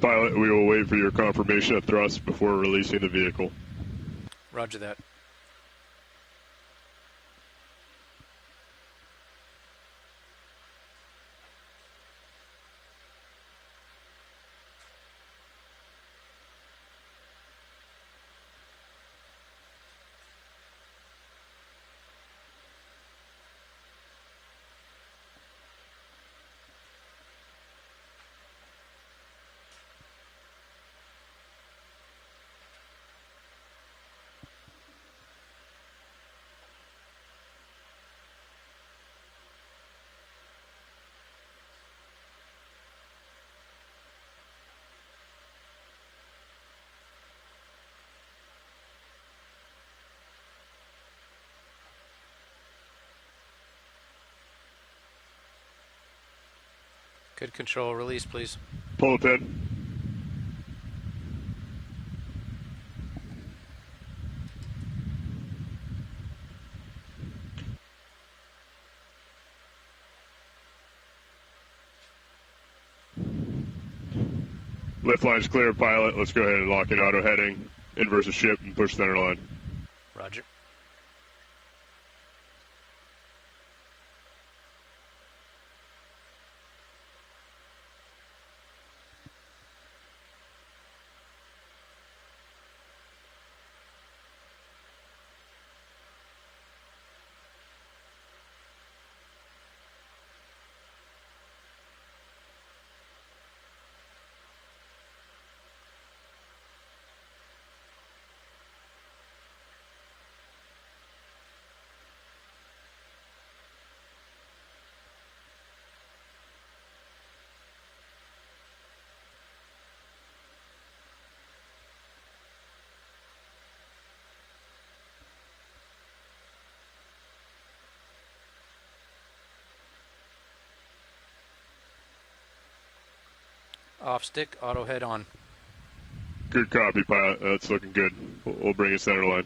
Pilot, we will wait for your confirmation of thrust before releasing the vehicle. Roger that. Good control. Release, please. Pull the pin. Lift line's clear, pilot. Let's go ahead and lock in auto heading, inverse the ship, and push center line. Roger. Off stick, auto head on. Good copy, pilot. That's looking good. We'll bring it center line.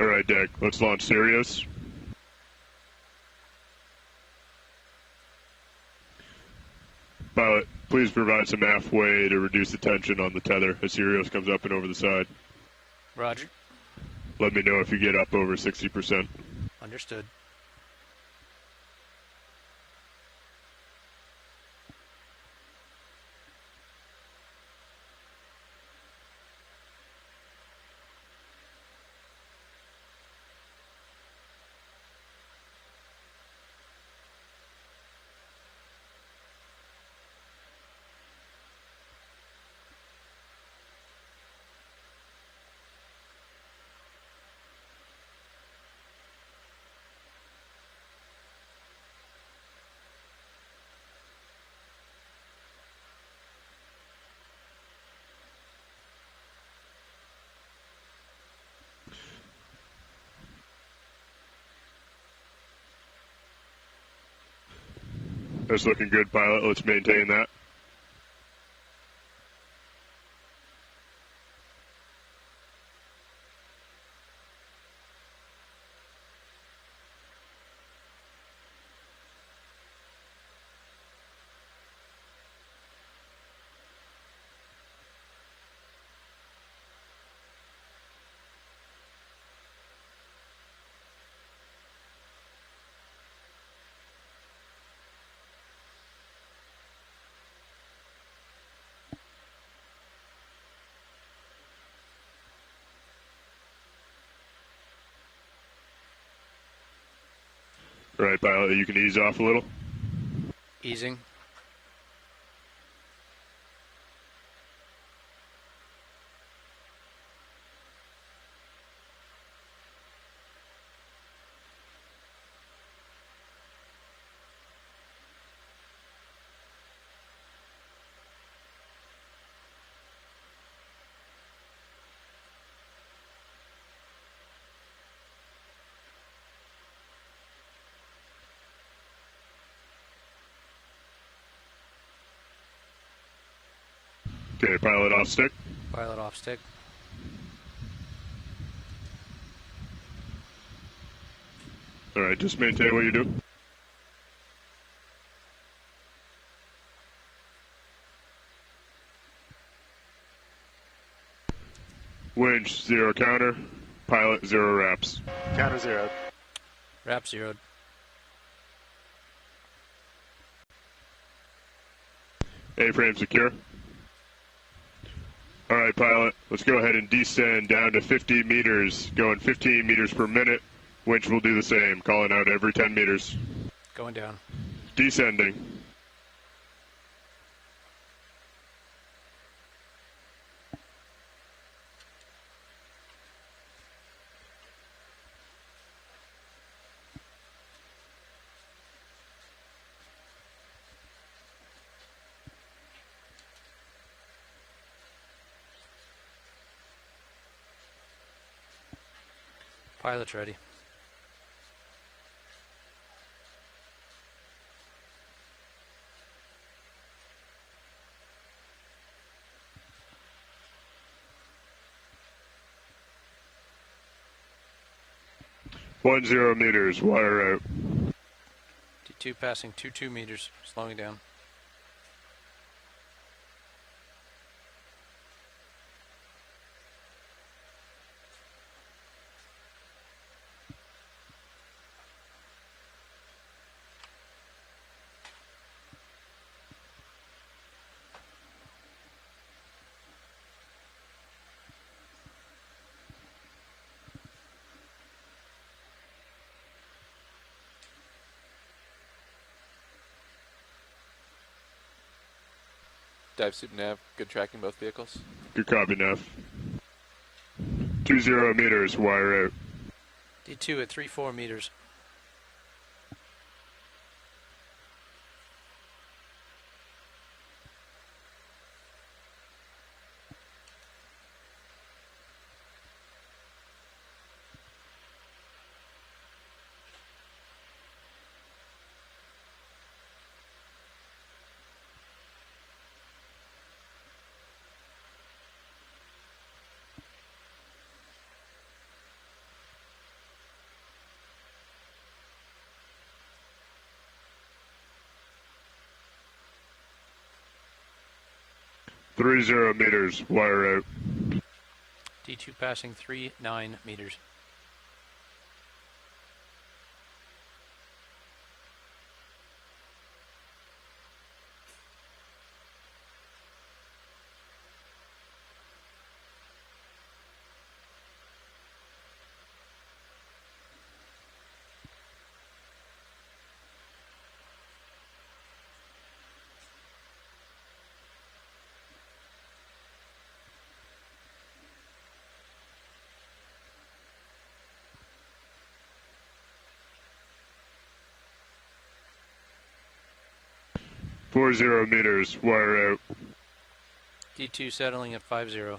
All right, deck. Let's launch Sirius. Pilot, please provide some aft way to reduce the tension on the tether as Sirius comes up and over the side. Roger. Let me know if you get up over 60%. Understood. That's looking good, pilot. Let's maintain that. All right, pilot, you can ease off a little. Easing. Okay, pilot off stick. Pilot off stick. All right, just maintain what you do. Winch 0 counter. Pilot 0 wraps. Counter 0. Wrap zeroed. A-frame secure. All right, pilot, let's go ahead and descend down to 50 meters, going 15 meters per minute. Winch will do the same, calling out every 10 meters. Going down. Descending. Pilot's ready. One 0 meters, wire out. D2 passing 2 meters, slowing down. Dive suit nav, good tracking both vehicles. Good copy, Nav. 20 meters, wire out. D2 at 4 meters. Three 0 meters, wire out. D2 passing 9 meters. Four 0 meters, wire out. D2 settling at 50.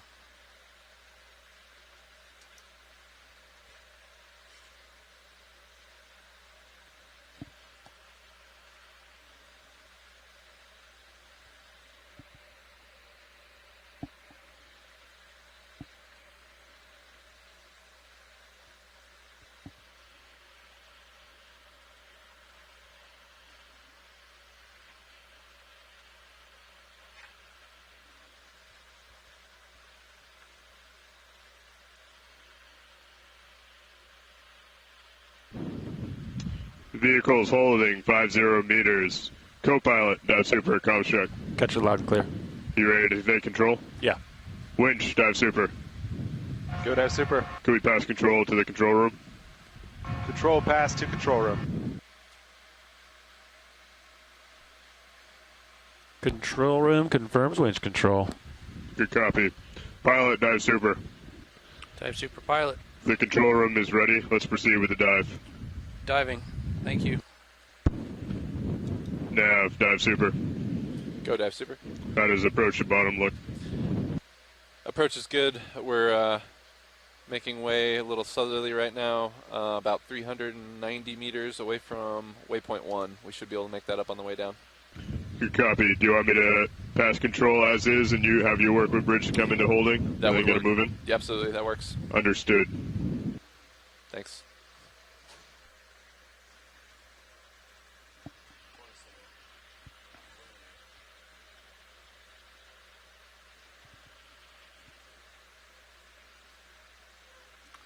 Vehicle's holding 50 meters. Co-pilot, dive super, comms check. Catch it loud and clear. You ready to take control? Yeah. Winch, dive super. Go dive super. Can we pass control to the control room? Control pass to control room. Control room confirms winch control. Good copy. Pilot, dive super. Dive super pilot. The control room is ready. Let's proceed with the dive. Diving. Thank you. Nav, dive super. Go dive super. How does approach to bottom look? Approach is good. We're making way a little southerly right now, about 390 meters away from waypoint 1. We should be able to make that up on the way down. Good copy. Do you want me to pass control as is and you have your work with bridge to come into holding? That and would then get work. it moving? Yeah, absolutely, that works. Understood. Thanks.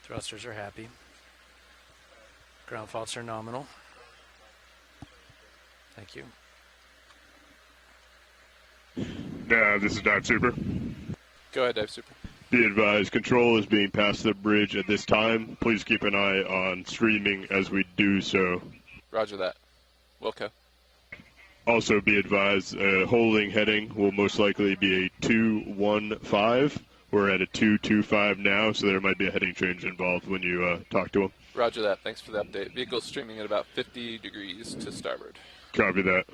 Thrusters are happy. Ground faults are nominal. Thank you. Nav, this is dive super. Go ahead, dive super. Be advised, control is being passed to the bridge at this time. Please keep an eye on streaming as we do so. Roger that. Wilco. Also be advised, holding heading will most likely be a 215. We're at a 225 now, so there might be a heading change involved when you talk to them. Roger that. Thanks for the update. Vehicle streaming at about 50 degrees to starboard. Copy that.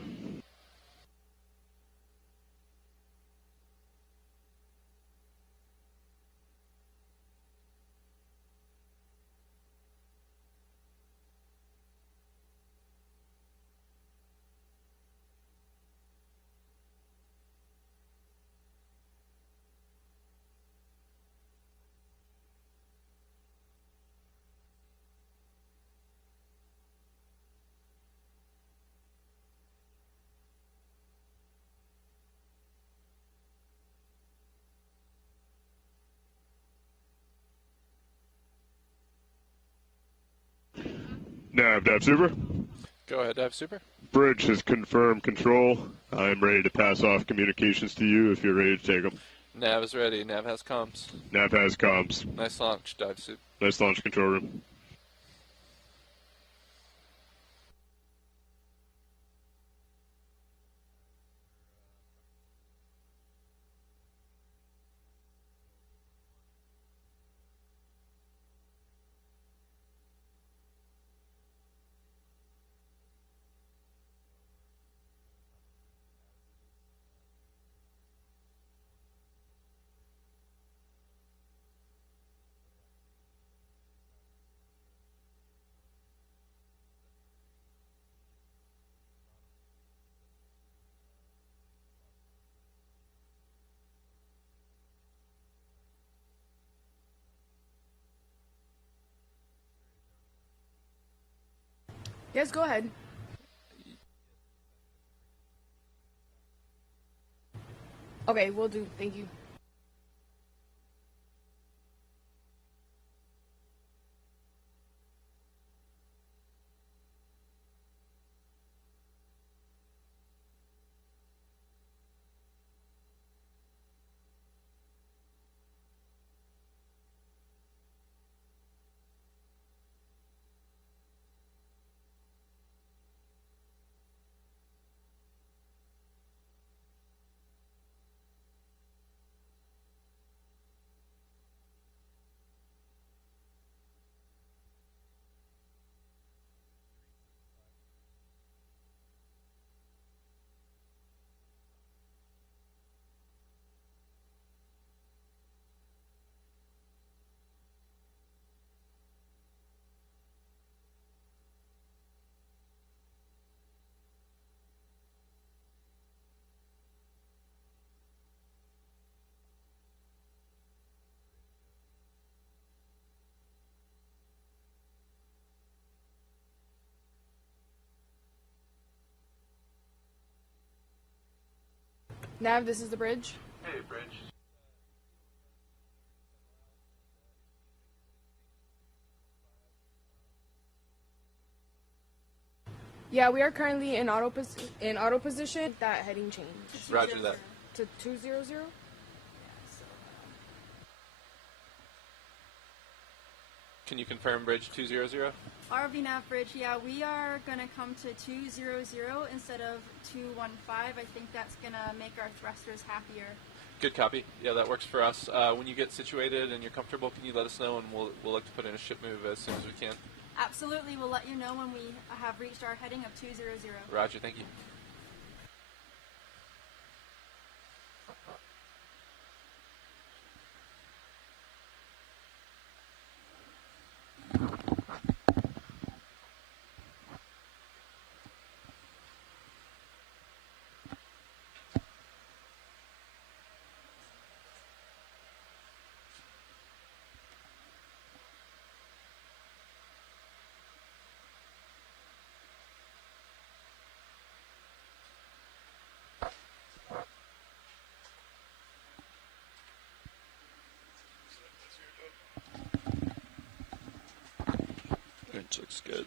Nav, dive super. Go ahead, dive super. Bridge has confirmed control. I'm ready to pass off communications to you if you're ready to take them. Nav is ready. Nav has comms. Nav has comms. Nice launch, dive super. Nice launch, control room. Yes, go ahead. Okay, we'll do. Thank you. Nav, this is the bridge. Hey, bridge. Yeah, we are currently in auto position. That heading change Roger that. to 200. Can you confirm bridge 200? RV nav bridge, yeah, we are going to come to 200 instead of 215. I think that's going to make our thrusters happier. Good copy. Yeah, that works for us. When you get situated and you're comfortable, can you let us know, and we'll look to put in a ship move as soon as we can. Absolutely, we'll let you know when we have reached our heading of 200. Roger, thank you. It looks good.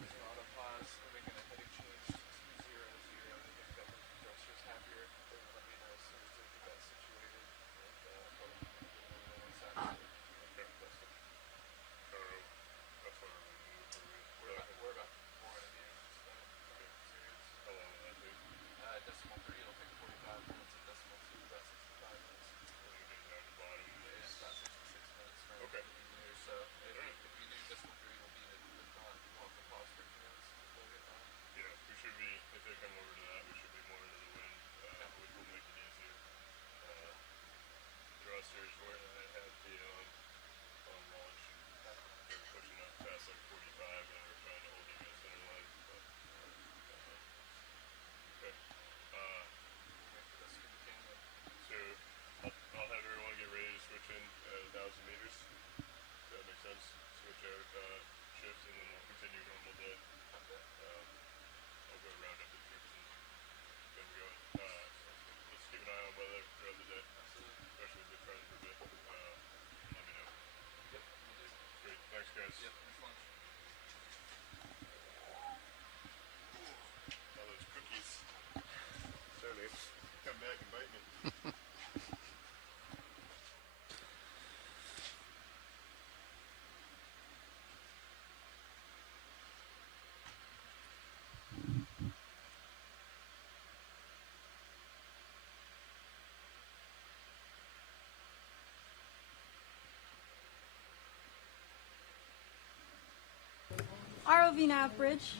ROV nav bridge.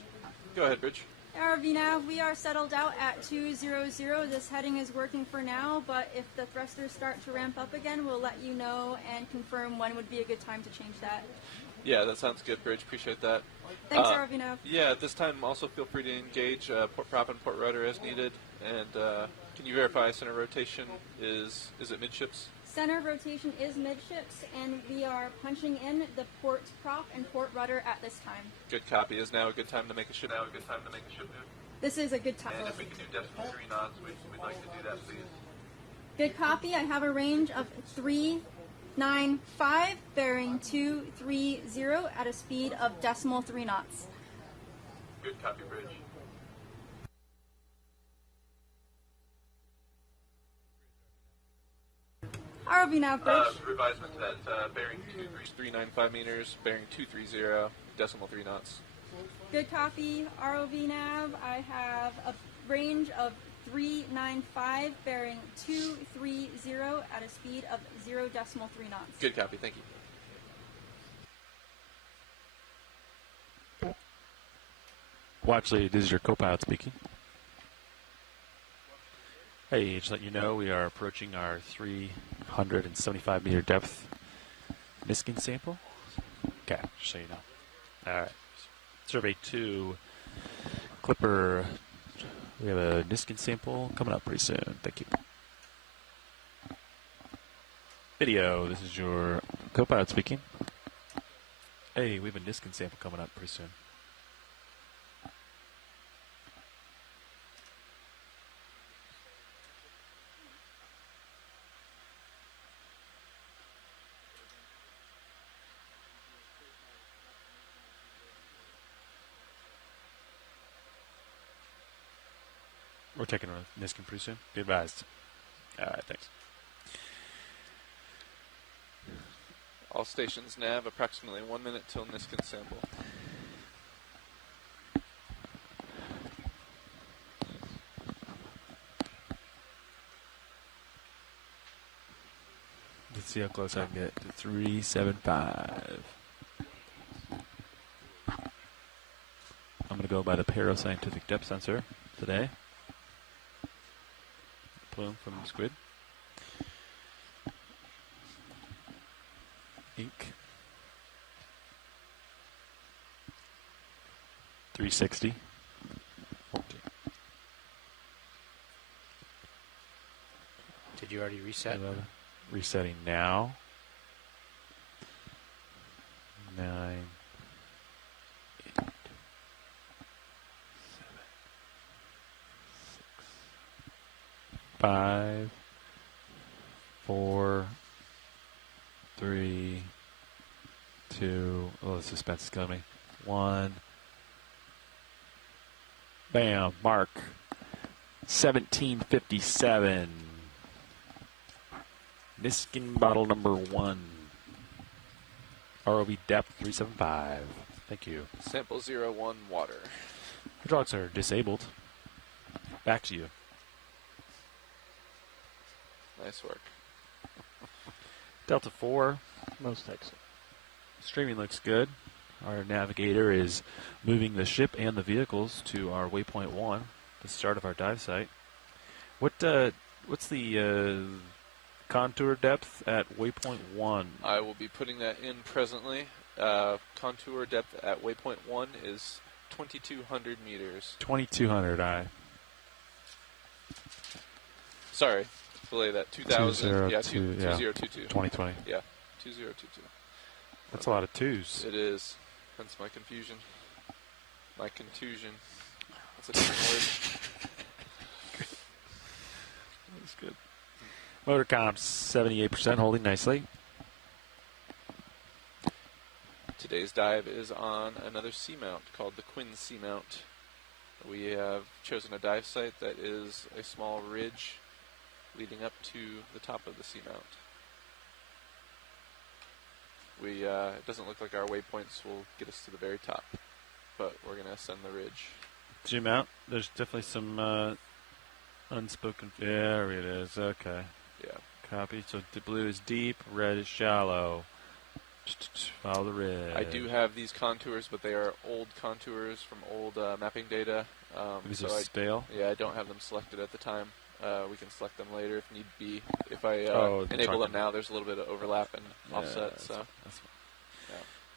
Go ahead, bridge. ROV nav, we are settled out at 200. This heading is working for now, but if the thrusters start to ramp up again, we'll let you know and confirm when would be a good time to change that. Yeah, that sounds good, bridge. Appreciate that. Thanks, ROV nav. Yeah, at this time, also feel free to engage port prop and port rudder as needed. And can you verify center rotation is it midships? Center rotation is midships, and we are punching in the port prop and port rudder at this time. Good copy. Is now a good time to make a ship move? This is a good time. And if we can do decimal 3 knots, we'd like to do that, please. Good copy. I have a range of 395, bearing 230 at a speed of decimal 3 knots. Good copy, bridge. ROV nav bridge. Revisement to that, bearing 395 meters, bearing 230, decimal 3 knots. Good copy, ROV nav. I have a range of 395, bearing 230 at a speed of 0 decimal 3 knots. Good copy, thank you. Well, actually, this is your co-pilot speaking. Hey, just let you know, we are approaching our 375 meter depth Niskin sample. Okay, just so you know. All right. Survey 2, Clipper. We have a Niskin sample coming up pretty soon. Thank you. Video, this is your co-pilot speaking. Hey, we have a Niskin sample coming up pretty soon. We're taking a Niskin pretty soon. Be advised. All right, thanks. All stations nav, approximately 1 minute till Niskin sample. Let's see how close I can get to 375. I'm going to go by the parascientific depth sensor today. Plume from Squid. Ink. 360. 14. Did you already reset? Resetting now. 9, 8, 7, 6, 5, 4, 3, 2. Oh, the suspense is killing me. 1. Bam. Mark. 1757. Niskin bottle number 1. ROV depth 375. Thank you. Sample 01 water. Hydraulics are disabled. Back to you. Nice work. Delta 4. Most excellent. Streaming looks good. Our navigator is moving the ship and the vehicles to our waypoint 1, the start of our dive site. What's the contour depth at waypoint 1? I will be putting that in presently. Contour depth at waypoint 1 is 2,200 meters. 2,200, Sorry, belay that. 2,000. Yeah, 2022. 2020. Yeah, 2022. That's a lot of twos. It is. Hence my confusion. My contusion. That's a different word. That's good. Motor comps 78%, holding nicely. Today's dive is on another seamount called the Quinn Seamount. We have chosen a dive site that is a small ridge leading up to the top of the seamount. It doesn't look like our waypoints will get us to the very top, but we're going to ascend the ridge. Zoom out. There's definitely some unspoken. There it is. Okay. Yeah. Copy. So the blue is deep, red is shallow. Follow the red. I do have these contours, but they are old contours from old mapping data. These so are stale? Yeah, I don't have them selected at the time. We can select them later if need be. If I enable them now, there's a little bit of overlap and offset. That's yeah.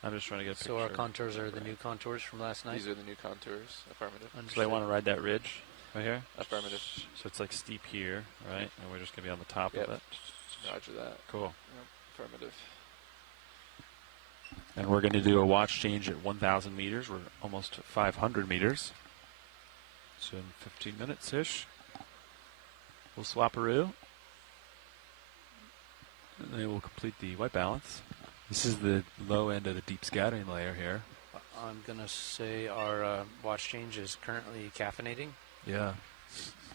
I'm just trying to get a picture. So our contours are the new contours from last night? These are the new contours. Affirmative. So they want to ride that ridge right here? Affirmative. So it's like steep here, right? And we're just going to be on the top of it? Roger that. Cool. Yep. Affirmative. And we're going to do a watch change at 1,000 meters. We're almost 500 meters. So in 15 minutes-ish, we'll swap-a-roo. And then we'll complete the white balance. This is the low end of the deep scattering layer here. I'm going to say our watch change is currently caffeinating. Yeah.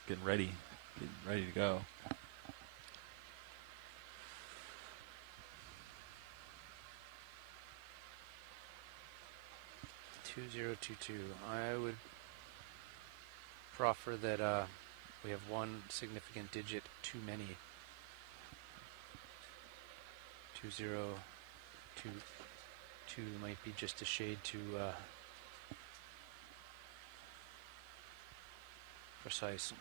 Getting ready to go. I would proffer that we have one significant digit too many. 2022 might be just a shade too precise.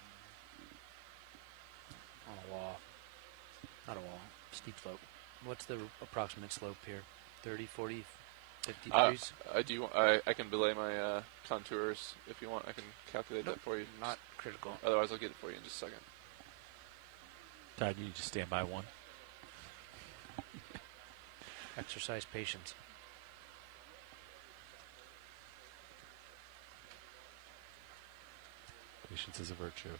On a wall. Not a wall. Steep slope. What's the approximate slope here? 30, 40, 50 degrees? I can belay my contours if you want. I can calculate that for you. Not critical. Otherwise, I'll get it for you in just a second. Todd, you need to stand by one. Exercise patience. Patience is a virtue.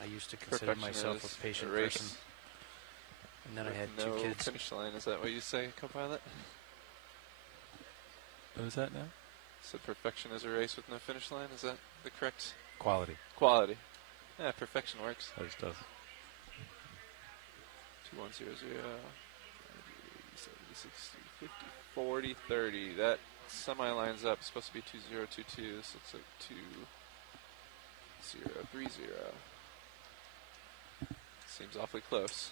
I used to consider myself a patient person. And then I had no 2 kids. Finish line. Is that what you say, co-pilot? What is that now? So perfection is a race with no finish line. Is that the correct Quality. quality? Yeah, perfection works. That just does. 2100, 70, 60, 50, 40, 30. That semi lines up. It's supposed to be 2022. This looks like 2030. Seems awfully close.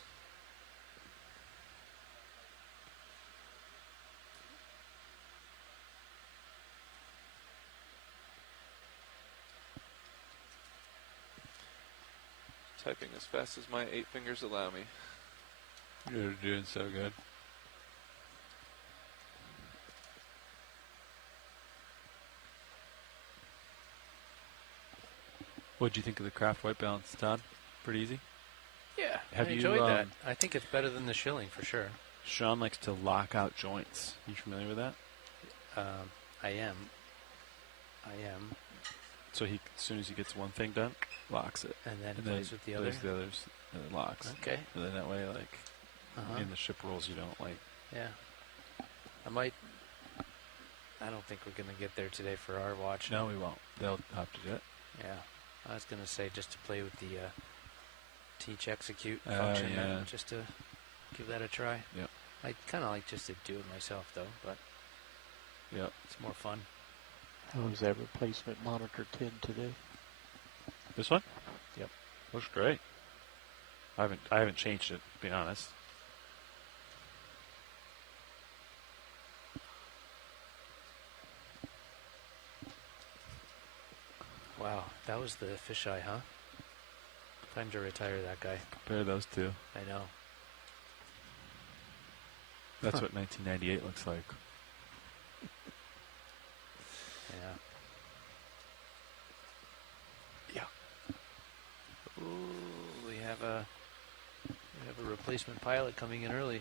Typing as fast as my 8 fingers allow me. You're doing so good. What do you think of the craft white balance, Todd? Pretty easy? Yeah, Have I you, enjoyed that. I think it's better than the shilling for sure. Sean likes to lock out joints. You familiar with that? I am. So he, as soon as he gets one thing done, locks it. And then And plays with the other. plays the others, and then locks. Okay. And then that way, like, in the ship rules, you don't, like... Yeah. I don't think we're going to get there today for our watch. No, we won't. They'll have to do it. Yeah. I was going to say just to play with the teach execute function, yeah. just to give that a try. Yep. I kind of like just to do it myself, though, but Yep. it's more fun. How was that replacement monitor 10 today? This one? Yep. Looks great. I haven't changed it, to be honest. Wow, that was the fisheye, huh? Time to retire that guy. Compare those two. I know. That's what 1998 looks like. Yeah. Ooh, we have a replacement pilot coming in early.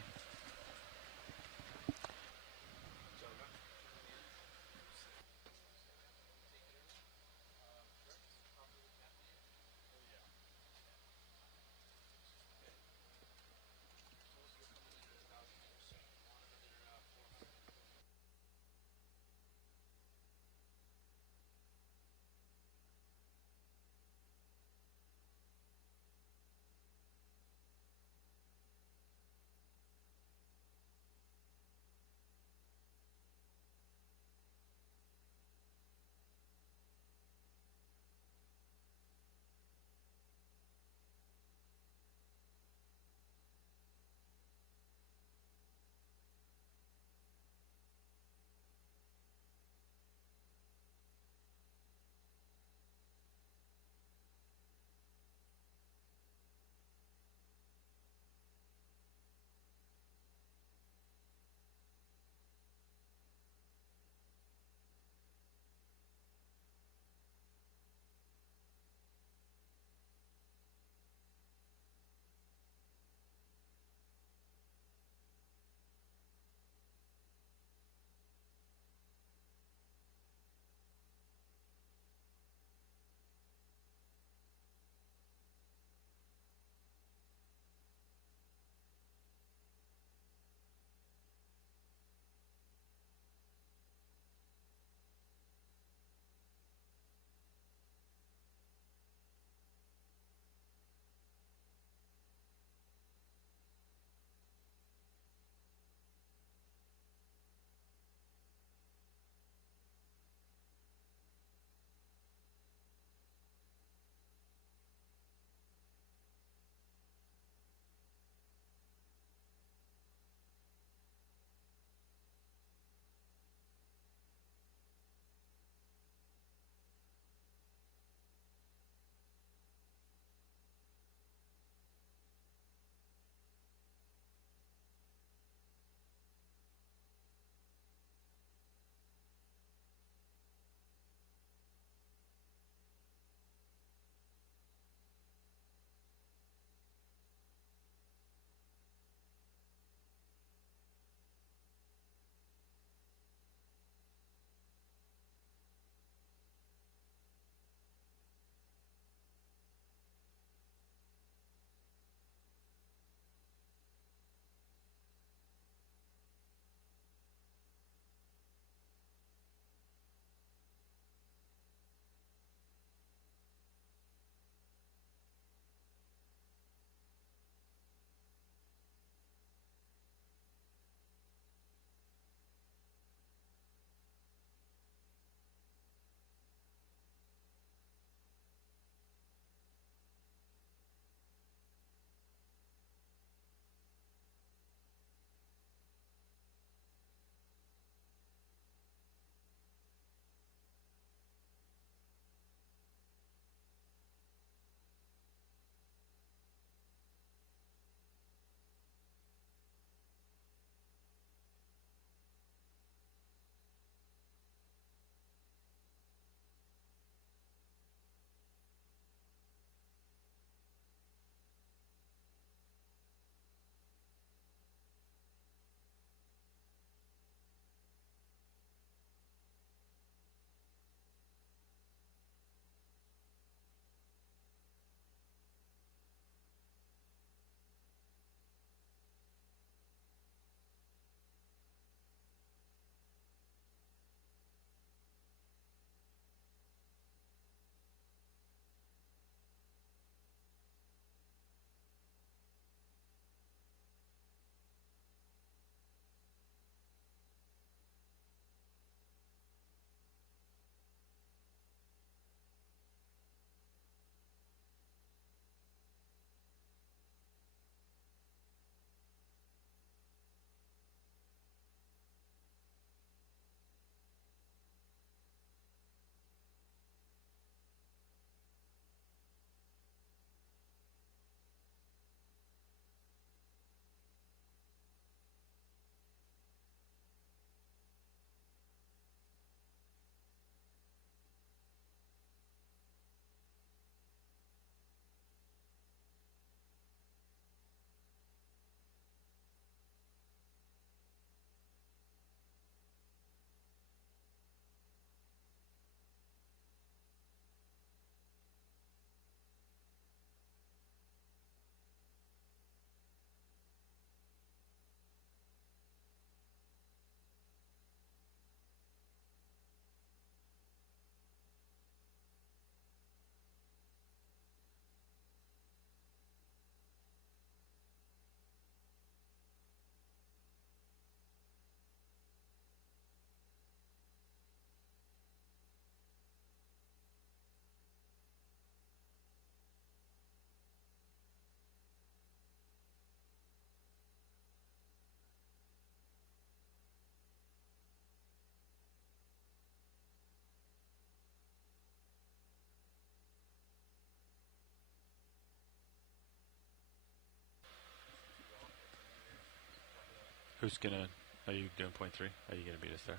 Who's gonna? Are you doing 0.3? Are you gonna beat us there?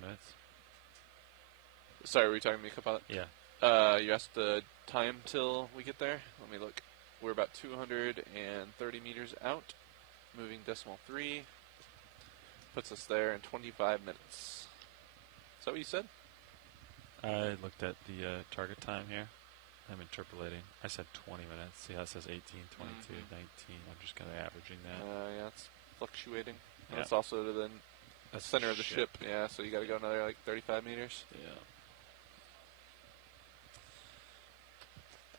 Minutes. Sorry, were you talking to me, Copilot? Yeah. You asked the time till we get there. Let me look. We're about 230 meters out. Moving decimal 3. Puts us there in 25 minutes. Is that what you said? I looked at the target time here. I'm interpolating. I said 20 minutes. See how it says 18, 22, 19. I'm just kind of averaging that. Yeah, it's fluctuating. And Yeah. it's also to the That's center the of the ship. Yeah, so you got to go another like 35 meters. Yeah.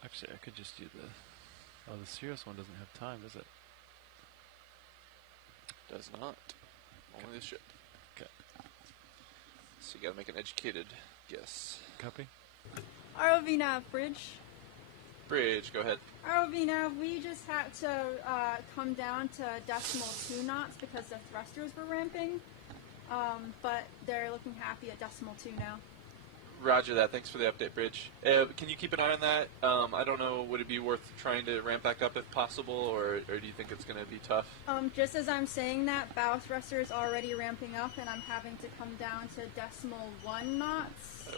Actually, I could just do the... Oh, the serious one doesn't have time, does it? Does not. Only the ship. Okay. So you got to make an educated guess. Copy. ROV nav bridge. Bridge, go ahead. ROV nav, we just had to come down to decimal 2 knots because the thrusters were ramping. But they're looking happy at decimal 2 now. Roger that. Thanks for the update, Bridge. Can you keep an eye on that? I don't know. Would it be worth trying to ramp back up if possible, or do you think it's going to be tough? Just as I'm saying that, bow thruster is already ramping up, and I'm having to come down to decimal 1 knots.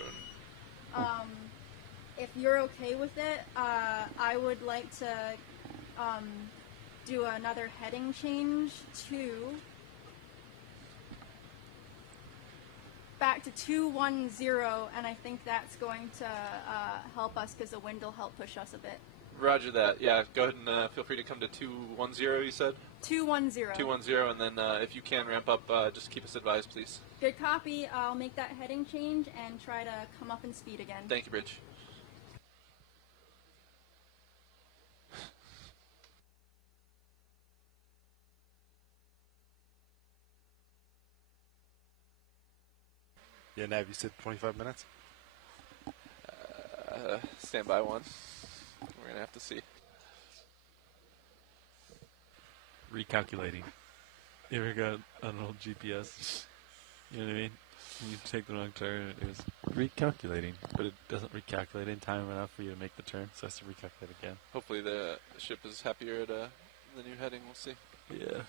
If you're okay with it, I would like to do another heading change to back to 210, and I think that's going to help us because the wind will help push us a bit. Roger that. Yeah, go ahead and feel free to come to 210, you said? 210. 210, and then if you can ramp up, just keep us advised, please. Good copy. I'll make that heading change and try to come up in speed again. Thank you, Bridge. Yeah, Nav, you said 25 minutes? Stand by one. We're going to have to see. Recalculating. You ever got an old GPS? You know what I mean? You take the wrong turn, it was recalculating, but it doesn't recalculate in time enough for you to make the turn, so it has to recalculate again. Hopefully the ship is happier at the new heading. We'll see. Yeah.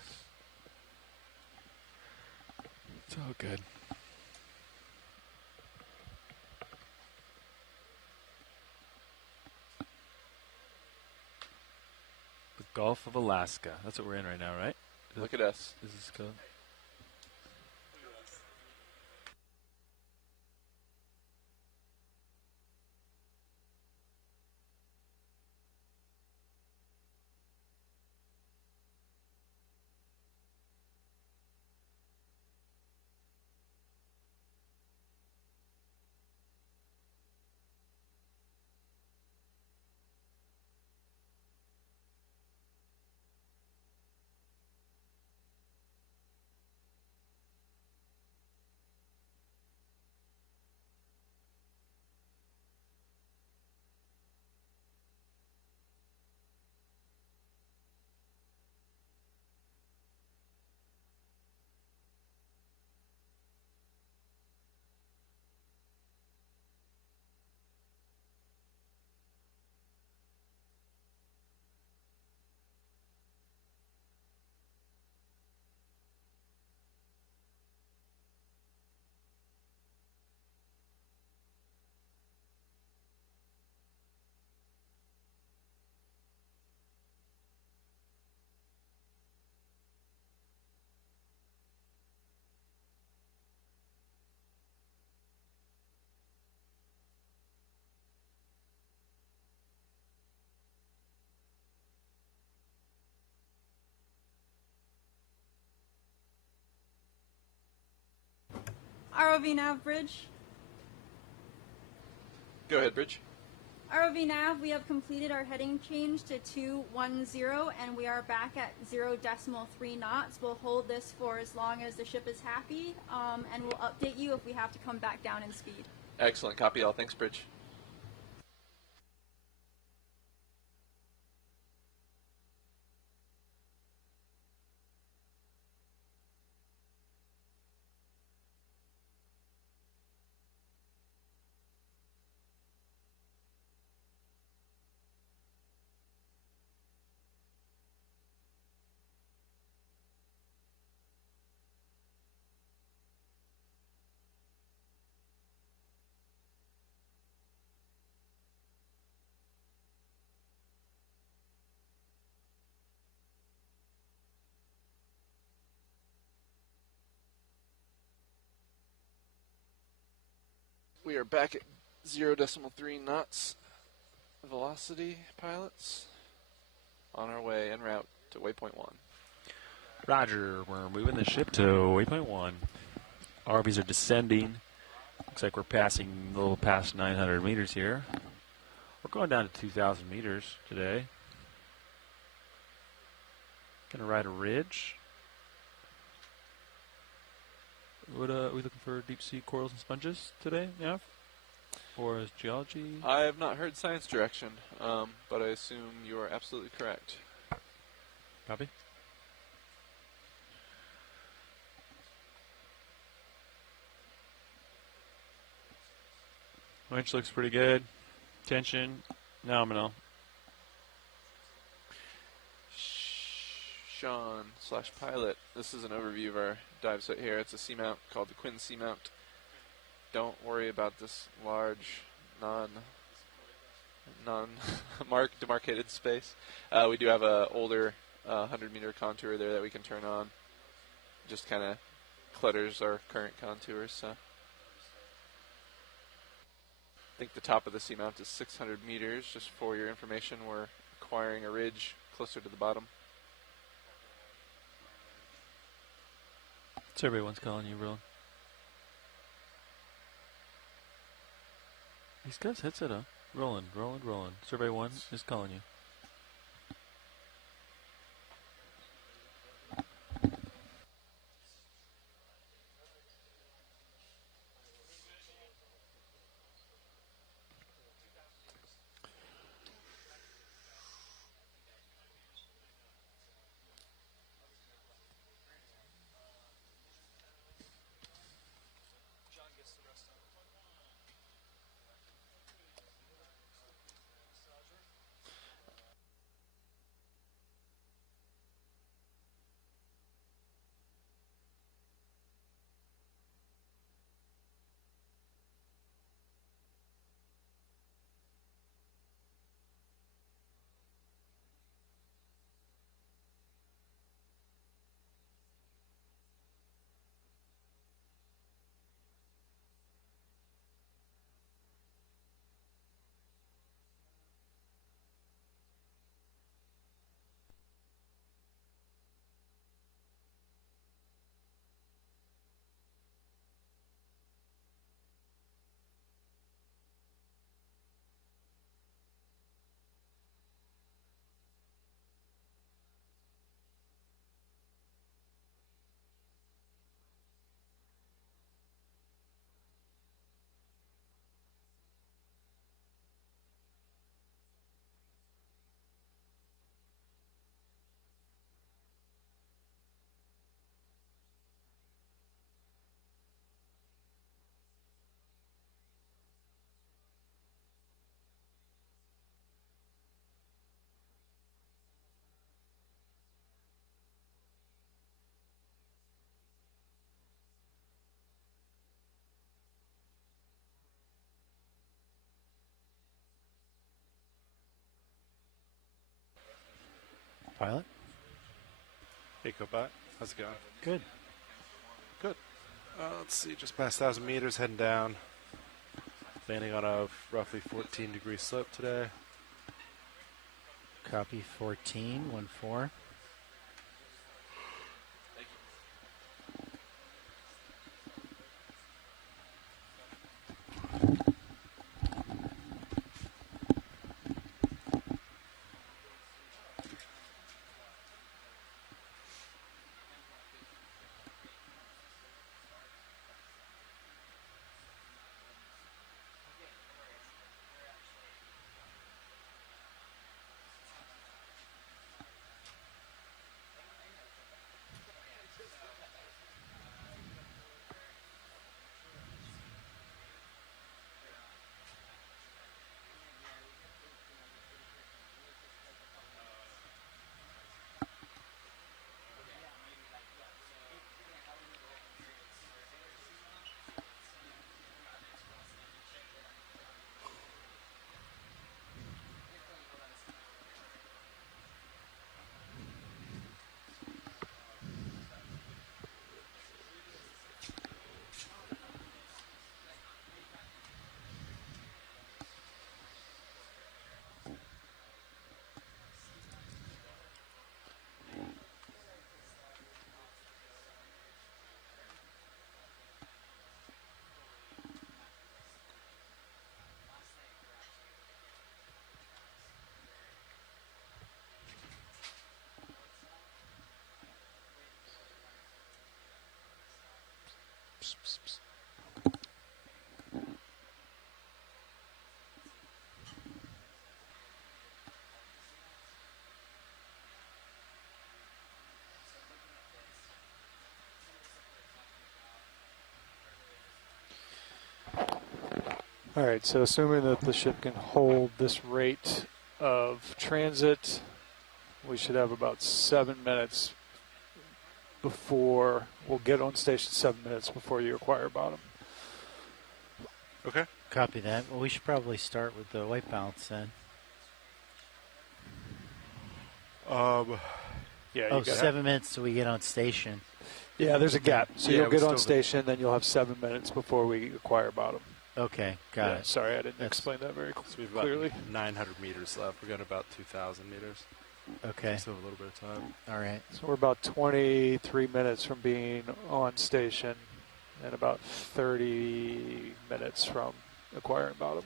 It's all good. The Gulf of Alaska. That's what we're in right now, right? Look at us. Is this called? ROV nav bridge. Go ahead, Bridge. ROV nav, we have completed our heading change to 210, and we are back at 0.3 knots. We'll hold this for as long as the ship is happy, and we'll update you if we have to come back down in speed. Excellent. Copy all. Thanks, Bridge. We are back at 0.3 knots velocity, pilots. On our way en route to waypoint 1. Roger, we're moving the ship to waypoint 1. RVs are descending. Looks like we're passing a little past 900 meters here. We're going down to 2,000 meters today. Gonna ride a ridge. What are we looking for deep sea corals and sponges today, Nav? Or is geology? I have not heard science direction, but I assume you are absolutely correct. Copy. Winch looks pretty good. Tension, nominal. Sean/pilot. This is an overview of our dive site here. It's a seamount called the Quinn Seamount. Don't worry about this large, demarcated space. We do have a older 100-meter contour there that we can turn on. Just kind of clutters our current contours. So. I think the top of the seamount is 600 meters. Just for your information, we're acquiring a ridge closer to the bottom. Survey 1's calling you, Roland. He's got his headset on. Roland. Survey 1 is calling you. Pilot? Hey, Copilot. How's it going? Good. Good. Let's see, just past 1,000 meters, heading down. Landing on a roughly 14-degree slope today. Copy 14, 14. All right, so assuming that the ship can hold this rate of transit, we should have about 7 minutes before we'll get on station. 7 minutes before you require bottom. Okay. Copy that. Well, we should probably start with the white balance then. Yeah. Oh, 7 minutes till we get on station. Yeah, there's a gap. So Yeah, you'll we get on still- station, then you'll have 7 minutes before we acquire bottom. Okay, got it. Sorry, I didn't That's- explain that very So we have about clearly. 900 meters left. We're going about 2,000 meters. Okay, Still have a little bit of time. all right. So we're about 23 minutes from being on station and about 30 minutes from acquiring bottom.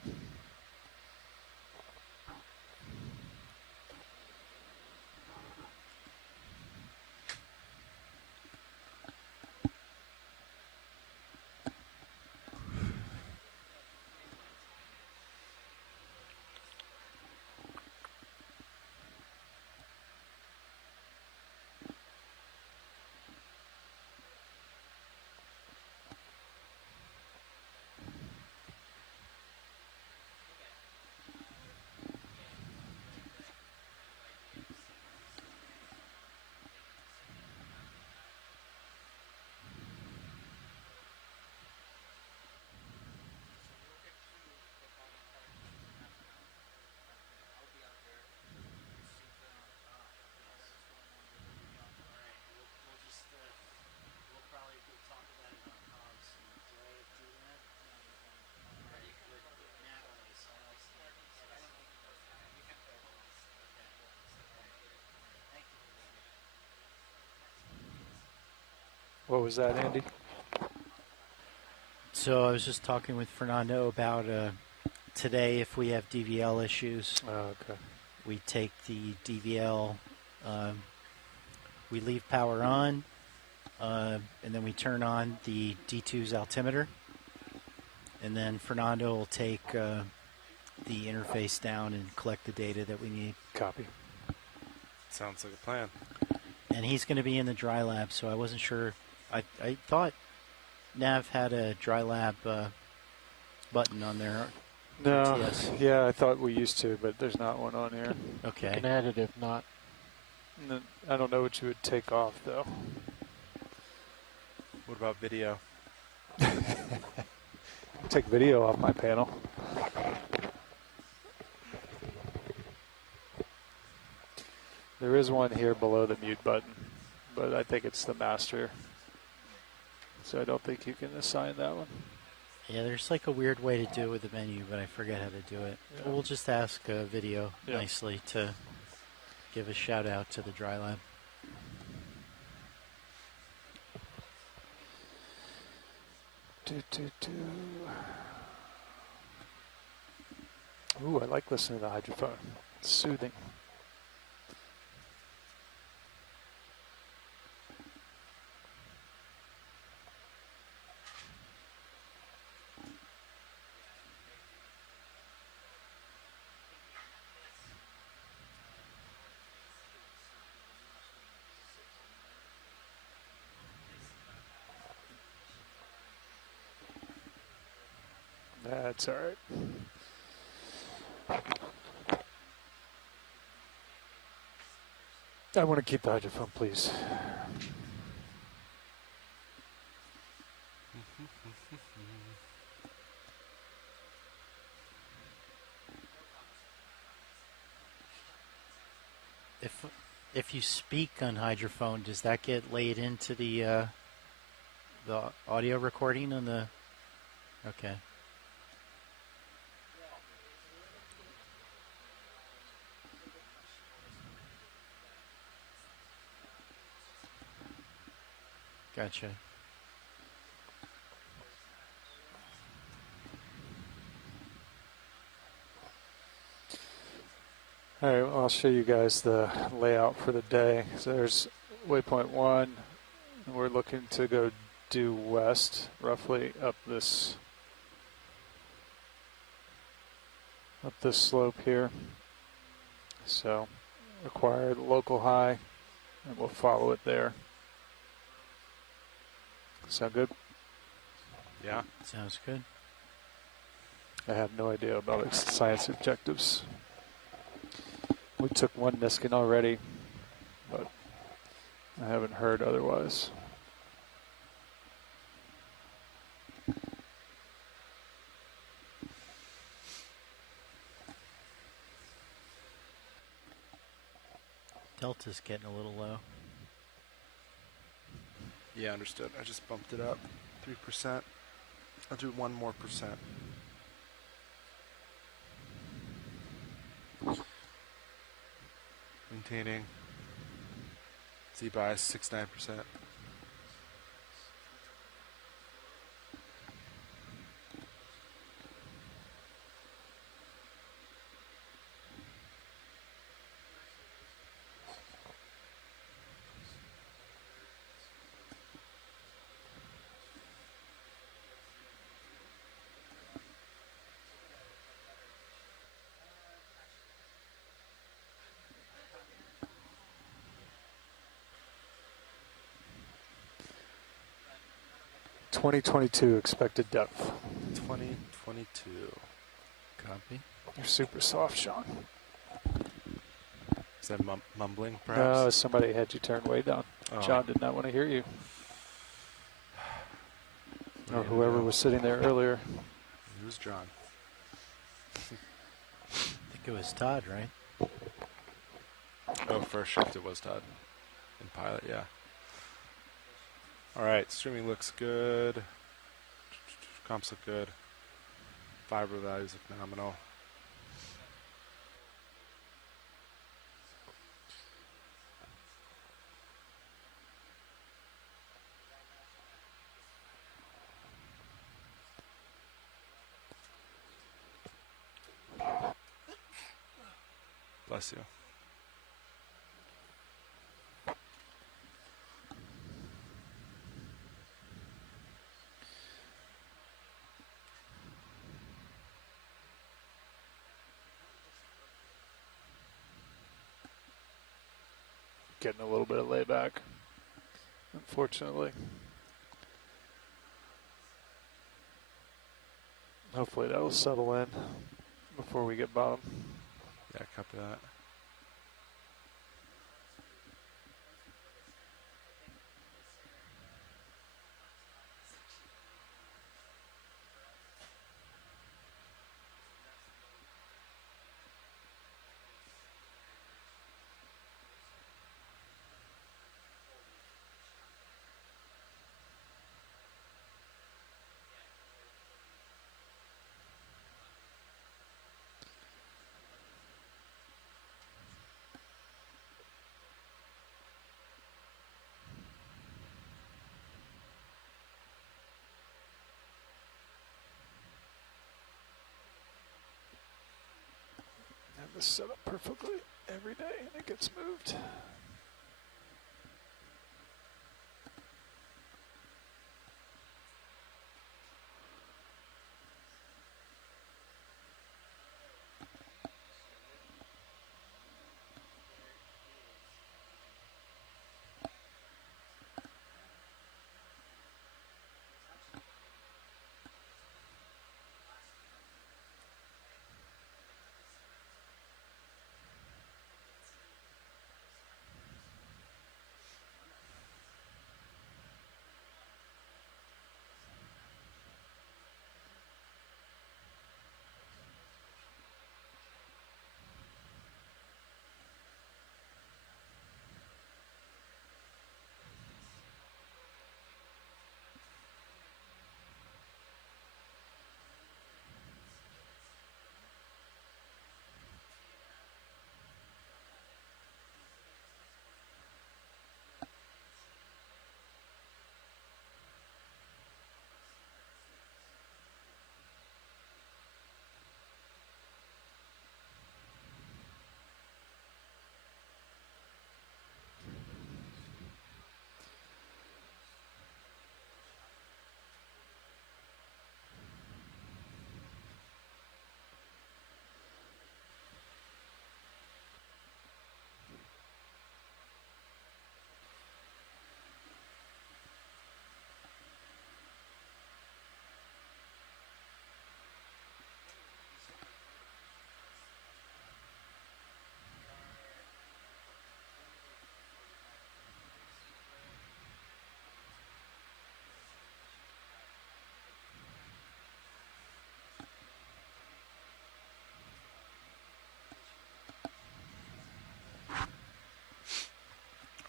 What was that, Andy? So I was just talking with Fernando about today if we have DVL issues. Oh, okay. We take the DVL, we leave power on, and then we turn on the D2's altimeter. And then Fernando will take the interface down and collect the data that we need. Copy. Sounds like a plan. And he's going to be in the dry lab, so I wasn't sure. I thought Nav had a dry lab button on there. No. Yes. Yeah, I thought we used to, but there's not one on here. Okay. Can add it if not. I don't know what you would take off, though. What about video? Take video off my panel. There is one here below the mute button, but I think it's the master. So I don't think you can assign that one. Yeah, there's like a weird way to do it with the menu, but I forget how to do it. Yeah. We'll just ask Video Yeah. nicely to give a shout out to the dry lab. Ooh, I like listening to the hydrophone. It's soothing. That's all right. I want to keep the hydrophone, please. If you speak on hydrophone, does that get laid into the audio recording on the? Okay. Gotcha. All right, well, I'll show you guys the layout for the day. So there's waypoint 1. And we're looking to go due west, roughly up this slope here. So require the local high, and we'll follow it there. Sound good? Yeah. Sounds good. I have no idea about its science objectives. We took one Niskin already, but I haven't heard otherwise. Delta's getting a little low. Yeah, understood. I just bumped it up 3%. I'll do 1 more percent. Maintaining Z bias 69%. .2022 expected depth. 2022. Copy. You're super soft, Sean. Is that mumbling, No, perhaps? somebody had you turned way down. Oh. John did not want to hear you. What Or are you whoever gonna do? was sitting there earlier. Who's John? I think it was Todd, right? Oh, first shift it was Todd. In pilot, yeah. All right, streaming looks good. Comps look good. Fiber values look nominal. Bless you. Getting a little bit of layback, unfortunately. Hopefully that will settle in before we get bottom. Yeah, copy that. Have this set up perfectly every day and it gets moved.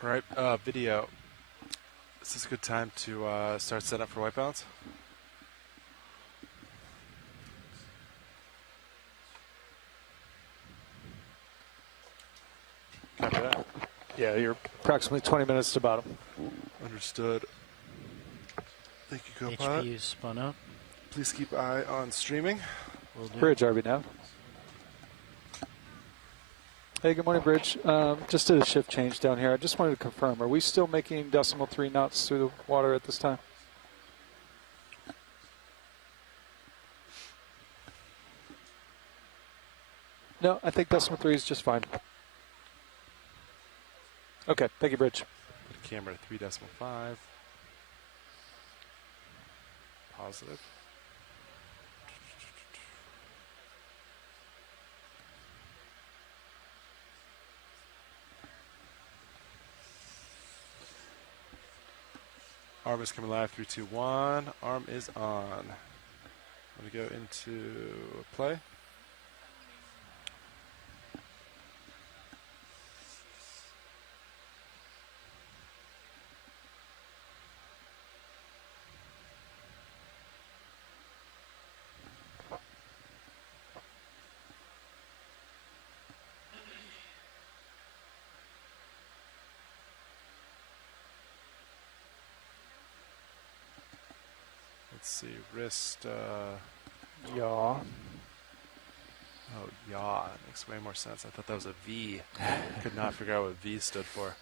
All right, video. Is this a good time to start setting up for white balance? Copy that. Yeah, you're approximately 20 minutes to bottom. Understood. Thank you, co-pilot. HPU spun up. Please keep an eye on streaming. Will do. Bridge, RV now. Hey, good morning, Bridge. Just did a shift change down here. I just wanted to confirm, are we still making 3 knots through the water at this time? No, I think 3 is just fine. Okay, thank you, Bridge. Put the camera at 3.5. Positive. Arm is coming live. 3, 2, 1. Arm is on. Let me go into play. Let's see, wrist, Yaw. oh, yaw, that makes way more sense. I thought that was a V. Could not figure out what V stood for.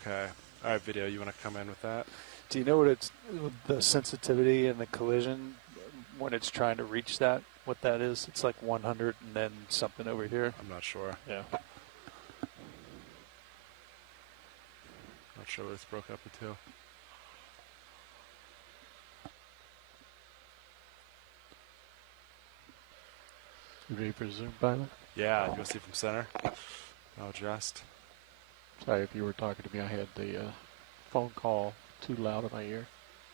Okay, all right, video, you want to come in with that? Do you know what it's the sensitivity and the collision when it's trying to reach that? What that is? It's like 100 and then something over here. I'm not sure. Yeah. Not sure what it's broke up into. You ready for Zoom, pilot? Yeah, you want to see from center? I'll adjust. Sorry if you were talking to me. I had the phone call too loud in my ear.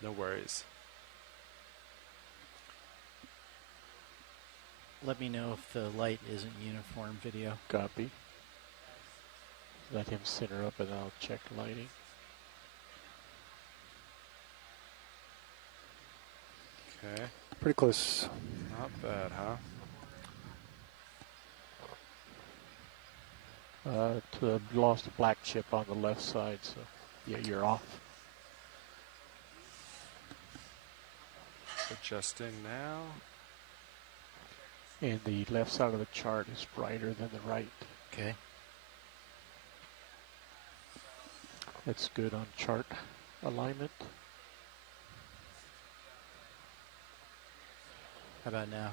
No worries. Let me know if the light isn't uniform, video. Copy. Let him center up and I'll check lighting. Okay. Pretty close. Not bad, huh? Lost a black chip on the left side, so yeah, you're off. Adjusting now. And the left side of the chart is brighter than the right. Okay. That's good on chart alignment. How about now?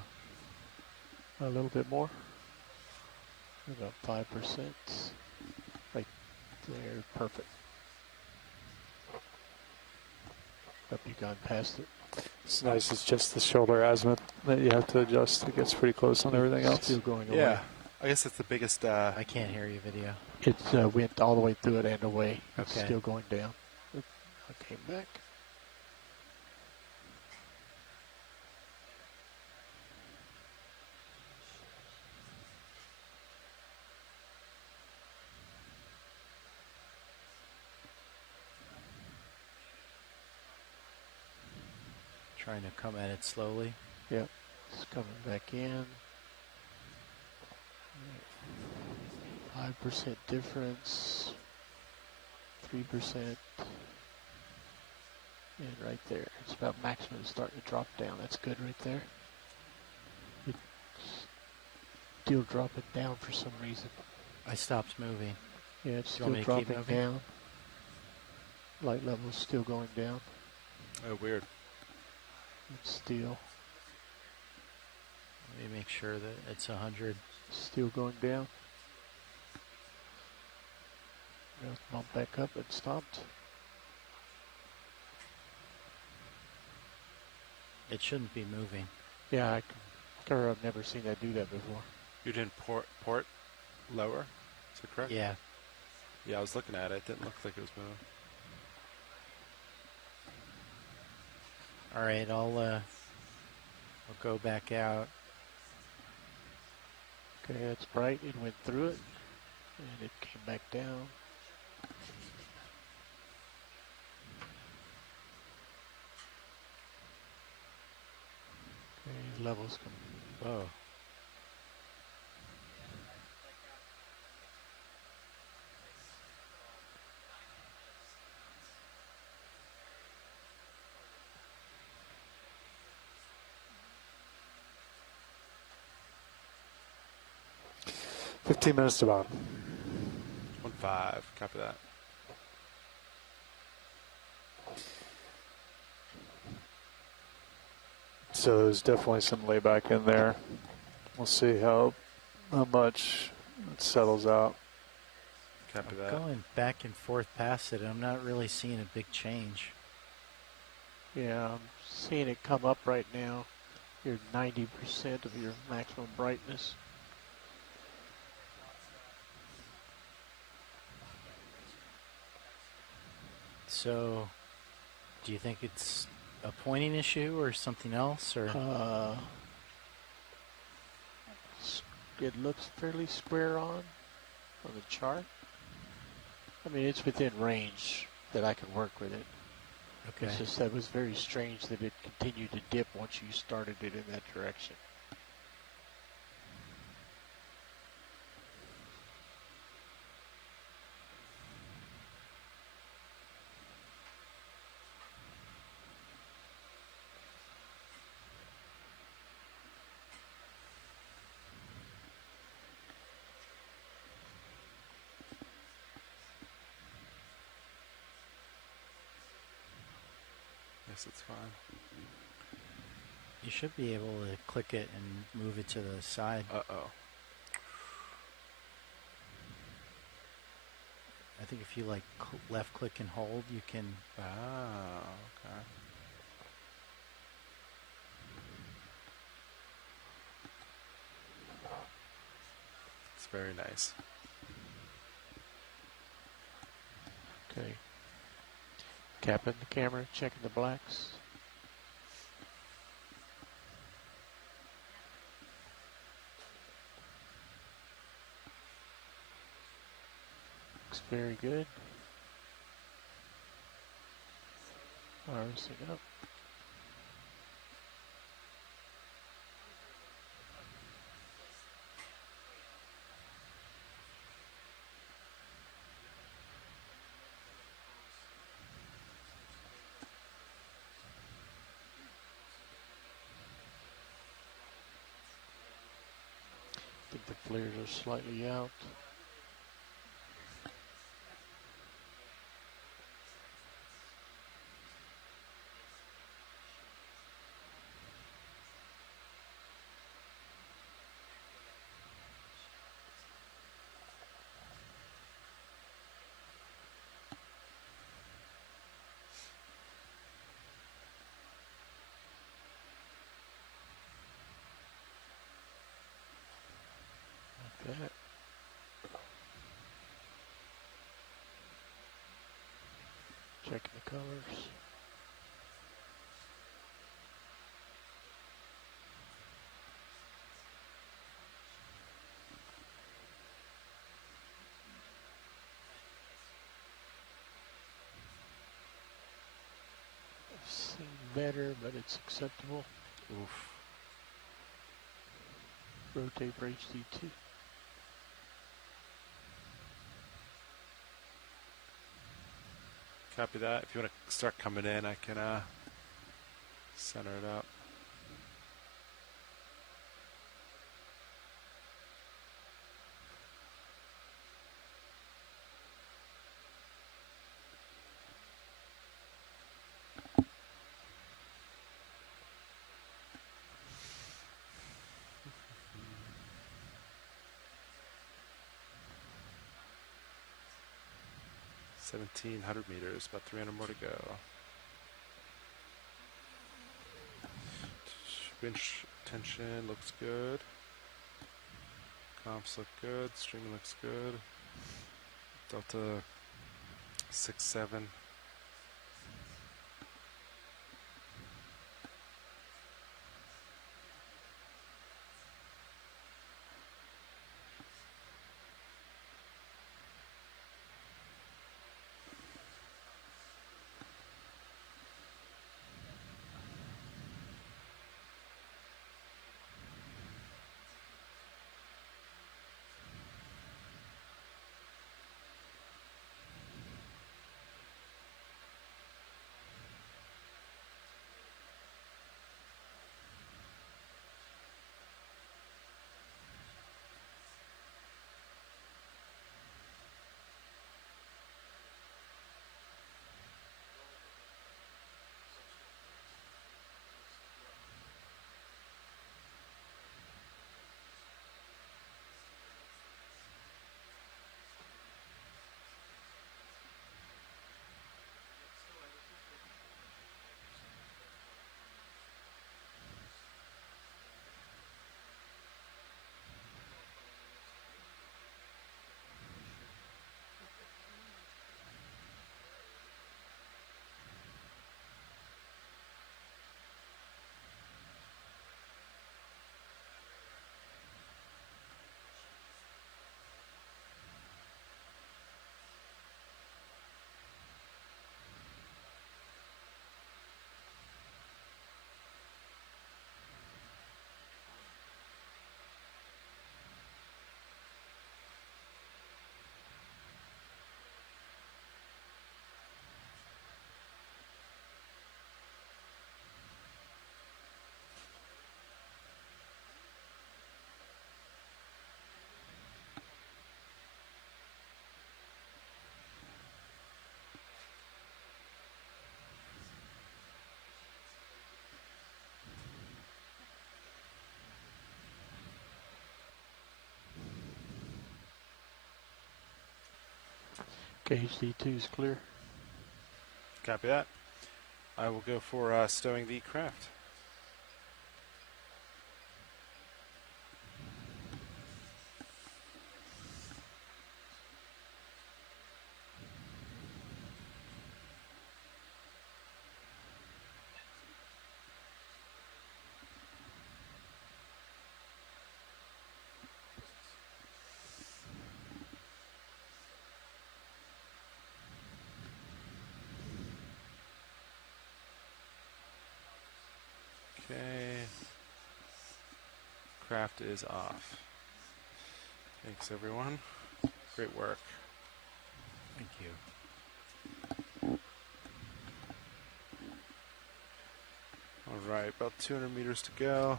A little bit more. About 5%. Right there, perfect. Hope you gone past it. It's nice. It's just the shoulder azimuth that you have to adjust. It gets pretty close on everything else. Still going away. Yeah, I guess that's the biggest. I can't hear you, video. It went all the way through it and away. It's Okay. still going down. I came back. Trying to come at it slowly. Yep, it's coming back in. 5% difference. 3%. And right there, it's about maximum. It's starting to drop down. That's good right there. It's still dropping down for some reason. I stopped moving. Yeah, it's Do you want still me to keep dropping moving? down. Light level's still going down. Oh, weird. It's still Let me make sure that it's 100. still going down. Now it's bumped back up and stopped. It shouldn't be moving. Yeah, I've never seen that do that before. You didn't port lower? Is that correct? Yeah. Yeah, I was looking at it. It didn't look like it was moving. All right, I'll go back out. Okay, it's bright. It went through it, and it came back down. levels come. Whoa. $15 to bomb. 1-5. Copy that. So there's definitely some layback in there. We'll see how much it settles out. Copy that. Going back and forth past it, I'm not really seeing a big change. Yeah, I'm seeing it come up right now. You're 90% of your maximum brightness. So, do you think it's a pointing issue or something else, or? It looks fairly square on the chart. I mean, it's within range that I can work with it. Okay. It's just that was very strange that it continued to dip once you started it in that direction. Yes, it's fine. You should be able to click it and move it to the side. Uh-oh. I think if you like left click and hold, you can. Ah, okay. It's very nice. Okay. Capping the camera, checking the blacks. Looks very good. RSing up. I think the flares are slightly out. Like that. Checking the colors. Seen better, but it's acceptable. Oof. Rotate for HD2. Copy that. If you want to start coming in, I can center it up. $1,700 about 300 more to go. Winch tension looks good. Comps look good. Streaming looks good. Delta 6-7. Gauge D2 is clear. Copy that. I will go for stowing the craft. Okay. Craft is off. Thanks, everyone. Great work. Thank you. All right, about 200 meters to go.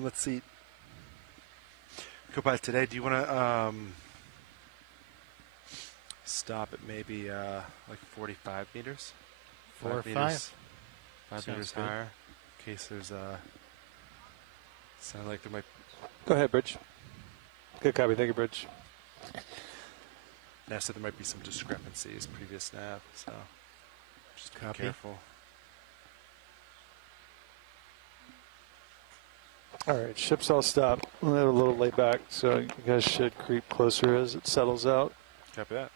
Let's see. Go by today. Do you want to stop at maybe like 45 meters? 4 or 5? Meters, 5 Sounds meters good. higher. In case there's sound like there might. Go ahead, Bridge. Good copy. Thank you, Bridge. Now, so there might be some discrepancies previous nav, so just be Copy. careful. All right, ship's all stopped. We're a little laid back, so you guys should creep closer as it settles out. Copy that.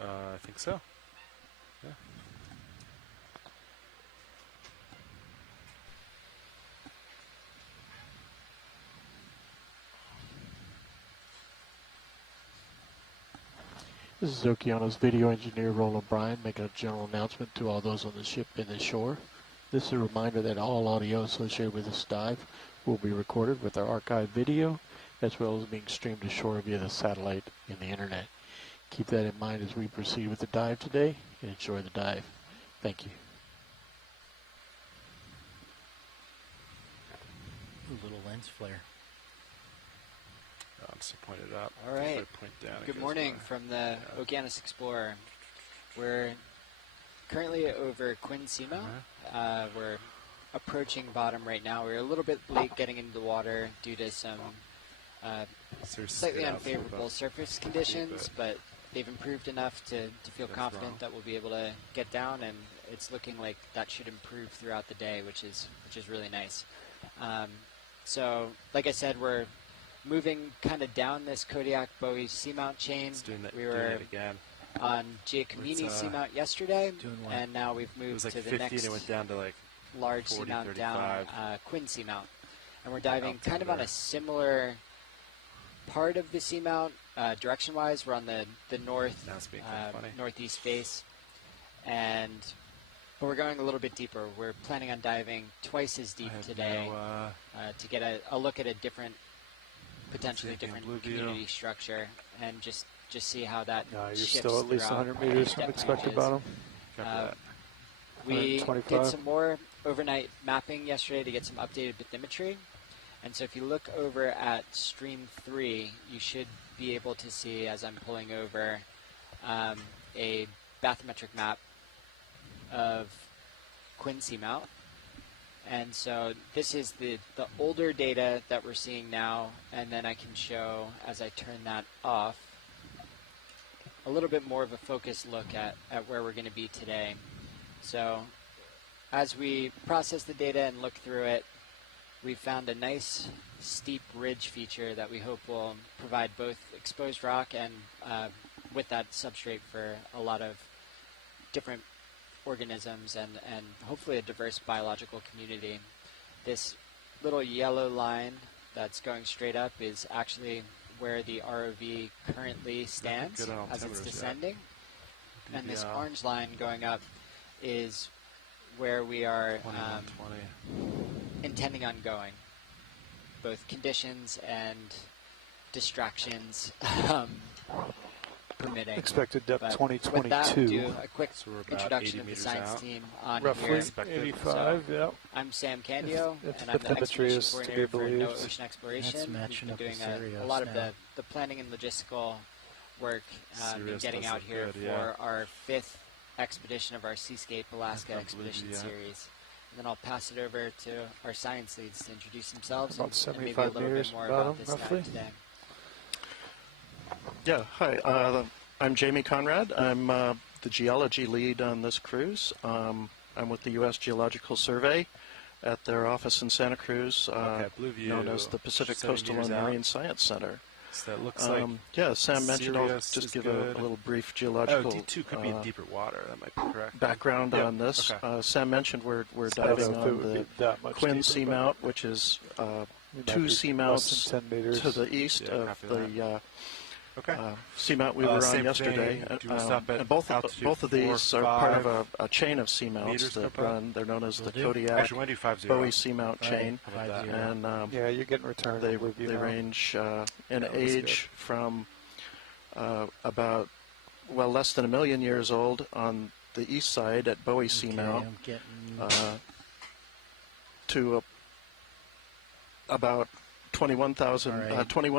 I think so. Yeah. This is Okeanos video engineer Roland Bryan making a general announcement to all those on the ship and the shore. This is a reminder that all audio associated with this dive will be recorded with our archive video, as well as being streamed ashore via the satellite and the internet. Keep that in mind as we proceed with the dive today, and enjoy the dive. Thank you. Ooh, little lens flare. I'm just pointed up. All right. If I point down, it Good goes morning away. from the Okeanos Explorer. We're currently over Quinn Seamount. We're approaching bottom right now. We're a little bit late getting into the water due to some slightly unfavorable surface conditions, but they've improved enough to feel confident that we'll be able to get down, and it's looking like that should improve throughout the day, which is really nice. So, like I said, we're moving kind of down this Kodiak-Bowie Seamount chain. We were on Giacomini Seamount yesterday, and now we've moved like to the 50 next and it went down to like large 40, seamount 35. down, Quinn Seamount. And we're diving kind of on a similar part of the seamount. Direction-wise, we're on the north, northeast face, but we're going a little bit deeper. We're planning on diving twice as deep today to get a look at a potentially different community structure, and just see how that You're shifts still at least throughout 100 meters from depth expected ranges. bottom. We 125. did some more overnight mapping yesterday to get some updated bathymetry. And so if you look over at stream 3, you should be able to see, as I'm pulling over, a bathymetric map of Quinn Seamount. And so this is the older data that we're seeing now, and then I can show, as I turn that off, a little bit more of a focused look at where we're going to be today. So as we process the data and look through it, we found a nice steep ridge feature that we hope will provide both exposed rock and with that substrate for a lot of different organisms and hopefully a diverse biological community. This little yellow line that's going straight up is actually where the ROV currently stands as it's descending. And this orange line going up is where we are intending on going. Both conditions and distractions permitting. Expected depth But 2022. with that, we'll do a quick So we're about introduction 80 of the meters science out. team on Roughly here. 85, yeah. I'm Sam Candio, If and I'm the bathymetry expedition is to be coordinator for believed. NOAA Ocean Exploration. That's We've matching been up doing with a Sirius lot of now. the planning and logistical work and Sirius getting does out look here good, for yeah. our 5th expedition of our Seascape Alaska I can't believe Expedition you yet. Series. And then I'll pass it over to our science leads to introduce themselves About and maybe a 75 little meters bit more bottom, about this roughly. dive today. Yeah, hi. I'm Jamie Conrad. I'm the geology lead on this cruise. I'm with the U.S. Geological Survey at their office in Santa Cruz, Okay, blue view. known as the Pacific 70 Coastal meters and out. Marine Science Center. So that looks like Yeah, Sam mentioned, I'll Sirius just is give good. a little brief Oh, geological D2 could be in deeper water. That might be correct. background Yeah, on this. okay. Sam mentioned we're I don't diving know if it on would the be that much Quinn deeper, Seamount, which is but it might 2 be less seamounts than 10 meters. to the east Yeah, of copy the Okay. seamount we were on same yesterday. thing. Do you want to stop at and both altitude of these 4, are part of 5 a chain of seamounts meters that per run. They're known as the do. Actually, when do you 50? Kodiak-Bowie seamount chain, How about that? and Yeah, you're getting returned. they with you they now. range in That looks age from about less than 1 million years old on the east side at Bowie Seamount I'm getting to about 21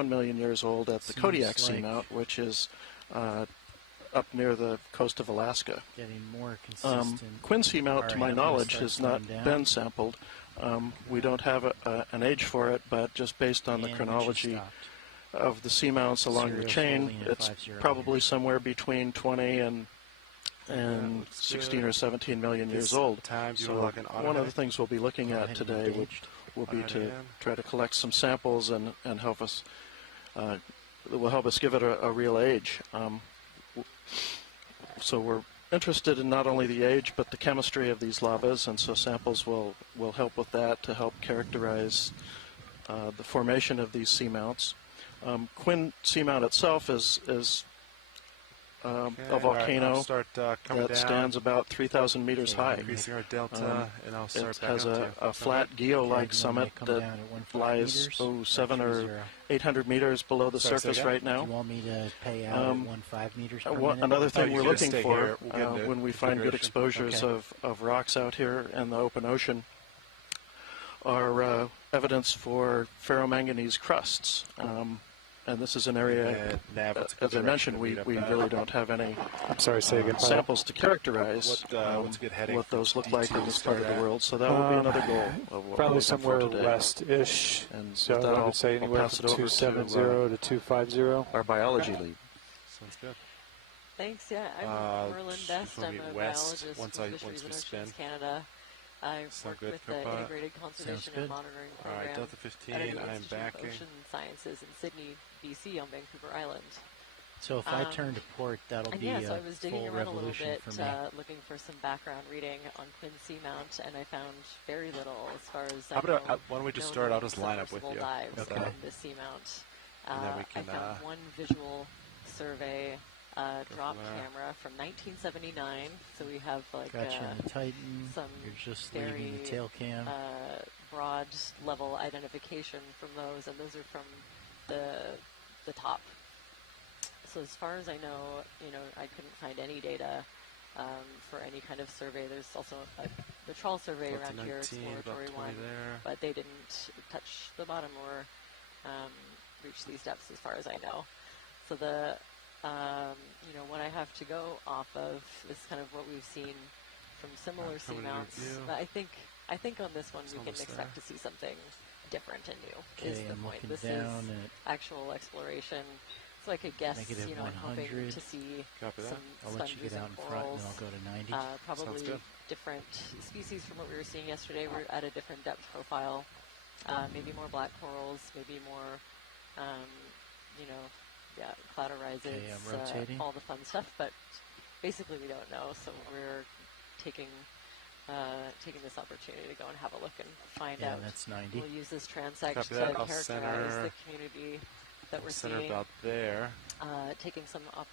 million years old at the Seems Kodiak like- Seamount, which is up near the coast of Alaska. getting more consistent. Quinn Seamount, Our to my heaviness knowledge, starts has not going down. been sampled. We don't have an age for it, but just based on the And when she chronology stopped. of the seamounts along the Serial chain, holding at it's 50 probably somewhere between 20 and looks 16 good. or 17 million This years old. time, do you So want to lock an auto one of the head? things we'll be looking Go at ahead and today engage. will be Auto to head. try to collect some samples and help us that will help us give it a real age. So we're interested in not only the age but the chemistry of these lavas, and so samples will help with that to help characterize the formation of these seamounts. Quinn Seamount itself is a volcano I'll start coming that down. stands about 3,000 meters high. Increasing our delta, and I'll start It back has up to a flat geo-like Okay, summit do you want me to come that down at 1.5 lies meters? 7 or 30. 800 meters below the Sorry, say surface again? right Do you now. want me to pay out at 1.5 meters per minute? Another Oh, thing you we're can looking stay for here. We'll get into when we find good configuration. exposures Okay. of rocks out here in the open ocean are evidence for ferromanganese crusts. And this is an area, Nav, what's a good as I direction mentioned, to we meet up we at? really don't have any I'm sorry, say again. Paul. samples to characterize what's a good heading what for those look like D2 in to this part of start the at? world. So that will be another goal of what we're Probably looking for somewhere today. west-ish. And So with that, I I'll would say anywhere pass from it over to 270 to 250. our biology lead. Sounds good. Thanks. Yeah, I'm Merlin just Best. wanna I'm meet a west biologist once with I- Fisheries once we and spin. Oceans Canada. I Sound work good, with the Copa? Integrated Conservation good. and Monitoring All Program right, Delta at 15, the I'm Institute backing. of Ocean Sciences in Sydney, BC, on Vancouver Island. So if I Um, turn to port, that'll And be yeah, a so I was digging full around a little revolution bit, for me. looking for some background reading on Quinn Seamount, and I found very little as far as How I about, know, why don't we just known start? I'll just line up with submersible you. dives Okay. on the Seamount. And then we I can, found one visual survey drop from there. camera from 1979, so we have like Got you in the Titan. some You're just very leaving the tail cam. broad level identification from those, and those are from the top. So as far as I know, I couldn't find any data for any kind of survey. There's also the trawl survey Delta around here, 19, about exploratory 20 one, there. but they didn't touch the bottom or reach these depths as far as I know. So the what I have to go off of is kind of what we've seen from similar coming to seamounts. review. But I think on this one we can almost expect there. to see something different and new. Is Okay, the I'm point. looking This down is at actual exploration. So I could guess, Negative I'm hoping 100. to see Copy that. some I'll let you sponges get out and in front, and corals. then I'll go to 90. Probably good. different species from what we were seeing yesterday. We're at a different depth profile. Maybe more black corals, maybe more, clouderizids, Okay, I'm rotating. all the fun stuff. But basically, we don't know. So we're taking this opportunity to go and have a look and find Yeah, out. that's 90. We'll use this transect Copy to that. I'll characterize center- the community that we're Center seeing. about there. Taking some And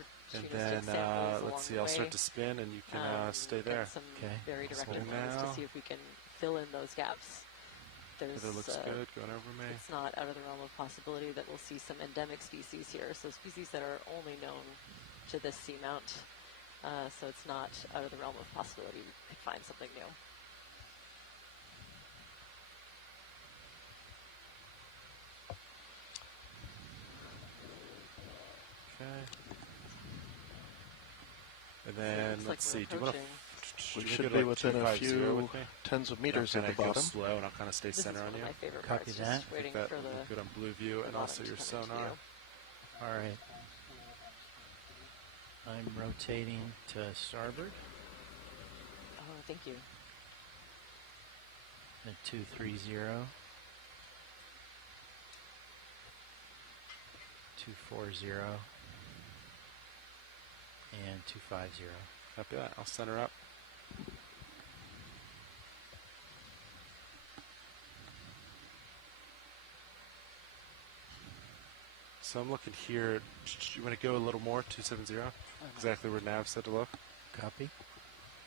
opportunistic then, samples along let's see, the I'll way. start to spin and you can stay get there. some Okay. very Let's directed go lines now. to see if we can fill in those gaps. there's Weather looks good going over me. it's not out of the realm of possibility that we'll see some endemic species here. So species that are only known to this seamount. So it's not out of the realm of possibility we could find something new. Okay. And then looks let's like see. Do you want to? We should be within a few tens of meters at the Go bottom. slow, and I'll kind of stay This center is on one you. of my favorite Copy parts, that. just waiting that for will look good on blue view, and bottom also to your come into sonar. view. All right. I'm rotating to starboard Oh, thank you. at 230, 240, and 250. Copy that. I'll center up. So I'm looking here. You want to go a little more? 270? Exactly where Nav said to look. Copy.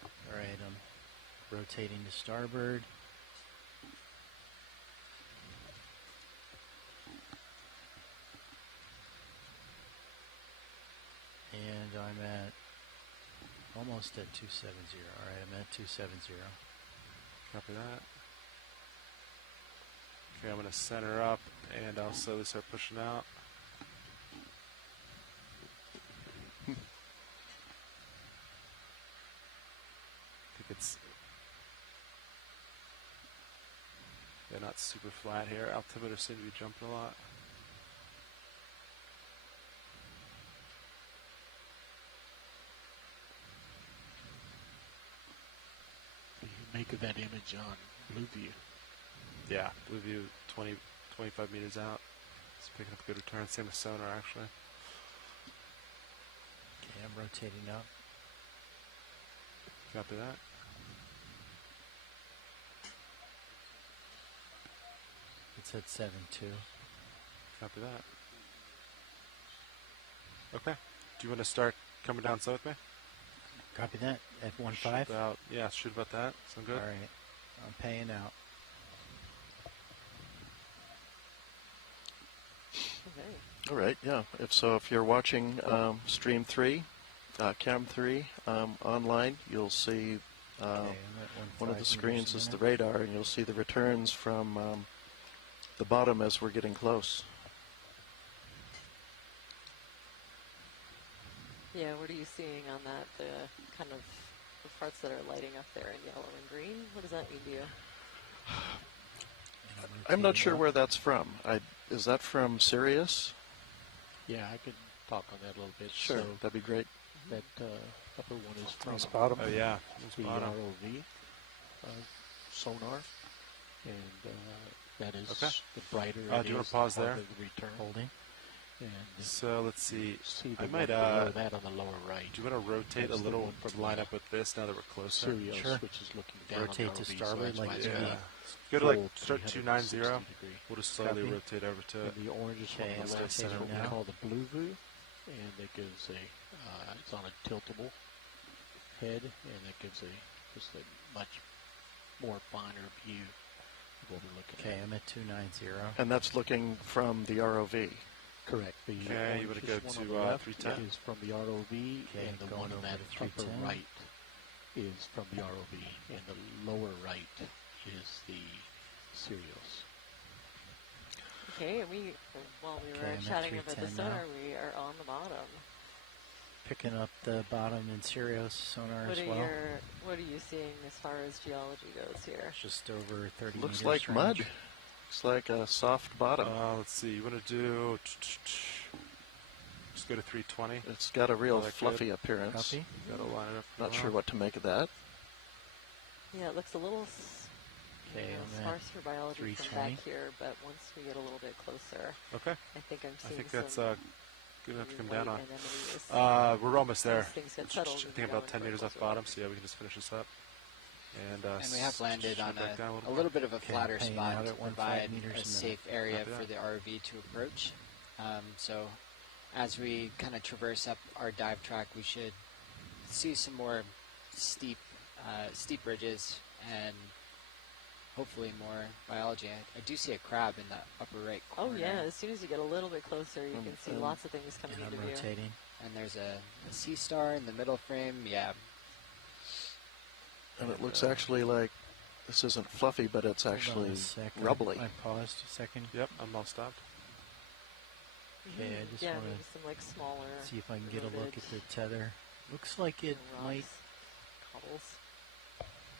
All right, I'm rotating to starboard. And I'm at almost at 270. All right, I'm at 270. Copy that. Okay, I'm going to center up, and I'll slowly start pushing out. I think it's not super flat here. Altimeter seems to be jumping a lot. What do you make of that image on Blue View? Yeah, Blue View 20, 25 meters out. It's picking up a good return. Same with sonar, actually. Okay, I'm rotating up. Copy that. It's at 7.2. Copy that. Okay. Do you want to start coming down slow with me? Copy that. At 1.5. Shoot about, yeah, shoot about that. Sound good? All right. I'm paying out. Okay. All right, yeah. If you're watching Stream 3, Cam 3 online, you'll see Okay, I'm at one of the 1.5 screens meters is a the minute. radar, and you'll see the returns from the bottom as we're getting close. Yeah, what are you seeing on that? The kind of the parts that are lighting up there in yellow and green? What does that mean to you? I'm not sure where that's from. Is that from Sirius? Yeah, I could talk on that a little bit. Sure, So that'd be great. that upper one is from Nice bottom. Oh, yeah. the Bottom. ROV sonar, and that is Okay. the brighter Do it you wanna is, pause the there? farther the return. Holding. And So let's see. see I the might, one below that on the lower right. do you want to rotate That's a the little one from to line up with this now that we're closer? Sirius, Sure. which is looking down Rotate on the to ROV, starboard so like that's this. why it's Yeah. a Go to like full start 360 290. degree. We'll just slowly Copy. rotate over to it. And the orange is Okay, on I'm the left, rotating is what we now. call the blue view, and it gives a it's on a tiltable head, and it gives just a much more finer view of what we're looking Okay, at. I'm at 290. And that's looking from the ROV. Correct. The Okay, you wanna orange go one on to, the left 310? is from the ROV, Okay, and the going one on over that to upper 310. right is from the ROV, and the lower right is the Sirius. Okay, and while we were Okay, I'm at chatting about the 310 sonar, now. we are on the bottom. Picking up the bottom in Sirius sonar What as are well. what are you seeing as far as geology goes here? Just over 30 Looks meters like range. mud. Looks like a soft bottom. Let's see. You want to do... Just go to 320. It's got a real that good? fluffy appearance. Copy. Got to line it up. Not sure what to make of that. Yeah, it looks a little Okay, I'm at sparse for biology from 320. back here, but once we get a little bit closer, Okay. I think I'm I seeing think that's some good enough to come white down on. anemones. We're almost there. As things get settled, I think we go about in 10 for a meters off closer bottom, look. so yeah, we can just finish this up. And we have landed on back down a little bit of a Okay, flatter paying spot out to at 1.5 provide meters a a minute. safe area Copy for that. the ROV to approach. So as we kind of traverse up our dive track, we should see some more steep ridges and hopefully more biology. I do see a crab in the upper right corner. Oh yeah, as soon as you get a little bit closer, you can see lots of things coming into view. Rotating. And there's a sea star in the middle frame. Yeah. And it looks actually like this isn't fluffy, but it's actually rubbly. I paused a second. Yep, I'm all stopped. Okay, I just want maybe some like smaller. see if I can get a look at the tether. Looks like it might. Cobbles.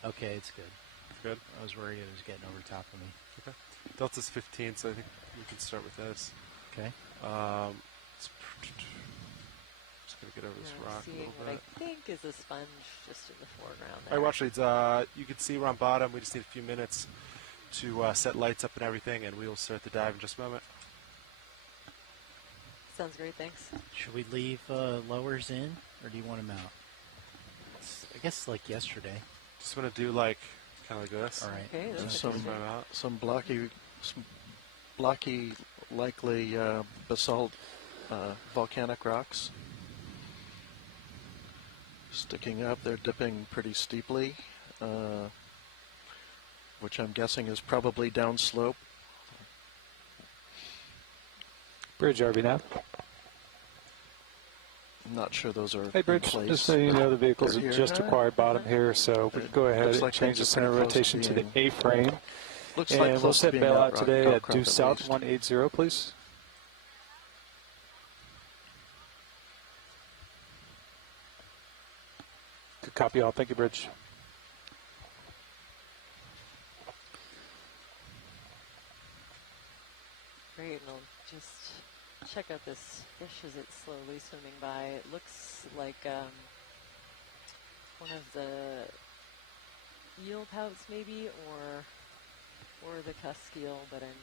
Okay, it's good. Good. I was worried it was getting over top of me. Okay. Delta's 15, so I think we can start with this. Okay. Just gonna get over this rock a Seeing little what bit. I think is a sponge just in the foreground All there. right, watch leads. You can see we're on bottom. We just need a few minutes to set lights up and everything, and we will start the dive in just a moment. Sounds great, thanks. Should we leave lowers in, or do you want them out? I guess like yesterday. Just want to do like kind of like this. All right. Okay, that's Some blocky, likely basalt volcanic rocks sticking up. They're dipping pretty steeply, which I'm guessing is probably downslope. Bridge, RV nav. I'm not sure those are Hey, Bridge, in place. just so you know, the vehicles They're have here. just acquired bottom here, so we can go ahead Looks and like change the things are center pretty close rotation to to the being- A-frame. Looks And like we'll close to set being bail out outrun- today at outcrop due at south least. 180, please. Good copy all. Thank you, Bridge. Great, and I'll just check out this fish as it's slowly swimming by. It looks like one of the eel pouts maybe, or the cusk eel, but I'm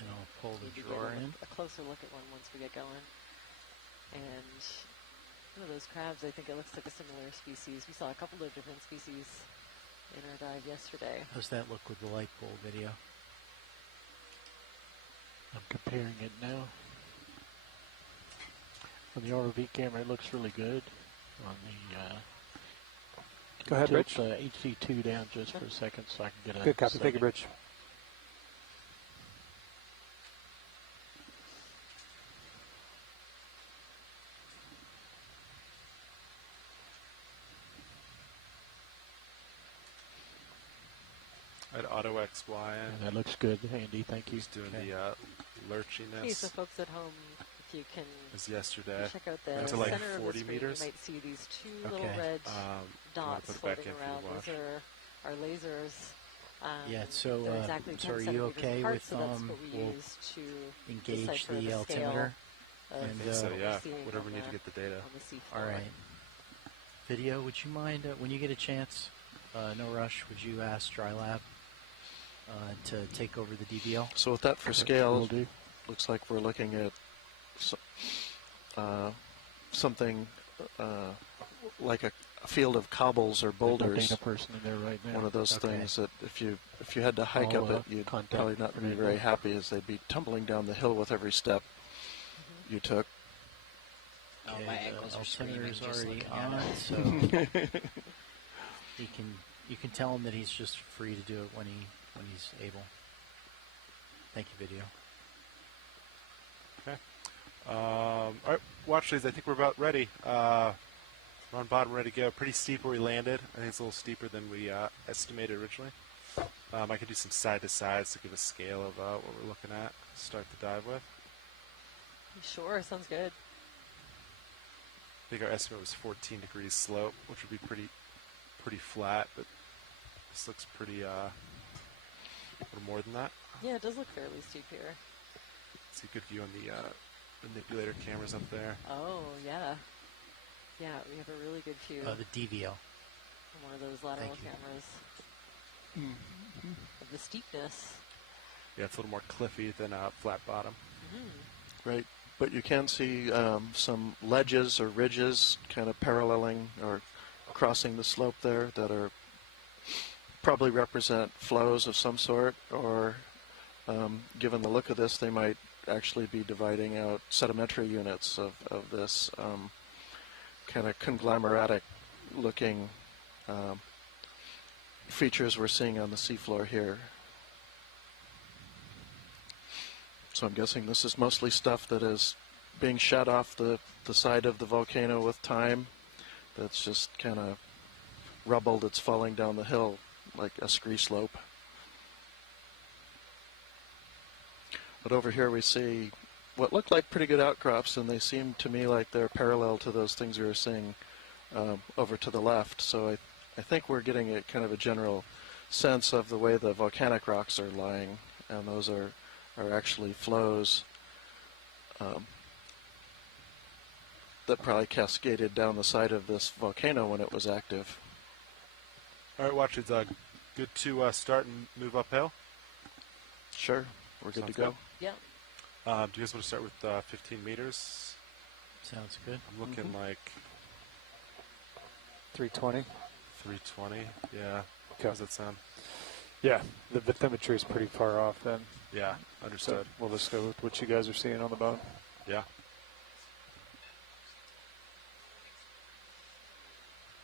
And I'll pull the maybe drawer get in. a closer look at one once we get going. And one of those crabs, I think it looks like a similar species. We saw a couple of different species in our dive yesterday. How's that look with the light pole video? I'm comparing it now. On the ROV camera, it looks really good. On the Go ahead, Rich. tilt HC2 down just for a second so I can get a Good copy. Thank you, second. Rich. I had Auto XY in. That looks good, Andy. Thank you. He's doing Okay. the lurchiness. Hey, so folks at home, if you can As yesterday. check out the To like center of the 40 screen, meters. you might see these two little Okay. red You wanna dots put it back floating in for around. the Those watch. are our lasers. Yeah, so, they're exactly so 10 are you centimeters okay apart, with, so that's what we we'll use to engage decipher the scale altimeter? of And, So what we're yeah, seeing whatever on we need to the- get the data. on the sea All floor. right. Video, would you mind, when you get a chance, no rush, would you ask DryLab to take over the DVL? So with that for Will scale, do. looks like we're looking at something like a field of cobbles or There's no boulders. data person in there right now. One of those Okay. things that if you had to hike I'll, up it, you'd contact probably not be Fernando. very happy, as they'd be tumbling down the hill with every step you took. Oh, Okay, my the ankles are screaming altimeter's just already looking on at it, so you can tell him that he's just free to do it when he's able. Thank you, video. Okay. All right, watch leads. I think we're about ready. We're on bottom, ready to go. Pretty steep where we landed. I think it's a little steeper than we estimated originally. I could do some side to sides to give a scale of what we're looking at. Start the dive with. Sure, sounds good. I think our estimate was 14 degrees slope, which would be pretty flat, but this looks pretty a little more than that. Yeah, it does look fairly steep here. See a good view on the manipulator cameras up there. Oh, yeah. Yeah, we have a really good view The DVL. on one of those lateral Thank you. cameras of the steepness. Yeah, it's a little more cliffy than flat bottom. Right, but you can see some ledges or ridges kind of paralleling or crossing the slope there that are probably represent flows of some sort, or given the look of this, they might actually be dividing out sedimentary units of this kind of conglomeratic looking features we're seeing on the seafloor here. So I'm guessing this is mostly stuff that is being shot off the side of the volcano with time. That's just kind of rubble that's falling down the hill like a scree slope. But over here we see what look like pretty good outcrops, and they seem to me like they're parallel to those things we were seeing over to the left. So I think we're getting a kind of a general sense of the way the volcanic rocks are lying, and those are actually flows that probably cascaded down the side of this volcano when it was active. All right, watch it, Doug. Good to start and move uphill? Sure, we're good to Sounds go. Yeah. Do you guys want to start with 15 meters? Sounds good. I'm looking like 320. 320. Yeah. Okay. How does that sound? Yeah, the bathymetry is pretty far off then. Yeah, understood. So we'll just go with what you guys are seeing on the boat. Yeah.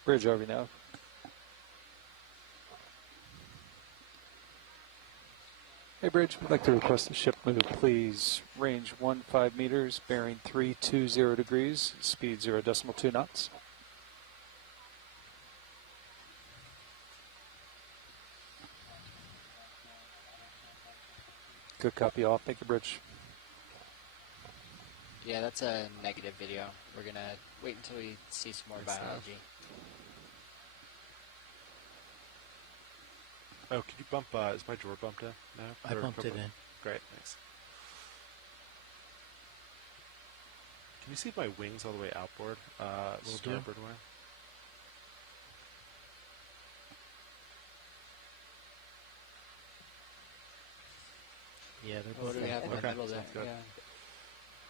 Bridge over now. Hey, Bridge, we'd like to request the ship move, please. Range 15 meters, bearing 320 degrees, speed 0.2 knots. Good copy, all. Thank you, Bridge. Yeah, that's a negative video. We're going to wait until we see some more biology. Oh, could you bump, is my drawer bumped in now? I bumped it in. Great, thanks. Can you see my wings all the way outboard? Starboard way? Yeah, they're What do we have in the Okay, middle there? sounds good. Yeah.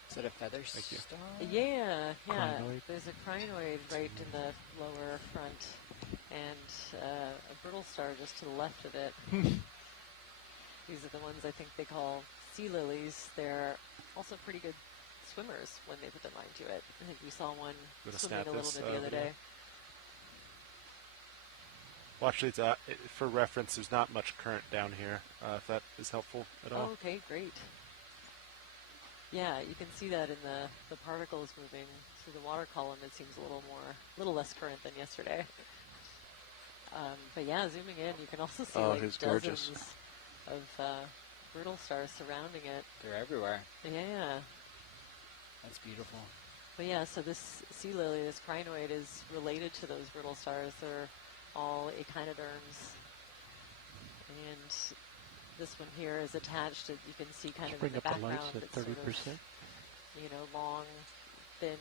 Is that a feather Thank you. star? Yeah. Crinoid. There's a crinoid right in the lower front, and a brittle star just to the left of it. These are the ones I think they call sea lilies. They're also pretty good swimmers when they put their mind to it. I think we saw one swimming a little bit the other day. Well, actually, it's, for reference, there's not much current down here, if that is helpful at all. Oh, okay, great. Yeah, you can see that in the particles moving through the water column. It seems a little less current than yesterday. But yeah, zooming in, you can also see like dozens of brittle stars surrounding it. They're everywhere. Yeah. That's beautiful. But yeah, so this sea lily, this crinoid, is related to those brittle stars. They're all echinoderms. And this one here is attached, you can see kind of in the background, it's sort of, long, thin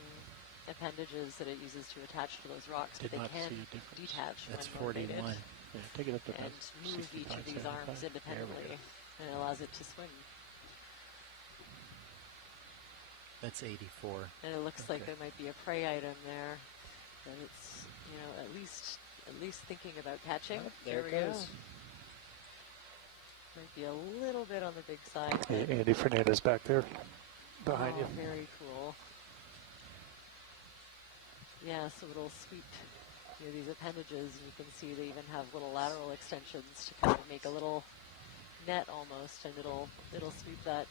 appendages that it uses to attach to those rocks, but they can detach That's when motivated. 41. Yeah, take it up to and move each of these arms independently, and it allows it to swim. That's 84. And it looks like there might be a prey item there that it's, at least thinking about catching. Oh, there it goes. Might be a little bit on the big side. Hey, Andy Fernandez back there behind you. Very cool. Yeah, so it'll sweep these appendages, and you can see they even have little lateral extensions to kind of make a little net almost, and it'll sweep that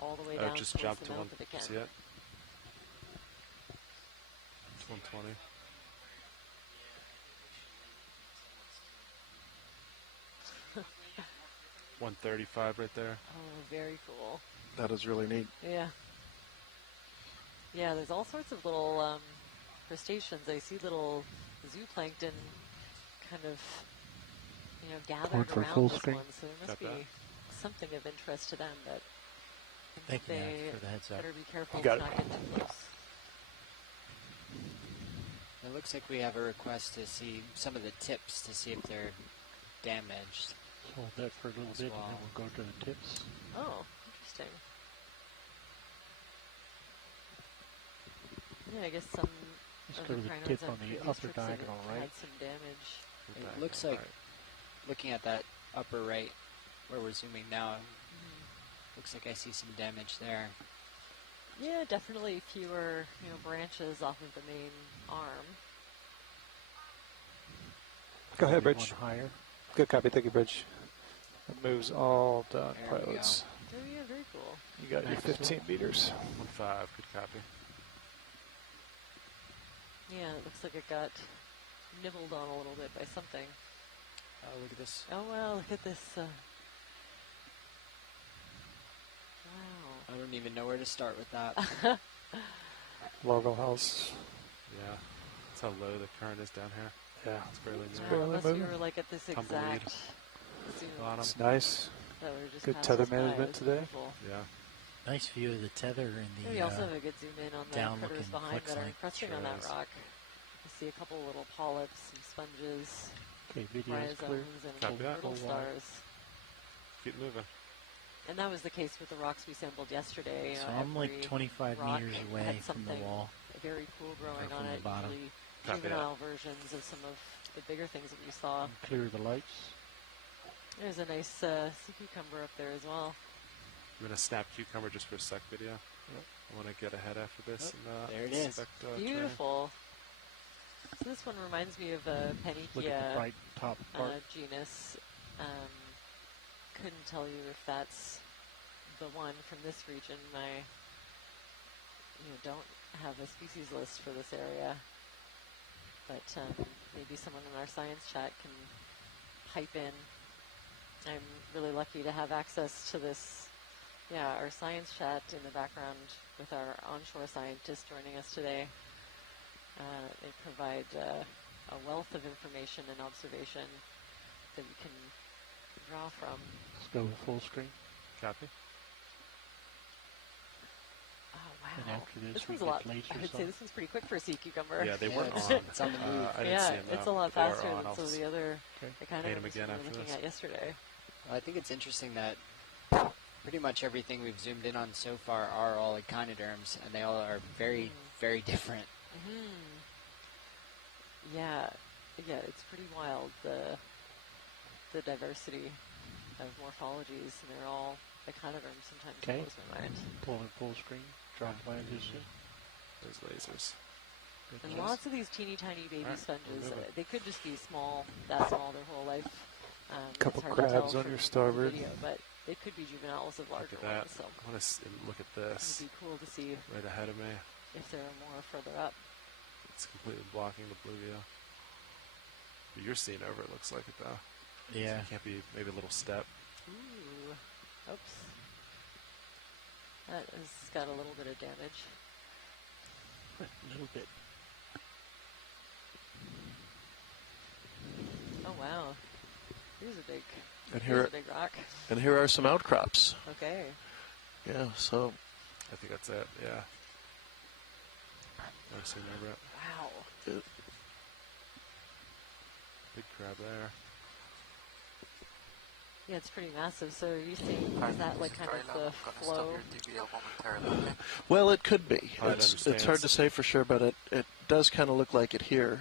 all the way down just towards jump the to mouth if it can. See it? It's 120. $135 right there. Oh, very cool. That is really neat. Yeah. Yeah, there's all sorts of little crustaceans. I see little zooplankton kind of, gathered for around full this screen. one. So there must be something of interest to them, but Thank you, they Matt, for the heads up. better be careful You to got not it. get too close. It looks like we have a request to see some of the tips to see if they're damaged. Hold that for a little bit, well. and then we'll go to the tips. Oh, interesting. Yeah, I guess some Let's of go to the the crinoids tip on on the previous upper trips have diagonal right. had some damage. It looks like, looking at that upper right, where we're zooming now, looks like I see some damage there. Yeah, definitely fewer, branches off of the main arm. Go ahead, Maybe Bridge. One higher. Good copy. Thank you, Bridge. It moves all done, There we pilots. Oh, yeah, very cool. You got your 15 meters. 1-5, good copy. Yeah, it looks like it got nibbled on a little bit by something. Oh, look at this. Oh, wow, look at this. Wow. I don't even know where to start with that. Logo house. Yeah. That's how low the current is down here. Yeah. It's barely It's moving. barely Unless moving. we were like at this Tumbleweed. exact zoom. Bottom. It's nice. That we were just Good passed tether us by. management It's today. beautiful. Yeah. Nice view of the tether and the We also have a good zoom in on the down critters looking behind flex that are line. encrusting Sure on that is. rock. You see a couple little polyps, some sponges, Okay, video is clear. rhizomes, and Copy that. turtle Full wide. stars. Keep moving. And that was the case with the rocks we sampled yesterday. So I'm like Every 25 rock meters had away from the something wall. very cool growing Or on from the it. bottom. Usually Copy that. juvenile versions of some of the bigger things that we saw. Clear the lights. There's a nice sea cucumber up there as well. I'm going to snap cucumber just for a sec video. I want to get ahead after this. Oh, and, there it is. inspect, terrain. Beautiful. So this one reminds me of a Look at the Panikia bright top part. genus. Couldn't tell you if that's the one from this region. I don't have a species list for this area, but maybe someone in our science chat can pipe in. I'm really lucky to have access to this. Yeah, our science chat in the background with our onshore scientists joining us today. They provide a wealth of information and observation that we can draw from. Let's go full screen. Copy. Oh, And wow. after this, This we one's a get lot. laser I would say sun. this one's pretty quick for a sea cucumber. Yeah, they Yeah, weren't it's- on. it's on the move. I didn't Yeah, see them, it's though. a lot They were faster on. than I'll some of the other Okay. kind Paint of 'em again we were after looking this. at yesterday. I think it's interesting that pretty much everything we've zoomed in on so far are all echinoderms, and they all are very, very different. Yeah, it's pretty wild, the diversity of morphologies, and they're all echinoderms. Sometimes Okay. blows my mind. Pulling full screen. Drop lasers in. There's lasers. Good And job. lots of these teeny tiny baby Alright, sponges, we'll move it. they could just be small, that small their whole life. Couple it's hard to crabs tell on from your the starboard. Video, but they could be juveniles of larger Look at that. ones, so I want to look at it this. would be cool to see Right ahead of me. if there are more further up. It's completely blocking the blue view. But you're seeing over, it looks like it, though. Yeah. So it can't be maybe a little step. Ooh, oops. That has got a little bit of damage. A little bit. Oh wow, here's a big, And here's here, a big rock. and here are some outcrops. Okay. Yeah, so I think that's it, yeah. I've seen over it. Wow. Big crab there. Yeah, it's pretty massive. So are you saying, is that like kind of the flow? well, it could be. Hard to It's hard understand. to say for sure, but it does kind of look like it here.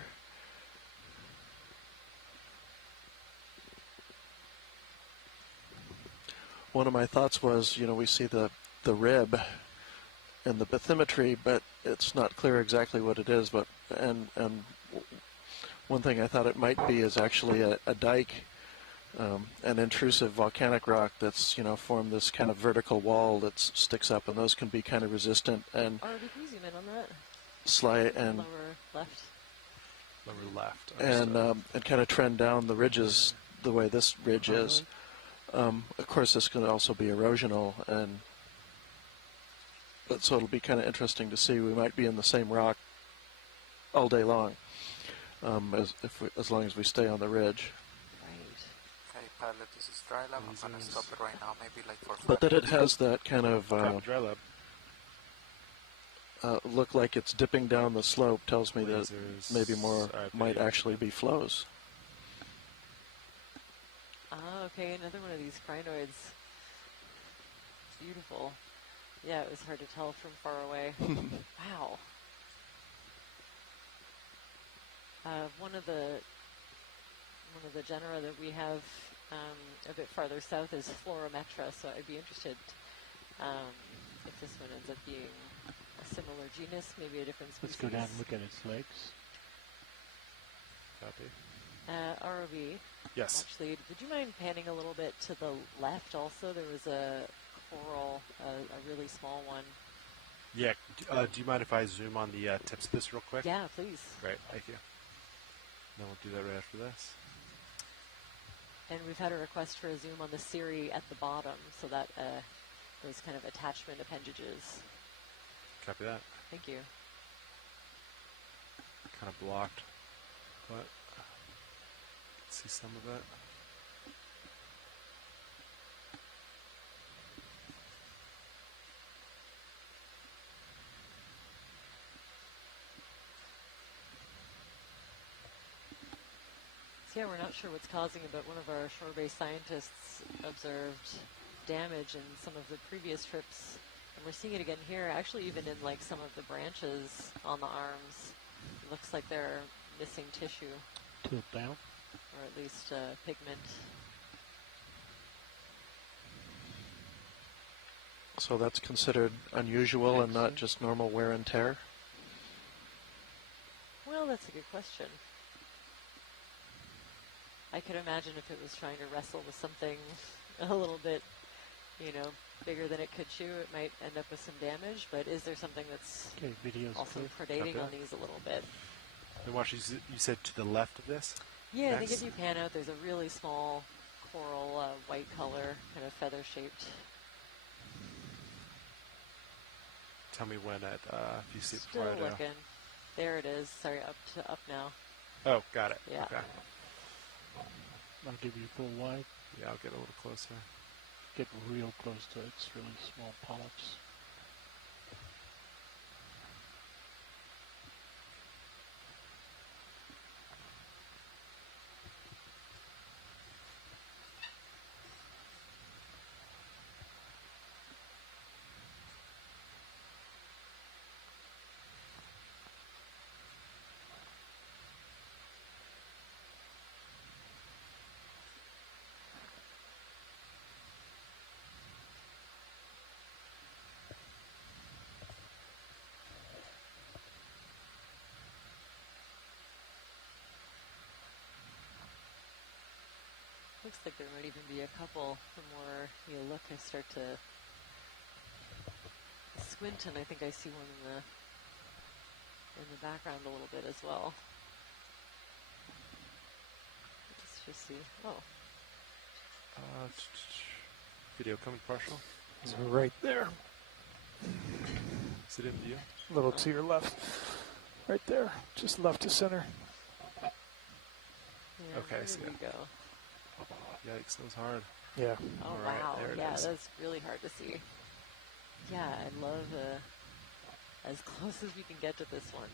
One of my thoughts was, we see the rib in the bathymetry, but it's not clear exactly what it is. But and one thing I thought it might be is actually a dike, an intrusive volcanic rock that's formed this kind of vertical wall that sticks up, and those can be kind of resistant and Or can you zoom in on that? slide and Lower left. Lower left. and kind of trend down the ridges the way this ridge is. Of course, this can also be erosional, so it'll be kind of interesting to see. We might be in the same rock all day long, as long as we stay on the ridge. Okay, pilot, this is dry lab. I'm gonna stop it right now. Maybe like for. But that it has that kind of dry lab. look like it's dipping down the slope tells me that Lasers. maybe more Alright, might video. actually be flows. Ah, okay, another one of these crinoids. Beautiful. Yeah, it was hard to tell from far away. Wow. One of the genera that we have a bit farther south is Florometra, so I'd be interested if this one ends up being a similar genus, maybe a different Let's species. go down and look at its legs. Copy. ROV. Yes. Actually, would you mind panning a little bit to the left also? There was a coral, a really small one. Yeah. Do you mind if I zoom on the tips of this real quick? Yeah, please. Great. Thank you. Then we'll do that right after this. And we've had a request for a zoom on the Siri at the bottom, so that those kind of attachment appendages. Copy that. Thank you. Kind of blocked, but see some of it. So yeah, we're not sure what's causing it, but one of our shore-based scientists observed damage in some of the previous trips, and we're seeing it again here, actually even in like some of the branches on the arms. It looks like they're missing tissue. Tilt down. Or at least pigment. So that's considered unusual and not just normal wear and tear? Well, that's a good question. I could imagine if it was trying to wrestle with something a little bit, bigger than it could chew, it might end up with some damage, but is there something that's also predating on these a little bit? And watch, you said to the left of this? Yeah, Next. I think if you pan out, there's a really small coral white color, kind of feather-shaped. Tell me when if you see it Still before I do. looking. There it is. Sorry, up now. Oh, got it. Yeah. Okay. I'll give you full wide. Yeah, I'll get a little closer. Get real close to its really small polyps. Looks like there might even be a couple. The more you look, I start to squint, and I think I see one in the background a little bit as well. Let's just see. Oh. Video coming partial. So right there. Is it in view? A little to your left. Right there. Just left to center. Yeah, Okay, I see there it. we go. Yikes, that was hard. Yeah. Oh, all right, wow. there it Yeah, is. that's really hard to see. Yeah, I love as close as we can get to this one.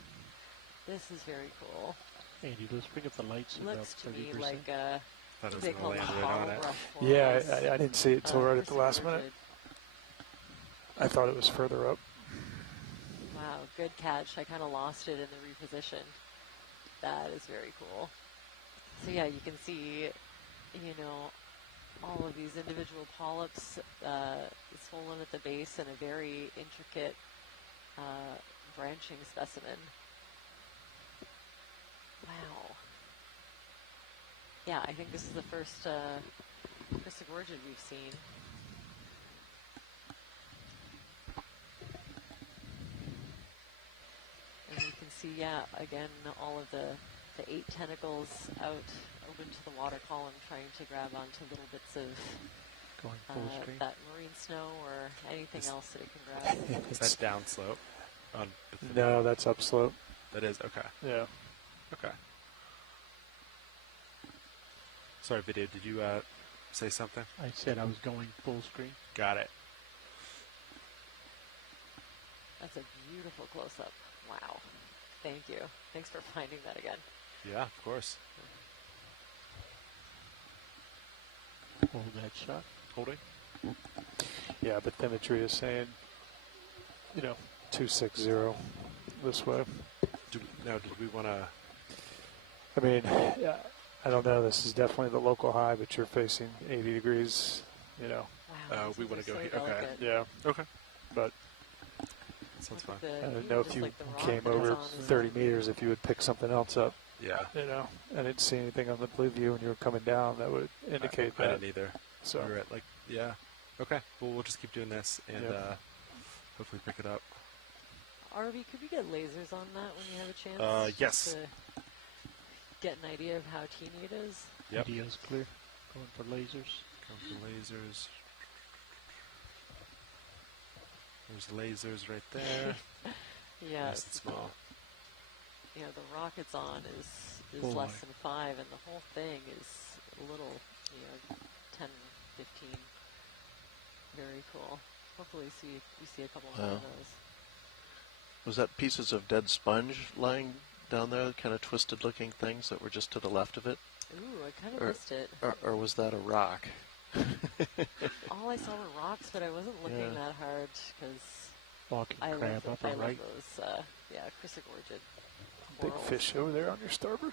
This is very cool. Andy, let's bring up the lights about Looks to 30%. me like Thought it was they gonna call land them right on bottle it. brush Yeah, corals. I didn't see it till right at the last minute. Cruciforgid. I thought it was further up. Wow, good catch. I kind of lost it in the reposition. That is very cool. So yeah, you can see, all of these individual polyps swollen at the base and a very intricate branching specimen. Wow. Yeah, I think this is the first Cruciforgid we've seen. And you can see, yeah, again, all of the 8 tentacles out open to the water column, trying to grab onto little bits of Going full screen. that marine snow or anything else that it can grab. Is that downslope? No, that's upslope. That is, okay. Yeah. Okay. Sorry, video, did you say something? I said I was going full screen. Got it. That's a beautiful close-up. Wow. Thank you. Thanks for finding that again. Yeah, of course. Hold that shot. Holding. Yeah, but Bathymetry is saying, 260 this way. Did we want to... I mean, yeah, I don't know. This is definitely the local high, but you're facing 80 degrees, Wow. we want to go so here. delicate. Okay. Yeah. Okay. But Sounds fine. I don't know if just you like the rock came that it's over on is 30 meters if you would pick something else up. Yeah. You know, I didn't see anything on the blue view when you were coming down that would indicate I that. didn't either. So we were at yeah. Okay. Well, we'll just keep doing this and hopefully pick it up. RV, could we get lasers on that when you have a chance? Yes. To get an idea of how teeny it is? Yep. Video's clear. Going for lasers. Going for lasers. There's lasers right there. Yeah. Nice and small. You know, the rockets on is Oh less my. than 5, and the whole thing is a little, 10, 15. Very cool. Hopefully we see a couple more of those. Was that pieces of dead sponge lying down there, kind of twisted looking things that were just to the left of it? Ooh, I kind of missed it. Or was that a rock? All I saw were rocks, but I wasn't looking that hard because Walking I crab love, upper I love right. those, chrysogorgid big corals. fish over there on your starboard.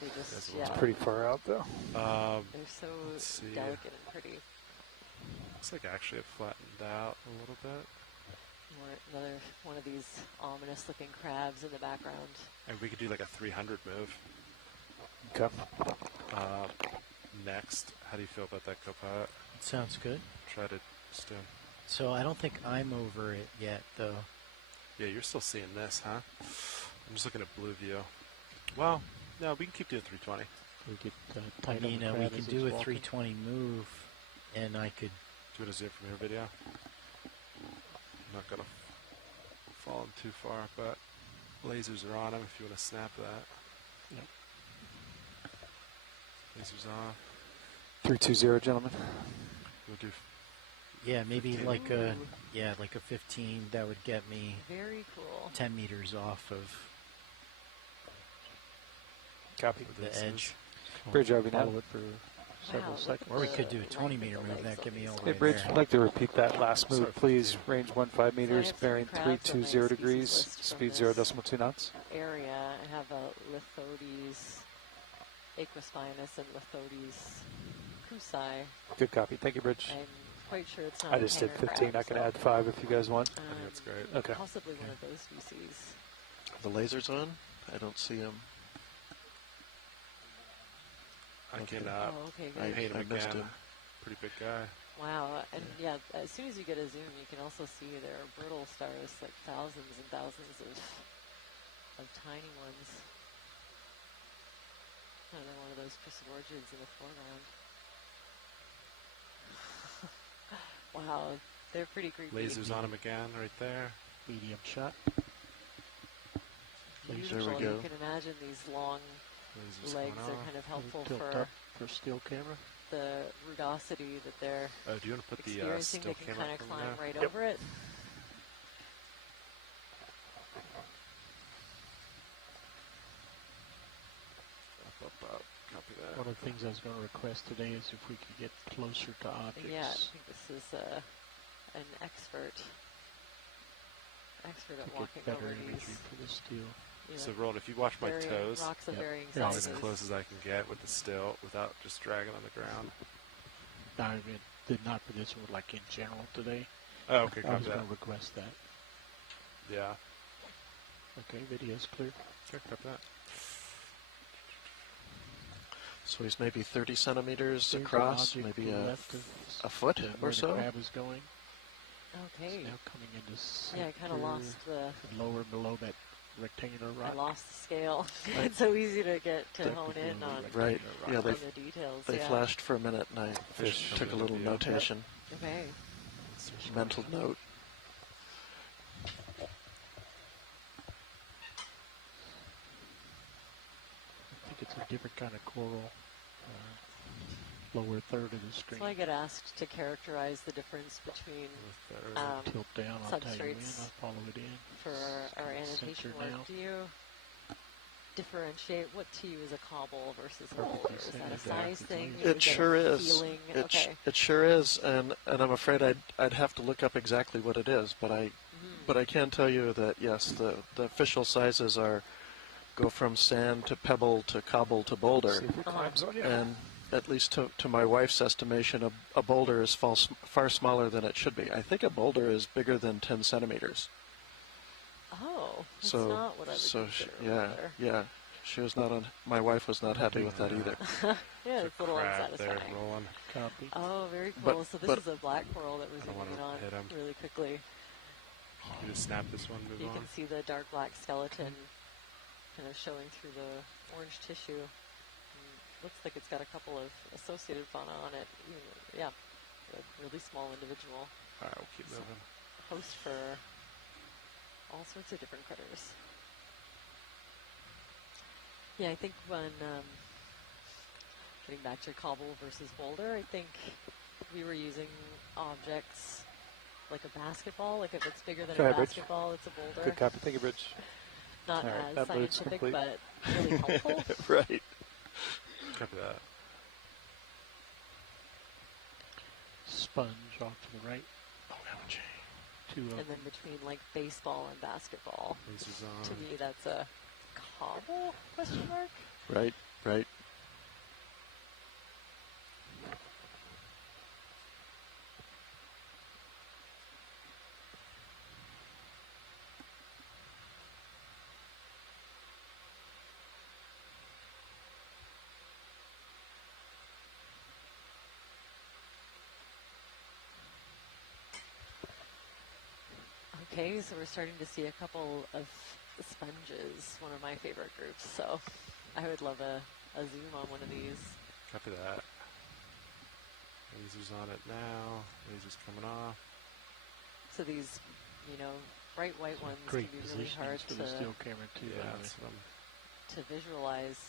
They just, It's pretty far out though. they're so delicate and pretty. Looks like actually it flattened out a little bit. Another one of these ominous looking crabs in the background. And we could do like a 300 move. Okay. Next, how do you feel about that, Copilot? Sounds good. Try to still. So I don't think I'm over it yet, though. Yeah, you're still seeing this, huh? I'm just looking at blue view. Well, no, we can keep doing 320. We could I tight mean, on the we crab can as do he's a walking. 320 move, and I could. Do you want to zoom from here video? I'm not going to fall in too far, but lasers are on him if you want to snap that. Yep. Lasers off. 320, gentlemen. We'll do. Yeah, maybe 15. like a 15. That would get me Very cool. 10 meters off of Copy. the edge. Bridge RV now. Follow it for several seconds. Or we could do a 20 meter move. That get me all the Hey, way Bridge, there. I'd like to repeat that last move, Sorry. please. Range 15 meters, have bearing some crabs on my 320 species degrees, list from speed this. 0.2 knots. Area. I have a Lithodes aquaspinus and Lithodes cruci. Good copy. Thank you, Bridge. I'm quite sure it's not I a just did hanger 15. crab, I can so, add 5 if you guys want. I think that's great. Okay. Possibly one of those species. The lasers on? I don't see them. I can okay, good. paint him I missed again. him. Pretty big guy. Wow, and yeah, as soon as you get a zoom, you can also see there are brittle stars, like thousands and thousands of tiny ones. Another one of those chrysogorgids in the foreground. Wow, they're pretty creepy. Lasers on him again, right there. Medium shot. Beautiful. There we go. You can imagine these long Lasers legs going are off. kind of helpful Tilt for up for still camera. the rugosity that they're Oh, do you want to put the experiencing. still They can camera kind of from climb there? right over it. Up. Copy that. One of the things I was going to request today is if we could get closer to objects. Yeah, I think this is an expert to at get walking better over imagery these. for the steel. So, Roland, if you watch my varying toes, rocks of varying Yeah, as sizes. close as I can get with the still without just dragging on the ground. No, I mean, did not for this one, like in general today. Oh, okay, I was copy going that. to request that. Yeah. Okay, video's clear. Sure, copy that. So he's maybe 30 centimeters There's an across, object maybe to the a left of foot where or the so. crab is going. Okay. It's now coming into Yeah, I kind of lost the. lower below that rectangular rock. I lost the scale. It's so easy to get to Definitely hone in below on, the Right. Yeah, on they the details. they yeah. flashed for a minute, and I Fish took a coming little into view. notation, Okay. mental note. I think it's a different kind of coral. Lower third of the screen. So I get asked to characterize the difference between Tilt down, I'll tell you when, substrates I'll follow it in. for our annotation Center work. now. Do you differentiate what to you is a cobble versus a Perfectly boulder? Is that a centered size there. thing? It that sure a is. Feeling? Okay. It sure is, and I'm afraid I'd have to look up exactly what it is, but I can tell you that yes, the official sizes go from sand to pebble to cobble to boulder, See if it climbs on you. and at least to my wife's estimation, a boulder is far smaller than it should be. I think a boulder is bigger than 10 centimeters. Oh, that's So not what I would consider a yeah, boulder. yeah. She was not on. My wife was not happy with that either. Yeah, it's a little crab there unsatisfying. rolling. Copy. Oh, very cool. But- So this but- is a black coral that we're I don't zooming in on wanna hit 'em. really quickly. You just snap this one, move You on. can see the dark black skeleton kind of showing through the orange tissue. Looks like it's got a couple of associated fauna on it. Yeah, a really small individual. All right, we'll keep moving. Host for all sorts of different critters. Yeah, I think when getting back to cobble versus boulder, I think we were using objects like a basketball. Like if it's bigger than Try a a bridge. basketball, it's a boulder. Good copy. Thank you, Bridge. Not All right, as that loop's scientific, complete. but really helpful. Right. Copy that. Sponge off to the right. Two of And then them. between like baseball and basketball, Lasers to on. me that's a cobble question mark. Right. Right. Okay, so we're starting to see a couple of sponges, one of my favorite groups. So I would love a zoom on one of these. Copy that. Lasers on it now. Lasers coming off. So these, bright white ones Great can be really hard positions for the still camera too. Yeah, by the way. that's what I'm. to visualize.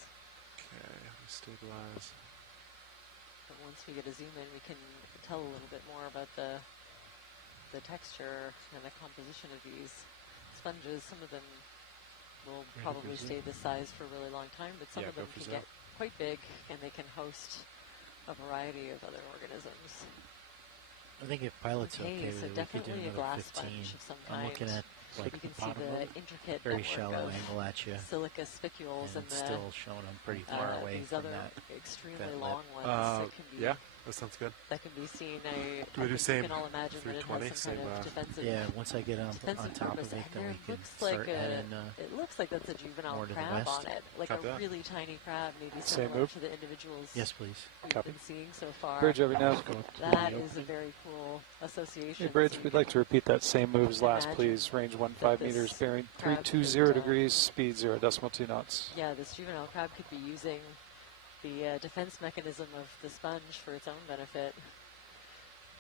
Okay, let me stabilize. But once we get a zoom in, we can tell a little bit more about the texture and the composition of these sponges. Some of them will Ready probably for stay zoom? this size for a really long time, but some Yeah, of them go for can zoom. get quite big and they can host a variety of other organisms. I think if pilot's Okay, okay so with it, we could do definitely a another glass 15. sponge of some I'm looking kind. at like You the can see bottom the of it, intricate very network shallow of angle at you, silica spicules and and it's the still showing them pretty far away these from other that. extremely that long lip. ones that can be Yeah, that sounds good. that can be seen. Do I we do think you same can all imagine that it 320, has some kind same, of defensive. Yeah, once I get on defensive top purpose, of it, and then there we can looks start like adding. it looks like that's a juvenile more to the crab west. on it, like Copy a that. really tiny crab, maybe Same similar move. to the individuals Yes, please. we've Copy. been seeing so far. Bridge every now. That is a very cool association. Hey, Bridge, So you we'd like to can repeat that same move as last, imagine please. Range that 15 meters, this bearing crab 320 could, degrees, speed 0.2 knots. Yeah, this juvenile crab could be using the defense mechanism of the sponge for its own benefit.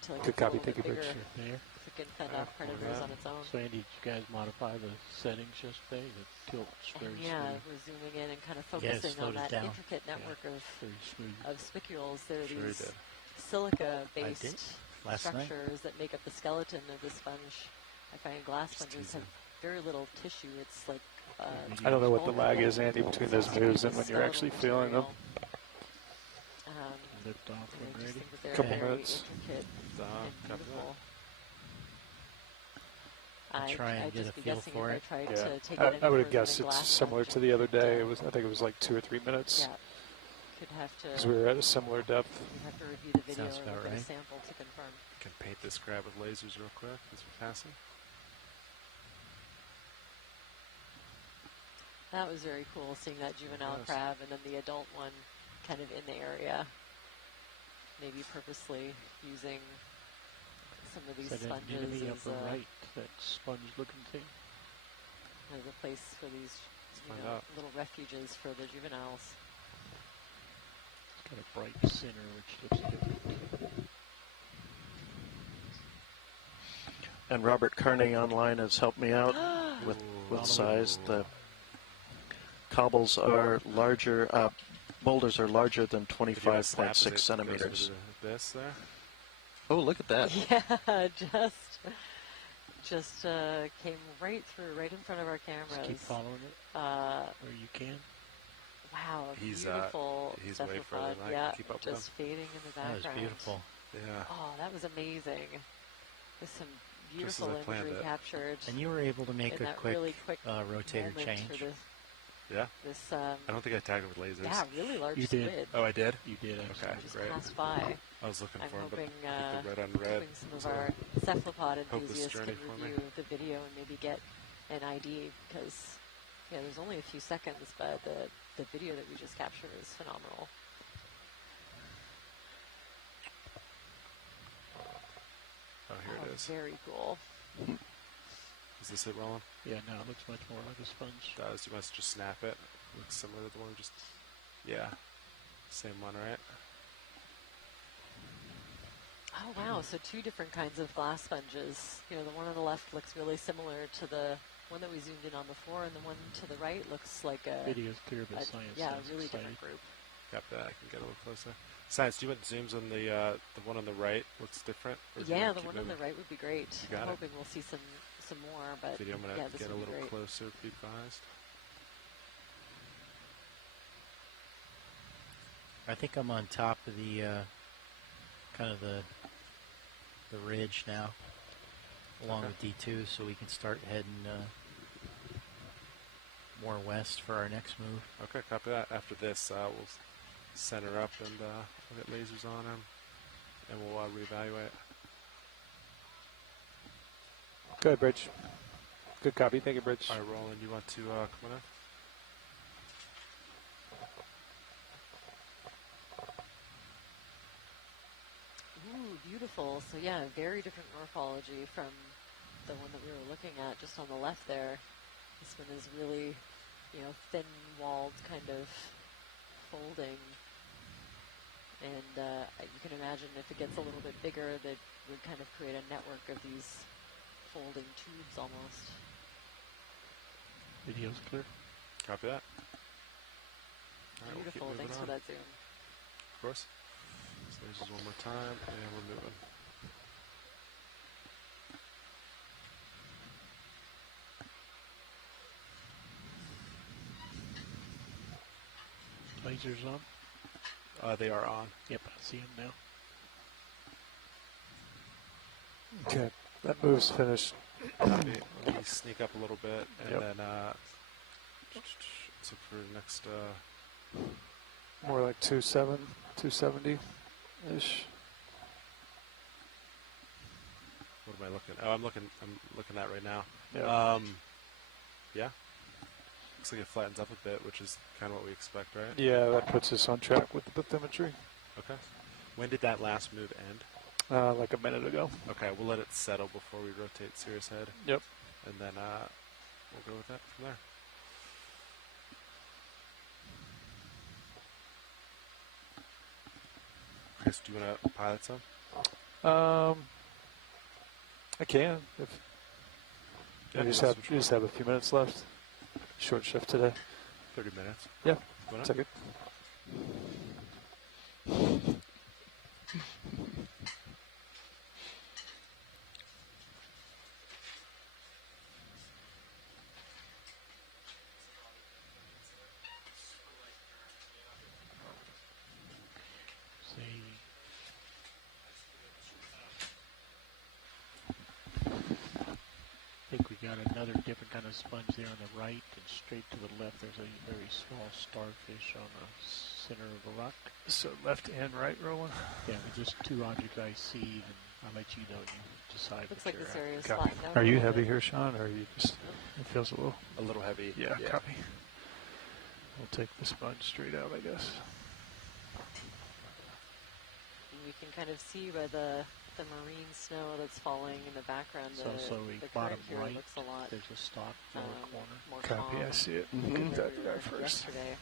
To like Good get a copy. little Thank you, bit Bridge. bigger, There. if it can fend off predators on its own. So Andy, did you guys modify the settings yesterday? The tilt very And yeah, smooth. we're zooming in and kind of Yeah, focusing slowed on it that down. intricate network Very smooth. of spicules. There are Sure you these did. silica-based Last night. structures that make up the skeleton of the sponge. I find glass Just sponges have teasing. very little tissue. It's like I don't know what the molded lag like is, Andy, between those moves and when you're actually feeling them. Lift off I when just ready. think that they're Couple very minutes. intricate Copy and that. beautiful. I'll try and I'd get just a be feel guessing for if it. I tried Yeah, to take it I any would further guess than it's glass similar sponge. to the other day. I think it was like 2 or 3 minutes Yeah, could have to. because we were at a similar depth. We'd have to review the video Sounds and about look at a right. sample to confirm. Can paint this crab with lasers real quick as we're passing. That was very cool, seeing that juvenile Yes. crab and then the adult one kind of in the area. Maybe purposely using some of these Is that an sponges enemy as upper right, that sponge-looking thing? a place for these find out. little refuges for the juveniles. It's got a bright center, which looks different. And Robert Carney online has helped me out with size. The cobbles are larger, boulders are larger than If you have a snap, is 25.6 it goes centimeters. into this there. Oh, look at that. Yeah, just came right through, right in front of our cameras. Just keep following it where you can. Wow, He's, beautiful he's way further cephalopod. than I Yeah, can keep up with just him. fading in the That was background. beautiful. Yeah. Oh, that was amazing. There's some Just beautiful as I planned imagery it. captured. And you were able to make in a that quick, really quick rotator moment change. for Yeah. this I don't think I tagged him with lasers. yeah, really large You did. squid. Oh, I did? You did, Okay, Just great. passed by. I was looking I'm for him, but hoping, the red on red. hoping some of our cephalopod hopeless enthusiasts can journey for me. review the video and maybe get an ID, because Yeah, there's only a few seconds, but the video that we just captured is phenomenal. Oh, here it is. Very cool. Is this it, Roland? Yeah, now it looks much more like a sponge. It does. You must just snap it. Looks similar to the one we just... Yeah. Same one, right? Oh, wow. So two different kinds of glass sponges. You know, the one on the left looks really similar to the one that we zoomed in on before, and the one to the right looks like a... Video's clear, but science yeah, sounds really exciting. different group. Got that. I can get a little closer. Science, do you want zooms on the one on the right? Looks different? Or do you Yeah, wanna the keep one on the moving? right would be great. You got I'm it. hoping we'll see some more, but Video, I'm going to yeah, this get a would be little great. closer, be advised. I think I'm on top of the kind of the ridge now, along with D2, so we can start heading more west for our next move. Okay, copy that. After this, we'll center up and we'll get lasers on him, and we'll reevaluate. Go ahead, Bridge. Good copy. Thank you, Bridge. All right, Roland, you want to come on in? Ooh, beautiful. So yeah, very different morphology from the one that we were looking at just on the left there. This one is really, you know, thin-walled kind of folding. And you can imagine if it gets a little bit bigger, that would kind of create a network of these folding tubes almost. Video's clear. Copy that. All right, Beautiful. we'll keep Thanks moving for on. that zoom. Of course. So lasers one more time, and we're moving. Lasers on. They are on. Yep, I see them now. Okay, that move's finished. Copy. Let me sneak up a little bit, and Yep. then let's look for next. More like 270-ish. What am I looking? Oh, I'm looking at right now. Yeah. Yeah. Looks like it flattens up a bit, which is kind of what we expect, right? Yeah, that puts us on track with the bathymetry. Okay. When did that last move end? Like a minute ago. Okay, we'll let it settle before we rotate Cirrus head. Yep. And then we'll go with that from there. Chris, do you want to pilot some? I can. If Yeah, you just have a few minutes left. Short shift today. 30 minutes. Yeah. Why not? Take it. I think we got another different kind of sponge there on the right, and straight to the left there's a very small starfish on the center of a rock. So left and right, Roland? Yeah, just two objects I see, and I'll let you know when you decide. Looks what like you're this area is after. flattened out. Are you heavy here, Sean, or are you just... It feels a little heavy. Yeah, copy. We'll take the sponge straight out, I guess. We can kind of see by the marine snow that's falling in the background. So we the bottom current here right, looks a lot. there's a stock lower corner. More Copy, calm I see it. than Get that we guy were first. Yesterday.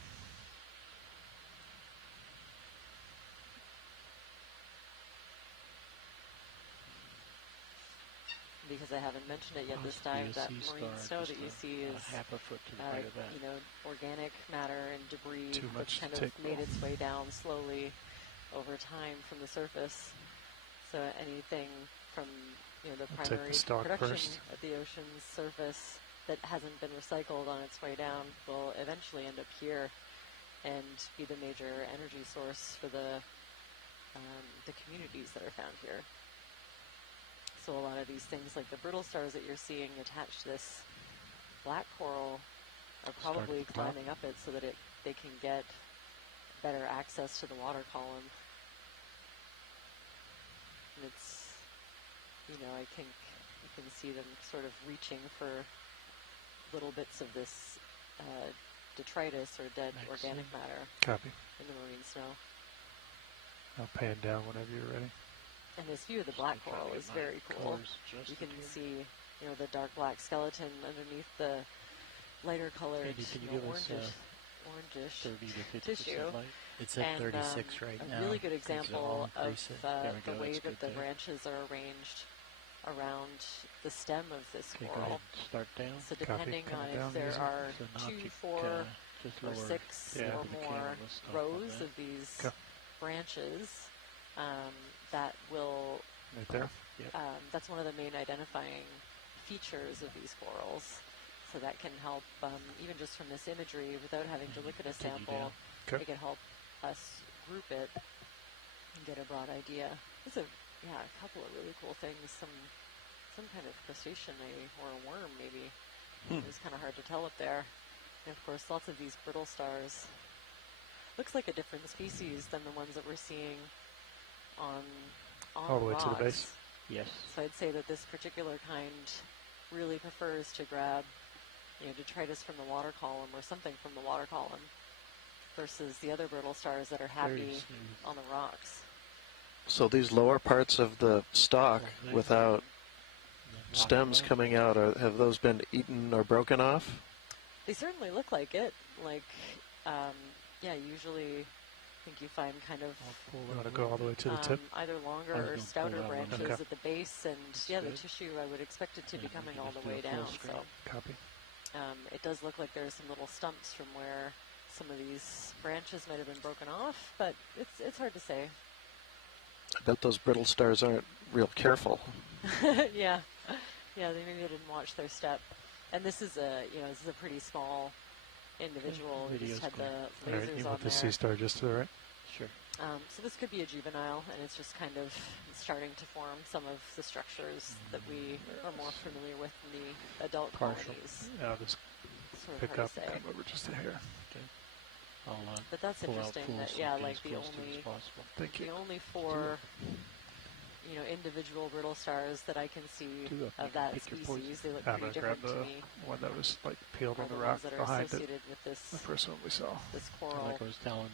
Because I haven't mentioned it yet this dive, that marine snow that you see is half a foot to the right of that. you know, organic matter and debris Too much that's kind to of take, made though. its way down slowly over time from the surface. So anything from, you know, the I'll take primary the stock production first. at the ocean's surface that hasn't been recycled on its way down will eventually end up here and be the major energy source for the communities that are found here. So a lot of these things, like the brittle stars that you're seeing attached to this black coral, are probably at the top. climbing up it so that they can get better access to the water column. And it's, you know, I think you can see them sort of reaching for little bits of this detritus or dead organic matter Copy. in the marine snow. I'll pan down whenever you're ready. And this view of the black coral is very cool. You can see, you know, the dark black skeleton underneath the lighter colored, orangish 30 to 50% tissue. light? It's at 36 right now. A really good example of the go, way that's that good the there. branches are arranged around the stem of this Okay, go coral. ahead. Start down. So depending Coming on down if there easy. are So now 2, if you, 4, just or lower 6 yeah, or the more camera, let's stop on rows that. of these Okay. branches, that will, Right there. that's one of the main identifying features of these corals. So that can help, even just from this imagery, without having to look at a sample, Okay. it can help us group it and get a broad idea. There's a couple of really cool things, some kind of crustacean maybe, or a worm maybe. It was kind of hard to tell up there. And of course, lots of these brittle stars. Looks like a different species than the ones that we're seeing on All the way rocks. to the base. Yes. So I'd say that this particular kind really prefers to grab, you know, detritus from the water column or something from the water column versus the other brittle stars that are happy on the rocks. So these lower parts of the stalk without stems coming out, have those been eaten or broken off? They certainly look like it. Like, yeah, usually I think you find kind of You want to go all the way to the tip? either longer or stouter branches at the base, and yeah, the tissue, I would expect it to be coming all the way down. So Copy. it does look like there's some little stumps from where some of these branches might have been broken off, but it's hard to say. I bet those brittle stars aren't real careful. Yeah, maybe they didn't watch their step. And this is a pretty small individual. We just had the All right, lasers you on want the there. sea star just to the right? Sure. So this could be a juvenile, and it's just kind of starting to form some of the structures that we are more familiar with in the adult colonies. Yeah, I'll just Sort of pick hard up to and say. come over just to here. Okay. I'll But that's pull out interesting full that, so yeah, get like as the close to it only, as possible. Thank you. the only 4, you know, individual brittle stars that I can see of that species, they look I'm pretty going to grab different to the me. one that was like peeled Are on the the rock ones that are behind it. associated with this, The first one we saw. this coral. Like I was telling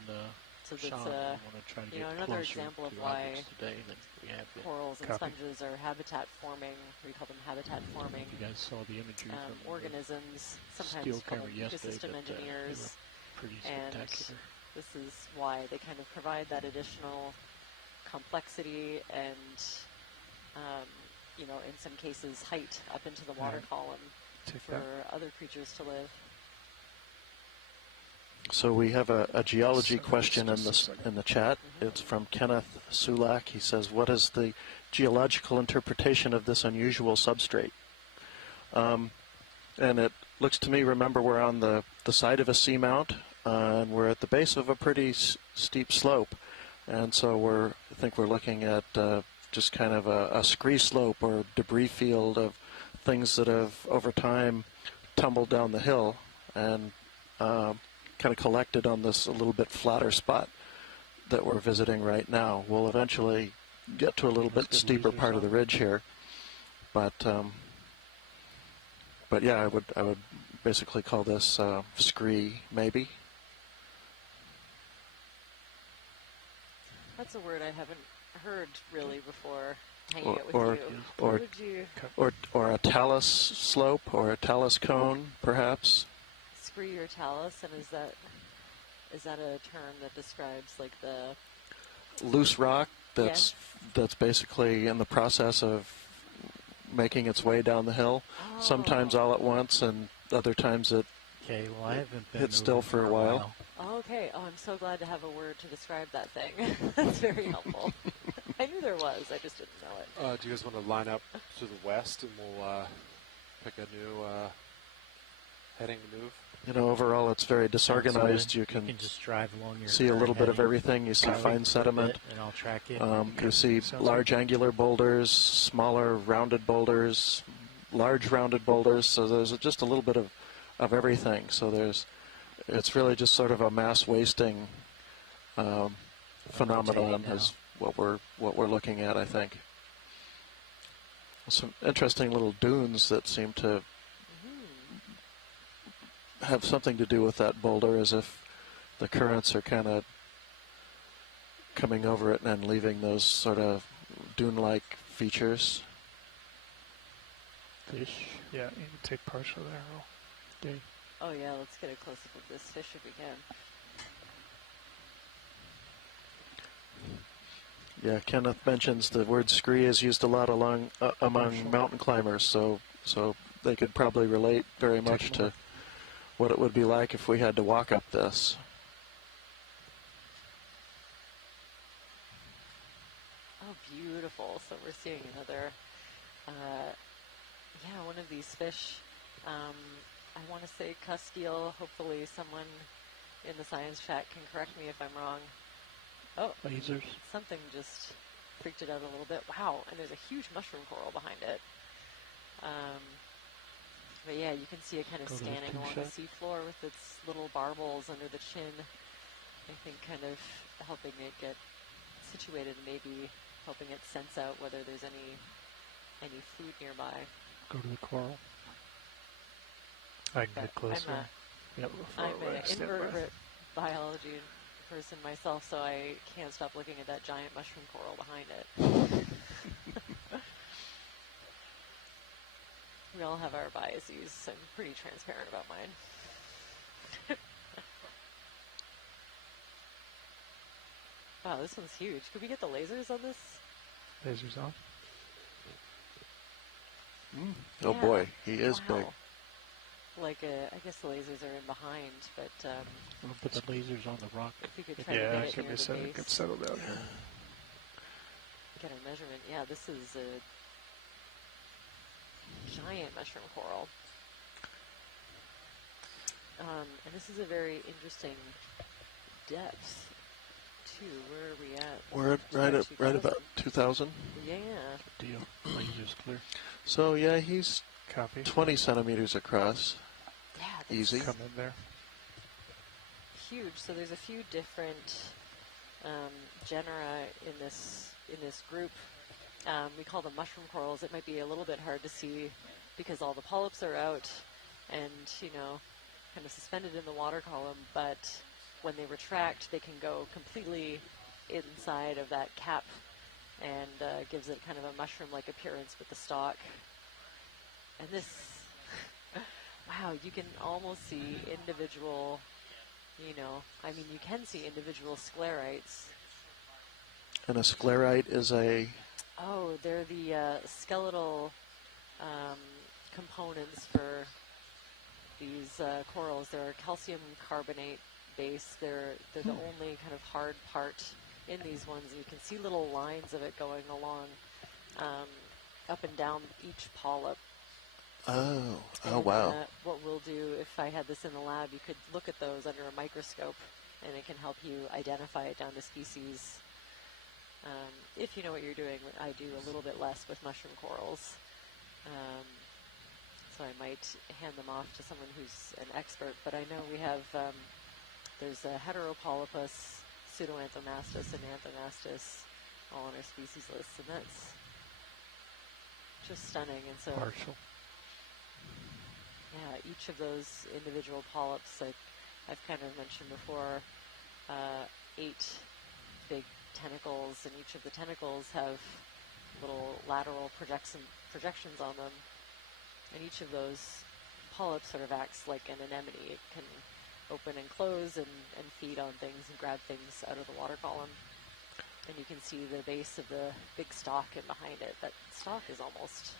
So Sean, that's I want to try to you know, get another closer example of to why objects today than we have been. corals and Copy. sponges are habitat forming. We call them habitat forming You guys saw the imagery from organisms, the sometimes steel called camera yesterday, ecosystem but they engineers. were pretty And spectacular. this is why they kind of provide that additional complexity and, you know, in some cases, height up into the water column Take for other creatures to live. So we have a geology question in the chat. It's from Kenneth Sulak. He says, "What is the geological interpretation of this unusual substrate?" And it looks to me, remember, we're on the side of a seamount, and we're at the base of a pretty steep slope, and so I think we're looking at just kind of a scree slope or debris field of things that have over time tumbled down the hill and kind of collected on this a little bit flatter spot that we're visiting right now. We'll eventually get to a little bit steeper part of the ridge here, but yeah, I would basically call this scree, maybe. That's a word I haven't heard really before hanging Or- out with or- you. or- What would you or a talus slope or a talus cone, perhaps. scree or talus, and is that a term that describes like the Loose rock that's basically in the process of making its way down the hill, sometimes all at once, and other times it Okay, well, I haven't been hits still moving for a while. Oh, okay. Oh, I'm so glad to have a word to describe that thing. That's very helpful. I knew there was. I just didn't know it. Do you guys want to line up to the west, and we'll pick a new heading to move? You know, overall it's very disorganized. You You can just drive along your see a little bit of heading, everything. You see drive fine a bit, sediment. and I'll track you. You see large angular boulders, smaller rounded boulders, large rounded boulders. So there's just a little bit of everything. So it's really just sort of a mass wasting phenomenon is what we're looking at, I think. Some interesting little dunes that seem to have something to do with that boulder, as if the currents are kind of coming over it and leaving those sort of dune-like features. Fish. Yeah, you can take partial arrow. Okay. Oh yeah, let's get a close-up of this fish if we can. Yeah, Kenneth mentions the word scree is used a lot among mountain climbers, so they could probably relate very much to what it would be like if we had to walk up this. Oh, beautiful. So we're seeing another, one of these fish. I want to say cusk eel. Hopefully someone in the science chat can correct me if I'm wrong. Oh, lasers. Something just freaked it out a little bit. Wow, and there's a huge mushroom coral behind it. But yeah, you can see it kind of scanning along the seafloor with its little barbels under the chin. I think kind of helping it get situated and maybe helping it sense out whether there's any food nearby. Go to the coral. I can get closer. I'm an invertebrate biology person myself, so I can't stop looking at that giant mushroom coral behind it. We all have our biases, so I'm pretty transparent about mine. Wow, this one's huge. Could we get the lasers on this? Lasers on. Oh boy, he is big. Like, I guess the lasers are in behind, but we'll put the lasers on the rock. If we could try to get it near the base. Get settled down here. Get a measurement. Yeah, this is a giant mushroom coral. And this is a very interesting depth, too. Where are we at? We're right about 2,000. Yeah. Deal. Lasers clear. So yeah, he's 20 centimeters across. Yeah, easy. Come in there. Huge. So there's a few different genera in this group. We call them mushroom corals. It might be a little bit hard to see because all the polyps are out and, kind of suspended in the water column, but when they retract, they can go completely inside of that cap and gives it kind of a mushroom-like appearance with the stalk. And this, wow, you can almost see individual, you can see individual sclerites. And a sclerite is a... Oh, they're the skeletal components for these corals. They're calcium carbonate base. They're the only kind of hard part in these ones. And you can see little lines of it going along up and down each polyp. Oh, wow. What we'll do, if I had this in the lab, you could look at those under a microscope, and it can help you identify it down to species. If you know what you're doing, I do a little bit less with mushroom corals. So I might hand them off to someone who's an expert, but I know we have, there's a Heteropolypus, Pseudoanthomastus, and Anthomastus all on our species list, and that's just stunning. And so, partial. Yeah, each of those individual polyps, like I've kind of mentioned before, 8 big tentacles, and each of the tentacles have little lateral projections on them. And each of those polyps sort of acts like an anemone. It can open and close and feed on things and grab things out of the water column. And you can see the base of the big stalk in behind it. That stalk is almost...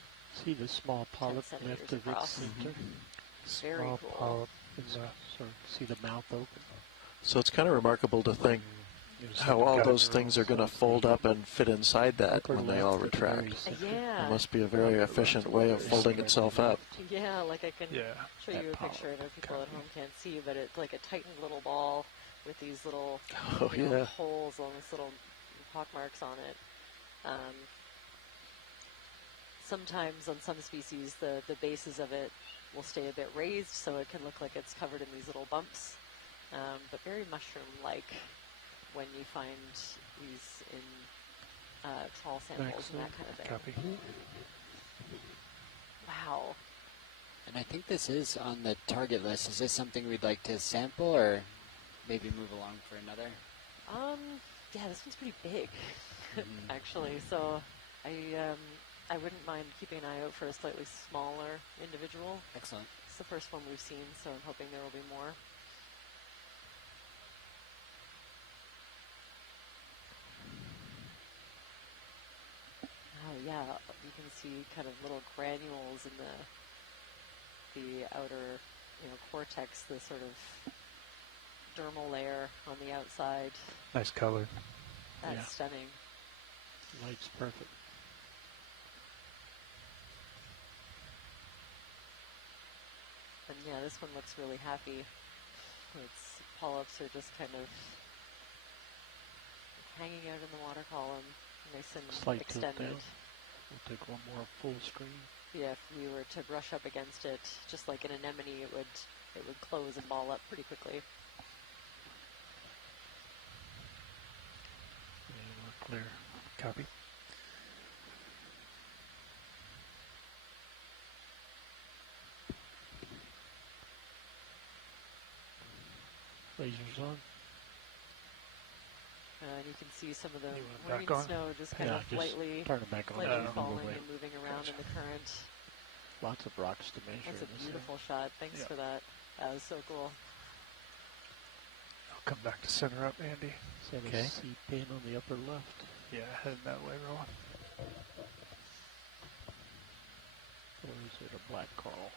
See the small polyp left of its center? Very Small cool. polyp in the, see the mouth open? So it's kind of remarkable to think how all those things are going to fold up and fit inside that when they all retract. Yeah. It must be a very efficient way of folding itself up. Yeah, like I can show you a picture. I know people at home can't see, but it's like a tightened little ball with these little holes on this little pock marks on it. Sometimes on some species, the bases of it will stay a bit raised, so it can look like it's covered in these little bumps, but very mushroom-like when you find these in trawl samples and that kind of thing. Copy. Wow. And I think this is on the target list. Is this something we'd like to sample or maybe move along for another? Yeah, this one's pretty big, actually. So I wouldn't mind keeping an eye out for a slightly smaller individual. Excellent. It's the first one we've seen, so I'm hoping there will be more. Oh yeah, you can see kind of little granules in the outer, cortex, the sort of dermal layer on the outside. Nice color. That's stunning. Light's perfect. And yeah, this one looks really happy. Its polyps are just kind of hanging out in the water column, nice and Slight tilt extended. down. We'll take one more full screen. Yeah, if we were to brush up against it, just like an anemone, it would close and ball up pretty quickly. And we're clear. Copy. Lasers on. And you can see some of the You want it marine back on? snow just kind of just lightly, turn it back on. lightly Move falling away. and moving around in the current. Lots of rocks to measure. That's a in this beautiful shot. Thanks for that. That was so cool. I'll come back to center up, Andy. area. Okay. See pin on the upper left. Yeah, heading that way, Rowan. Or is it a black coral?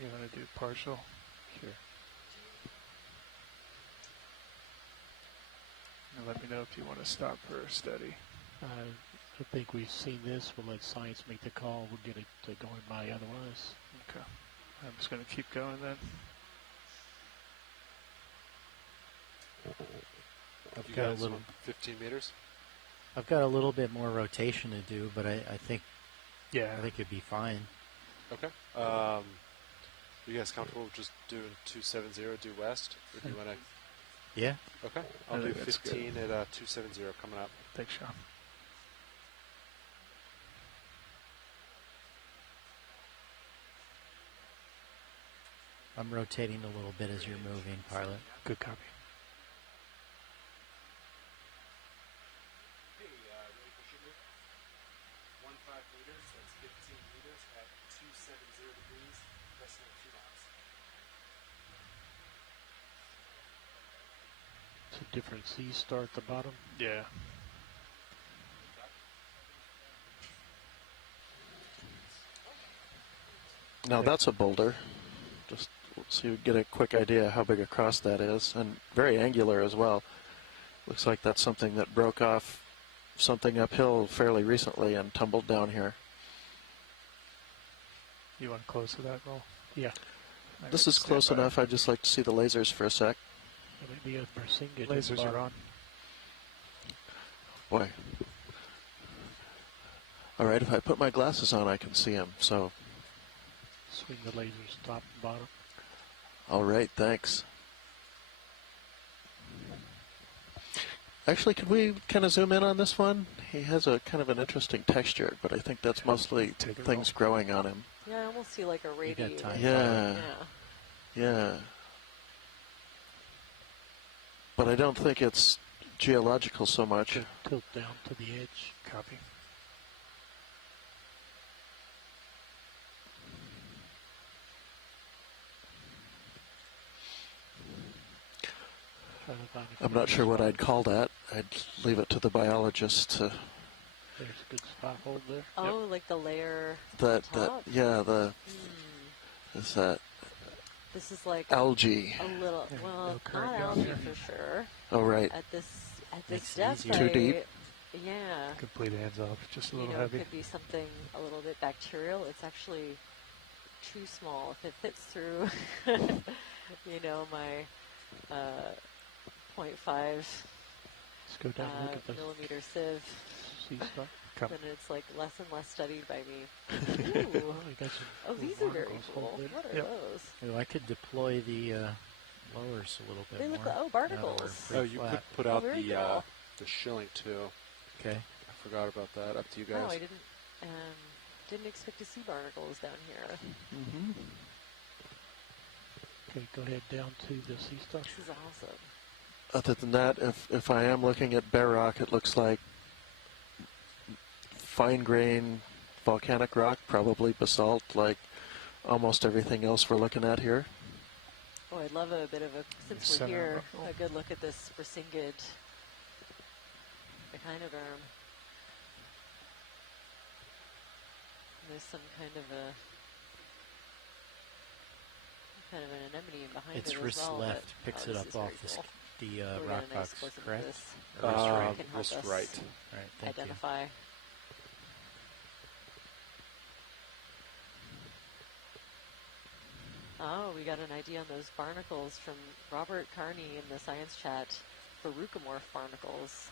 You want to do partial? Sure. And let me know if you want to stop for a steady. I think we've seen this. We'll let science make the call. We'll get it going by otherwise. Okay. I'm just going to keep going then. I've got a little 15 meters. I've got a little bit more rotation to do, but I think Yeah. I think it'd be fine. Okay. You guys comfortable with just doing 270 due west, or do you want to? Yeah. Okay. I I'll do think that's 15 at 270 coming up. Thanks, Sean. I'm rotating a little bit as you're moving, pilot. Good copy. Hey, ready for ship move? 15 meters, that's 15 meters at 270 degrees, less than 2 knots. It's a different sea star at the bottom. Yeah. Now that's a boulder. Just so you get a quick idea how big across that is, and very angular as well. Looks like that's something that broke off something uphill fairly recently and tumbled down here. You want close to that roll? Yeah. This is close enough. I'd just like to see the lasers for a sec. Maybe a Marsinga. Lasers are on. Boy. All right, if I put my glasses on, I can see them. So, Swing the lasers top and bottom. all right, thanks. Actually, could we kind of zoom in on this one? He has a kind of an interesting texture, but I think that's mostly things growing on him. Yeah, I almost see like a radiator. Yeah. Yeah. But I don't think it's geological so much. Tilt down to the edge. Copy. I'm not sure what I'd call that. I'd leave it to the biologist to. There's a good spot hold there. Oh, like the layer That on top? yeah, the is that This is like algae. a little, Yeah, well, no current not down algae here. for sure. Oh, right. At this Makes it depth, easier. Too deep? Yeah. Complete hands off. Just a little It heavy. could be something a little bit bacterial. It's actually too small. If it fits through, my 0.5 Let's go down and look at this millimeter sieve, sea star. then it's like less and less studied by me. Oh, Ooh. you got some Oh, these are very barnacles cool. hold there. What are Yep. those? Oh, I could deploy the lowers a little bit They look more. oh, now that we're barnacles. pretty Oh, you flat. could put out very the cool. The shilling too. Okay. I forgot about that. Up to you guys. Oh, I didn't expect to see barnacles down here. Mm-hmm. Okay, go ahead down to the sea star. This is awesome. Other than that, if I am looking at bare rock, it looks like fine grain volcanic rock, probably basalt, like almost everything else we're looking at here. Oh, I'd love a bit of a, since we're here, a good look at this resinged echinoderm. There's some kind of an anemone behind It's it as wrist well. left, picks it up off the rock box, correct? Wrist right. can help Wrist us right. Right, thank identify. Oh, we got an idea on those barnacles from Robert Carney in the science chat for rucomorph barnacles.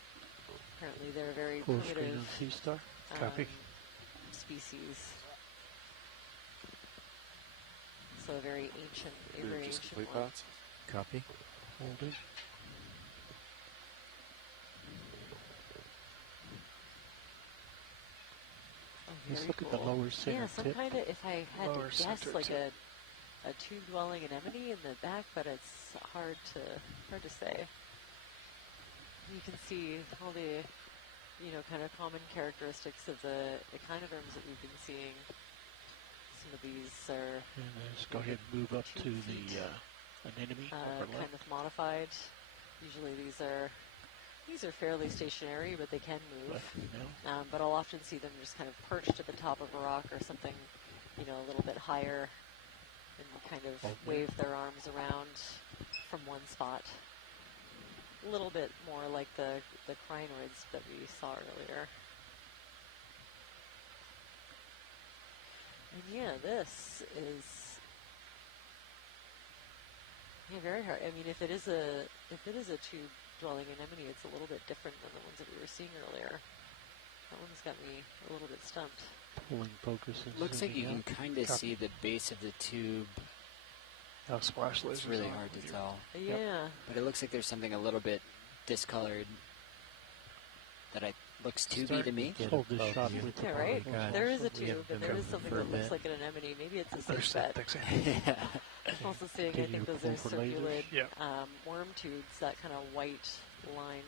Apparently they're very Full screen primitive of sea star. Copy. species. So a very ancient, a very Just ancient complete one. paths. Copy. Holding. Oh, Let's very look at cool. the lower center Yeah, some tip. kind of, if I had Lower to guess, center like tip. a tube-dwelling anemone in the back, but it's hard to say. You can see all the, kind of common characteristics of the echinoderms that we've been seeing. Some of these are And let's go ahead and move up to the anemone. upper kind left. of modified. Usually these are fairly stationary, but they can move. Left female. But I'll often see them just kind of perched at the top of a rock or something, a little bit higher, and kind of wave their arms around from one spot. A little bit more like the crinoids that we saw earlier. And yeah, this is very hard. I mean, if it is a tube-dwelling anemone, it's a little bit different than the ones that we were seeing earlier. That one's got me a little bit stumped. Pulling focus and Looks like you zooming can out. kind of see the base of the tube. Splash It's lasers really on hard with to your- tell. Yeah. But it looks like there's something a little bit discolored that looks tubey to me. Hold this shot with the Yeah, right? polygon. There is a So we have tube, and them there is covered something for a that looks bit. like an anemone. Maybe it's a There's safe that. bet. Thanks, I'm also seeing, I Can think you those pull are for lasers? circulate Yeah. worm tubes, that kind of white-lined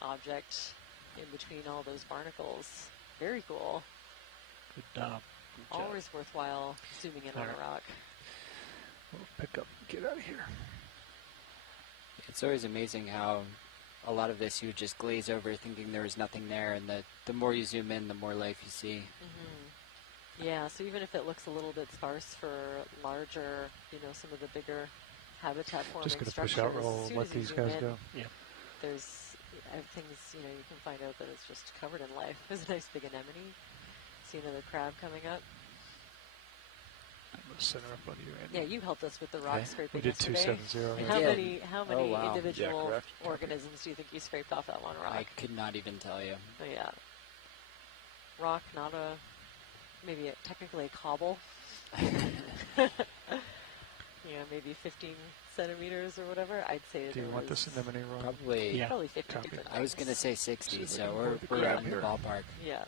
object in between all those barnacles. Very cool. Good job. Good job. Always worthwhile zooming in on a rock. We'll pick up and get out of here. It's always amazing how a lot of this you would just glaze over thinking there was nothing there, and the more you zoom in, the more life you see. Mm-hmm. Yeah, so even if it looks a little bit sparse for larger, some of the bigger habitat-forming Just gonna structures, push out roll as and soon let as you these zoom guys in, go. Yeah. There's things, you can find out that it's just covered in life. There's a nice big anemone. See another crab coming up. I'm gonna center up on you, Andy. Yeah, you helped us with the rock scraping We did yesterday. 270. How many Oh, wow. individual Yeah, correct. organisms do you think you scraped off that one rock? I could not even tell you. Oh, yeah. Rock, not maybe technically a cobble. Maybe 15 centimeters or whatever. I'd say Do you it want was this anemone roll? Probably. Yeah. probably 50 Copy. different I was things. going to say 60, See if so I can we're hold the right crab in the here. ballpark. Yeah.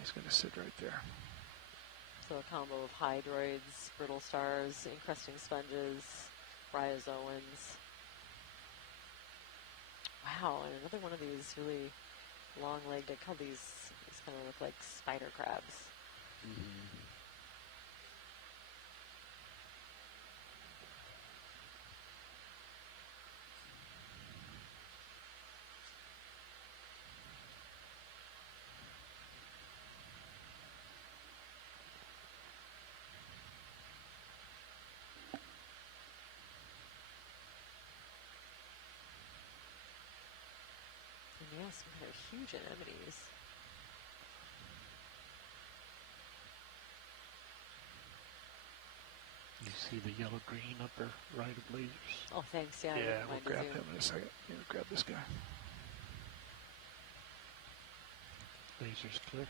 He's going to sit right there. So a combo of hydroids, brittle stars, encrusting sponges, bryozoans. Wow, and another one of these really long-legged, I call these kind of look like spider crabs. Mm-hmm. And yeah, some kind of huge anemones. You see the yellow-green upper right of lasers. Oh, thanks. Yeah, I Yeah, didn't we'll mind to grab zoom. him in a second. Grab this guy. Lasers clear.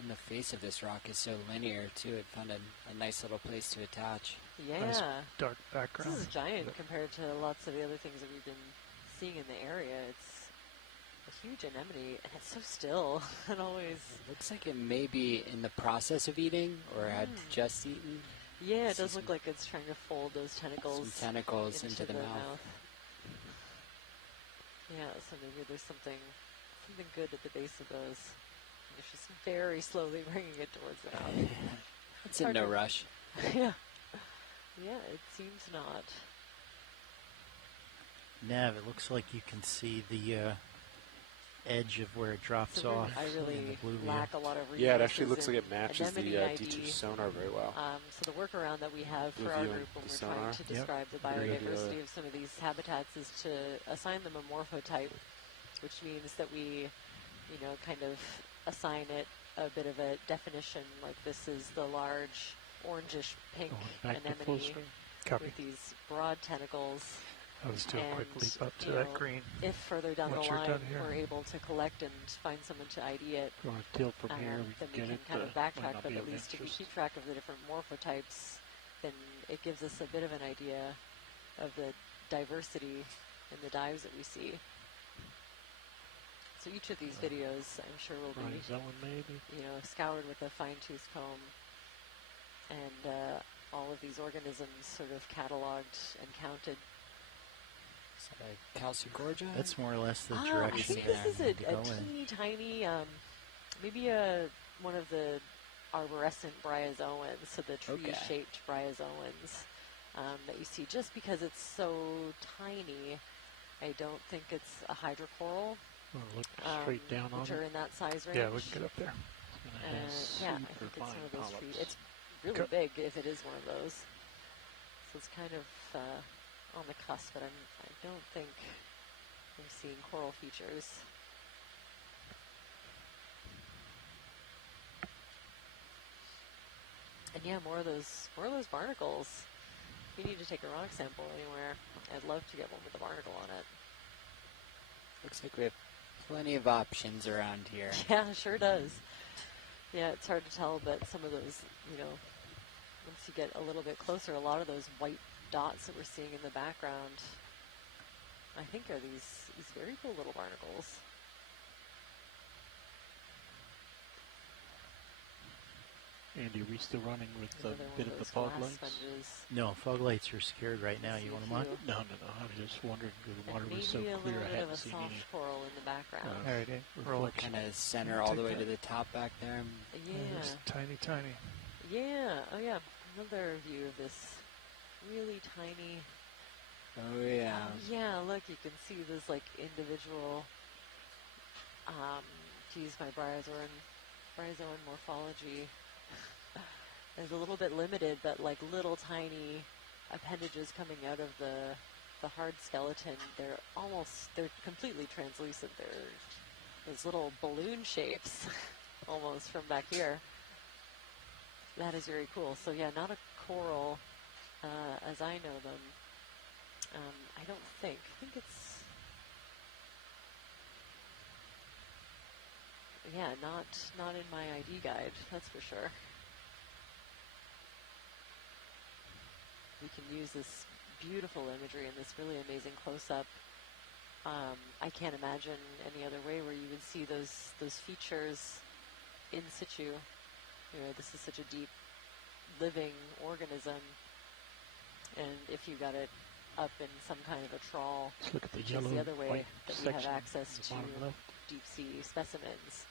And And the face of this rock is so linear, too. It found a nice little place to attach. Yeah. Nice dark background. This is giant compared to lots of the other things that we've been seeing in the area. It's a huge anemone, and it's so still. It always... It looks like it may be in the process of eating, or had just eaten. Yeah, it does look like it's trying to fold those tentacles, some tentacles into the mouth. Yeah, so maybe there's something good at the base of those. It's just very slowly bringing it towards the mouth. It's in no rush. Yeah. Yeah, it seems not. Nav, it looks like you can see the edge of where it drops off. I really in the blue lack a lot of resources. Yeah, it actually looks like it matches the anemone D2 ID. sonar very well. So the workaround that we have for our group when we're trying to describe the biodiversity of some of these habitats is to assign them a morphotype, which means that we, kind of assign it a bit of a definition, like this is the large orangish pink anemone with these broad tentacles. I'll just do a quick leap up to that green. If further down the line we're able to collect and find someone to ID it, Going to tilt from here, then we can kind of backtrack, but at least if we keep track of the different morphotypes, then it gives us a bit of an idea of the diversity in the dives that we see. So each of these videos, I'm sure, will be, scoured with a fine-tooth comb, and all of these organisms sort of cataloged and counted. Is that a Calcigorgia? That's more or less the I direction. think this is a teeny tiny, maybe one of the arborescent bryozoans, so the tree-shaped bryozoans that you see. Just because it's so tiny, I don't think it's a hydrocoral. Look straight down on which are it. in that size range. Yeah, we can get up there. Yeah, I think it's one of those trees. It's really big if it is one of those. So it's kind of on the cusp, but I don't think I'm seeing coral features. And yeah, more of those barnacles. If you need to take a rock sample anywhere, I'd love to get one with a barnacle on it. Looks like we have plenty of options around here. Yeah, it sure does. Yeah, it's hard to tell, but some of those, once you get a little bit closer, a lot of those white dots that we're seeing in the background, I think are these very cool little barnacles. Andy, are we still running with a bit of the fog lights? No, fog lights are scared right now. You want them on? No. I was just wondering because the water was so clear I hadn't seen any. Coral in the background. All right, we'll kind of center all the way to the top back there. Yeah. Tiny. Yeah. Oh, yeah. Another view of this really tiny. Oh, yeah. Yeah, look, you can see this, individual, to use my bryozoan morphology, is a little bit limited, but little tiny appendages coming out of the hard skeleton. They're completely translucent. They're those little balloon shapes almost from back here. That is very cool. So yeah, not a coral as I know them. I don't think. I think it's, yeah, not in my ID guide, that's for sure. We can use this beautiful imagery and this really amazing close-up. I can't imagine any other way where you would see those features in situ. This is such a deep, living organism, and if you got it up in some kind of a trawl, look at the which yellow, is the other way that we have section access to left. deep sea specimens,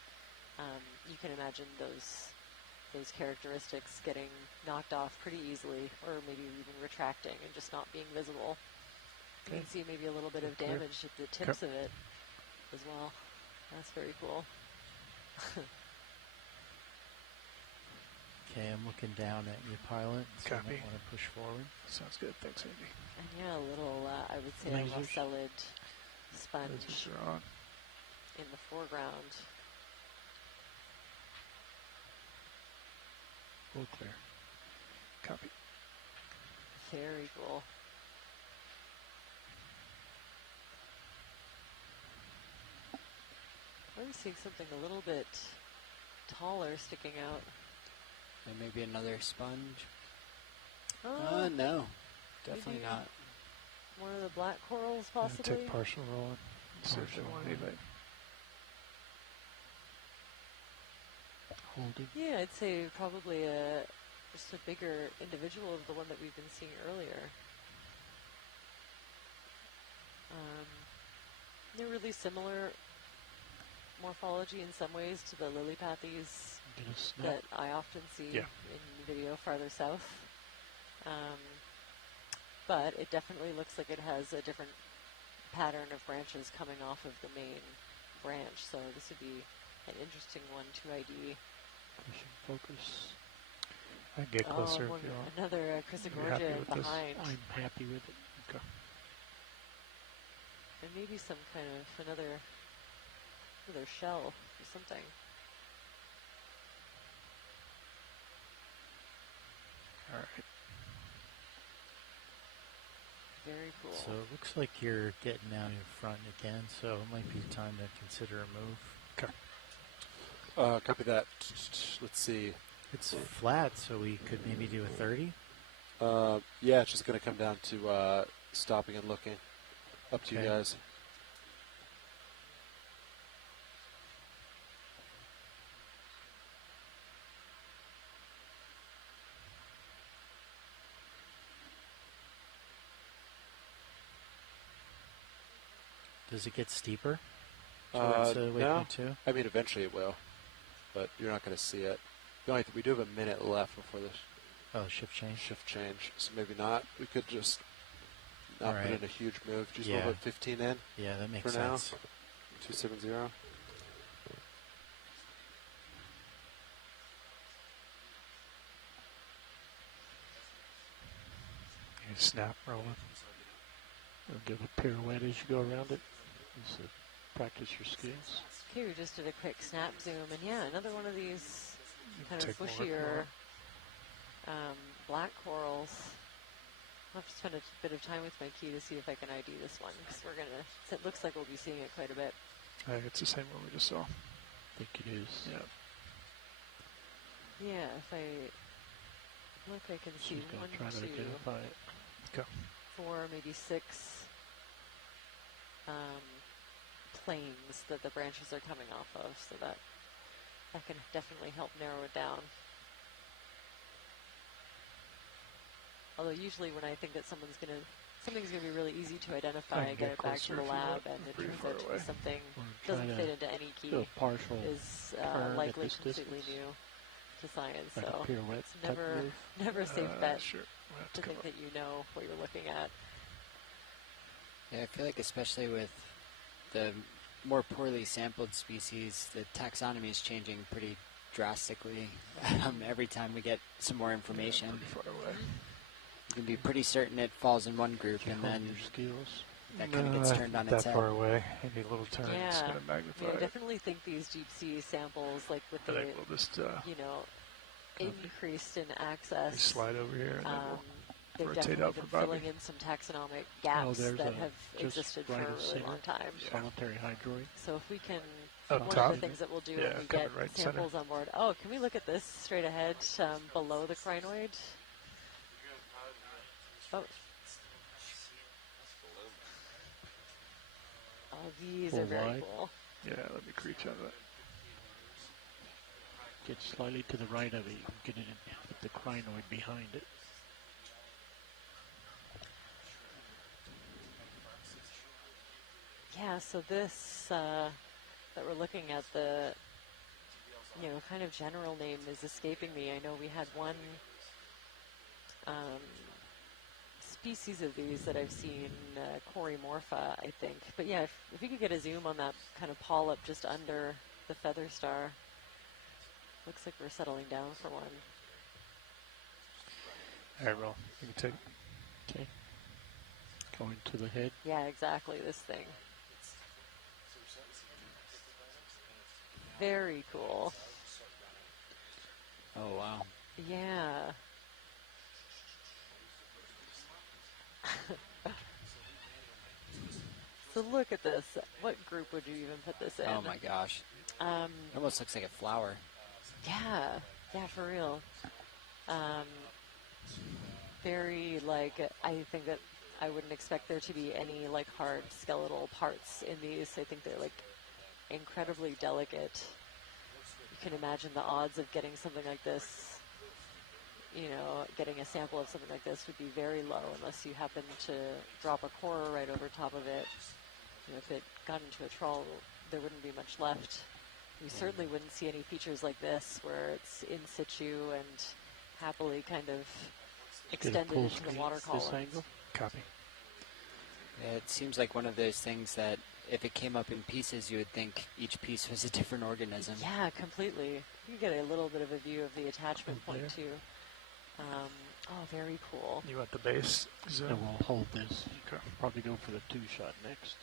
you can imagine those characteristics getting knocked off pretty easily, or maybe even retracting and just not being visible. You can see maybe a little bit of damage at the tips of it as well. That's very cool. Okay, I'm looking down at your pilot, so I Copy. want to push forward. Sounds good. Thanks, Andy. And yeah, a little, I would say, a rosellid sponge in the foreground. All clear. Copy. Very cool. I'm seeing something a little bit taller sticking out. And maybe another sponge. Oh, No. Definitely maybe not. one of the black corals, Yeah, possibly. take partial rolling. See if they want anything. Holding. Yeah, I'd say probably just a bigger individual of the one that we've been seeing earlier. They're really similar morphology in some ways to the lily-pathies that I often see in video farther south. But it definitely looks like it has a different pattern of branches coming off of the main branch, so this would be an interesting one to ID. Pushing focus. I can get closer if you want. Another Chrysogorgia behind. I'm happy with it. Okay. And maybe some kind of another shell or something. All right. Very cool. So it looks like you're getting out in front again, so it might be time to consider a move. Okay. Copy that. Let's see. It's flat, so we could maybe do a 30. Yeah, it's just going to come down to stopping and looking. Up to you guys. Does it get steeper? Towards no. 2? I mean, eventually it will, but you're not going to see it. We do have a minute left before the shift change. So maybe not. We could just not put in a huge move. Just move about 15 in. Yeah, that makes for sense. now. 270. You snap rolling. We'll give a pirouette as you go around it. Just practice your skills. Okay, we just did a quick snap zoom, and yeah, another one of these kind of Take more, bushier black corals. I'll have to spend a bit of time with my key to see if I can ID this one, because it looks like we'll be seeing it quite a bit. I think it's the same one we just saw. I think it is. Yeah. Yeah, if I look, I can see She's going 1, to try to 2, identify it. Okay. 4, maybe 6 planes that the branches are coming off of, so that can definitely help narrow it down. Although usually when I think that something's gonna be really easy to identify, I get it back to the lab, and it turns out to be something doesn't fit into any key, is likely completely new to science. Like so it's never a safe bet to think that you know what you're looking at. Yeah, I feel like especially with the more poorly sampled species, the taxonomy is changing pretty drastically every time we get some more information. You can be pretty certain it falls in one group, and then that kind of gets turned on its head. That far away, any little turn is going to magnify I definitely think these deep sea samples, like with the, increased in access, we slide over here and then they've rotate definitely out been for Bobby. filling in some taxonomic gaps that have existed for a really long time. Solitary hydroid. So if we can, Up one top. of the things that we'll do when we coming get samples on board. Oh, can we look at this straight ahead below the crinoid? Oh, these are very cool. Yeah, let me creep out of that. Get slightly to the right of it. You can get it in with the crinoid behind it. Yeah, so this that we're looking at, the kind of general name is escaping me. I know we had one species of these that I've seen, Corymorpha, I think. But yeah, if you could get a zoom on that kind of polyp just under the feather star, looks like we're settling down for one. All right, well, you can take. Okay. Going to the head. Yeah, exactly. This thing. Very cool. Oh wow. Yeah. So look at this. What group would you even put this in? Oh my gosh. It almost looks like a flower. Yeah, for real. Very, like, I think that I wouldn't expect there to be any, like, hard skeletal parts in these. I think they're, like, incredibly delicate. You can imagine the odds of getting something like this, you know, getting a sample of something like this would be very low unless you happen to drop a core right over top of it. You know, if it got into a trawl, there wouldn't be much left. You certainly wouldn't see any features like this where it's in situ and happily kind of extended into the water column. Copy. Yeah, it seems like one of those things that if it came up in pieces, you would think each piece was a different organism. Yeah, completely. You get a little bit of a view of the attachment point too. Oh, very cool. You want the base? And we'll hold this. Okay. Probably go for the 2-shot next.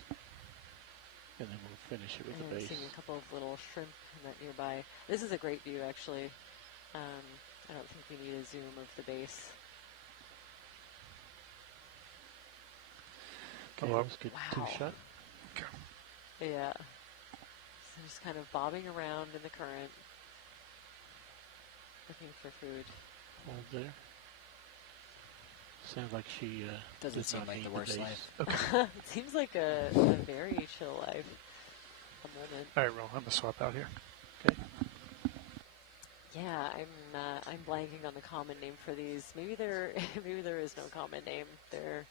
And then we'll finish it with the base. Seeing a couple of little shrimp in that nearby. This is a great view, actually. I don't think we need a zoom of the base. Okay, let's get 2-shot. Okay. Yeah. So just kind of bobbing around in the current, looking for food. Hold there. Sounds like she doesn't seem like the worst life. It seems like a very chill life. A moment. All right, Ron, I'm gonna swap out here. Okay. Yeah, I'm blanking on the common name for these. Maybe there is no common name. They're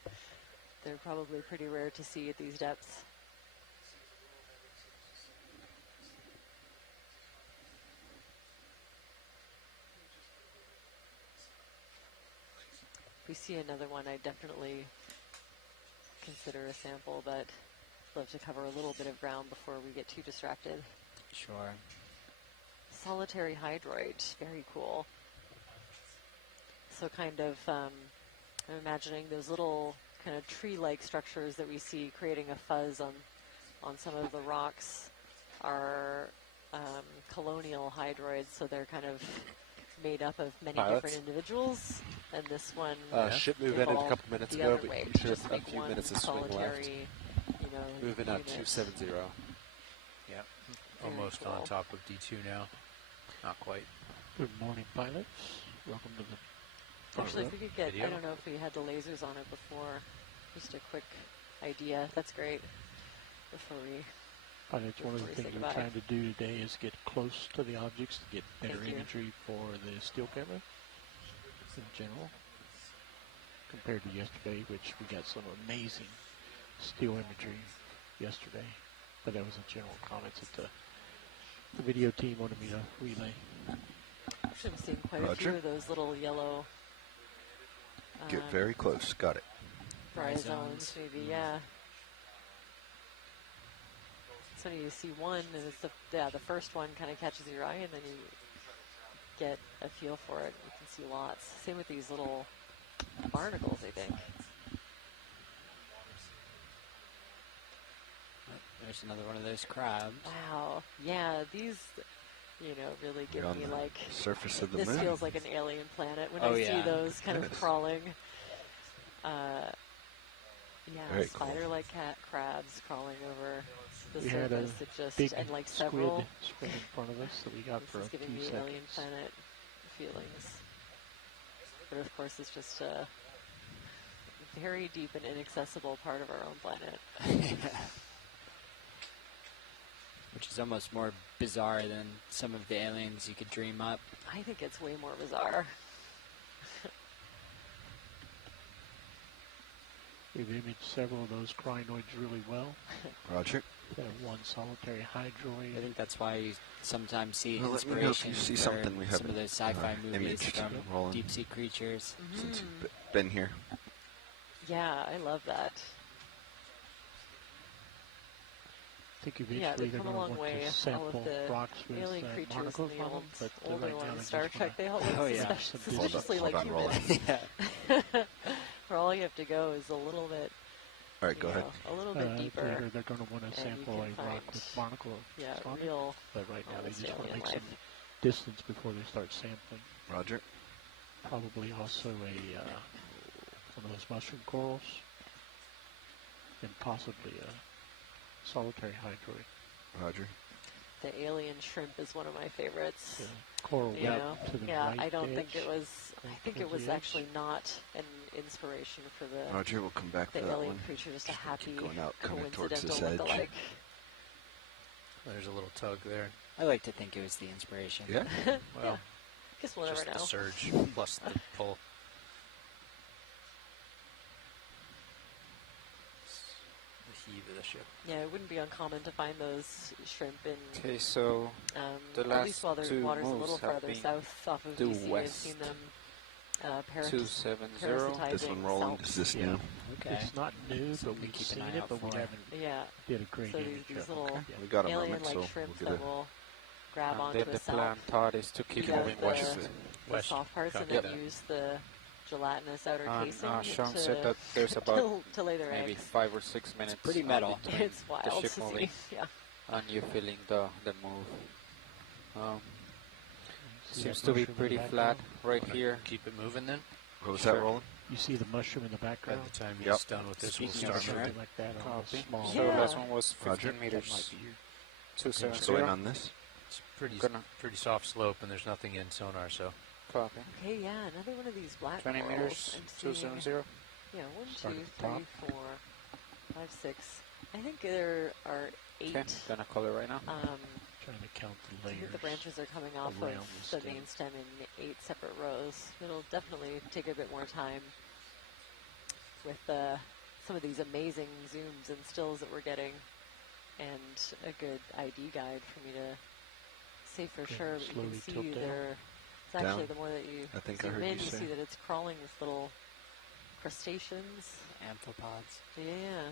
probably pretty rare to see at these depths. If we see another one, I'd definitely consider a sample, but I'd love to cover a little bit of ground before we get too distracted. Sure. Solitary hydroid, very cool. So kind of, I'm imagining those little kind of tree-like structures that we see creating a fuzz on some of the rocks are colonial hydroids, so they're kind of made up of many different individuals, and this one ship move ended a couple minutes ago, but you should have a few minutes of swing left. You know, moving up 270. Yep, almost on top of D2 now. Not quite. Good morning, pilots. Welcome to the Actually, if we could get, I don't know if we had the lasers on it before. Just a quick idea. That's great. Before we... Pilots, one of the things we're trying to do today is get close to the objects to get better imagery for the still camera in general. Compared to yesterday, which we got some amazing still imagery yesterday. But that was a general comment that the video team wanted me to relay. Actually, I'm seeing quite a few of those little yellow... Get very close. Got it. Dry zones, maybe, yeah. It's funny, you see one, and it's the first one kind of catches your eye, and then you get a feel for it. You can see lots. Same with these little barnacles, I think. There's another one of those crabs. Wow. Yeah, these, you know, really give me like... surface of the moon. This feels like an alien planet when I see those kind of crawling. Yeah, spider-like crabs crawling over the surface. It just, big and like several... squid in front of us that we got for a few seconds. This is giving me alien planet feelings. But of course, it's just a very deep and inaccessible part of our own planet. Which is almost more bizarre than some of the aliens you could dream up. I think it's way more bizarre. We've imaged several of those crinoids really well. Roger. One solitary hydroid. I think that's why you sometimes see let me know if inspiration you see for something we some of those sci-fi movies from deep sea creatures. Since you've been here. Yeah, I love that. I think eventually they're going to want to sample rocks with barnacles on them, but right now they Star Trek, they all look suspiciously like humans. Where all you have to go is a little bit. All right, go ahead. A little bit deeper. Later they're going to want to sample a rock with barnacle on it, but right now they just want to make some distance before they start sampling. Roger. Probably also one of those mushroom corals, and possibly a solitary hydroid. Roger. the alien shrimp is one of my favorites. Yeah. Coral You reef know, to the yeah, right I don't think edge, it was. I think it towards was the edge. actually not an inspiration for the Roger, we'll come back the for that alien one. creature, just a happy going out kinda towards this coincidental edge. look-alike. There's a little tug there. I like to think it was the inspiration. Yeah. Well, Guess we'll never just know. the surge plus the pull. The heave of the ship. Yeah, it wouldn't be uncommon to find those shrimp in. Okay, so the at last least while their two water's a moves little have farther been south off of due BC, I've west. seen them 270. This one rolling. Is this Yeah. new? Okay. It's not new, So but we we've keep an seen eye it, out but we for it. haven't Yeah. did a great So image these of it. little We got a moment, alien-like so we'll shrimps get that a... will grab And onto then a the cell, plan, Todd, is to keep eat out moving the, west. the soft parts, and Copy then that. use the gelatinous outer And casing Sean to, said that there's about to lay their maybe eggs. 5 or 6 minutes. pretty metal. between It's the wild ship to moving see. Yeah. and you feeling the move. See Seems that to be mushroom in the pretty background? flat right here. Keep it moving then. What was Sure. that rolling? You see the mushroom in the By background? the time Yep. he's done with this, we'll Speaking start of shrimp, moving. Something like that on a Copy. small. So Yeah. last one was 15 Roger. That meters. might be your 270. Going on this? It's pretty Gonna- pretty soft slope, and there's nothing in sonar, so Copy. Okay, yeah, another one of these black 20 corals. meters. I'm seeing, 270. yeah, 1, Start 2, at the top. 3, 4, 5, 6. I think there are 8. Okay, gonna call it right now. trying to count the I layers. think the branches are coming off around of the the stem. main stem in 8 separate rows. It'll definitely take a bit more time with some of these amazing zooms and stills that we're getting, and a good ID guide for me to say for Okay, sure. But you slowly can see tilt down. there. It's actually Down. the more that you I think I zoom heard in, you you say. see that it's crawling with little crustaceans. Amphipods. Yeah.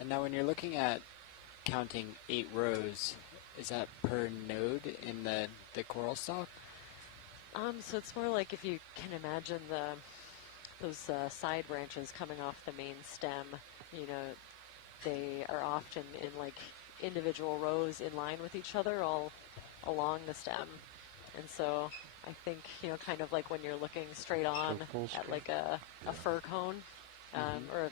And now when you're looking at counting 8 rows, is that per node in the coral stalk? So it's more like if you can imagine those side branches coming off the main stem, you know, they are often in like individual rows in line with each other all along the stem. And so I think, you know, kind of like when you're looking straight on full at screen. like a fir cone, or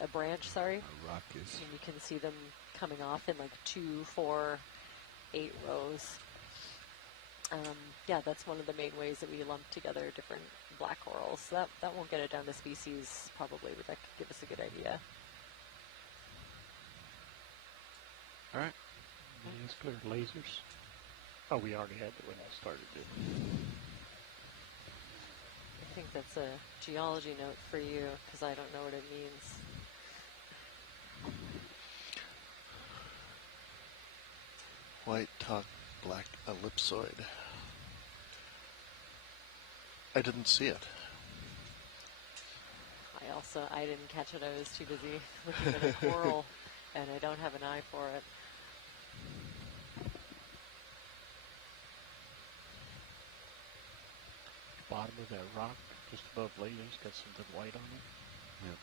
a branch, sorry. A rock is... And you can see them coming off in like 2, 4, 8 rows. Yeah, that's one of the main ways that we lump together different black corals. So that won't get it down to species probably, but that could give us a good idea. All right. Yes, clear lasers. Oh, we already had it when I started, didn't we? I think that's a geology note for you because I don't know what it means. White top, black ellipsoid. I didn't see it. I didn't catch it. I was too busy looking at a coral, and I don't have an eye for it. Bottom of that rock, just above lasers, got something white on it. Yep.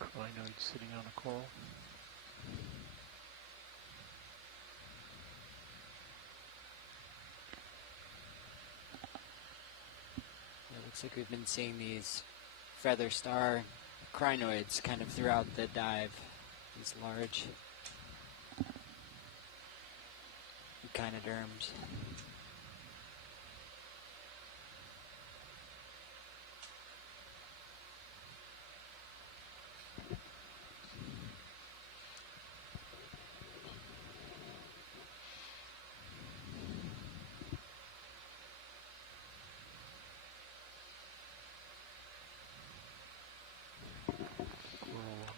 Crinoid sitting on a coral. It looks like we've been seeing these feather star crinoids kind of throughout the dive. These large echinoderms.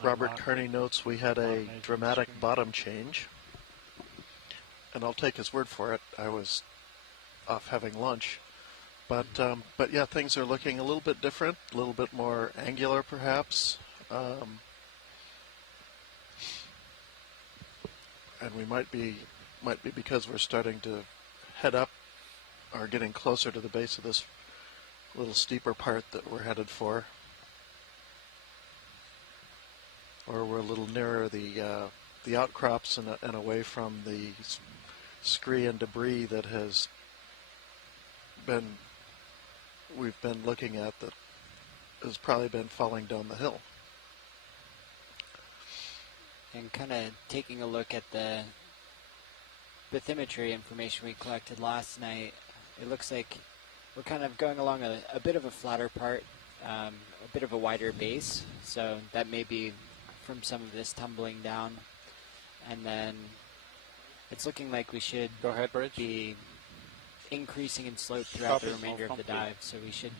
Robert Carney notes we had a dramatic bottom change. And I'll take his word for it. I was off having lunch. But yeah, things are looking a little bit different, a little bit more angular perhaps. And we might be because we're starting to head up or getting closer to the base of this little steeper part that we're headed for. or we're a little nearer the outcrops and away from the scree and debris that we've been looking at that has probably been falling down the hill. And kind of taking a look at the bathymetry information we collected last night, it looks like we're kind of going along a bit of a flatter part, a bit of a wider base, so that may be from some of this tumbling down. And then it's looking like we should be increasing in slope throughout the remainder of the dive, so we should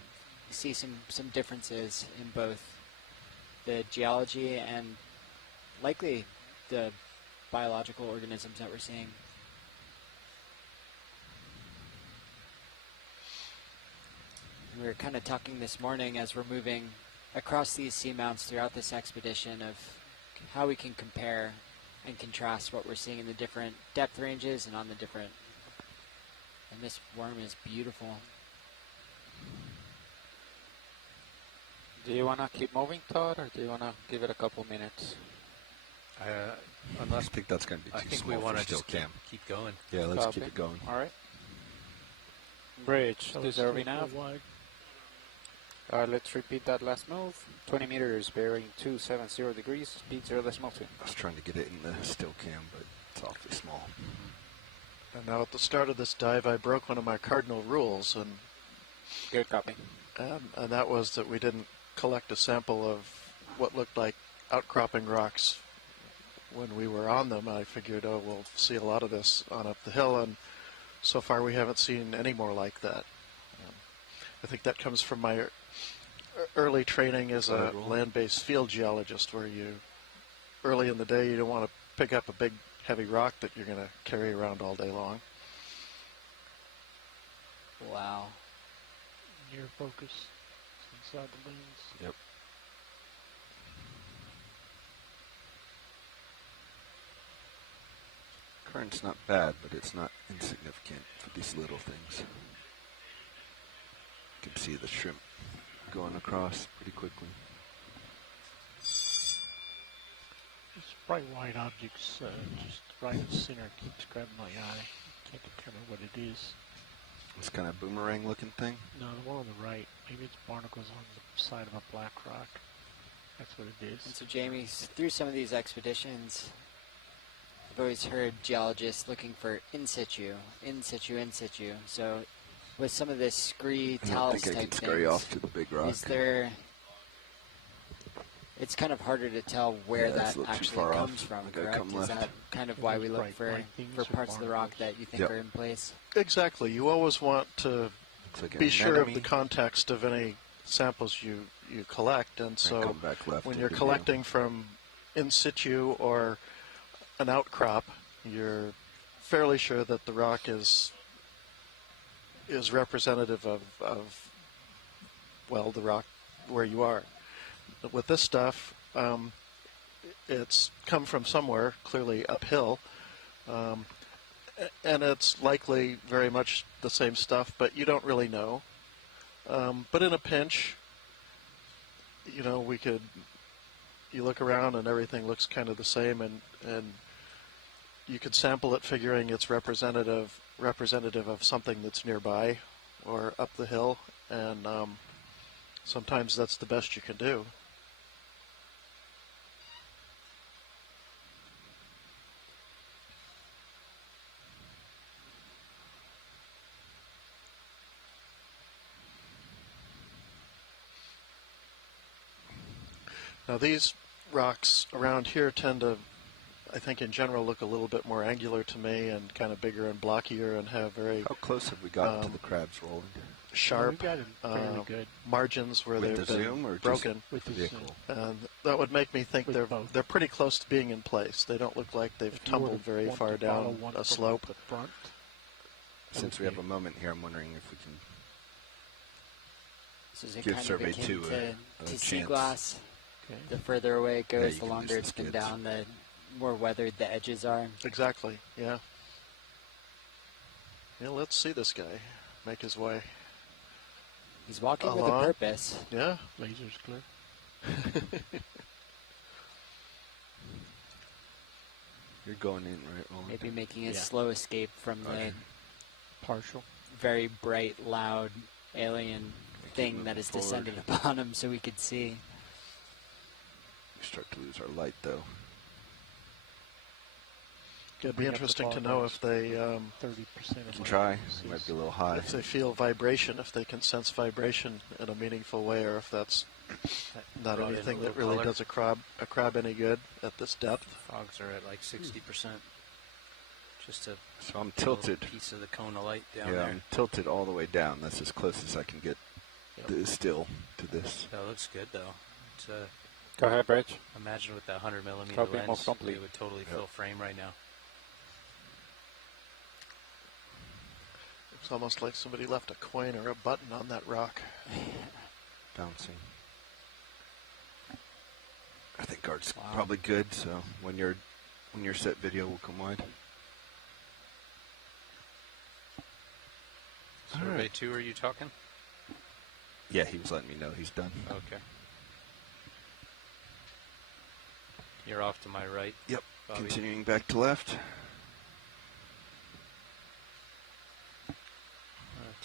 see some differences in both the geology and likely the biological organisms that we're seeing. We were kind of talking this morning as we're moving across these seamounts throughout this expedition of how we can compare and contrast what we're seeing in the different depth ranges and on the different. And this worm is beautiful. Do you want to keep moving, Todd, or do you want to give it a couple minutes? I think that's going to be too small. We want for to still just cam. keep going. Yeah, let's Copy. keep it going. All right. Bridge, deserving nav. Let's repeat that last move. 20 meters, bearing 270 degrees, speed 0.2. I was trying to get it in the still cam, but it's awfully small. And now at the start of this dive, I broke one of my cardinal rules, and good copy. And that was that we didn't collect a sample of what looked like outcropping rocks when we were on them. I figured, oh, we'll see a lot of this on up the hill, and so far we haven't seen any more like that. I think that comes from my early training as a land-based field geologist, where you, early in the day, you don't want to pick up a big, heavy rock that you're going to carry around all day long. Wow. Near focus inside the lens. Yep. Current's not bad, but it's not insignificant for these little things. You can see the shrimp going across pretty quickly. This bright white objects just right in the center keeps grabbing my eye. Can't determine what it is. This kind of boomerang looking thing? No, the one on the right. Maybe it's barnacles on the side of a black rock. That's what it is. And so, Jamie, through some of these expeditions, I've always heard geologists looking for in situ. So with some of this scree talus type things, scurry off to the big rock. Is there? It's kind of harder to tell where that actually comes from, correct? Is that kind of why we look for parts of the rock that you think are in place? Exactly. You always want to like be sure of the context of any samples you collect, and so when you're collecting from in situ or an outcrop, you're fairly sure that the rock is representative of well, the rock where you are. With this stuff, it's come from somewhere, clearly uphill, and it's likely very much the same stuff, but you don't really know. But in a pinch, you know, you look around and everything looks kind of the same, and you could sample it figuring it's representative of something that's nearby or up the hill, and sometimes that's the best you can do. Now these rocks around here tend to, I think in general, look a little bit more angular to me and kind of bigger and blockier and have very... How close have we gotten to the crabs rolling? Sharp margins where they've been broken. With the vehicle. And that would make me think they're pretty close to being in place. They don't look like they've tumbled very far down a slope. Since we have a moment here, I'm wondering if we So is it give kind survey of akin 2 to sea glass? Okay. The further away it goes, the longer it's been down, the more weathered the edges are. Exactly, yeah. Yeah, let's see this guy make his way. He's walking with a purpose. Yeah. Laser's clear. going in, right? Roland? Maybe making a Yeah. slow escape from the Partial. very bright, loud alien thing that has forward. descended upon him so we could see. We start to lose our light, though. It'd be interesting to know if they 30% You can try. It might be a little high. if they feel vibration, if they can sense vibration in a meaningful way, or if that's not Brought in anything a that little really color. does a crab any good at this depth. Fogs are at like 60%. Just a So I'm little tilted. piece of the cone of light down Yeah, there. I'm tilted all the way down. That's as close as I can get still to this. That looks good though. It's, Go ahead, Bridge. imagine with that 100mm Copy, lens, most complete. it would totally fill frame right now. It's almost like somebody left a coin or a button on that rock. Bouncing. I think art's probably good, so when your set video will come wide. Survey 2, are you talking? Yeah, he was letting me know he's done. Okay. You're off to my right. Yep. Bobby. Continuing back to left.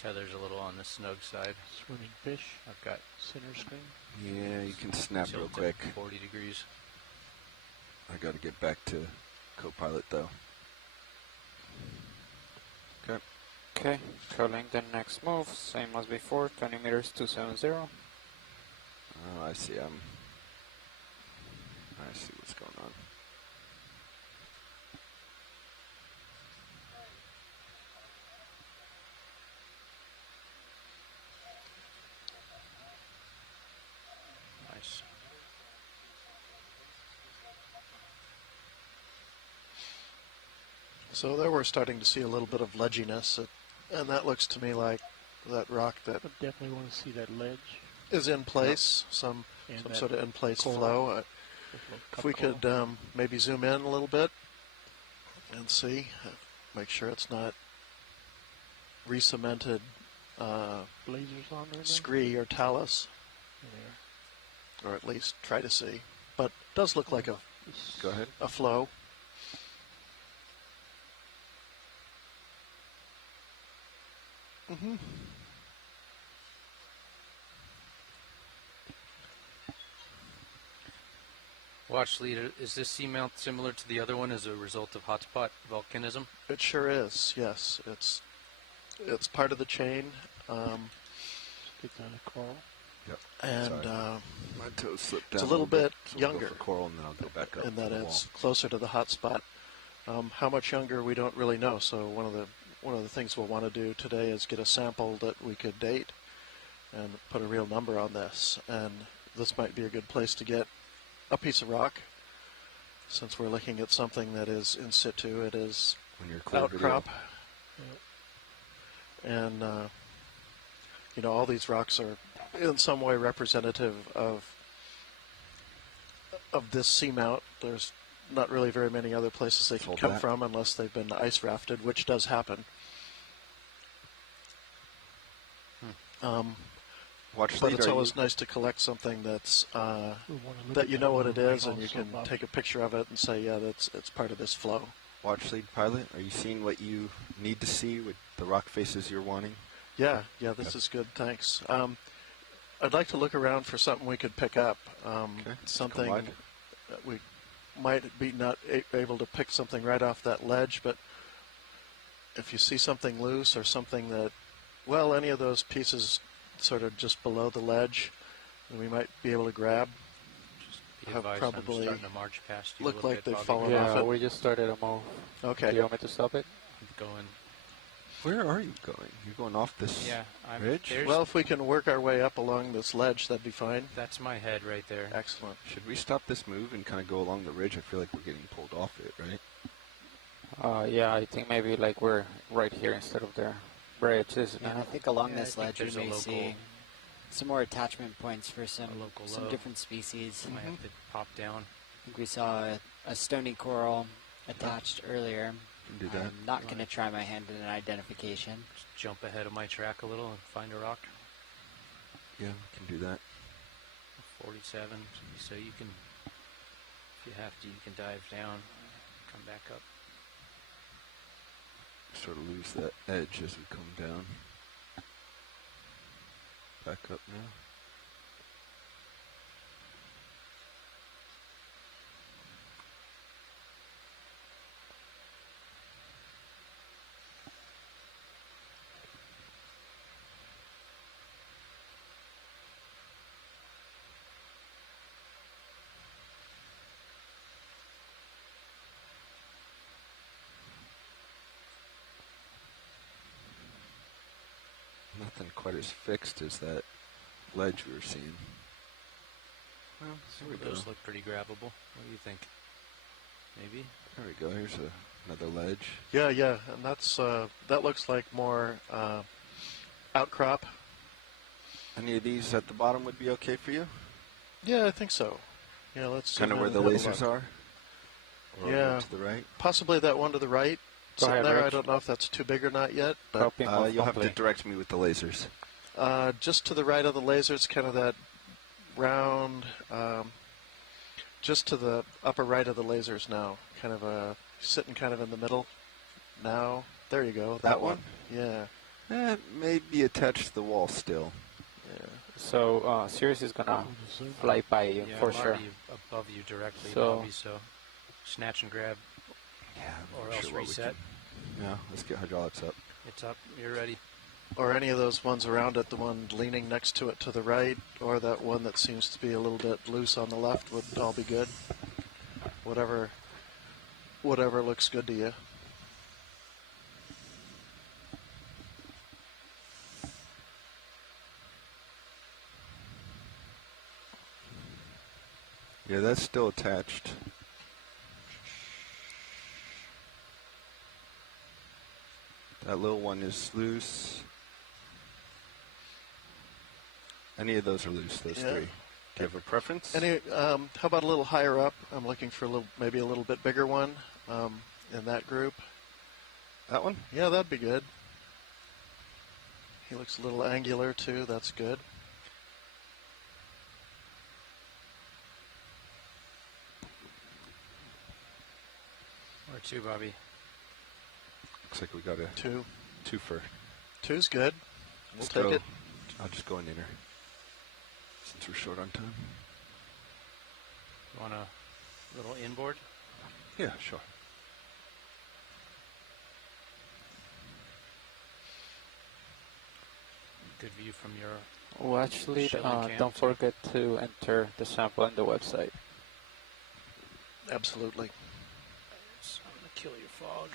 Tether's a little on the snug side. Swimming fish. I've got Center screen. Yeah, you can snap real tilted quick. 40 degrees. I got to get back to co-pilot though. Okay. Okay, calling the next move, same as before, 20 meters 270. Oh, I see. I see what's going on. Nice. So there we're starting to see a little bit of ledginess, and that looks to me like that rock that I definitely want to see that ledge. is in place, some And sort of in place coral. flow. If If we could maybe zoom in a little bit and see, make sure it's not re-cemented blazers on there. scree or talus, or at least try to see. But it does look like Go ahead. a flow. Mm-hmm. Watch leader, is this seamount similar to the other one as a result of hotspot volcanism? It sure is. Yes, it's part of the chain. Get down to coral. Yep. And Sorry. My toes slipped down. it's a little bit so we'll go younger. for coral, and then I'll go back up. And that to the it's wall. closer to the hot spot. How much younger we don't really know. So one of the things we'll want to do today is get a sample that we could date and put a real number on this. And this might be a good place to get a piece of rock, since we're looking at something that is in situ. It is When you're clear outcrop, video. and all these rocks are in some way representative of this seamount. There's not really very many other places they can Hold come that. from unless they've been ice rafted, which does happen. Watch But lead, it's are always you- nice to collect something that's We wanna look that at you that know what one it is, right and you also, can Bob. take a picture of it and say, yeah, it's part of this flow. Watch lead pilot. Are you seeing what you need to see with the rock faces you're wanting? Yeah, this is good. Thanks. I'd like to look around for something we could pick up. Something wide. that we might be not able to pick something right off that ledge, but if you see something loose or something that, well, any of those pieces sort of just below the ledge, that we might be able to grab. Be Have advised, I'm probably starting to march past you a look little like bit, they've Bobby. fallen off Yeah, it. we just started a move. Okay. Do you want me to stop it? I'm going. Where are you going? You're going off this Yeah, I'm ridge? there's- Well, if we can work our way up along this ledge, that'd be fine. That's my head right there. Excellent. Should we stop this move and kind of go along the ridge? I feel like we're getting pulled off it, right? Yeah, I think maybe like we're right here instead of there. Bridge, isn't Yeah, it? I think along Yeah, I this think ledge we there's a may local- see some more attachment points for some local some low. different species. Might have to pop down. I think we saw a stony coral attached earlier. Can do that. I'm not going to try my hand in an identification. Just jump ahead of my track a little and find a rock. Yeah, we can do that. 47, so you can, if you have to, you can dive down. come back up. Sort of lose that edge as we come down. Back up now. Nothing quite as fixed as that ledge we were seeing. Well, some of those look pretty grabbable. What do you think? Maybe? There we go. Here's another ledge. Yeah, and that's that looks like more outcrop. Any of these at the bottom would be okay for you? Yeah, I think so. Yeah, let's kind of where the lasers are. Or yeah, over to the right. Possibly that one to the right. Go ahead, there, Rich. I don't know if that's too big or not yet. But You'll have to direct me with the lasers. Just to the right of the lasers, kind of that round. Just to the upper right of the lasers now. Kind of sitting kind of in the middle. Now, there you go. That one. Yeah. It may be attached to the wall still. Yeah. So Sirius is gonna fly by you Yeah, for I'm sure. already above you directly, So- Bobby, so snatch and grab. Yeah, Or I'm else sure what we reset. Yeah, let's get hydraulics up. It's up. You're ready. Or any of those ones around it, the one leaning next to it to the right, or that one that seems to be a little bit loose on the left would all be good. Whatever looks good to you. Yeah, that's still attached. That little one is loose. Any of those are loose, those Yeah. three. Do you have a preference? How about a little higher up? I'm looking for maybe a little bit bigger one in that group. That one? Yeah, that'd be good. He looks a little angular too. That's good. Or two, Bobby. Looks like we got a two for. Two's good. We'll Let's take go. it. I'll just go in inner since we're short on time. You want a little inboard? Yeah, sure. Good view from your Oh, actually, Shilling camp, don't forget to enter the sample on the website. Absolutely. So I'm going to kill your fog.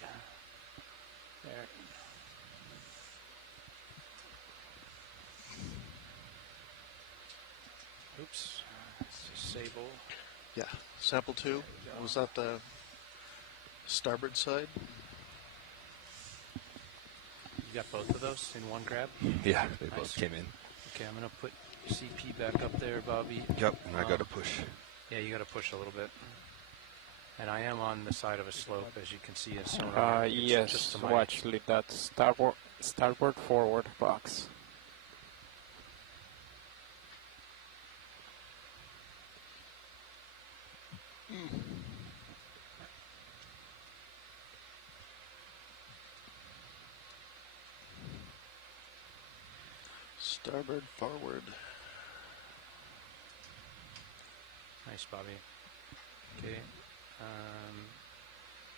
There. Oops. Disable. Yeah. Sample 2. Was that the starboard side? You got both of those in one grab? Yeah, they Nice. both came in. Okay, I'm going to put CP back up there, Bobby. Yep, and I got to push. Yeah, you got to push a little bit. And I am on the side of a slope, as you can see. As sonar. It's Yes, just to so my actually that's starboard forward box. Starboard forward. Nice, Bobby. Okay.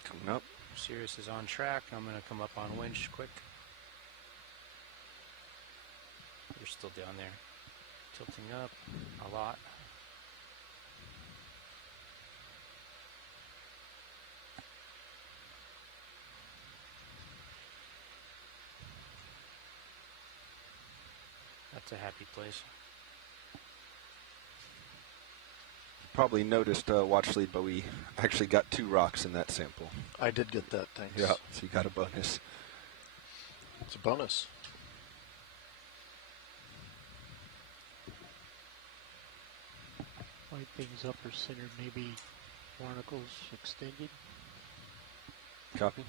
Coming up. Sirius is on track. I'm going to come up on winch quick. You're still down there. Tilting up a lot. That's a happy place. Probably noticed, watch lead, but we actually got 2 rocks in that sample. I did get that, thanks. Yeah, so you got a bonus. It's a bonus. White things upper center, maybe barnacles extended. Copy.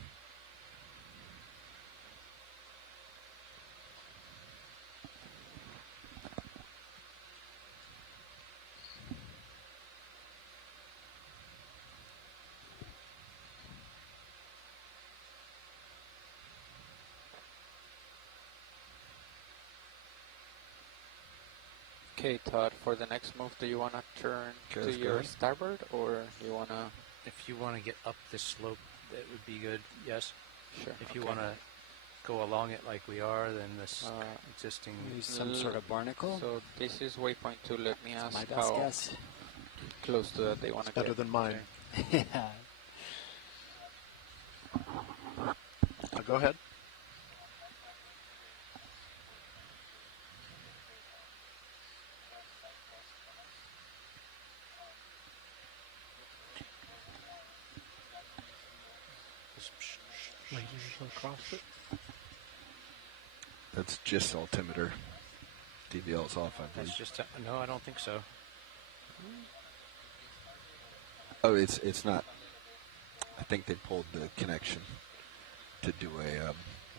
Okay, Todd, for the next move, do you want to turn Okay, to let's go your ahead. starboard, or you want to... If you want to get up the slope, that would be good, yes. Sure. If you okay. want to go along it like we are, then this existing... Use some sort of barnacle? So this is waypoint 2. Let me ask my best how guess. close to that they want to get. Better than mine. Yeah. Go ahead. Lasers across it. That's just altimeter. DVL's off, I believe. That's just... no, I don't think so. Oh, it's not. I think they pulled the connection to do a... I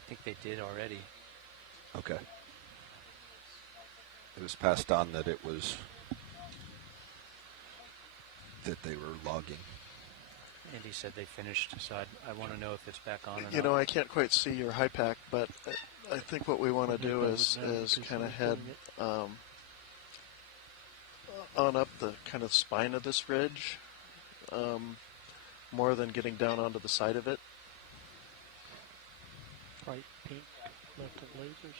think they did already. Okay. It was passed on that it was... that they were logging. Andy said they finished, so I want to know if it's back on or not. You know, I can't quite see your high pack, but I think what we want to do is kind of head on up the kind of spine of this ridge, more than getting down onto the side of it. Bright pink, left of lasers.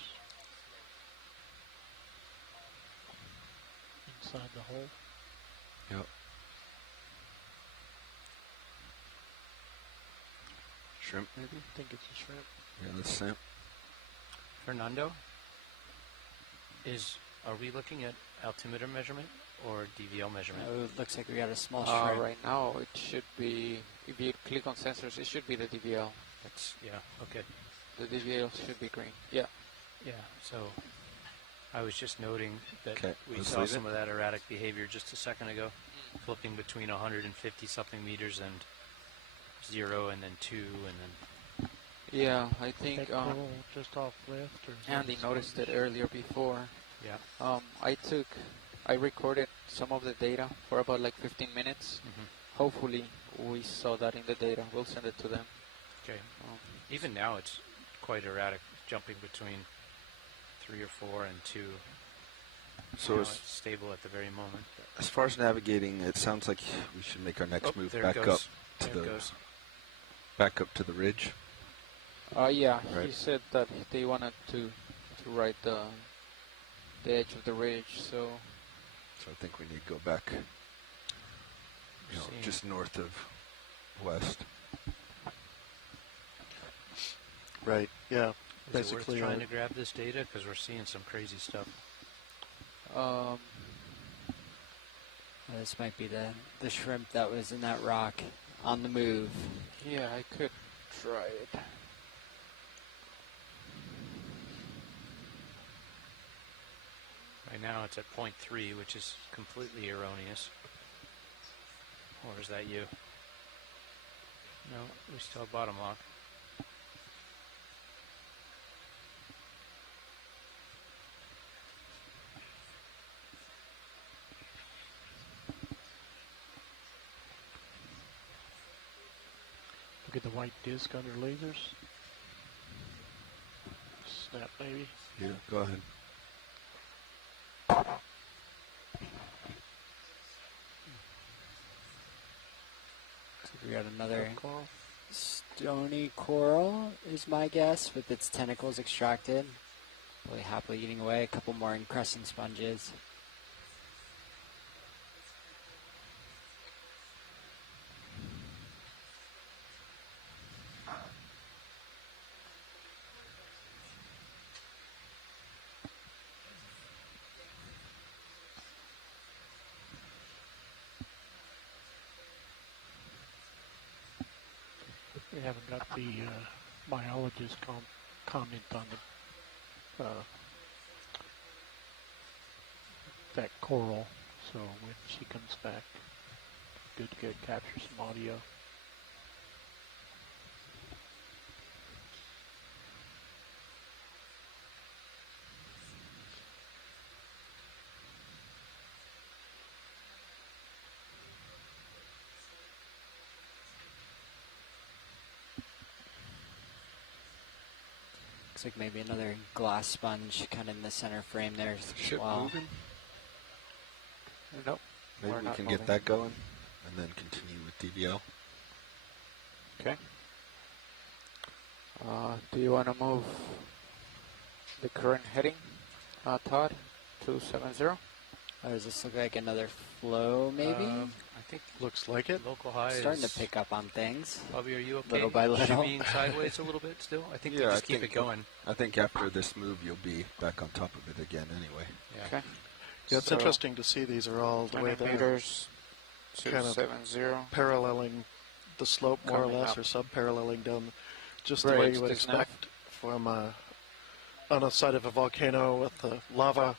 Inside the hole. Yep. Shrimp, maybe? I think it's a shrimp. Yeah, that's shrimp. Fernando, are we looking at altimeter measurement or DVL measurement? It looks like we got a small shrimp. Right now, it should be, if you click on sensors, it should be the DVL. That's, yeah, okay. The DVL should be green. Yeah. Yeah, so I was just noting that we let's saw leave some it. of that erratic behavior just a second ago, flipping between 150 something meters and 0 and then 2 and then... Yeah, I think just off left. Or Andy noticed it earlier before. Yeah. I recorded some of the data for about like 15 minutes. Hopefully we saw that in the data. We'll send it to them. Okay. Even now it's quite erratic, jumping between 3 or 4 and 2. So it's stable at the very moment. As far as navigating, it sounds like we should make our next move there back it up goes. to There it the goes. back up to the ridge. Yeah, Right. he said that they wanted to ride the edge of the ridge, so I think we need to go back, just north of west. Right, yeah. Is Basically, it worth trying to grab this data? Because we're seeing some crazy stuff. This might be the shrimp that was in that rock on the move. yeah, I could try it. Right now it's at 0.3, which is completely erroneous. Or is that you? No, we still have bottom lock. Look at the white disc under lasers. Snap, maybe. Yeah, go ahead. So we got another stony coral, is my guess, with its tentacles extracted. Really happily eating away. A couple more encrusting sponges. We haven't got the biologist comment on the that coral, so when she comes back, good to capture some audio. Looks like maybe another glass sponge kind of in the center frame there as Ship well. moving? Maybe we can get that going and then continue with DVL. Okay. Do you want to move the current heading, Todd, to 70? Or does this look like another flow, maybe? I think looks like it. Local high starting is to pick up on things. Bobby, are you okay? Little by little. Shimmying sideways a little bit still? I think Yeah, we just keep it going. I think after this move, you'll be back on top of it again anyway. Yeah. Okay. Yeah, it's interesting to see these are all the way 20 there. meters to Kind of 70. paralleling the slope more Coming or less, up. or sub-paralleling down just Right, the way you would just enough. expect from on a side of a volcano with the lava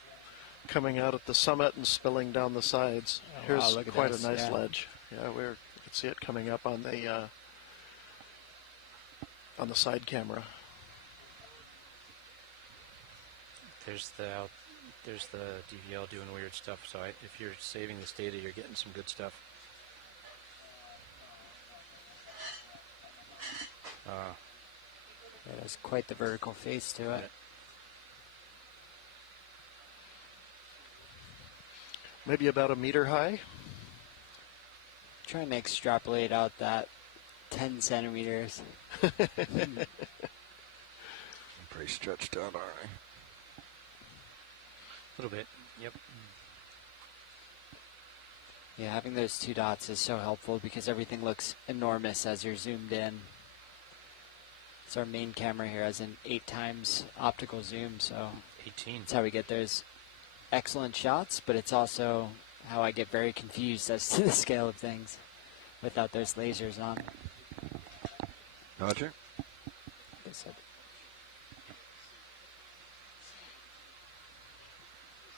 coming out at the summit and spilling down the sides. Oh, Here's wow, look at quite this, a nice yeah. ledge. Yeah, you can see it coming up on the side camera. There's the DVL doing weird stuff. So if you're saving this data, you're getting some good stuff. Yeah, there's quite the vertical face to it. Maybe about a meter high. Trying to extrapolate out that 10 centimeters. I'm pretty stretched out, aren't I? A little bit, yep. Yeah, having those two dots is so helpful because everything looks enormous as you're zoomed in. So our main camera here has an 8 times optical zoom, so 18. That's how we get those excellent shots, but it's also how I get very confused as to the scale of things without those lasers on. Roger.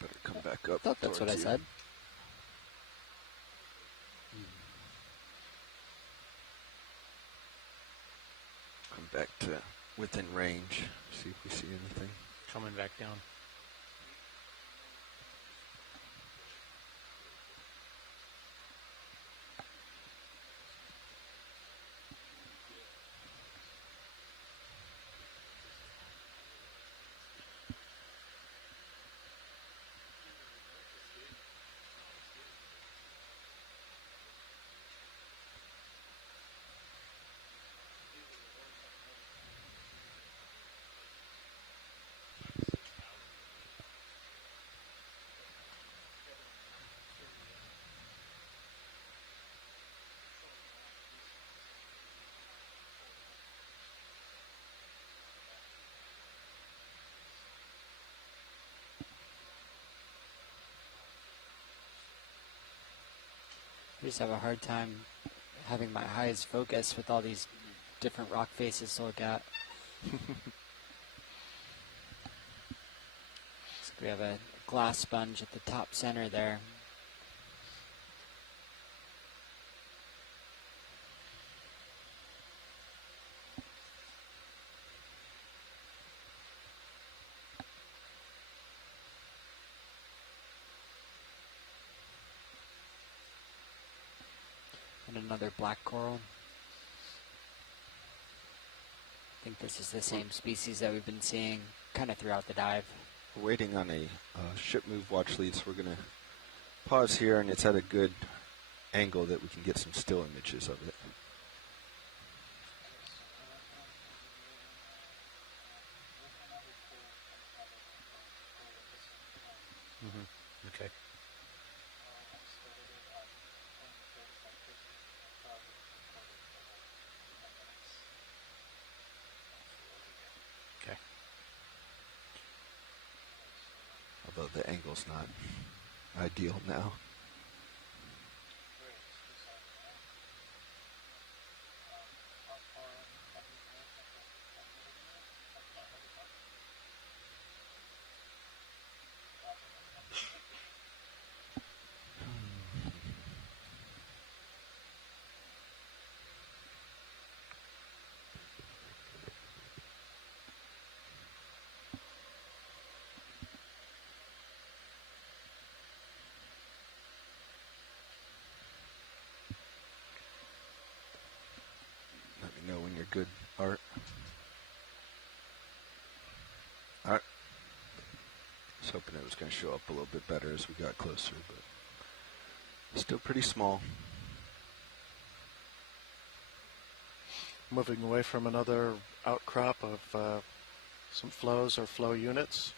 Better come back up. Thought that's what I towards you. said. Come back to within range. See if we see anything. Coming back down. I just have a hard time having my eyes focus with all these different rock faces to look at. So we have a glass sponge at the top center there. And another black coral. I think this is the same species that we've been seeing kind of throughout the dive. We're waiting on a ship move watch lead, so we're going to pause here, and it's at a good angle that we can get some still images of it. Okay. Okay. Although the angle's not ideal now. Let me know when you're good, Art. Art. I was hoping it was going to show up a little bit better as we got closer, but Still pretty small. Moving away from another outcrop of some flows or flow units.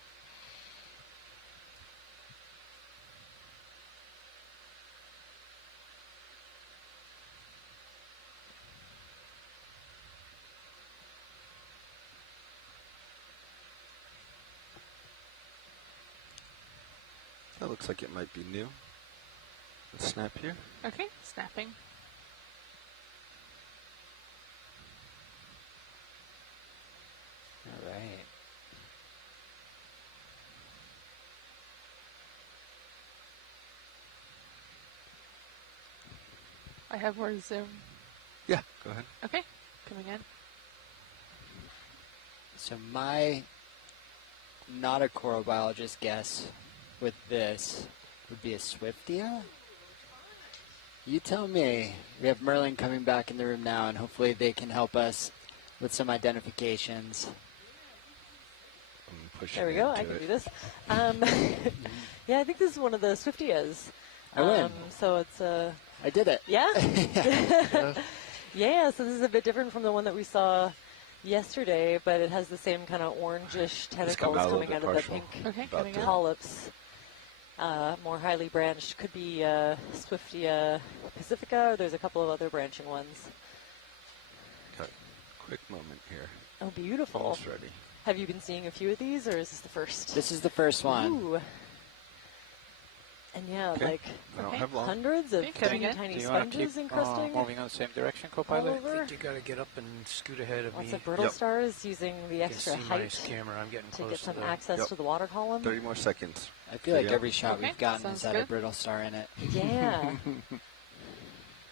That looks like it might be new. Let's snap here. Okay, snapping. All right. I have more zoom. Yeah, go ahead. Okay, coming in. So my, not a coral biologist guess with this would be a Swiftia? You tell me. We have Merlin coming back in the room now, and hopefully they can help us with some identifications. There we go. I can do this. Yeah, I think this is one of the Swiftias. I win. So it's I did it. Yeah? Yeah, so this is a bit different from the one that we saw yesterday, but it has the same kind of orangish tentacles coming out of the pink polyps. More highly branched. Could be Swiftia pacifica, or there's a couple of other branching ones. Okay. Quick moment here. Oh, beautiful. Almost ready. Have you been seeing a few of these, or is this the first? This is the first one. Ooh. And yeah, Okay. like I don't have long. hundreds of Okay. tiny Do you wanna sponges keep, encrusting. moving on the same direction, all co-pilot? over. I think you got to get up and scoot ahead of Lots me. of brittle stars using the You can extra see height my camera. I'm getting to close get some to the access to the water column. 30 more seconds. I feel like Yep. every shot Okay, we've gotten sounds has had a good. brittle star in it. Yeah.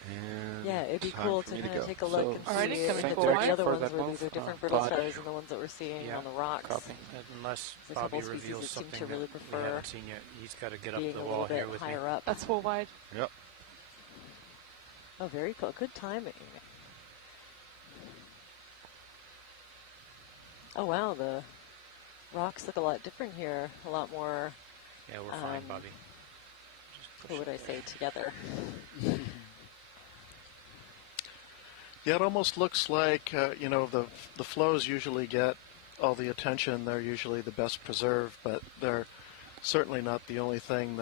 And Yeah, it'd be time cool for to me kind of go. take a look and Alrighty, see coming if forward. there are other For ones that where move, these are different brittle Todd. stars than the ones that we're seeing Yeah. on the rocks. Copy. Unless There's a couple Bobby species reveals that seem something to really that we prefer haven't seen yet, he's got to get up being the a wall little here bit with me. higher up. That's full wide. Yep. Oh, very cool. Good timing. Oh, wow. The rocks look a lot different here. A lot more, Yeah, we're fine, Bobby. what would I say, together. Yeah, it almost looks like, you know, the flows usually get all the attention. They're usually the best preserved, but they're certainly not the only kind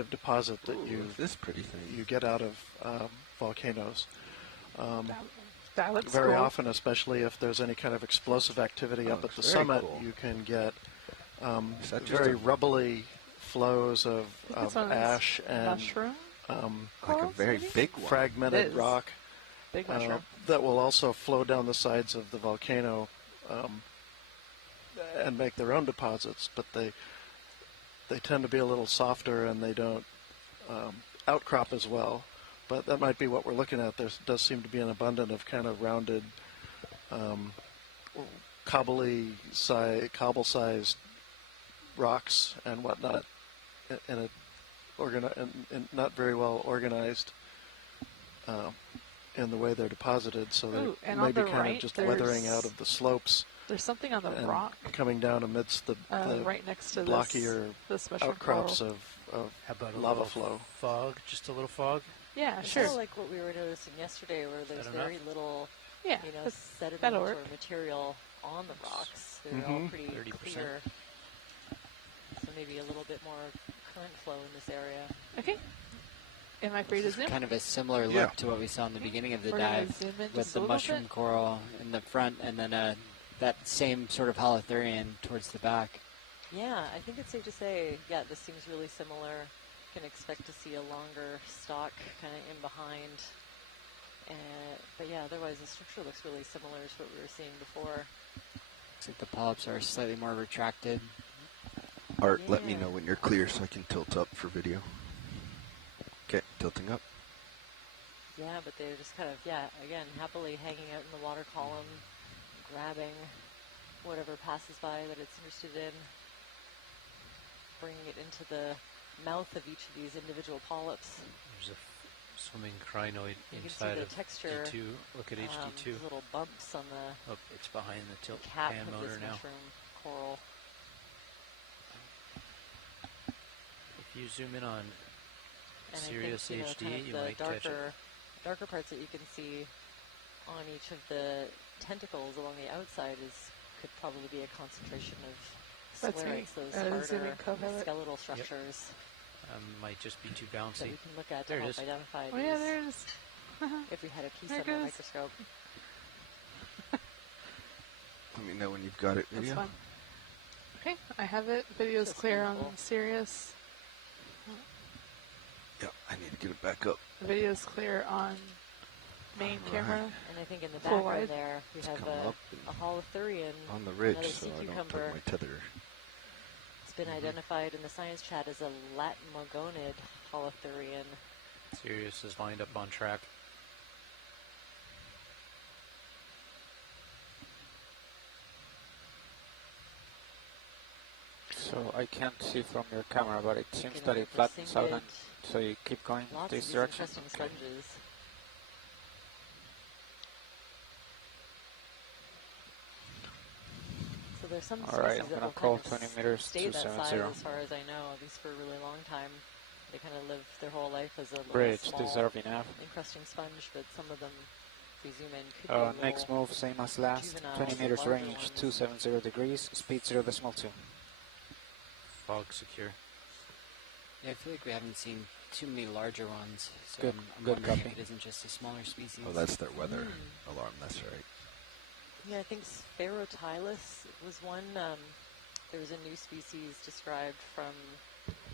of deposit that this pretty thing you get out of volcanoes. That looks Very cool. often, especially if there's any kind of explosive activity up at the very summit, cool. you can get Is that just very a- rubbly flows of It's one of those ash and mushroom like a very big one. fragmented It is. rock Big mushroom. that will also flow down the sides of the volcano and make their own deposits, but they tend to be a little softer and they don't outcrop as well. But that might be what we're looking at. There does seem to be an abundance of kind of rounded, cobble-sized rocks and whatnot, in not very well organized in the way they're deposited. So Ooh, they and may on be the kind right, of just weathering there's- out of the slopes. There's something on the and rock coming down amidst the right next to blockier this mushroom outcrops coral. of How about a lava little flow. fog? Just a little fog? Yeah, It's sure. kind of like what we were noticing yesterday, where there's that very little, Yeah, you know, that's- sediment that'll or work. material on the rocks. They're all Mhm. pretty 30%. clear. So maybe a little bit more current flow in this area. Okay. Am I free to zoom? Kind of a similar Yeah. look to what we saw in the beginning of the We're gonna dive zoom in with just the a little mushroom bit. coral in the front and then that same sort of holothurian towards the back. Yeah, I think it's safe to say, yeah, this seems really similar. Can expect to see a longer stalk kind of in behind. But yeah, otherwise the structure looks really similar to what we were seeing before. Looks like the polyps are slightly more retracted. Art, let me Yeah. know when you're clear so I can tilt up for video. Okay, tilting up. Yeah, but they're just kind of, yeah, again, happily hanging out in the water column, grabbing whatever passes by that it's interested in, bringing it into the mouth of each of these individual polyps. There's a swimming crinoid You can see inside the of texture. D2. Look at HD2. These little bumps on the Oh, it's behind the tilt cap pan of motor this now. mushroom coral. If you zoom in on And Sirius I think, HD, kind of you the might catch it. darker parts that you can see on each of the tentacles along the outside could probably be a concentration of That's me. sclerites, those Zooming harder co-pilot. skeletal structures Might just be too that bouncy. we can look at to There it help is. identify Oh these yeah, there it is. if we had a piece There on it our goes. microscope. Let me know when you've got it. That's Video. fun. Okay, I have it. Video's clear on Sirius. Yep, I need to get it back up. The video's clear on main camera. And I think in the Full background wide. there we have come up a holothurian, on the ridge, another so sea I don't cucumber. put my tether. It's been identified in the science chat as a latmogonid holothurian. Sirius is lined up on track. So I can't see from your camera, but it seems Okay, that now it flattens out, Persingid. and so you keep going Lots this of these direction. interesting sponges. So there's some All right, species I'm that gonna will call kind of 20 meters, stay that size 270. as far as I know, at least for a really long time. They kind of live their whole life as a little Bridge, small deserving nav. encrusting sponge, but some of them, if we zoom in, could be a little Next move, same as last. juvenile, 20 the meters larger range, ones. 270 degrees, speed 0.2. Fog secure. Yeah, I feel like we haven't seen too many larger ones. So Good, I'm good wondering copy. if it isn't just a smaller species. Oh, that's their weather alarm. That's right. Yeah, I think Sphaerotylus was one. There was a new species described from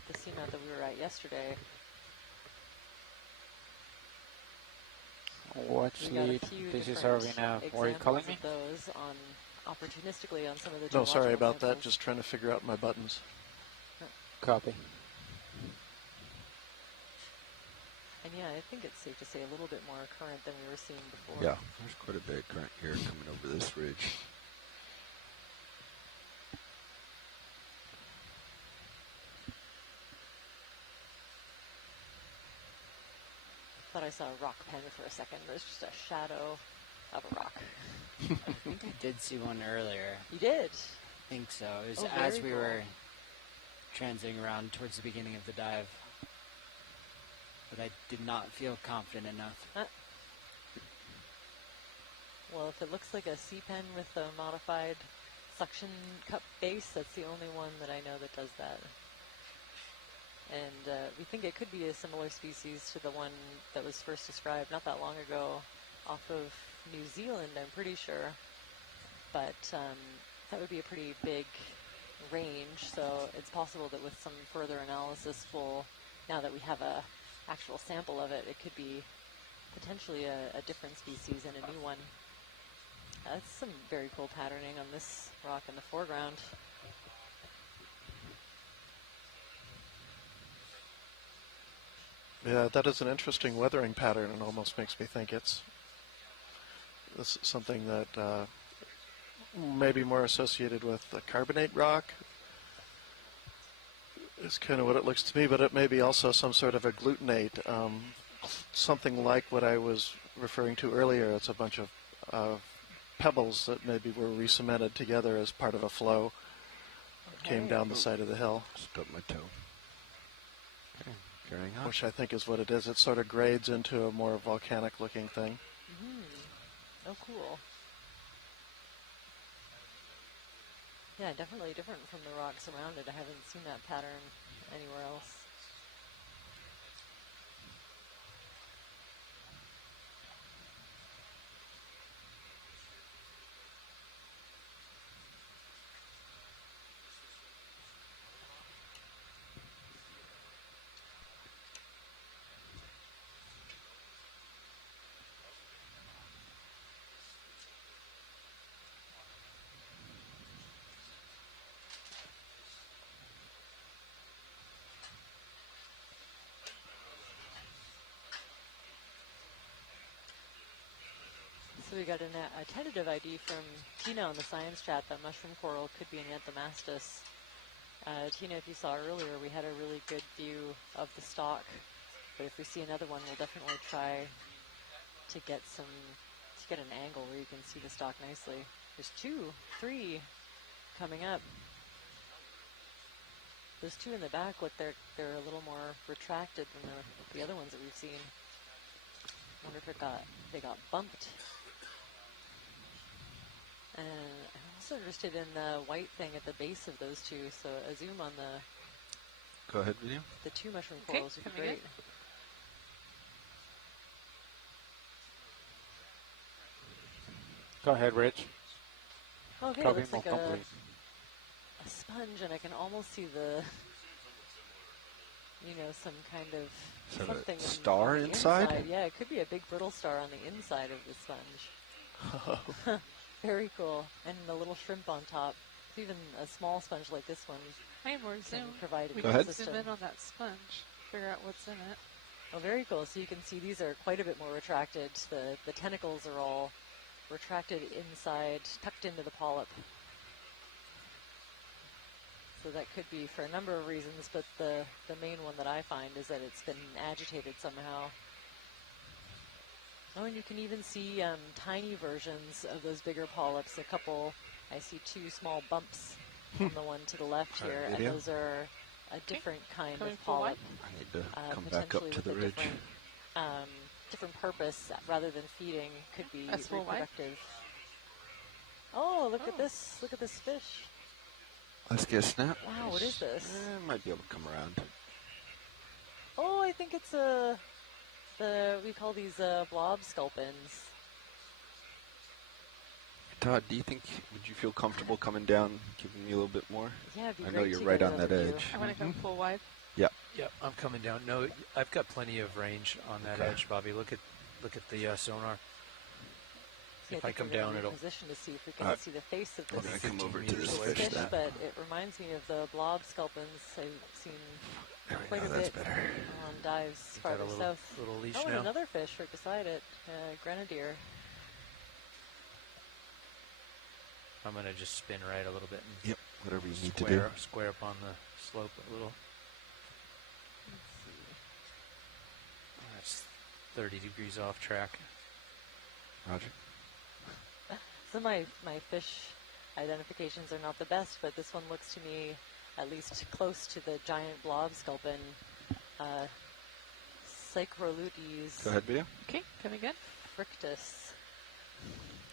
the seamount that we were at yesterday. Watch We got lead, a few this is different Arvina. Were you calling me? examples of those on opportunistically on some of the No, sorry geological about that. samples. Just trying to figure out my buttons. Copy. And yeah, I think it's safe to say a little bit more current than we were seeing before. Yeah, there's quite a bit of current here coming over this ridge. Thought I saw a rock pen for a second. It was just a shadow of a rock. I think I did see one earlier. You did? I think so. It was Oh, as very we cool. were transiting around towards the beginning of the dive. But I did not feel confident enough. Well, if it looks like a sea pen with a modified suction cup base, that's the only one that I know that does that. And we think it could be a similar species to the one that was first described not that long ago off of New Zealand, I'm pretty sure. But that would be a pretty big range, so it's possible that with some further analysis now that we have a actual sample of it, it could be potentially a different species and a new one. That's some very cool patterning on this rock in the foreground. Yeah, that is an interesting weathering pattern and almost makes me think it's something that may be more associated with the carbonate rock. It's kind of what it looks to me, but it may be also some sort of a glutinate, something like what I was referring to earlier. It's a bunch of pebbles that maybe were re-cemented together as part of a flow that came down the side of the hill. Stubbed my toe. Okay, carrying on. Which I think is what it is. It sort of grades into a more volcanic-looking thing. Oh, cool. Yeah, definitely different from the rocks around it. I haven't seen that pattern anywhere else. So we got a tentative ID from Tina on the science chat that mushroom coral could be an Anthomastus. Tina, if you saw earlier, we had a really good view of the stalk, but if we see another one, we'll definitely try to get an angle where you can see the stalk nicely. There's 2, 3 coming up. Those two in the back, they're a little more retracted than the other ones that we've seen. Wonder if they got bumped. And I'm also interested in the white thing at the base of those two. So a zoom on Go ahead, video. the two mushroom corals would be great. Go ahead, Rich. Okay, it looks like a sponge, and I can almost see some kind of So something a star on the inside? Yeah, it could be a big brittle star on the inside of the sponge. Very cool. And the little shrimp on top. Even a small sponge like this one Hey, more can zoom. provide We a can system. zoom in on that sponge, figure out what's in it. Oh, very cool. So you can see these are quite a bit more retracted. The tentacles are all retracted inside, tucked into the polyp. So that could be for a number of reasons, but the main one that I find is that it's been agitated somehow. Oh, and you can even see tiny versions of those bigger polyps. I see two small bumps on the one to the left here, and video. those are a different kind Coming of full polyp. I need to come back up potentially to the with a ridge. different purpose rather than feeding. Could be That's full white. reproductive. Oh, look at this! Look at this fish. Let's get a snap. Wow, what is this? Might be able to come around. Oh, I think it's we call these blob sculpins. Todd, would you feel comfortable coming down, giving me a little bit more? Yeah, it'd be I great know you're to right get on an that overview. edge. I want to come full wide. Yep. Yep, I'm coming down. No, I've got plenty of range on that edge, Bobby. Look at the sonar. See, If I come we're gonna down, be in it'll. position to see if we can see the face of We're this gonna come over to this fish, fish. That. but it reminds me of the blob sculpins I've seen quite a that's bit better. on dives You've got a farther little- south. little leash and now. another fish right beside it, grenadier. I'm gonna just spin right a little bit. And Yep, whatever you need to do. Square up on the slope a little. That's 30 degrees off track. Roger. Some of my fish identifications are not the best, but this one looks to me at least close to the giant blob sculpin, Psychrolutes. Go ahead, video. Okay, coming good. Frictus.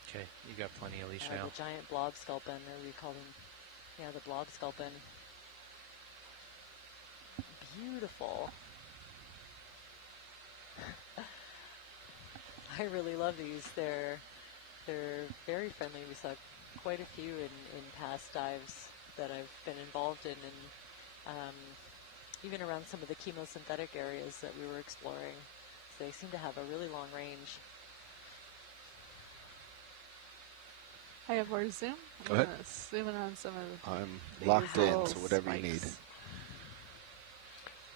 Okay, you got plenty of leash now. The giant blob sculpin, or we call them, the blob sculpin. Beautiful. I really love these. They're very friendly. We saw quite a few in past dives that I've been involved in, and even around some of the chemosynthetic areas that we were exploring. So they seem to have a really long range. I have more zoom. Go ahead. Zoom in on some of I'm these locked in, little so whatever you spikes. need.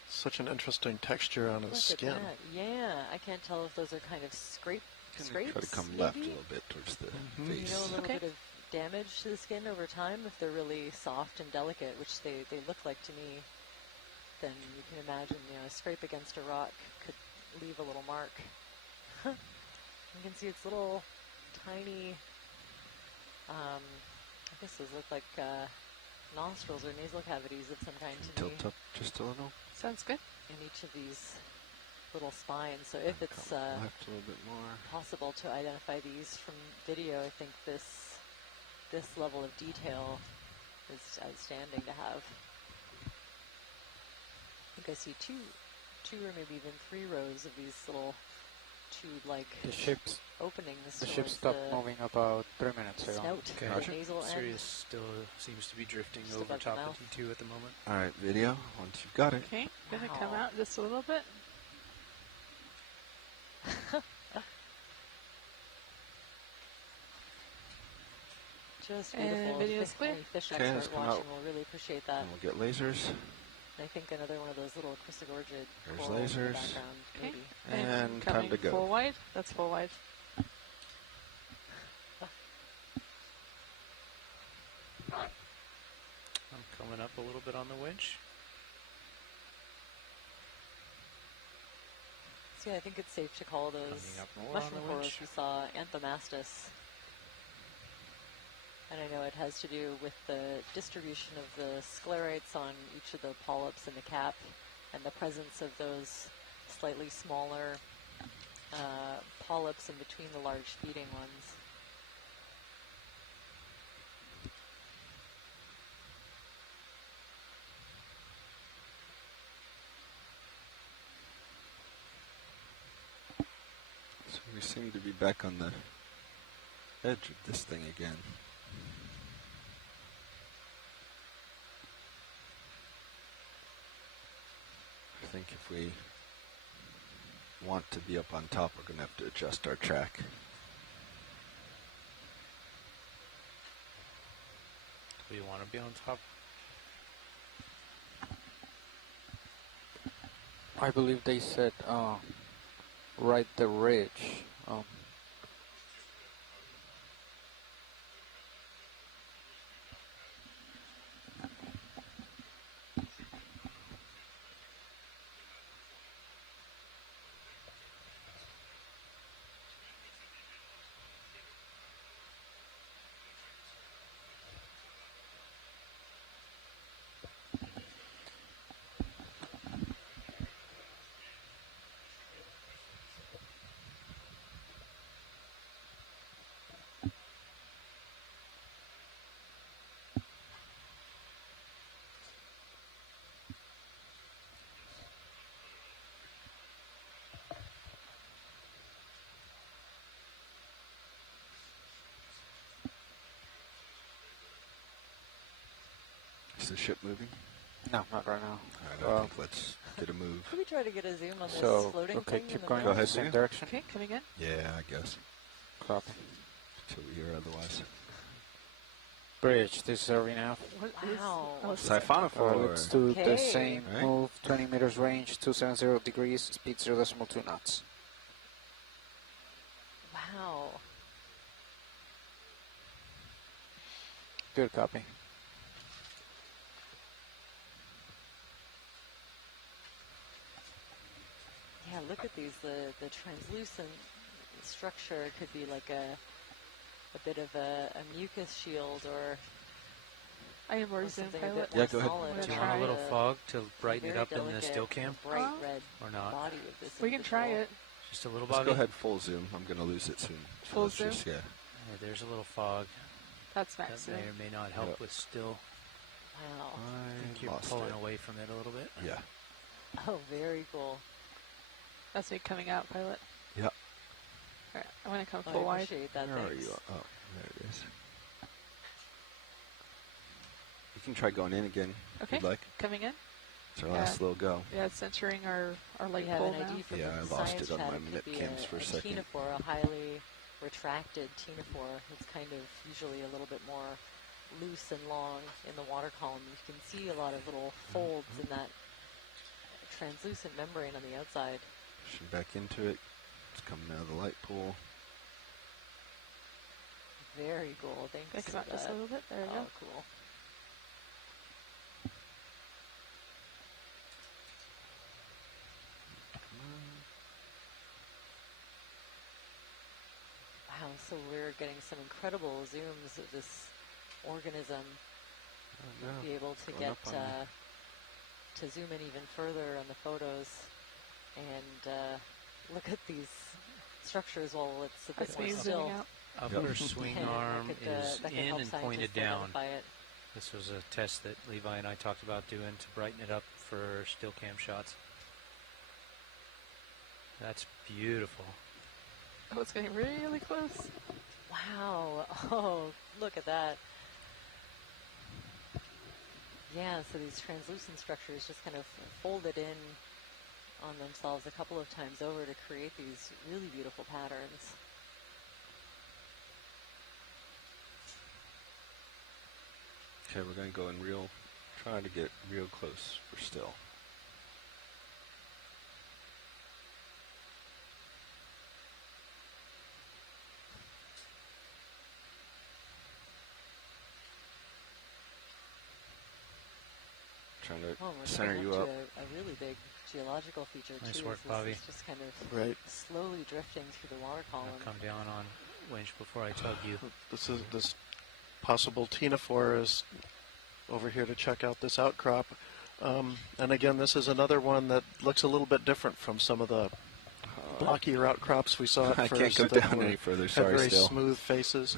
Such an interesting texture on his Look skin. at that. Yeah, I can't tell if those are kind of scrapes. Try to come maybe? left a little bit towards the face. A little bit of damage to the skin over time if they're really soft and delicate, which they look like to me. Then you can imagine, a scrape against a rock could leave a little mark. You can see its little tiny, I guess those look like nostrils or nasal cavities of some kind to me. Tilt up just a little. Sounds good. In each of these little spines. So if it's left a little bit more. possible to identify these from video, I think this level of detail is outstanding to have. I think I see two or maybe even 3 rows of these little tube-like openings. The ship stopped moving about 3 minutes ago. Snout, Okay. the nasal end. Sirius still seems to be drifting Just over above the top mouth. of T2 at the moment. All right, video. Once you've got it. Okay, gonna come Wow. out just a little bit. Just And beautiful. video's If clear. any fish Okay, let's expert come watching out. will really appreciate that. And we'll get lasers. And I think another one of those little chrysogorgid There's corals in the lasers. background, Okay. maybe. And time coming to go. full wide. That's full wide. I'm coming up a little bit on the winch. So yeah, I think it's safe to call those Coming up more on mushroom the corals winch. we saw Anthomastus. And I know it has to do with the distribution of the sclerites on each of the polyps in the cap and the presence of those slightly smaller polyps in between the large feeding ones. So we seem to be back on the edge of this thing again. I think if we want to be up on top, we're going to have to adjust our track. Do you want to be on top? I believe they said ride the ridge. Is the ship moving? No, not right now. All right, I think let's get a move. Can we try to get a zoom on this So, floating okay, thing? keep going Go in the ahead, same Sam. direction. Okay, coming in. Yeah, I guess. Copy. Until we hear otherwise. Bridge, this is every now. Wow. Siphonophore. Let's do the Okay. same Right. move, 20 meters range, 270 degrees, speed 0.2 knots. Wow. Good copy. Yeah, look at these. The translucent structure could be like a bit of a mucus shield or I am more zoom something a pilot. bit more Yeah, go ahead. solid. Do you want a little fog to brighten it very up in the delicate, still cam? bright red Or not? body of this We can try individual. it. Just a little Let's body? go ahead full zoom. I'm going to lose it soon. So Full let's zoom? just, yeah. Yeah, there's a little fog. That's That max may zoom. or may not help Yep. with still. Wow. I think you're lost pulling it. away from it a little bit. Yeah. Oh, very cool. That's me coming out, pilot. Yep. All right, I'm gonna come Oh, full I wide. appreciate that. Where are Thanks. you? Oh, there it is. You can try going in again if Okay, you'd like. coming in. It's our last little go. Yeah, it's centering our light We have pole an now. ID for Yeah, the I lost science it on chat. my It could mip be cams for a second. ctenophore, a highly retracted ctenophore. It's kind of usually a little bit more loose and long in the water column. You can see a lot of little folds in that translucent membrane on the outside. Pushing back into it. It's coming out of the light pool. Very cool. Thanks Okay, for come out just a that. little bit. There we Oh, go. cool. Wow, so we're getting some incredible zooms of this organism. no. Be able to Going get up on me. to zoom in even further on the photos and look at these structures while it's a bit That's more me still. zooming out. Upper swing Yeah, arm that could, is that could in help and scientists pointed down. identify it. This was a test that Levi and I talked about doing to brighten it up for still cam shots. That's beautiful. Oh, it's getting really close. Wow. Oh, look at that. Yeah, so these translucent structures just kind of folded in on themselves a couple of times over to create these really beautiful patterns. Okay, we're going to go in real, trying to get real close for still. Trying to Oh, we're center getting you up. to a really big geological feature Nice too. work, This Bobby. is just kind of Right. slowly drifting through the water column. I'll come down on winch before I tug you. This is this possible ctenophore is over here to check out this outcrop. And again, this is another one that looks a little bit different from some of the blockier outcrops we saw at I first. can't go that down any further. had Sorry, very still. smooth faces.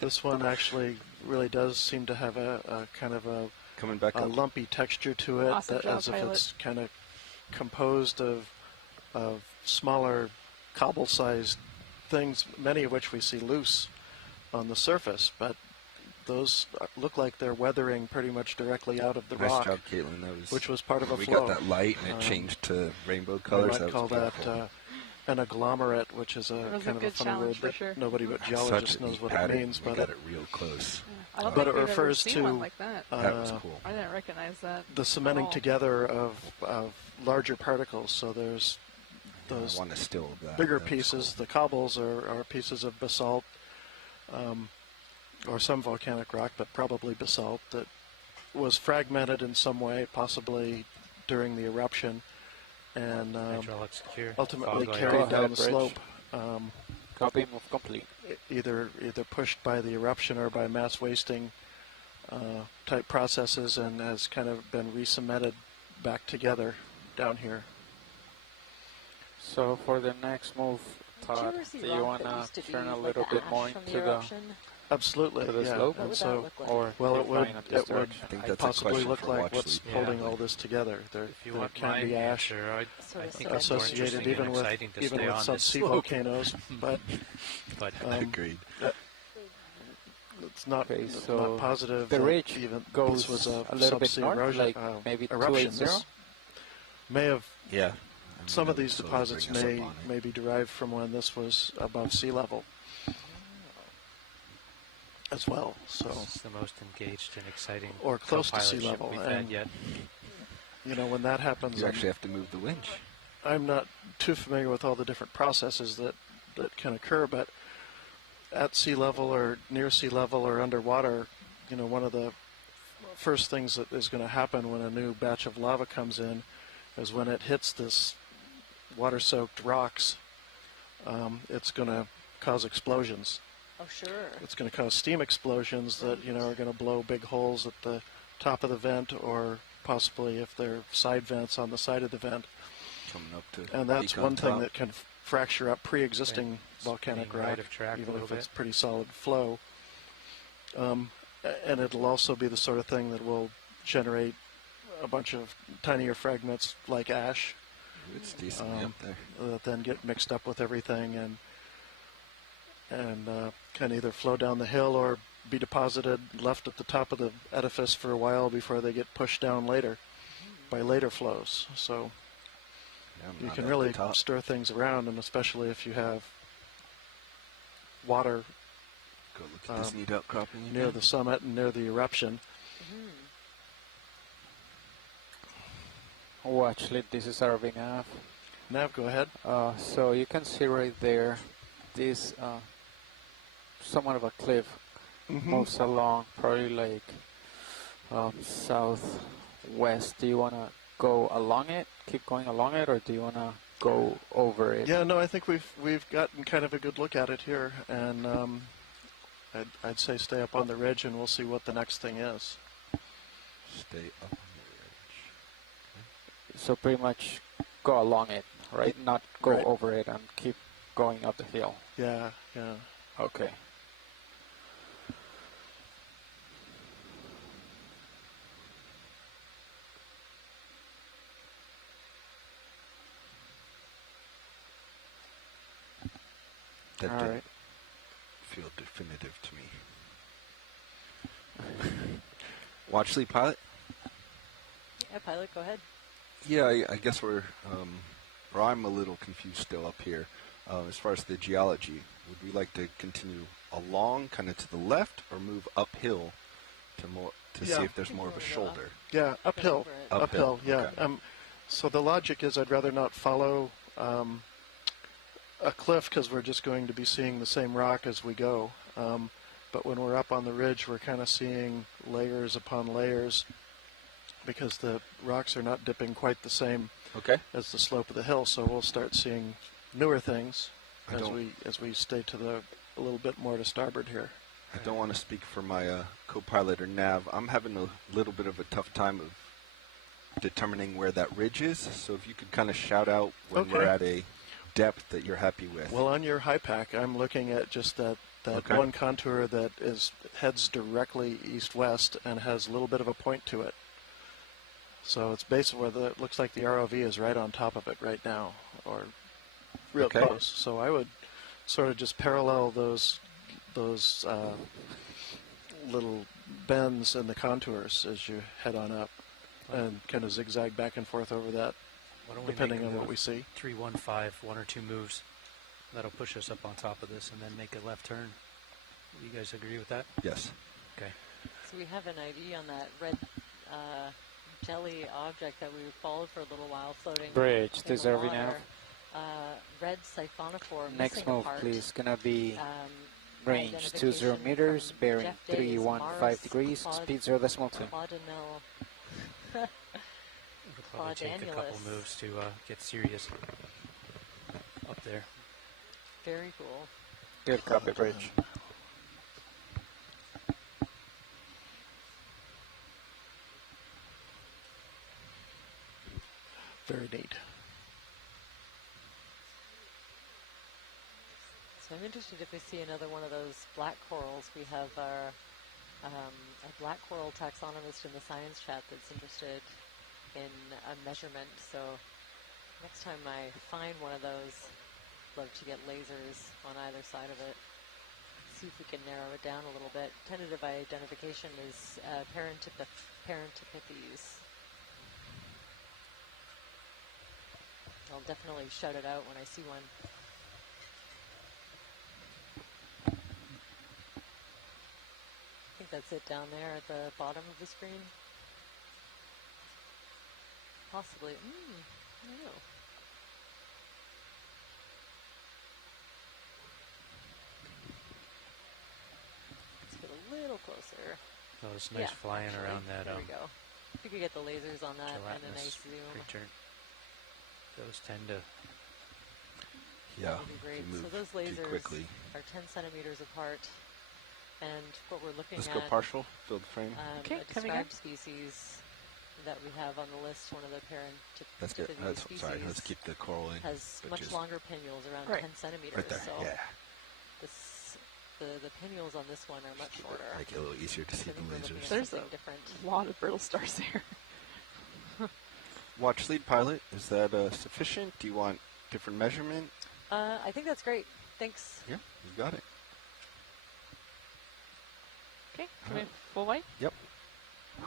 This one actually really does seem to have a kind of a coming back up. lumpy texture to it, Awesome job, as if pilot. it's kind of composed of smaller cobble-sized things, many of which we see loose on the surface, but those look like they're weathering pretty much directly out of the Nice rock. job, Caitlin. That was, which was part of a we flow. got that light and it changed to rainbow We colors. might That call was that beautiful. an agglomerate, which is That was a kind of a good funny word challenge for that sure. nobody but Such geologists a knows neat what pattern. it means. We But got it real close. I don't but think it we've ever refers seen to one like that. That was cool. I didn't recognize that. the at cementing all. together of larger particles. So there's those I want to still that. bigger That was pieces. The cobbles are pieces of basalt, or some volcanic rock, but probably basalt that was fragmented in some way, possibly during the eruption, and Hydraulic secure. ultimately Fog carried light. down the Bridge. slope. Copy, move complete. Either pushed by the eruption or by mass wasting type processes, and has kind of been re-cemented back together down here. So for the next move, Todd, ever see do you rock want that to used to be turn a like little the bit ash more from into the the eruption? Absolutely, to the yeah. slope? What And would so, that look like? Or well, you're it would fine at this direction? I think it'd that's a possibly question look for like Watch what's Lead. holding Yeah. all this together. There If you there want can my be ash answer, I Sort of think so it's more associated interesting even and with exciting to even stay with on this subsea slope. volcanoes, but But Agreed. it's not, Okay, it's so not positive the that ridge even goes this was a little bit subsea north, erosion, like maybe eruption. 280? This may have Yeah. some of these slowly deposits bring us up on it. may be derived from when this was above sea level as well. So, this is the most engaged and exciting or close to sea co-pilot ship level, we've had and yet. you know, when that happens, You actually have to move the winch. I'm not too familiar with all the different processes that can occur, but at sea level or near sea level or underwater, you know, one of the first things that is going to happen when a new batch of lava comes in is when it hits this water-soaked rocks, it's going to cause explosions. Oh, sure. It's going to cause steam explosions that, you know, are going to blow big holes at the top of the vent, or possibly if they're side vents on the side of the vent. Coming up to And that's peak one on thing top. that can fracture up pre-existing Right. volcanic Spinning right rock, of track a even little if it's bit. pretty solid flow. And it'll also be the sort of thing that will generate a bunch of tinier fragments like ash It's decently up there. that then get mixed up with everything and can either flow down the hill or be deposited, left at the top of the edifice for a while before they get pushed down later by later flows. So Yeah, I'm you not can at really the top. stir things around, and especially if you have water Go look at this neat outcropping near again. the summit and near the eruption. Oh, actually, this is RV nav. Nav, go ahead. So you can see right there, this somewhat of a cliff moves along, probably like southwest. Do you want to go along it, keep going along it, or do you want to go over it? Yeah, no, I think we've gotten kind of a good look at it here, and I'd say stay up on the ridge, and we'll see what the next thing is. Stay up on the ridge. So pretty much go along it, right? Not go Right. over it and keep going up the hill. Yeah, yeah. Okay. That All didn't right. feel definitive to me. Watch Lead Pilot? Yeah, pilot, go ahead. Yeah, I guess or I'm a little confused still up here. As far as the geology, would we like to continue along, kind of to the left, or move uphill to Yeah. see if there's more of a shoulder? Yeah, uphill. over it. Uphill, Yeah. okay. So the logic is I'd rather not follow a cliff because we're just going to be seeing the same rock as we go. But when we're up on the ridge, we're kind of seeing layers upon layers because the rocks are not dipping quite the same as the slope of the hill. So we'll start seeing newer things as we stay to a little bit more to starboard here. I don't want to speak for my co-pilot or nav. I'm having a little bit of a tough time of determining where that ridge is. So if you could kind of shout out when we're at a depth that you're happy with. Well, on your high pack, I'm looking at just that one contour that heads directly east-west and has a little bit of a point to it. So it's basically it looks like the ROV is right on top of it right now, or real close. So I would sort of just parallel those little bends in the contours as you head on up, and kind of zigzag back and forth over that, depending on what we see. 315, one or two moves. That'll push us up on top of this, and then make a left turn. You guys agree with that? Yes. Okay. So we have an ID on that red jelly object that we followed for a little while, floating. Bridge, deserving now. Red siphonophore. Next move, please. Gonna be range 20 meters, bearing 315 degrees, speed 0.2. It'll probably take a couple moves to get serious up there. Very cool. Good copy, Bridge. Very neat. So I'm interested if we see another one of those black corals. We have our a black coral taxonomist in the science chat that's interested in a measurement. So next time I find one of those, love to get lasers on either side of it. See if we can narrow it down a little bit. Tentative identification is Parentipithes. I'll definitely shout it out when I see one. I think that's it down there at the bottom of the screen. Possibly. I don't know. Let's get a little closer. Oh, it's nice flying around that. There we go. If we could get the lasers on that and a nice zoom. Creature. Those tend to. Yeah. That would be great. Move so those lasers quickly. are 10 centimeters apart. And what we're looking Let's at. go partial, fill the frame. A described species that we have on the list, one of the That's good. species. Sorry, let's keep the coral in. Has much longer pinnules, around 10 centimeters. Right there, so yeah. The pinnules on this one are much shorter. Make it a little easier to see the lasers. There's a lot of brittle stars here. Watch lead pilot, is that sufficient? Do you want different measurement? I think that's great. Thanks. Yeah, you got it. Okay, can we full white? Yep. So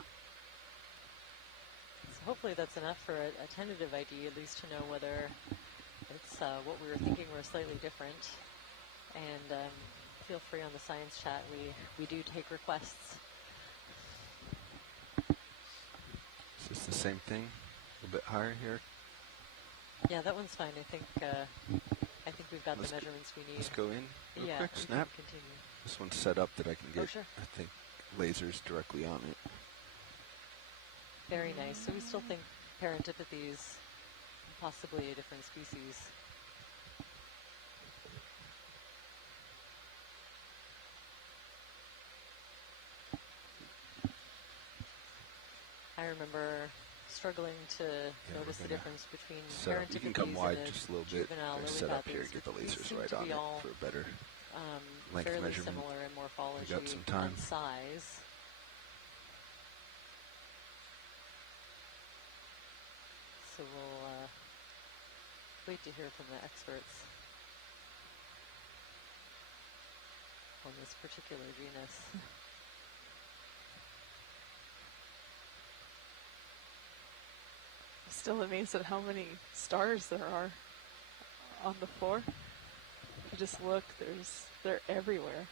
hopefully that's enough for a tentative ID, at least to know whether it's what we were thinking were slightly different. And feel free on the science chat. We do take requests. Is this the same thing? A little bit higher here? Yeah, that one's fine. I think we've got the measurements we need. Let's go in real quick. We Snap. can continue. This one's set up that I can get, sure. I think, lasers directly on it. Very nice. So we still think Parentipithes, possibly a different species. I remember struggling to notice the difference between Parentipithes you can come wide and just a little bit. juvenile Set up here, lilipaths, get the which lasers seem right to on be it all, for a better length fairly measurement. similar in morphology We got some time. and size. So we'll wait to hear from the experts on this particular genus. Still amazed at how many stars there are on the floor. If you just look, they're everywhere.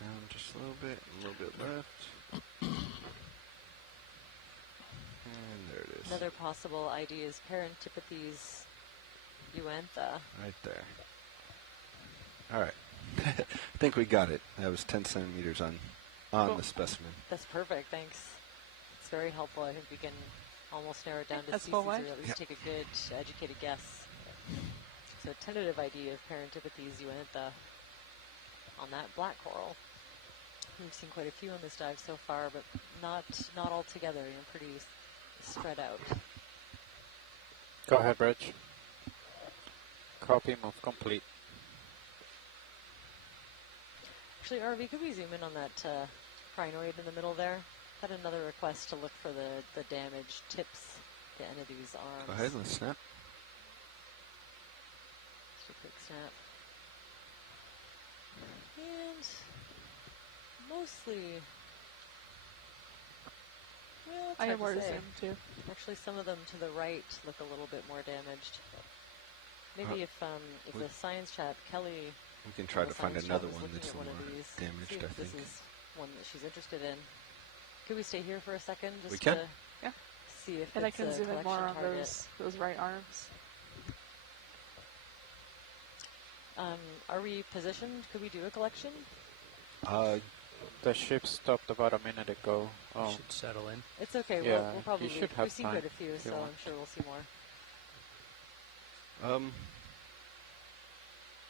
Down just a little bit left. And there it is. Another possible ID is Parentipithes uantha. Right there. All right. I think we got it. That was 10 centimeters on Cool. the specimen. That's perfect, thanks. It's very helpful. I think we can almost narrow it down to That's species, full or white? at least take a good, educated guess. So tentative ID of Parentipithes uantha. on that black coral. We've seen quite a few on this dive so far, but not all together. Pretty spread out. Go ahead, Rich. Copy, move complete. Actually, RV, could we zoom in on that crinoid in the middle there? Had another request to look for the damaged tips, the end of these arms. Go ahead, let's snap. Just a quick snap. And mostly, well, it's I hard am where to to say. zoom too. Actually, some of them to the right look a little bit more damaged. Maybe if the science chat, Kelly, We can try the to find science another chat was one looking that's at more one of these, damaged, see I if this think. is one that she's interested in. Could we stay here for a second just We can. to Yeah. see if And I it's can a zoom in more collection on target? those right arms. Are we positioned? Could we do a collection? The ship stopped about a minute ago. We should settle in. It's okay. Yeah, We'll probably. you should have We've seen time quite a few, if you so want. I'm sure we'll see more.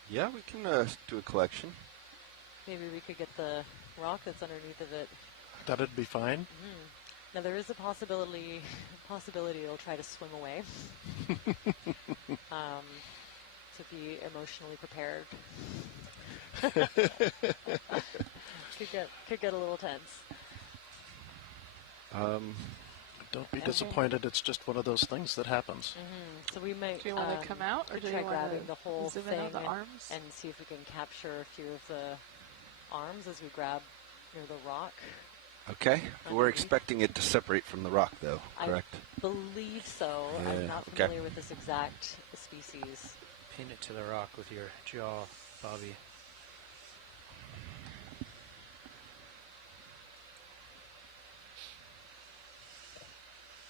Yeah, we can do a collection. Maybe we could get the rock that's underneath of it. That'd be fine. Mm. Now there is a possibility it'll try to swim away. To be emotionally prepared. could get a little tense. Don't be disappointed. It's just one of those things that happens. Mm-hmm. So we might. Do you want to come out, or do try you want grabbing to the whole zoom thing in on the arms? and see if we can capture a few of the arms as we grab near the rock? Okay, we're expecting it to separate from the rock, though, correct? I believe so. Yeah, I'm not okay. familiar with this exact species. Pin it to the rock with your jaw, Bobby.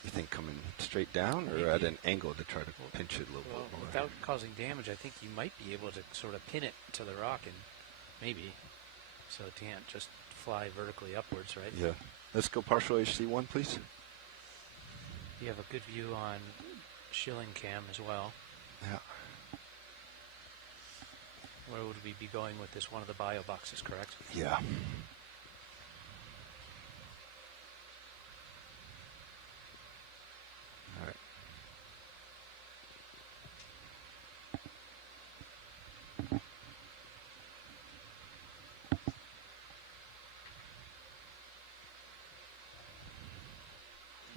You think coming straight down or at an angle to try to pinch it a little Well, bit more? without causing damage, I think you might be able to sort of pin it to the rock and maybe, so it can't just fly vertically upwards, right? Yeah. Let's go partial HC1, please. You have a good view on Shilling Cam as well. Yeah. Where would we be going with this? One of the bio boxes, correct? Yeah. All right.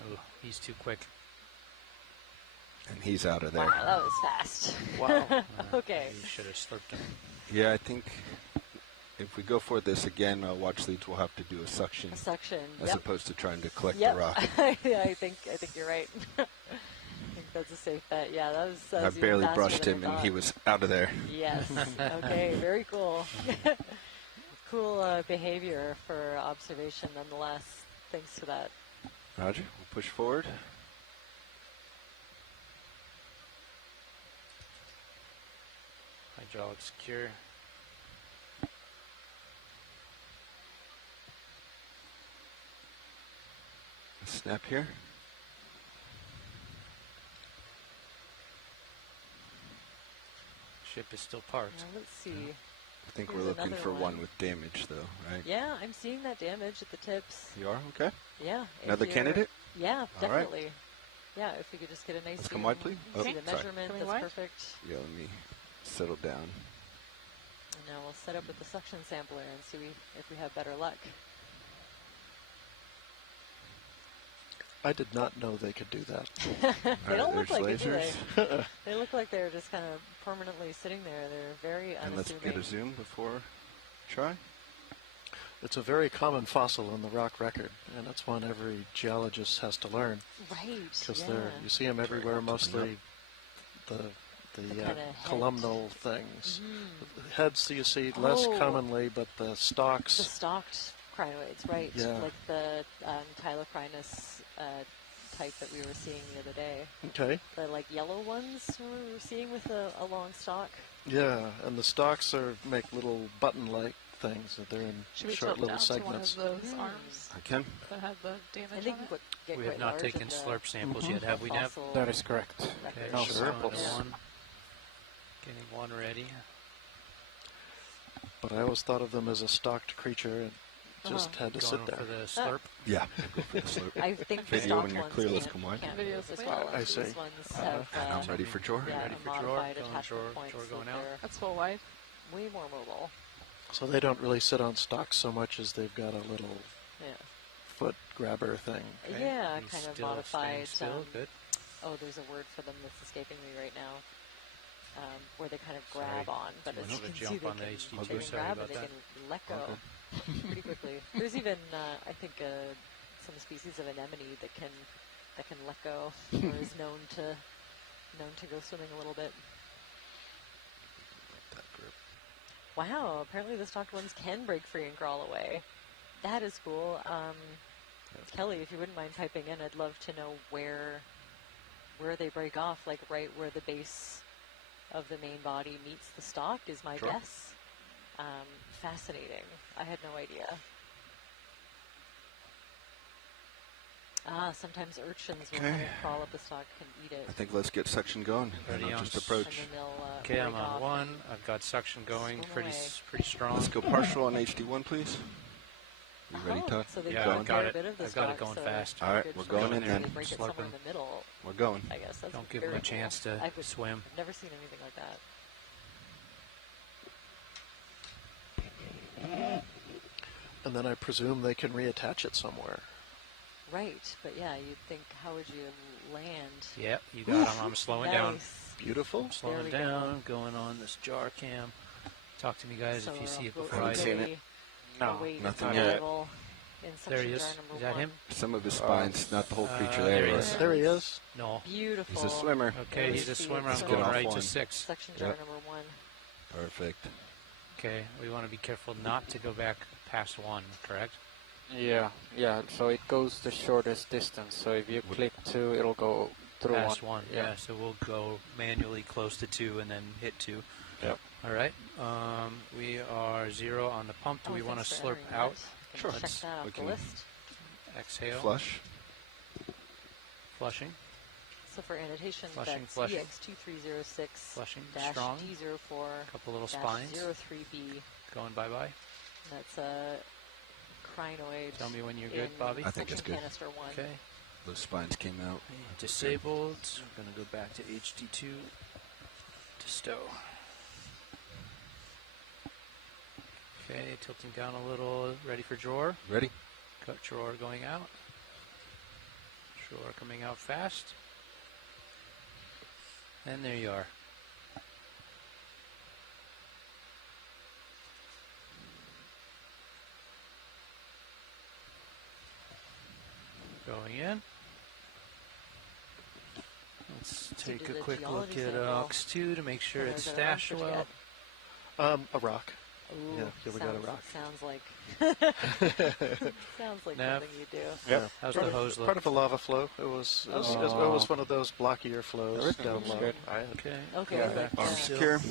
Oh, he's too quick. And he's out of there. Wow, that was fast. Wow. Okay. You should have slurped him. Yeah, I think if we go for this again, watch leads will have to do a suction. A suction, As yep. opposed to trying to collect Yep. the rock. Yeah, I think you're right. I think that's a safe bet. Yeah, that was. I even barely faster brushed than him I and he thought. was out of there. Yes. Okay. Very cool. Cool behavior for observation, nonetheless. Thanks for that. Roger, we'll push forward. Hydraulic secure. Snap here. Ship is still parked. Now, let's see. I think Here's we're looking another for one. one with damage, though, right? Yeah, I'm seeing that damage at the tips. You are? Okay. Yeah. if Another you're- candidate? Yeah, All right. definitely. Yeah, if we could just get a nice Let's view. come wide, please. See Oh, the sorry. measurement, Coming that's wide? perfect. Yeah, let me settle down. And now we'll set up with the suction sampler and see if we have better luck. I did not know they could do that. They don't look like there's it, do lasers. they? They look like they're just kind of permanently sitting there. They're very And let's unassuming. get a zoom before try. It's a very common fossil in the rock record, and it's one every geologist has to learn. Right. Because yeah. you see them everywhere, mostly the kinda head. columnal things. Mhm. The heads you see less Oh. commonly, but the stalks. The stalked crinoids, right? Yeah. Like the Tyloprinus type that we were seeing the other day. Okay. The like yellow ones we were seeing with a long stalk. Yeah, and the stalks make little button-like things. That they're in Should we short tilt little down segments. to one of those arms I can. that had the damage I think on it? what get We quite have not large taken in the slurp samples Mhm. yet, have we, Nev? fossil That is correct. Okay, record. sure. samples. One. Getting one ready. But I always thought of them as a stocked creature and just had to sit there. For the slurp? Yeah, go for the slurp. I think the Video stock when you're ones clear, let's can't- come wide. can't move as well. I see. These ones have And I'm ready for Jor. yeah, Ready for Jor? modified Going attachment Jor, points. Jor So going out. they're That's full wide. way more mobile. So they don't really sit on stocks so much as they've got a little Yeah. foot grabber thing. Yeah, He's kind of still modified. staying still. Good. Oh, there's a word for them that's escaping me right now. Where they kind of grab Sorry. on, but Too as much you of a can see, jump they on the can, HD2. they can Sorry grab about and they that. can let go pretty quickly. There's even, I think, some species of anemone that can let go, or is known to go swimming a little bit. That grip. Wow, apparently the stocked ones can break free and crawl away. That is cool. Kelly, if you wouldn't mind piping in, I'd love to know where they break off, like right where the base of the main body meets the stock is my Sure. guess. Fascinating. I had no idea. Sometimes urchins will kind of crawl up the stalk and eat it. I think let's get suction going. Ready And I'll on just approach. And then they'll Okay, I'm break on off. one. I've got suction going Swim pretty away. pretty strong. Let's go partial on HD1, please. You ready, Todd? So they Yeah, broke I've got a it. bit of the I've got it stalk, going so fast. All right, good we're for going them in to then. Break it somewhere Slurping. in the middle. We're going. I guess that's Don't give very them a cool. chance to I've swim. never seen anything like that. And then I presume they can reattach it somewhere. Right, but yeah, you'd think, how would you land? Yep, you got him. I'm slowing down. Nice. Beautiful. I'm slowing we down, going on this jar cam. Talk to me, guys, So if you see it we'll before I haven't do. seen it. No, await nothing yet. arrival in There he section is. jar number Is that one. him? Some of his spine's not the whole creature there there. he right? is. There he is. No. Beautiful. He's a swimmer. Okay, he's a swimmer. I'm Let's get going off right one. to 6. Section jar Yep. number one. Perfect. Okay, we want to be careful not to go back past 1, correct? Yeah, so it goes the shortest distance. So if you click 2, it'll go through Past 1. 1, yeah. So we'll go manually close to 2 and then hit 2. Yep. All right. We are 0 on the pump. Do we want to thanks for slurp entering out? that. Sure. Check Let's that off we the can- list. exhale. Flush. Flushing. So for annotation, Flushing, that's flushing. EX2306 Flushing, dash strong. D04 Couple little dash spines. 03B. Going bye-bye. That's a crinoid. Tell me when you're in good, Bobby. I think it's section good. Canister 1. Okay. Those spines came out. Disabled. We're going to go back to HD2 to stow. Okay, tilting down a little. Ready for drawer. Ready? Cut drawer going out. Drawer coming out fast. And there you are. Going in. Let's take do a the quick look geology at sample. OX2 to make sure Or it's is it around stashed for well. A rock. Ooh, Yeah, here we got a rock. Sounds like sounds like Nav. something you do. Yeah. How's part the hose of, look? part of a lava flow. It was one of those blockier flows Everything down looks low. good. Okay. Okay. Yeah. like, Arm yeah. secure.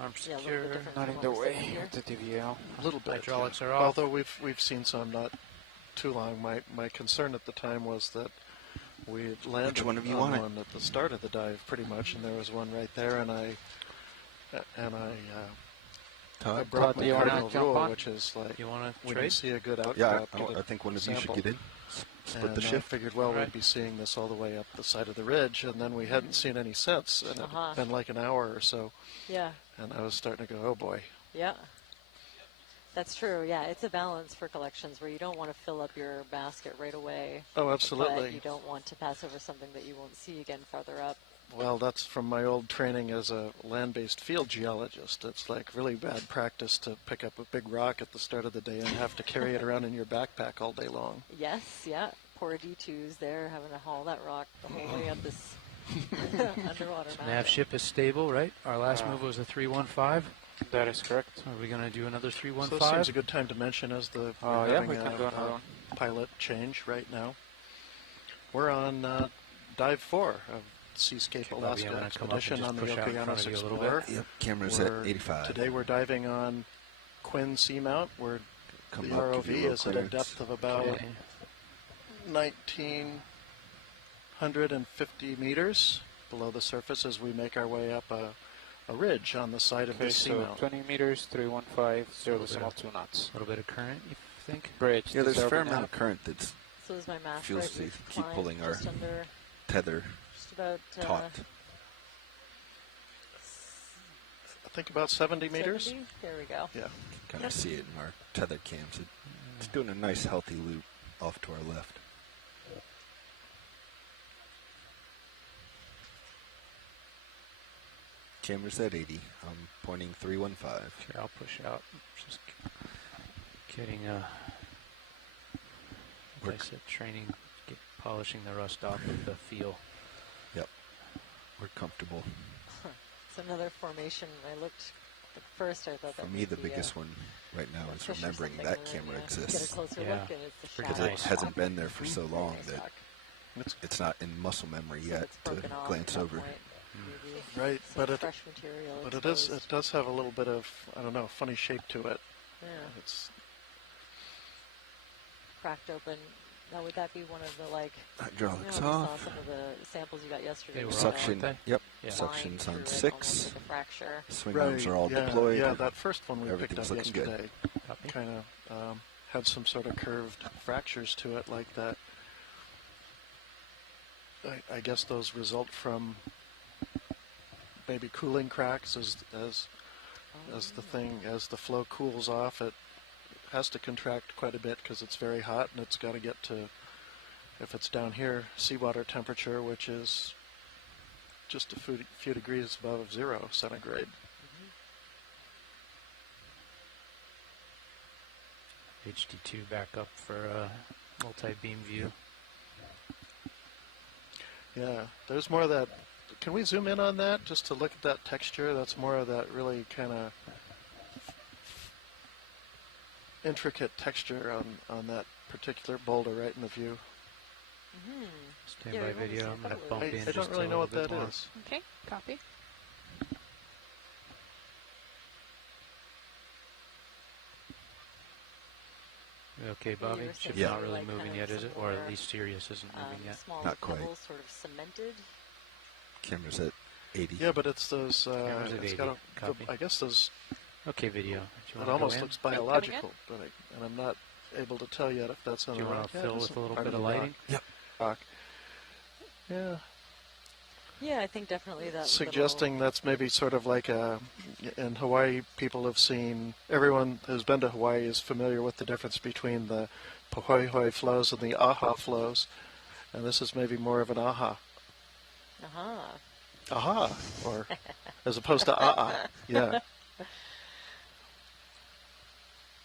Arm Yeah, a little secure. bit different Not from in the what we're seeing way here. of the DVL. A little bit. Hydraulics yeah. are off. Although we've seen some not too long. My concern at the time was that we had landed Which one of you on want it? one at the start of the dive, pretty much, and there was one right there, and I Todd? broke Todd, my do you wanna cardinal jump rule, on? which is like You want to when you trade? see a good outcrop, Yeah, get I think one of you should sample. get in. Split the And I shift. figured, well, Right. we'd be seeing this all the way up the side of the ridge, and then we hadn't seen any since, and it Uh-huh. had been like an hour or so, Yeah. and I was starting to go, oh boy. Yeah. That's true. Yeah, it's a balance for collections where you don't want to fill up your basket right away. Oh, absolutely. But you don't want to pass over something that you won't see again farther up. Well, that's from my old training as a land-based field geologist. It's like really bad practice to pick up a big rock at the start of the day and have to carry it around in your backpack all day long. Yes, yeah. Poor D2's there having to haul that rock the whole way up this underwater mountain. Nav ship is stable, right? Our last move was a 315. That is correct. Are we going to do another So 315? this seems a good time to mention as we're yeah, having we can do another one. pilot change right now. We're on dive 4 of Seascape Okay, Bobby, I'm Alaska gonna come up and Expedition just on the push out in front Okeanos of you a little Explorer. bit. Yep, camera's We're- at 85. Today we're diving on Quinn Seamount, where Come the up, ROV give you a is at a clearance. depth of about Okay. 1,950 meters below the surface as we make our way up a ridge on the side of Okay, this so seamount. 20 meters, 315, 0.2 knots. A little bit of current, you think? Bridge. Yeah, there's a fair deserving amount up. of current that's So is my math fuels right? to We've keep climbed pulling our just under, tether just about taut. I think about 70 meters. 70? There we go. Yeah. Kind of see it in our tether cams. It's doing a nice healthy loop off to our left. Camera's at 80. I'm pointing 315. Here, I'll push out. Just getting, like I said, training, polishing the rust off of the feel. Yep. We're comfortable. It's another formation. I looked at first. I thought For that me, might the be biggest a one right now is fish or remembering something, that and then, camera Get a exists. closer look, and it's the Because shadow. it hasn't been there for so long Very that nice it's not in muscle memory yet it's to broken off glance at that over. point. Maybe Right, some but fresh material it exposed. does have a little bit of, I don't know, funny shape to it. Yeah. It's Cracked open. Now, would that be one of the like? Hydraulics you know, we off. saw some of the samples you got yesterday. They were with Suction. aren't Yep. Yeah. Suction's through on it, 6. almost like a fracture. Swing arms are all yeah, deployed. Yeah, that first one we picked Everything's up looking good. yesterday kind of had some sort of curved fractures to it like that. I guess those result from maybe cooling cracks as the flow cools off. It has to contract quite a bit because it's very hot, and it's got to get to, if it's down here, seawater temperature, which is just a few degrees above 0 centigrade. HD2 back up for multi-beam view. Yeah, there's more of that. Can we zoom in on that just to look at that texture? That's more of that really kind of intricate texture on that particular boulder right in the view. Stand by video. I'm going to bump in I just don't really a know what little that bit more. is. Okay, copy. Okay, Bobby. You were Ship's saying not really like moving kind yet, of is it? some Or more, at least Sirius isn't moving yet. Small Not quite. pebbles sort of cemented. Camera's at 80. Yeah, but it's those. Camera's at It's 80. got Copy. I guess those. Okay, video. Do you It wanna go almost in? looks biological, and I'm not able to tell yet if that's on Do you the wanna rock. Yeah, fill it with isn't a little part bit of of the rock. lighting? Yep. Rock. Yeah. Yeah, I think definitely that. Suggesting that's maybe sort of like in Hawaii, people have seen, everyone who's been to Hawaii is familiar with the difference between the Pahoehoe flows and the Aha flows, and this is maybe more of an Aha. Aha, or as opposed to yeah.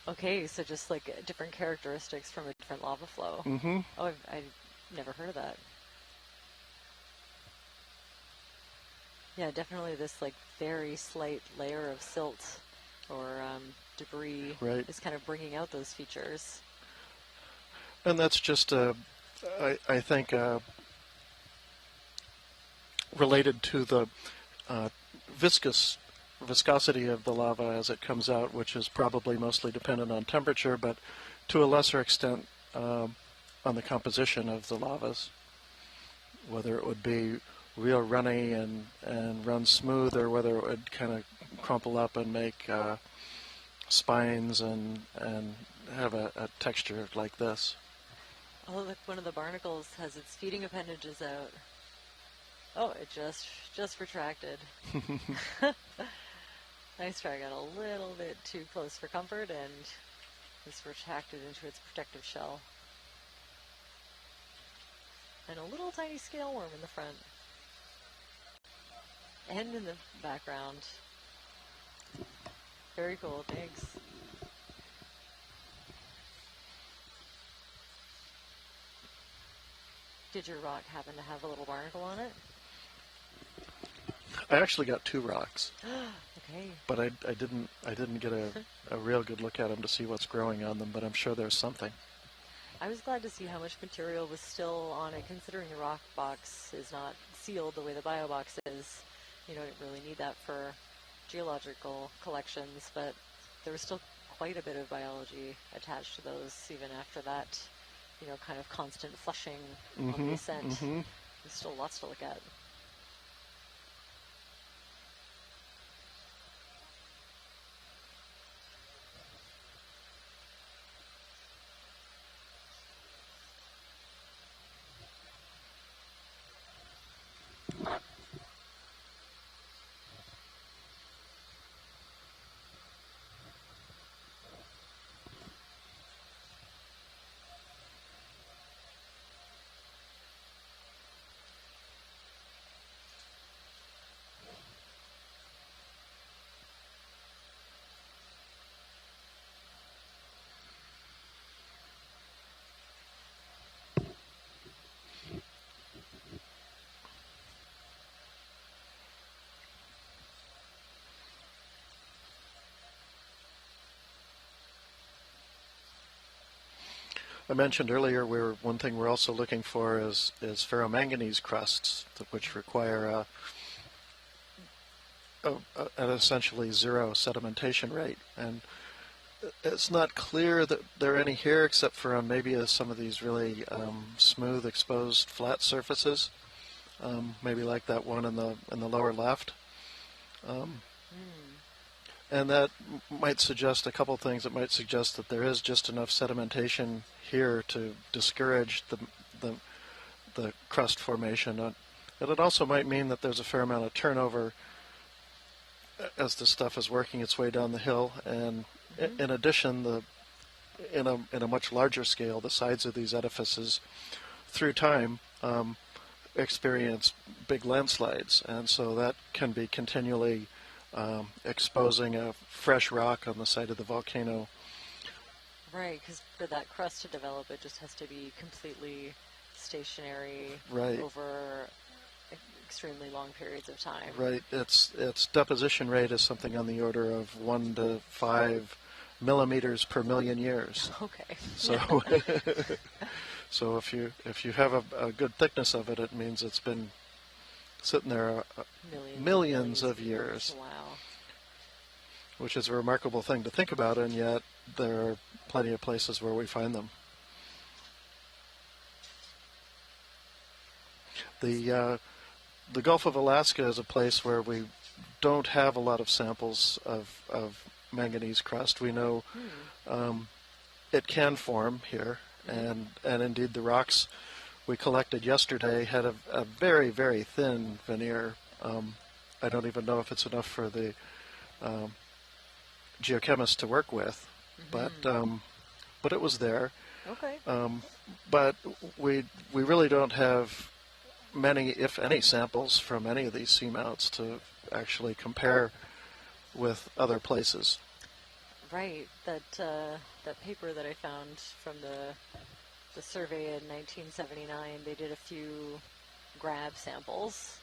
Okay, so just like different characteristics from a different lava flow. Mm-hmm. Oh, I've never heard of that. Yeah, definitely this like very slight layer of silt or debris is kind of bringing out those features. And that's just, I think, related to the viscosity of the lava as it comes out, which is probably mostly dependent on temperature, but to a lesser extent on the composition of the lavas, whether it would be real runny and run smooth, or whether it would kind of crumple up and make spines and have a texture like this. Oh, look, one of the barnacles has its feeding appendages out. Oh, it just retracted. Nice try. Got a little bit too close for comfort, and it's retracted into its protective shell. And a little tiny scale worm in the front. And in the background. Very cool, thanks. Did your rock happen to have a little barnacle on it? I actually got 2 rocks. Okay. But I didn't get a real good look at them to see what's growing on them, but I'm sure there's something. I was glad to see how much material was still on it, considering the rock box is not sealed the way the bio box is. You don't really need that for geological collections, but there was still quite a bit of biology attached to those, even after that, kind of constant flushing on the ascent. There's still lots to look at. I mentioned earlier, one thing we're also looking for is ferromanganese crusts, which require an essentially zero sedimentation rate. And it's not clear that there are any here, except for on maybe some of these really smooth, exposed, flat surfaces. Maybe like that one in the lower left. And that might suggest a couple things. It might suggest that there is just enough sedimentation here to discourage the crust formation. And it also might mean that there's a fair amount of turnover as the stuff is working its way down the hill. And in addition, in a much larger scale, the sides of these edifices, through time, experience big landslides, and so that can be continually exposing a fresh rock on the site of the volcano. Right, because for that crust to develop, it just has to be completely stationary over extremely long periods of time. Right. Its deposition rate is something on the order of 1 to 5 millimeters per million years. Okay. So, so if you have a good thickness of it, it means it's been sitting there millions of years. Wow. Which is a remarkable thing to think about, and yet there are plenty of places where we find them. The Gulf of Alaska is a place where we don't have a lot of samples of manganese crust. We know it can form here, and indeed the rocks we collected yesterday had a very, very thin veneer. I don't even know if it's enough for the geochemists to work with, but it was there. Okay. But we really don't have many, if any, samples from any of these seamounts to actually compare with other places. Right. That paper that I found from the survey in 1979, they did a few grab samples.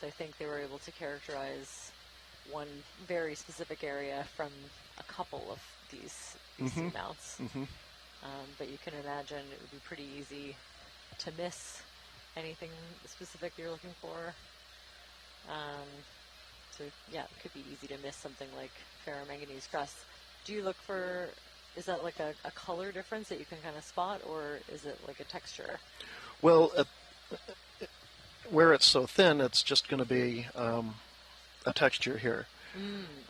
So I think they were able to characterize one very specific area from a couple of these seamounts. But you can imagine it would be pretty easy to miss anything specific you're looking for. So yeah, it could be easy to miss something like ferromanganese crust. Do you look for, is that like a color difference that you can kind of spot, or is it like a texture? Well, where it's so thin, it's just going to be a texture here.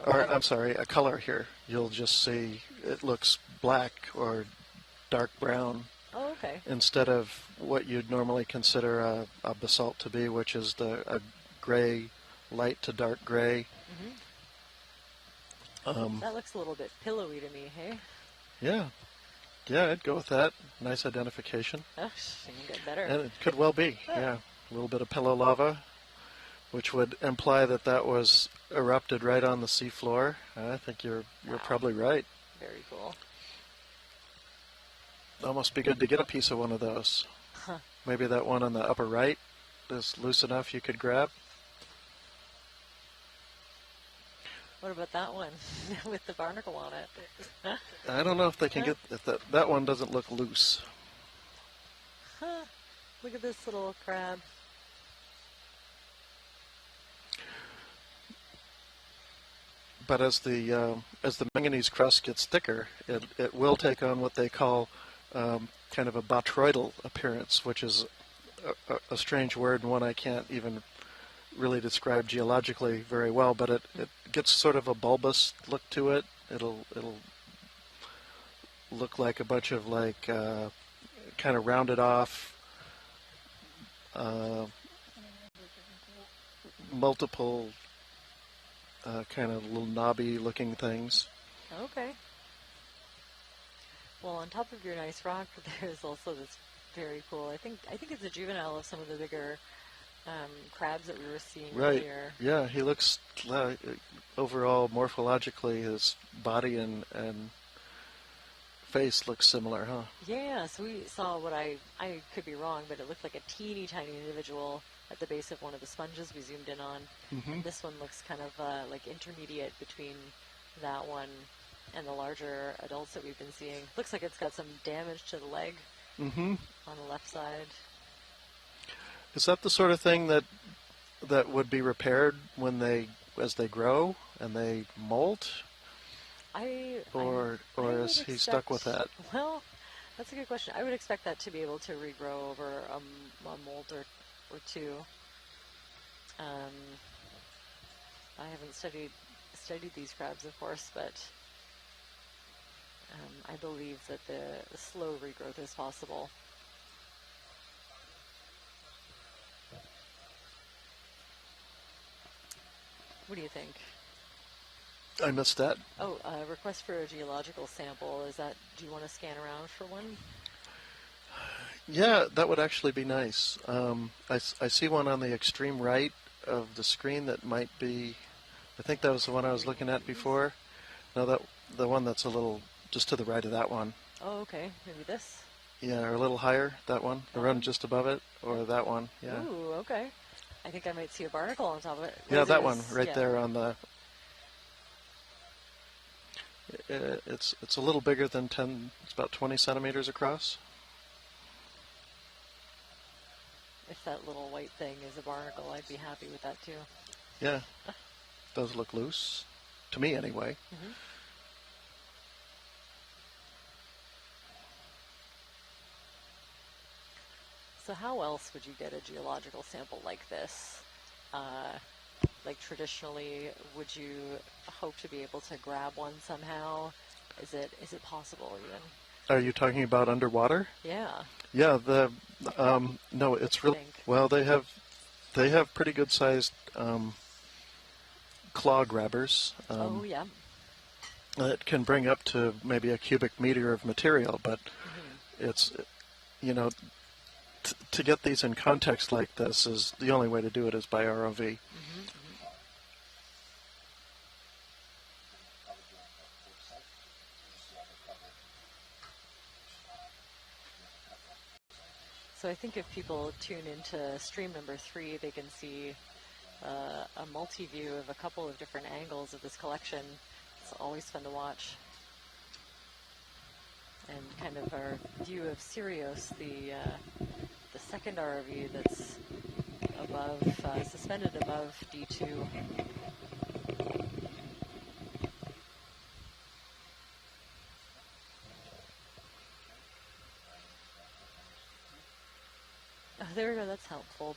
Or, I'm sorry, a color here. You'll just see it looks black or dark brown. Oh, okay. Instead of what you'd normally consider a basalt to be, which is a gray, light to dark gray. That looks a little bit pillowy to me, hey? Yeah, I'd go with that. Nice identification. Oh, you can get better. And it could well be, yeah. A little bit of pillow lava, which would imply that was erupted right on the seafloor. I think you're probably right. Very cool. Almost be good to get a piece of one of those. Maybe that one on the upper right is loose enough you could grab. What about that one with the barnacle on it? I don't know if they can get that one doesn't look loose. Look at this little crab. But as the manganese crust gets thicker, it will take on what they call kind of a botryoidal appearance, which is a strange word and one I can't even really describe geologically very well. But it gets sort of a bulbous look to it. It'll look like a bunch of kind of rounded off multiple kind of little knobby looking things. Okay. Well, on top of your nice rock, there's also this very cool, I think it's a juvenile of some of the bigger crabs that we were seeing earlier. Yeah, he looks overall morphologically, his body and face looks similar, huh? Yeah, so we saw what I could be wrong, but it looked like a teeny tiny individual at the base of one of the sponges we zoomed in on. And this one looks kind of like intermediate between that one and the larger adults that we've been seeing. Looks like it's got some damage to the leg Mm-hmm. on the left side. Is that the sort of thing that would be repaired as they grow and they molt? Or is he stuck with that? Well, that's a good question. I would expect that to be able to regrow over a molt or two. I haven't studied these crabs, of course, but I believe that the slow regrowth is possible. What do you think? I missed that. Oh, request for a geological sample. Do you want to scan around for one? Yeah, that would actually be nice. I see one on the extreme right of the screen that might be, I think that was the one I was looking at before. No, the one that's a little just to the right of that one. Oh, okay. Maybe this? Yeah, or a little higher, that one. The one just above it, or that one, yeah. Ooh, okay. I think I might see a barnacle on top of it. Yeah, that one right there on the... It's a little bigger than 10, it's about 20 centimeters across. If that little white thing is a barnacle, I'd be happy with that too. Yeah, does look loose, to me anyway. Mm-hmm. So how else would you get a geological sample like this? Like traditionally, would you hope to be able to grab one somehow? Is it possible even? Are you talking about underwater? Yeah. Yeah. No, it's really well. They have pretty good sized claw grabbers. Oh yeah. It can bring up to maybe a cubic meter of material, but it's to get these in context like this is the only way to do it is by ROV. So I think if people tune into stream number 3, they can see a multi-view of a couple of different angles of this collection. It's always fun to watch. And kind of our view of Sirius, the second ROV that's above, suspended above D2. Oh, there we go. That's helpful.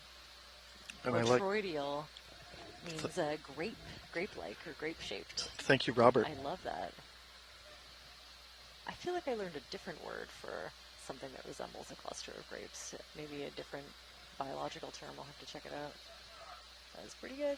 And Botryoidal means grape-like or grape-shaped. Thank you, Robert. I love that. I feel like I learned a different word for something that resembles a cluster of grapes. Maybe a different biological term. I'll have to check it out. That was pretty good.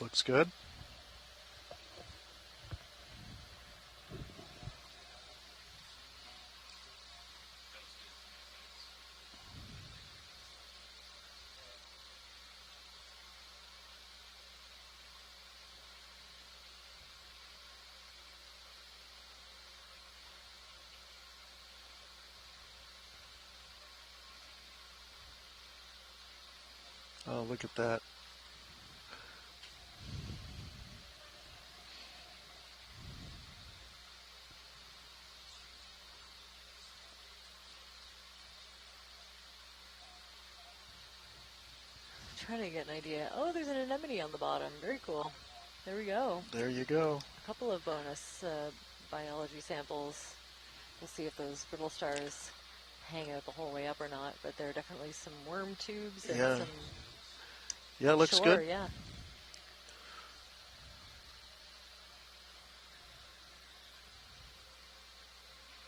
Looks good. Oh, look at that. Trying to get an idea. Oh, there's an anemone on the bottom. Very cool. There we go. There you go. A couple of bonus biology samples. We'll see if those brittle stars hang out the whole way up or not, but there are definitely some worm tubes and some... Yeah, it looks good. Yeah.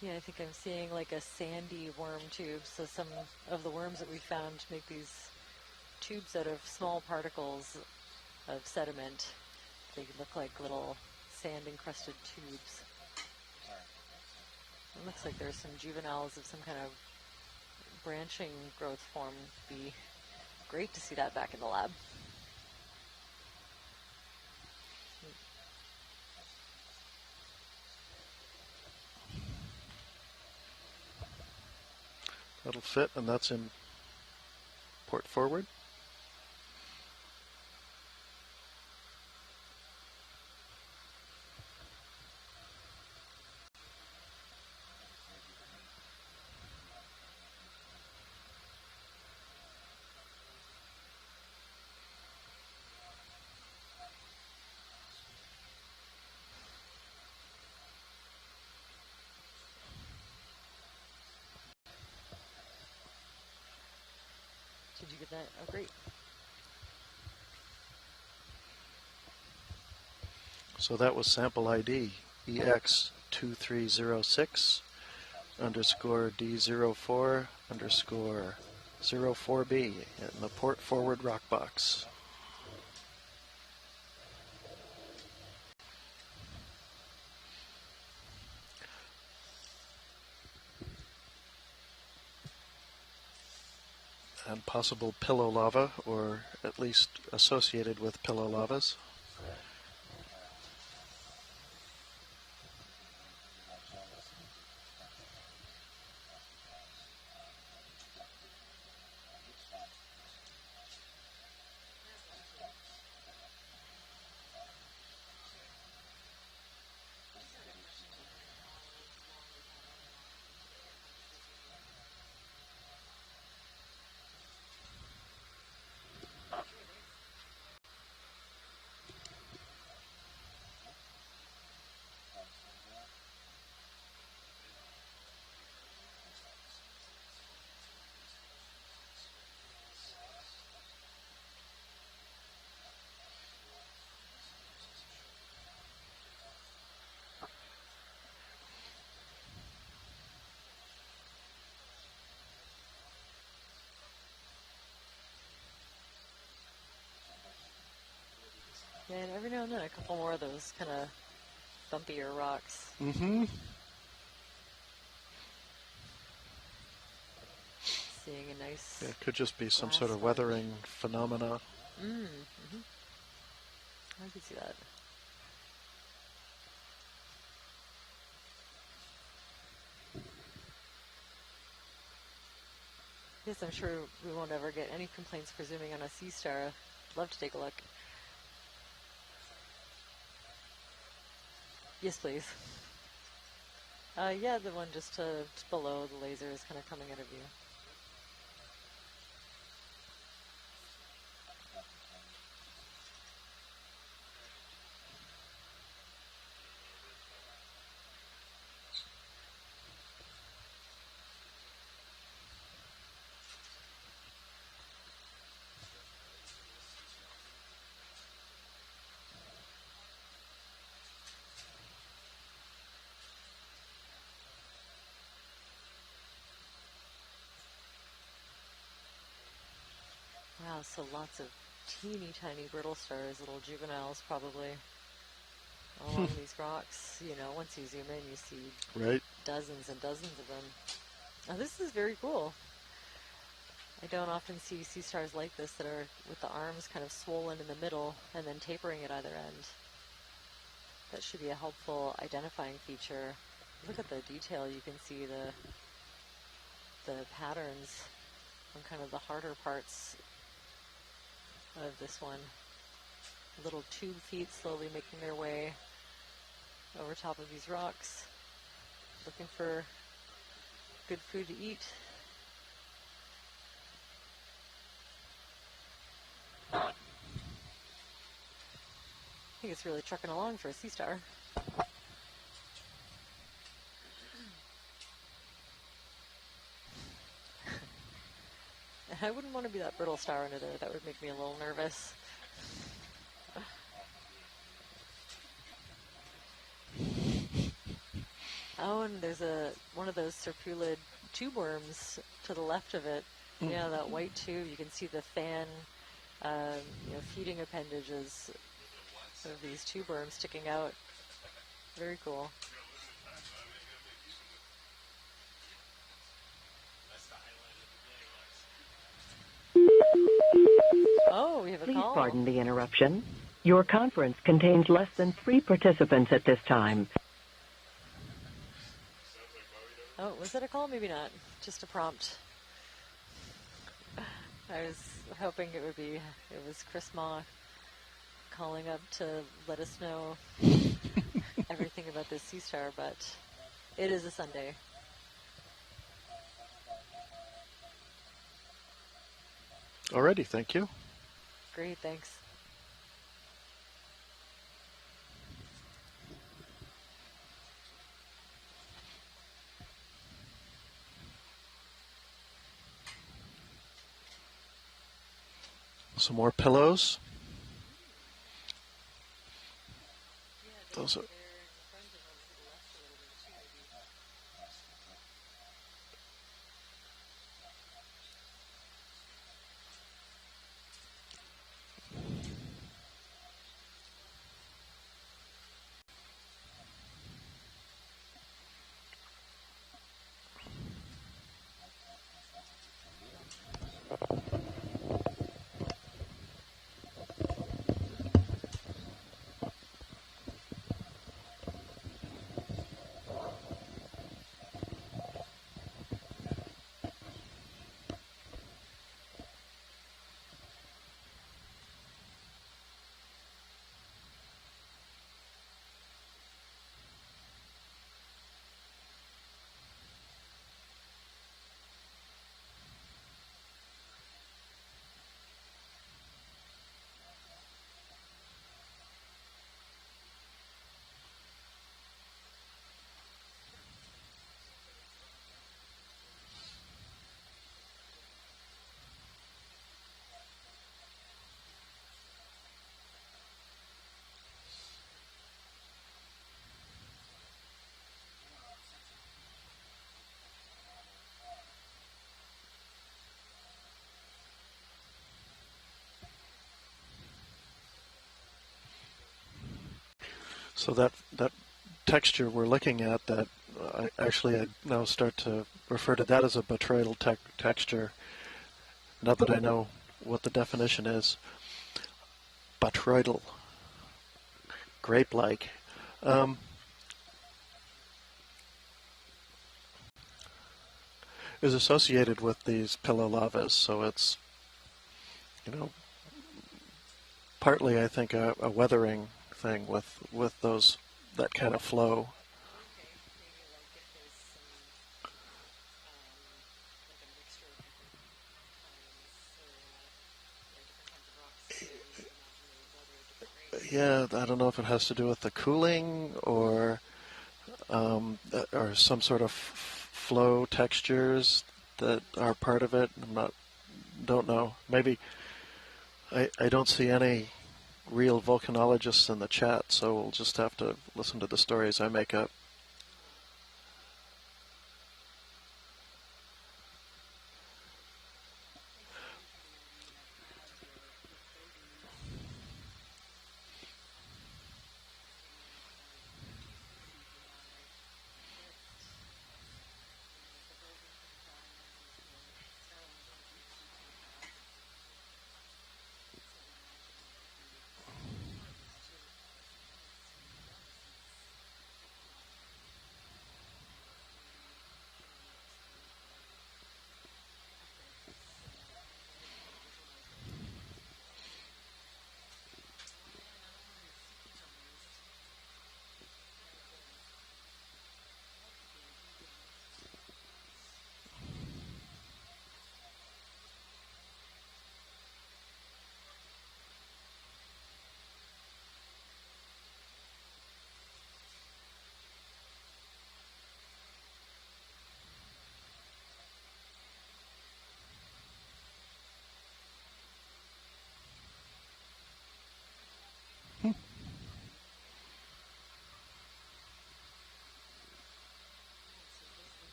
Yeah, I think I'm seeing like a sandy worm tube. So some of the worms that we found make these tubes out of small particles of sediment. They look like little sand-encrusted tubes. It looks like there's some juveniles of some kind of branching growth form. Would be great to see that back in the lab. That'll fit, and that's in port forward. Did you get that? Oh, great. So that was sample ID EX2306 underscore D04 underscore 04B in the port forward rock box. And possible pillow lava, or at least associated with pillow lavas. Yeah, and every now and then a couple more of those kind of bumpier rocks. Mm-hmm. Seeing a nice... Yeah, it could just be some sort of weathering phenomena. Mm-hmm. I could see that. Yes, I'm sure we won't ever get any complaints for zooming on a sea star. I'd love to take a look. Yes, please. Yeah, the one just below the laser is kind of coming out of view. Wow, so lots of teeny tiny brittle stars, little juveniles probably, along these rocks. You know, once you zoom in, you see dozens and dozens of them. Now, this is very cool. I don't often see sea stars like this that are with the arms kind of swollen in the middle and then tapering at either end. That should be a helpful identifying feature. Look at the detail. You can see the patterns on kind of the harder parts of this one. Little tube feet slowly making their way over top of these rocks, looking for good food to eat. I think it's really trucking along for a sea star. I wouldn't want to be that brittle star under there. That would make me a little nervous. Oh, and there's one of those serpulid tube worms to the left of it. Yeah, that white tube. You can see the fan, feeding appendages of these tube worms sticking out. Very cool. we have a Please call. pardon the interruption. Your conference contains less than 3 participants at this time. Oh, was that a call? Maybe not. Just a prompt. I was hoping it was Chris Ma calling up to let us know everything about this sea star, but it is a Sunday. Alrighty, thank you. Great, thanks. Some more pillows. Those are. So that texture we're looking at, that I now start to refer to that as a botryoidal texture. Now that I know what the definition is, botryoidal, grape-like. Is associated with these pillow lavas, so it's, partly I think a weathering thing with that kind of flow. Yeah, I don't know if it has to do with the cooling or some sort of flow textures that are part of it. Don't know. Maybe I don't see any real volcanologists in the chat, so we'll just have to listen to the stories I make up.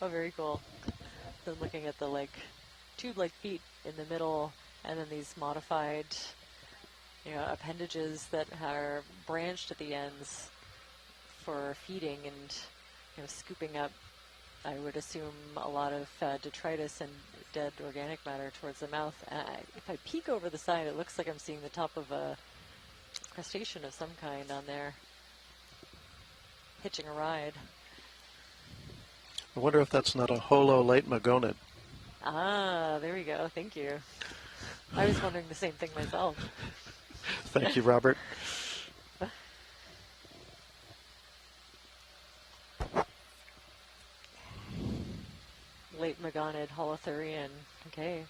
Oh, very cool. Then looking at the like tube-like feet in the middle, and then these modified, appendages that are branched at the ends for feeding and scooping up, I would assume, a lot of detritus and dead organic matter towards the mouth. If I peek over the side, it looks like I'm seeing the top of a crustacean of some kind on there, hitching a ride. I wonder if that's not a hololatemagonid. Ah, there we go. Thank you. I was wondering the same thing myself. Thank you, Robert. Late Magonid holothurian. Okay.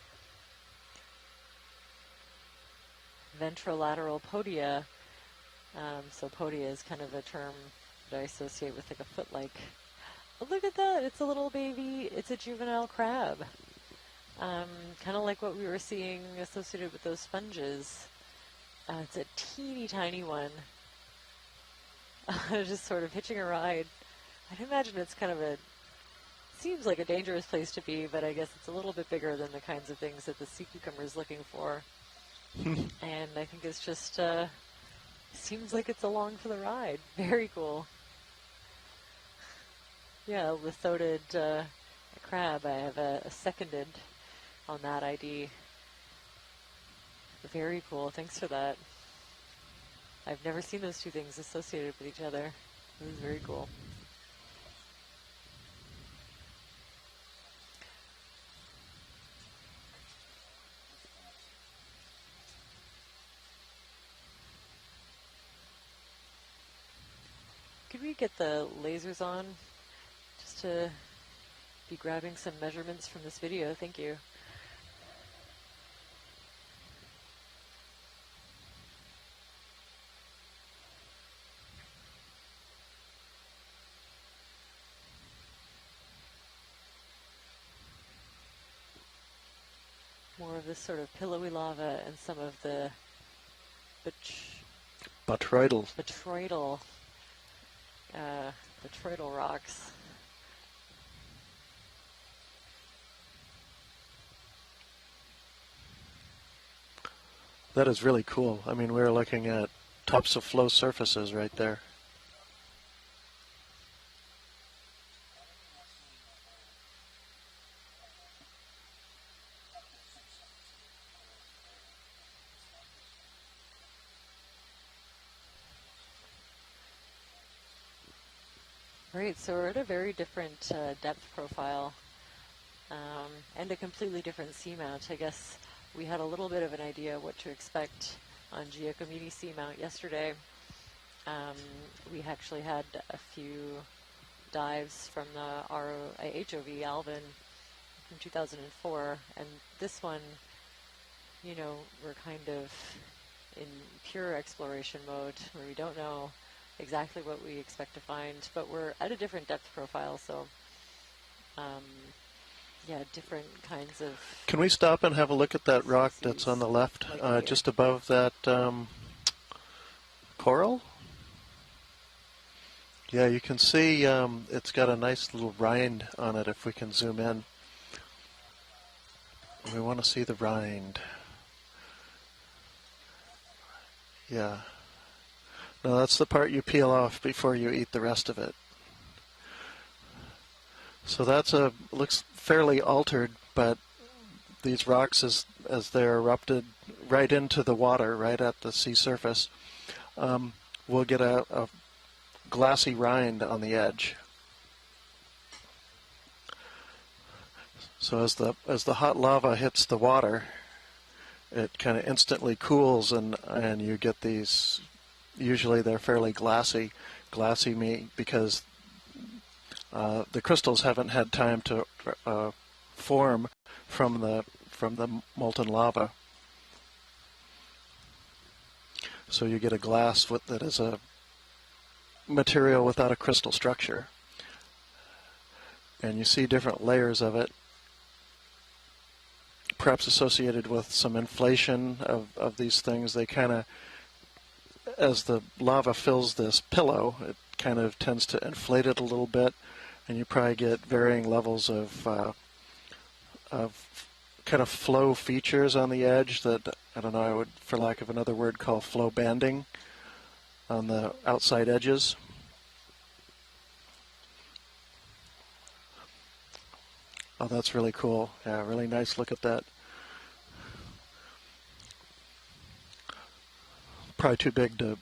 Ventrolateral podia. So podia is kind of a term that I associate with like a foot-like. Oh, look at that. It's a little baby. It's a juvenile crab. Kind of like what we were seeing associated with those sponges. It's a teeny tiny one. Just sort of hitching a ride. I'd imagine it's kind of seems like a dangerous place to be, but I guess it's a little bit bigger than the kinds of things that the sea cucumber is looking for. And I think it's just, seems like it's along for the ride. Very cool. Yeah, lithodid crab. I have a seconded on that ID. Very cool. Thanks for that. I've never seen those two things associated with each other. This is very cool. Could we get the lasers on just to be grabbing some measurements from this video? Thank you. More of this sort of pillowy lava and some of the Botryoidal rocks. That is really cool. I mean, we're looking at tops of flow surfaces right there. Great, so we're at a very different depth profile and a completely different seamount. I guess we had a little bit of an idea what to expect on Giacometti Seamount yesterday. We actually had a few dives from the HOV Alvin from 2004, and this one, we're kind of in pure exploration mode where we don't know exactly what we expect to find, but we're at a different depth profile, so yeah, different kinds of... Can we stop and have a look at that rock that's on the left, just above that coral? Yeah, you can see it's got a nice little rind on it if we can zoom in. We want to see the rind. Yeah. No, that's the part you peel off before you eat the rest of it. So that's looks fairly altered, but these rocks, as they're erupted right into the water, right at the sea surface, we'll get a glassy rind on the edge. So as the hot lava hits the water, it kind of instantly cools, and you get these. Usually they're fairly glassy because the crystals haven't had time to form from the molten lava. So you get a glass that is a material without a crystal structure. And you see different layers of it, perhaps associated with some inflation of these things. They kind of, as the lava fills this pillow, it kind of tends to inflate it a little bit, and you probably get varying levels of kind of flow features on the edge that, I don't know, I would, for lack of another word, call flow banding on the outside edges. Oh, that's really cool. Yeah, really nice look at that. Probably too big to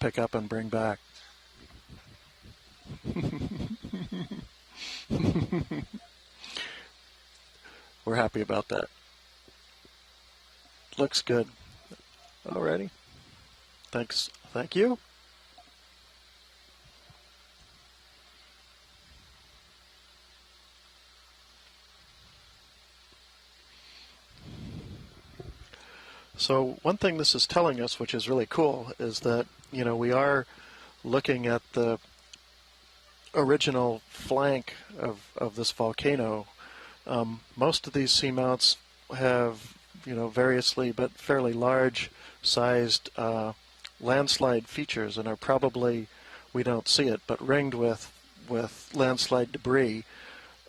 pick up and bring back. We're happy about that. Looks good. Alrighty. Thanks. Thank you. So one thing this is telling us, which is really cool, is that, you know, we are looking at the original flank of this volcano. Most of these seamounts have, you know, variously but fairly large sized landslide features, and are probably, we don't see it, but ringed with landslide debris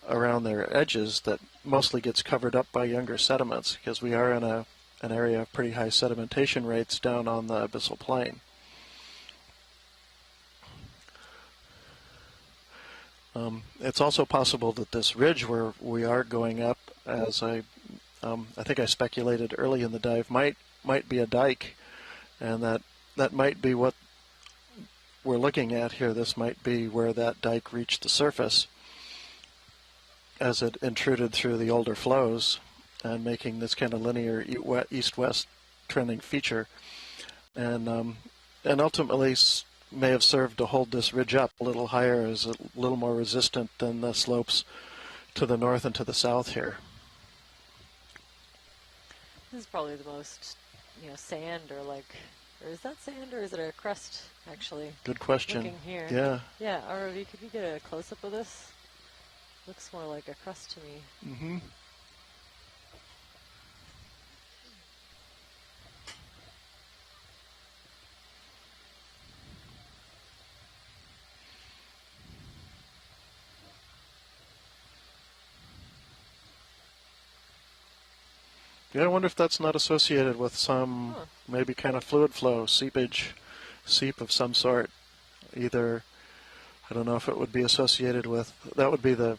around their edges that mostly gets covered up by younger sediments, because we are in an area of pretty high sedimentation rates down on the abyssal plain. It's also possible that this ridge where we are going up, as I think I speculated early in the dive, might be a dike, and that might be what we're looking at here. This might be where that dike reached the surface as it intruded through the older flows and making this kind of linear east-west trending feature, and ultimately may have served to hold this ridge up a little higher, as a little more resistant than the slopes to the north and to the south here. This is probably the most, you know, sand, or is that sand, or is it a crust, actually? Good question. Looking here. Yeah. Yeah, ROV, could you get a close-up of this? Looks more like a crust to me. Mm-hmm. Yeah, I wonder if that's not associated with some maybe kind of fluid flow, seep of some sort. Either, I don't know if it would be associated with, that would be the,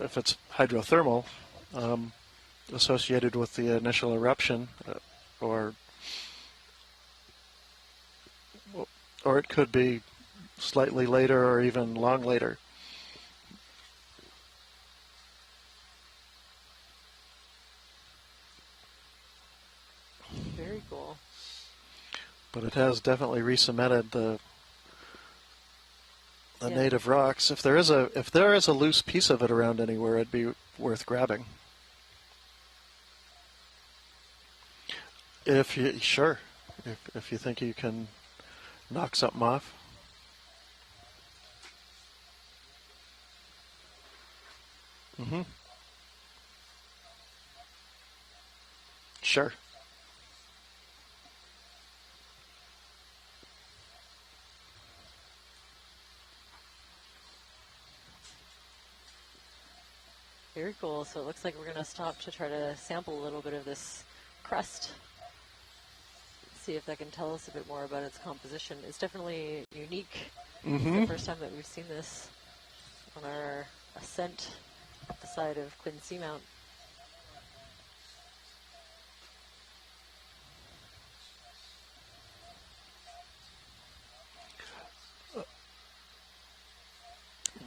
if it's hydrothermal, associated with the initial eruption, or it could be slightly later or even long later. Very cool. But it has definitely re-cemented the native rocks. If there is a loose piece of it around anywhere, it'd be worth grabbing. If you think you can knock something off. Mm-hmm. Sure. Very cool. So it looks like we're going to stop to try to sample a little bit of this crust. See if that can tell us a bit more about its composition. It's definitely unique. Mm-hmm. It's the first time that we've seen this on our ascent up the side of Quinn Seamount.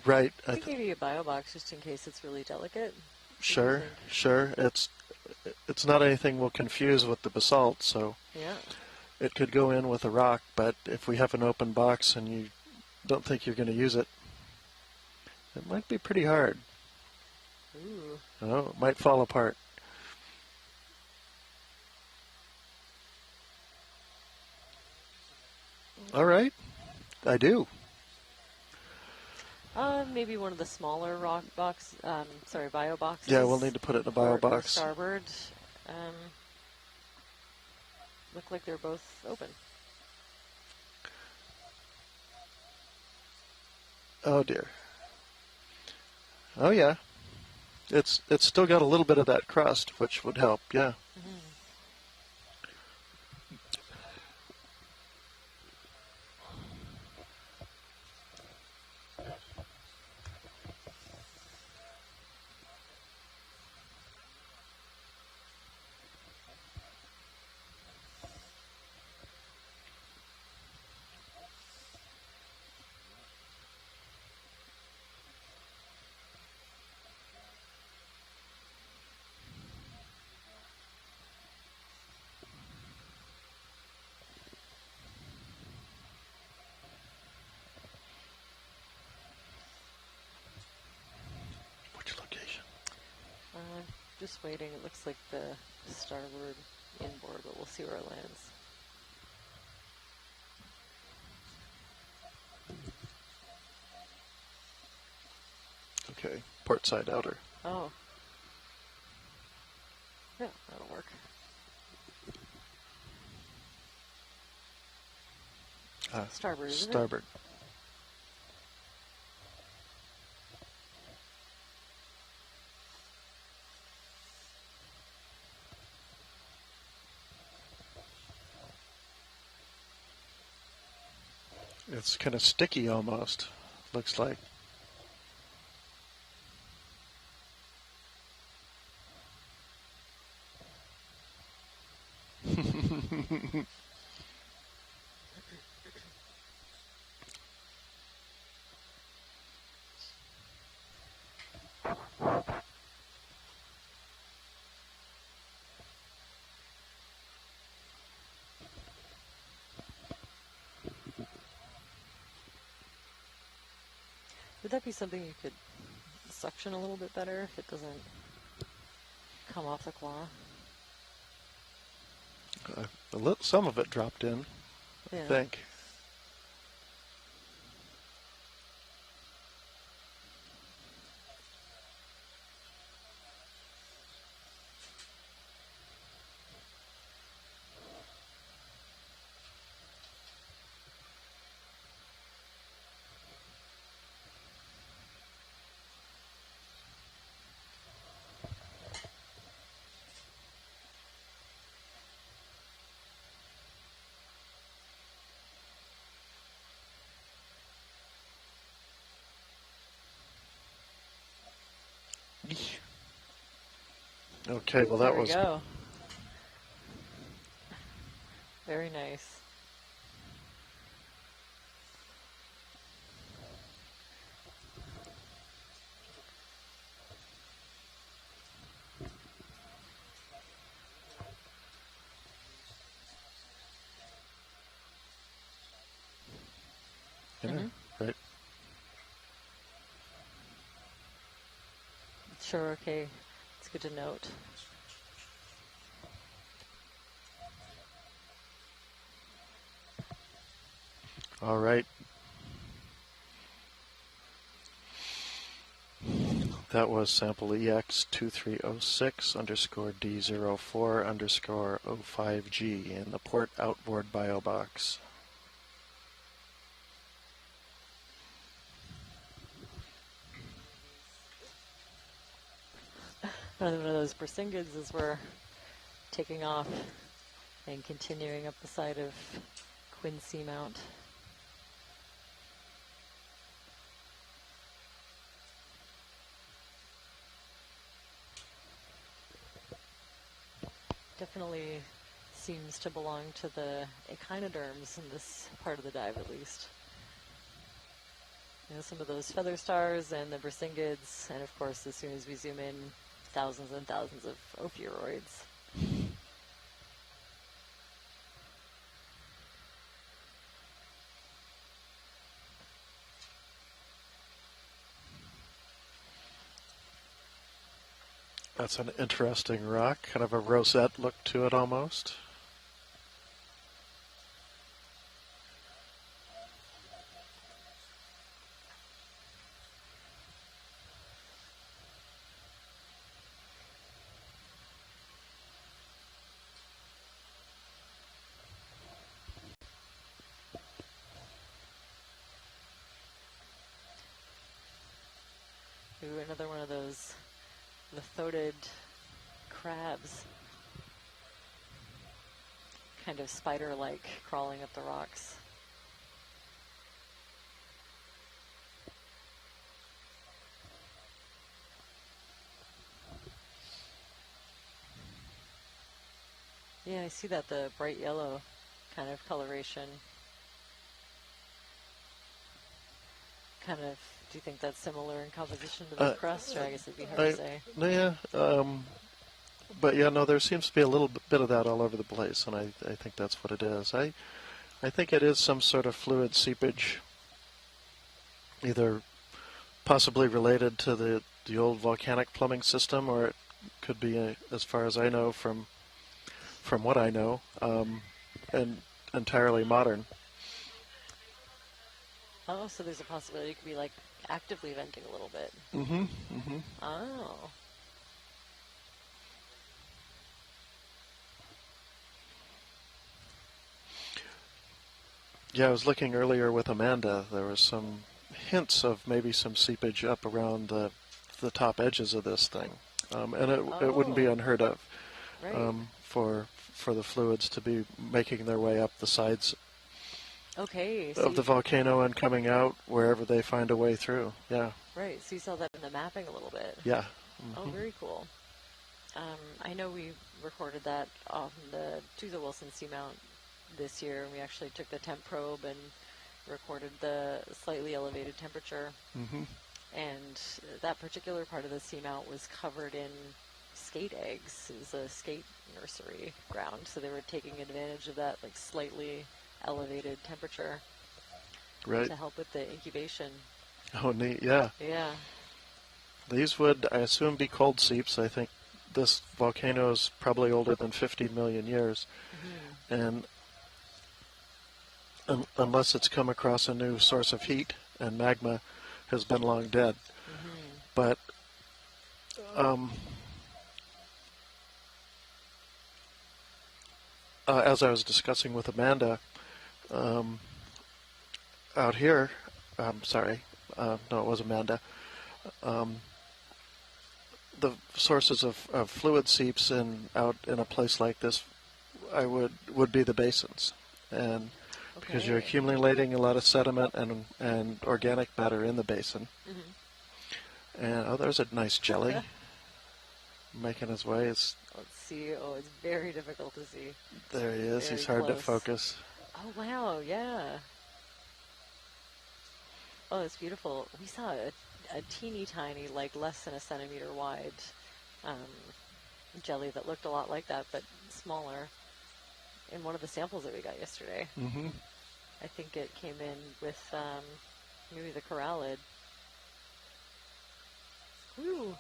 Right. I think maybe a bio box just in case it's really delicate. Sure. It's not anything we'll confuse with the basalt, so yeah, it could go in with a rock. But if we have an open box and you don't think you're going to use it, it might be pretty hard. Ooh. Oh, it might fall apart. All right, I do. Maybe one of the smaller rock box, bio boxes. Yeah, we'll need to put it in a bio box. Starboard. Look like they're both open. Oh dear. Oh yeah. It's still got a little bit of that crust, which would help, yeah. Which location? Just waiting. It looks like the starboard inboard, but we'll see where it lands. Okay, port side outer. Oh. Yeah, that'll work. Starboard, isn't it? Starboard. It's kind of sticky almost, looks like. Would that be something you could suction a little bit better if it doesn't come off the claw? Some of it dropped in, Yeah. I think. Okay, well that There we was... go. Very nice. Right. Sure, okay. It's good to note. All right. That was sample EX2306 underscore D04 underscore 05G in the port outboard bio box. One of those Bersingids as we're taking off and continuing up the side of Quinn Seamount. Definitely seems to belong to the echinoderms in this part of the dive, at least. You know, some of those feather stars and the Bersingids, and of course, as soon as we zoom in, thousands and thousands of ophiuroids. That's an interesting rock, kind of a rosette look to it almost. Ooh, and another one of those lithodid crabs. Kind of spider-like, crawling up the rocks. Yeah, I see that, the bright yellow kind of coloration. Kind of, do you think that's similar in composition to the crust, or I guess it'd be hard to say? Yeah, but yeah, no, there seems to be a little bit of that all over the place, and I think that's what it is. I think it is some sort of fluid seepage, either possibly related to the old volcanic plumbing system, or it could be, as far as I know, from what I know, and entirely modern. Oh, so there's a possibility it could be like actively venting a little bit. Mm-hmm. Mm-hmm. Oh. Yeah, I was looking earlier with Amanda. There was some hints of maybe some seepage up around the top edges of this thing, and it wouldn't be unheard of, right. for the fluids to be making their way up the sides of the volcano and coming out wherever they find a way through. Yeah. Right. So you saw that in the mapping a little bit. Yeah. Oh, very cool. I know we recorded that on the Wilson Seamount this year, and we actually took the temp probe and recorded the slightly elevated temperature. Mm-hmm. And that particular part of the seamount was covered in skate eggs. It was a skate nursery ground, so they were taking advantage of that like slightly elevated temperature to help with the incubation. Oh, neat. Yeah. Yeah. These would, I assume, be cold seeps. I think this volcano is probably older than 50 million years. Mm-hmm. And unless it's come across a new source of heat, and magma has been long dead. Mm-hmm. But as I was discussing with Amanda, out here, no, it was Amanda, the sources of fluid seeps out in a place like this, would be the basins, and because you're accumulating a lot of sediment and organic matter in the basin. Mm-hmm. And there's a nice jelly making his way. Let's see. Oh, it's very difficult to see. There he is. He's hard to focus. Oh wow! Yeah. Oh, it's beautiful. We saw a teeny tiny, like less than a centimeter wide, jelly that looked a lot like that, but smaller, in one of the samples that we got yesterday. Mm-hmm. I think it came in with maybe the corallid. Woo!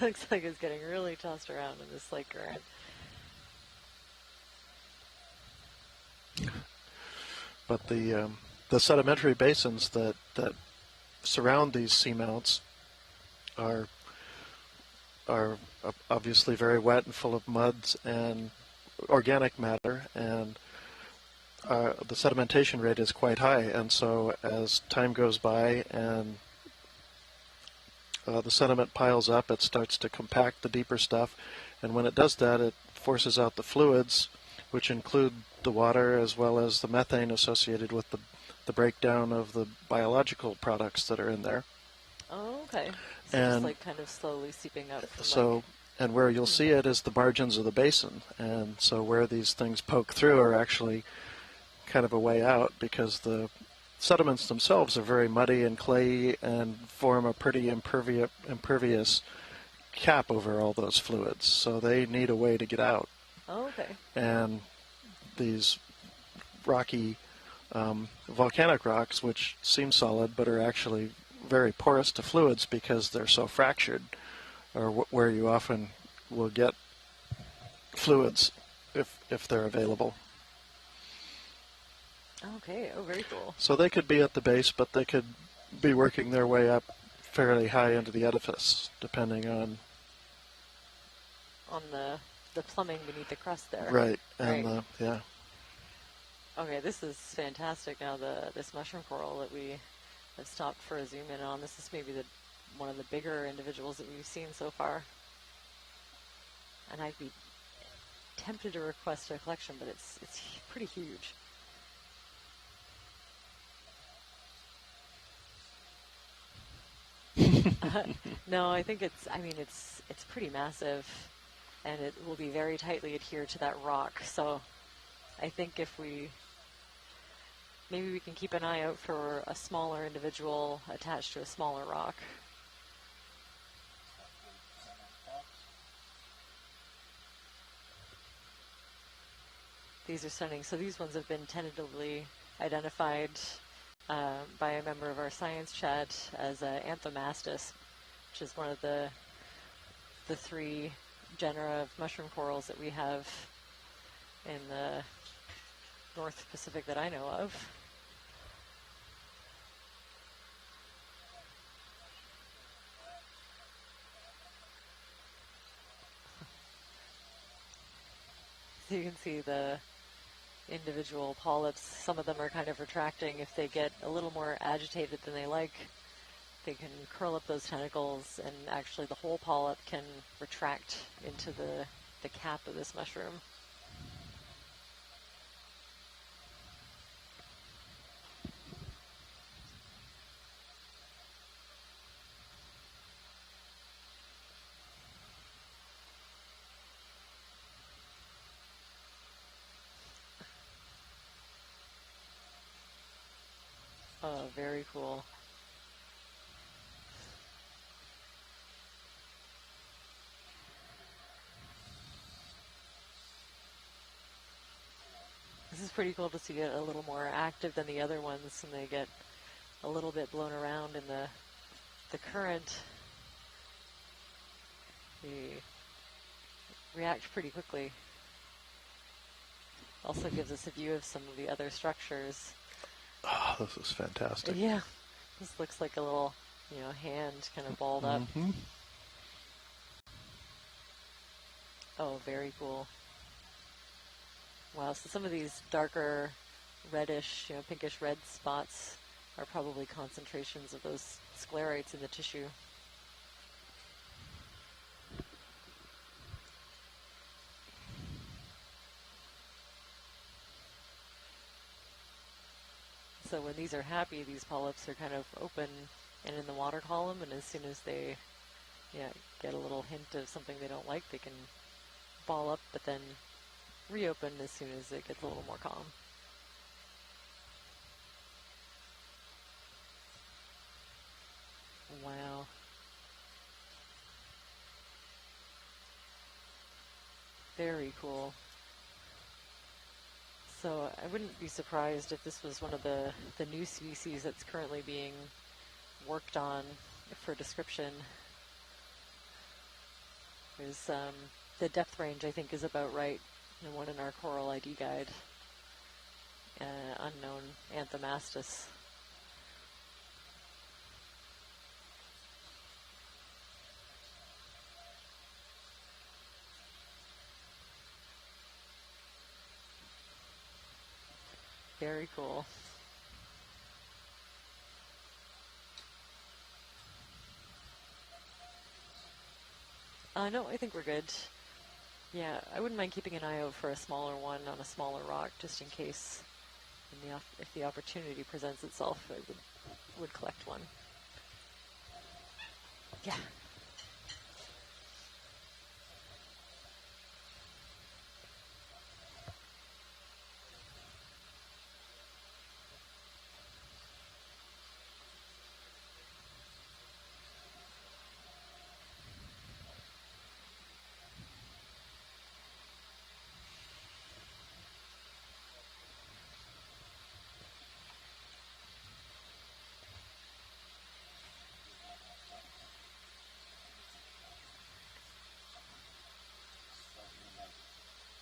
Looks like it's getting really tossed around in this lake current. But the sedimentary basins that surround these seamounts are obviously very wet and full of muds and organic matter, and the sedimentation rate is quite high. And so as time goes by and the sediment piles up, it starts to compact the deeper stuff, and when it does that, it forces out the fluids, which include the water as well as the methane associated with the breakdown of the biological products that are in there. Oh, okay. So and just like kind of slowly seeping up. And where you'll see it is the margins of the basin, and so where these things poke through are actually kind of a way out, because the sediments themselves are very muddy and clayey and form a pretty impervious cap over all those fluids, so they need a way to get out. Oh, okay. And these rocky volcanic rocks, which seem solid but are actually very porous to fluids because they're so fractured, are where you often will get fluids if they're available. Okay, oh, very cool. So they could be at the base, but they could be working their way up fairly high into the edifice, depending on the plumbing beneath the crust there. Right, and Okay, this is fantastic. Now this mushroom coral that we I've stopped for a zoom in on. This is maybe one of the bigger individuals that we've seen so far. And I'd be tempted to request a collection, but it's pretty huge. No, I think it's pretty massive, and it will be very tightly adhered to that rock. So I think maybe we can keep an eye out for a smaller individual attached to a smaller rock. These are stunning. So these ones have been tentatively identified by a member of our science chat as Anthomastus, which is one of the 3 genera of mushroom corals that we have in the North Pacific that I know of. So you can see the individual polyps. Some of them are kind of retracting. If they get a little more agitated than they like, they can curl up those tentacles, and actually the whole polyp can retract into the cap of this mushroom. Oh, very cool. This is pretty cool to see it a little more active than the other ones, and they get a little bit blown around in the current. They react pretty quickly. Also gives us a view of some of the other structures. Oh, this is fantastic. Yeah, this looks like a little, hand kind of balled up. Oh, very cool. Wow, so some of these darker reddish, pinkish red spots are probably concentrations of those sclerates in the tissue. So when these are happy, these polyps are kind of open and in the water column, and as soon as they get a little hint of something they don't like, they can ball up, but then reopen as soon as it gets a little more calm. Wow. Very cool. So I wouldn't be surprised if this was one of the new species that's currently being worked on for description. There's the depth range, I think, is about right. The one in our Coral ID guide. Unknown Anthomastus. Very cool. No, I think we're good. Yeah, I wouldn't mind keeping an eye out for a smaller one on a smaller rock, just in case, if the opportunity presents itself, I would collect one. Yeah.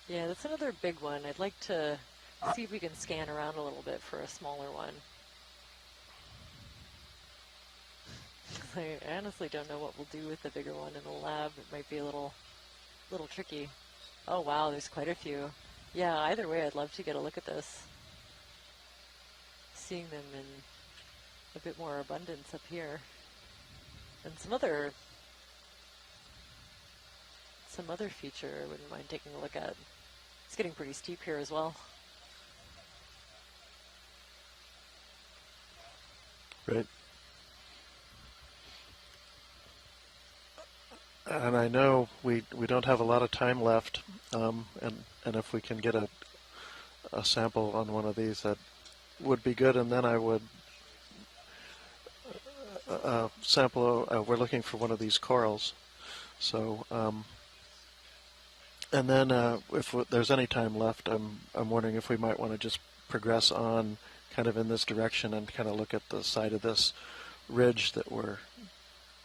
Yeah, that's another big one. I'd like to see if we can scan around a little bit for a smaller one. I honestly don't know what we'll do with the bigger one in the lab. It might be a little tricky. Oh wow, there's quite a few. Yeah, either way, I'd love to get a look at this. Seeing them a bit more abundance up here. And some other feature I wouldn't mind taking a look at. It's getting pretty steep here as well. Right. And I know we don't have a lot of time left, and if we can get a sample on one of these, that would be good. And then I would sample. We're looking for one of these corals, so and then if there's any time left, I'm wondering if we might want to just progress on, kind of in this direction, and kind of look at the side of this ridge that we're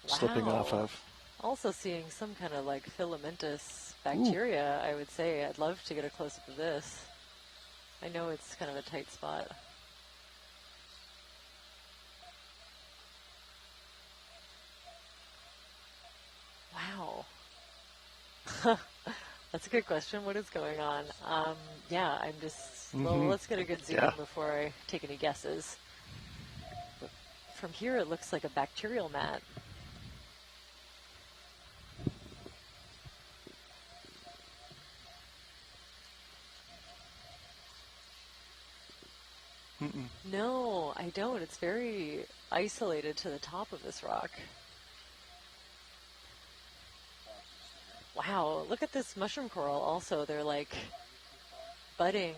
slipping off of. Also seeing some kind of like filamentous bacteria, I would say. I'd love to get a close-up of this. I know it's kind of a tight spot. Wow. That's a good question. What is going on? Yeah, I'm just, well, let's get a good zoom in before I take any guesses. But from here, it looks like a bacterial mat. No, I don't. It's very isolated to the top of this rock. Wow, look at this mushroom coral also. They're like budding.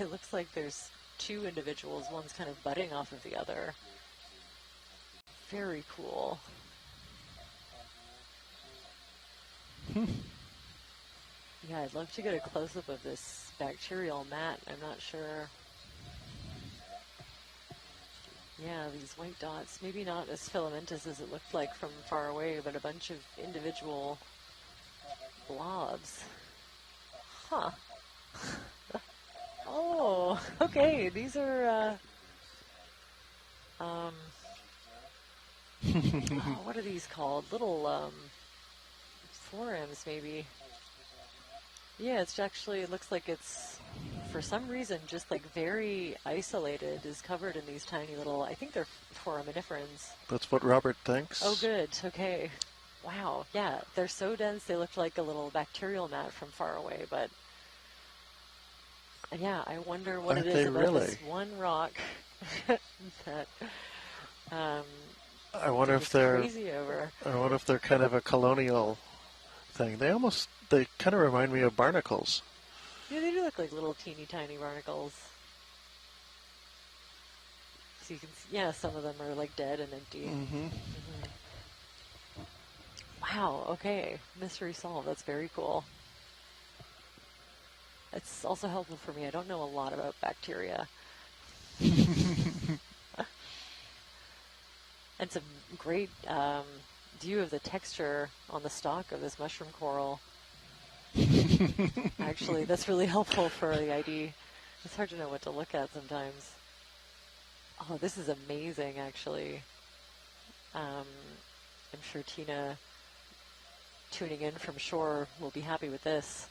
It looks like there's two individuals. One's kind of budding off of the other. Very cool. Yeah, I'd love to get a close-up of this bacterial mat. I'm not sure. Yeah, these white dots, maybe not as filamentous as it looked like from far away, but a bunch of individual blobs. Huh. Oh, okay. These are, oh, what are these called? Little, forams, maybe. Yeah, it's actually, it looks like it's, for some reason, just like very isolated, is covered in these tiny little, I think they're foraminiferans. That's what Robert thinks. Oh, good. Okay. Wow. Yeah, they're so dense, they look like a little bacterial mat from far away, but yeah, I wonder what it is about this one rock that I wonder if they're crazy over. I wonder if they're kind of a colonial thing. They kind of remind me of barnacles. Yeah, they do look like little teeny tiny barnacles. So you can see, yeah, some of them are like dead and empty. Wow, okay. Mystery solved. That's very cool. It's also helpful for me. I don't know a lot about bacteria. And some great view of the texture on the stalk of this mushroom coral. Actually, that's really helpful for the ID. It's hard to know what to look at sometimes. Oh, this is amazing, actually. I'm sure Tina, tuning in from shore, will be happy with this.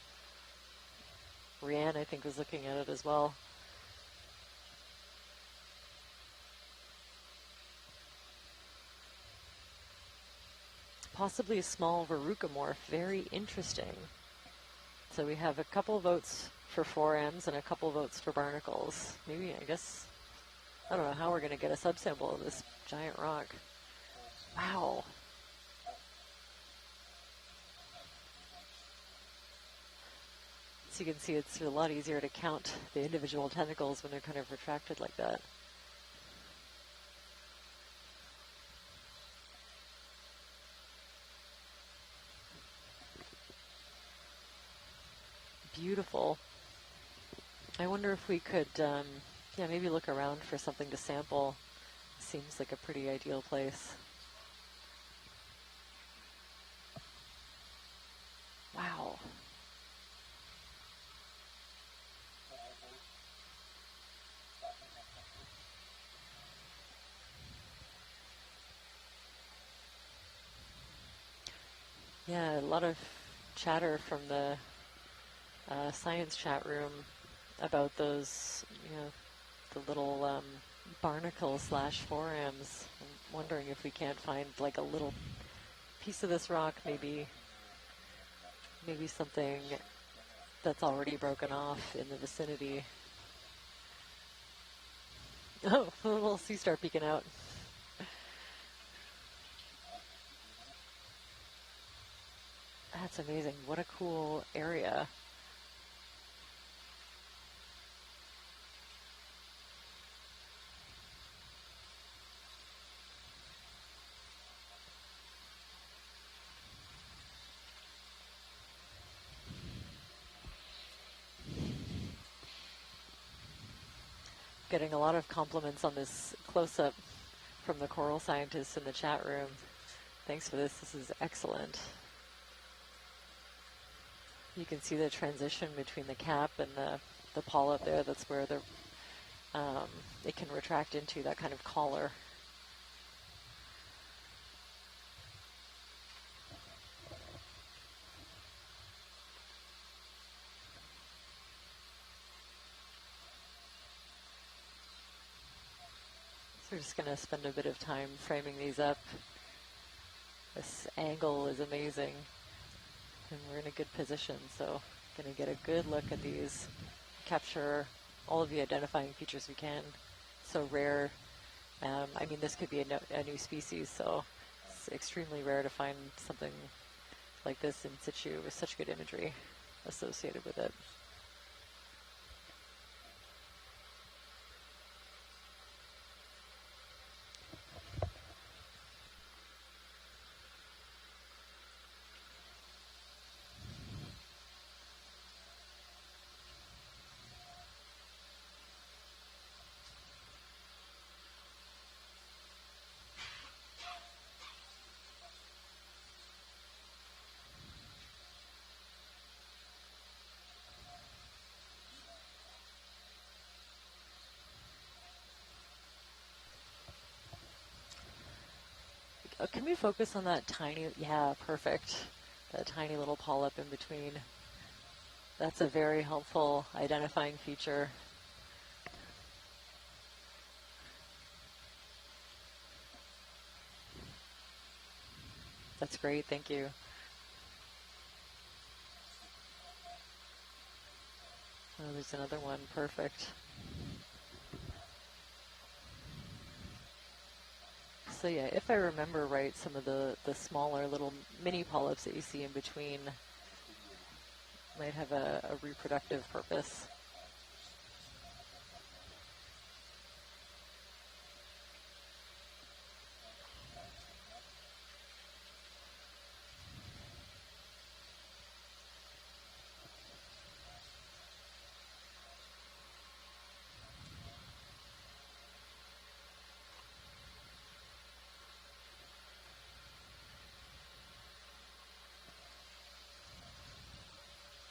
Rianne, I think, was looking at it as well. Possibly a small verrucamorph. Very interesting. So we have a couple votes for forams and a couple votes for barnacles. Maybe, I guess, I don't know how we're going to get a subsample of this giant rock. Wow. So you can see it's a lot easier to count the individual tentacles when they're kind of retracted like that. Beautiful. I wonder if we could, yeah, maybe look around for something to sample. Seems like a pretty ideal place. Wow. Yeah, a lot of chatter from the science chat room about those, you know, the little barnacles slash forams. I'm wondering if we can't find like a little piece of this rock, maybe something that's already broken off in the vicinity. Oh, a little sea star peeking out. That's amazing. What a cool area. Getting a lot of compliments on this close-up from the coral scientists in the chat room. Thanks for this. This is excellent. You can see the transition between the cap and the polyp there. That's where it can retract into that kind of collar. So we're just going to spend a bit of time framing these up. This angle is amazing, and we're in a good position, so going to get a good look at these, capture all of the identifying features we can. So rare. I mean, this could be a new species, so it's extremely rare to find something like this in situ with such good imagery associated with it. Can we focus on that tiny, yeah, perfect, that tiny little polyp in between? That's a very helpful identifying feature. That's great, thank you. Oh, there's another one, perfect. So yeah, if I remember right, some of the smaller little mini polyps that you see in between might have a reproductive purpose.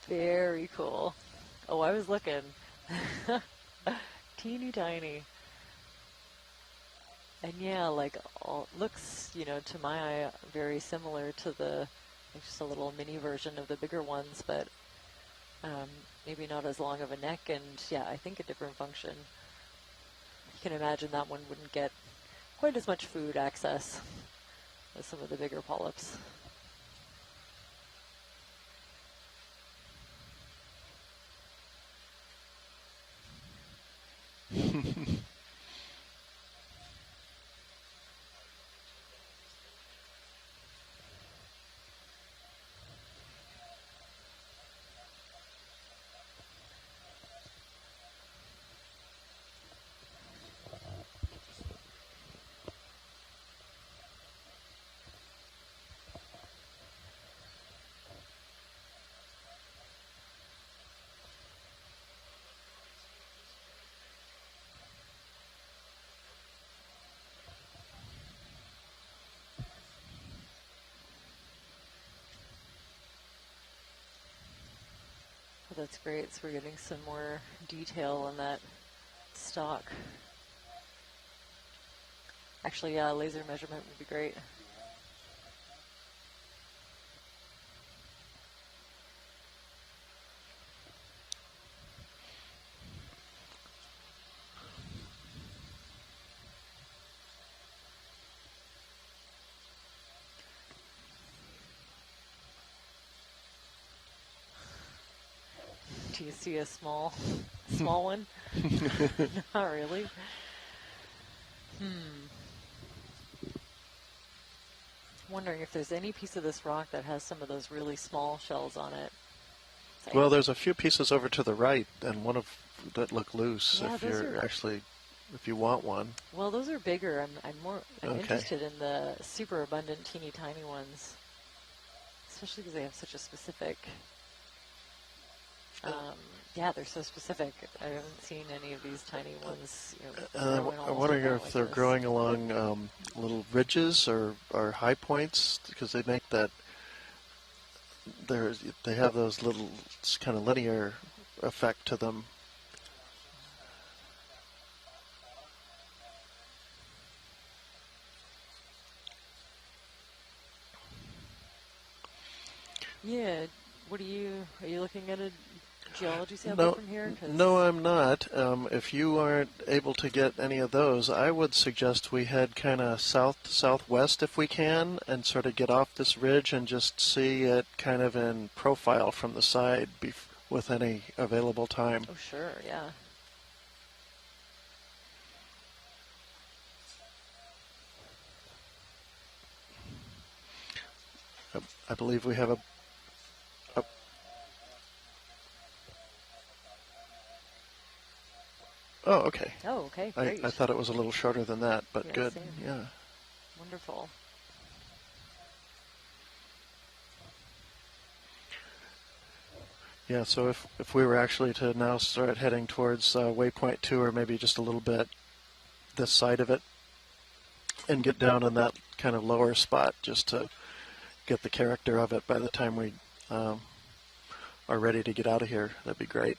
Very cool. Oh, I was looking. Teeny tiny. And yeah, like, looks, you know, to my eye, very similar to just a little mini version of the bigger ones, but maybe not as long of a neck, and yeah, I think a different function. You can imagine that one wouldn't get quite as much food access as some of the bigger polyps. That's great. So we're getting some more detail on that stalk. Actually, yeah, laser measurement would be great. Do you see a small one? Not really. Wondering if there's any piece of this rock that has some of those really small shells on it. Well, there's a few pieces over to the right, and one of that look loose. Yeah, if you're if you want one. Well, those are bigger. I'm Okay. interested in the super abundant, teeny tiny ones, especially because they have such a specific. Yeah, they're so specific. I haven't seen any of these tiny ones. I'm wondering if they're growing along little ridges or high points, because they make that. They have those little kind of linear effect to them. Yeah. Are you looking at a geology sample from here? No, I'm not. If you aren't able to get any of those, I would suggest we head kind of southwest if we can, and sort of get off this ridge and just see it kind of in profile from the side with any available time. Oh, sure, yeah. I believe we have a Oh, okay. Oh, okay, great. I thought it was a little shorter than that, but Yeah, good. same. Yeah. Wonderful. Yeah, so if we were actually to now start heading towards waypoint 2, or maybe just a little bit this side of it, and get down in that kind of lower spot just to get the character of it by the time we are ready to get out of here, that'd be great.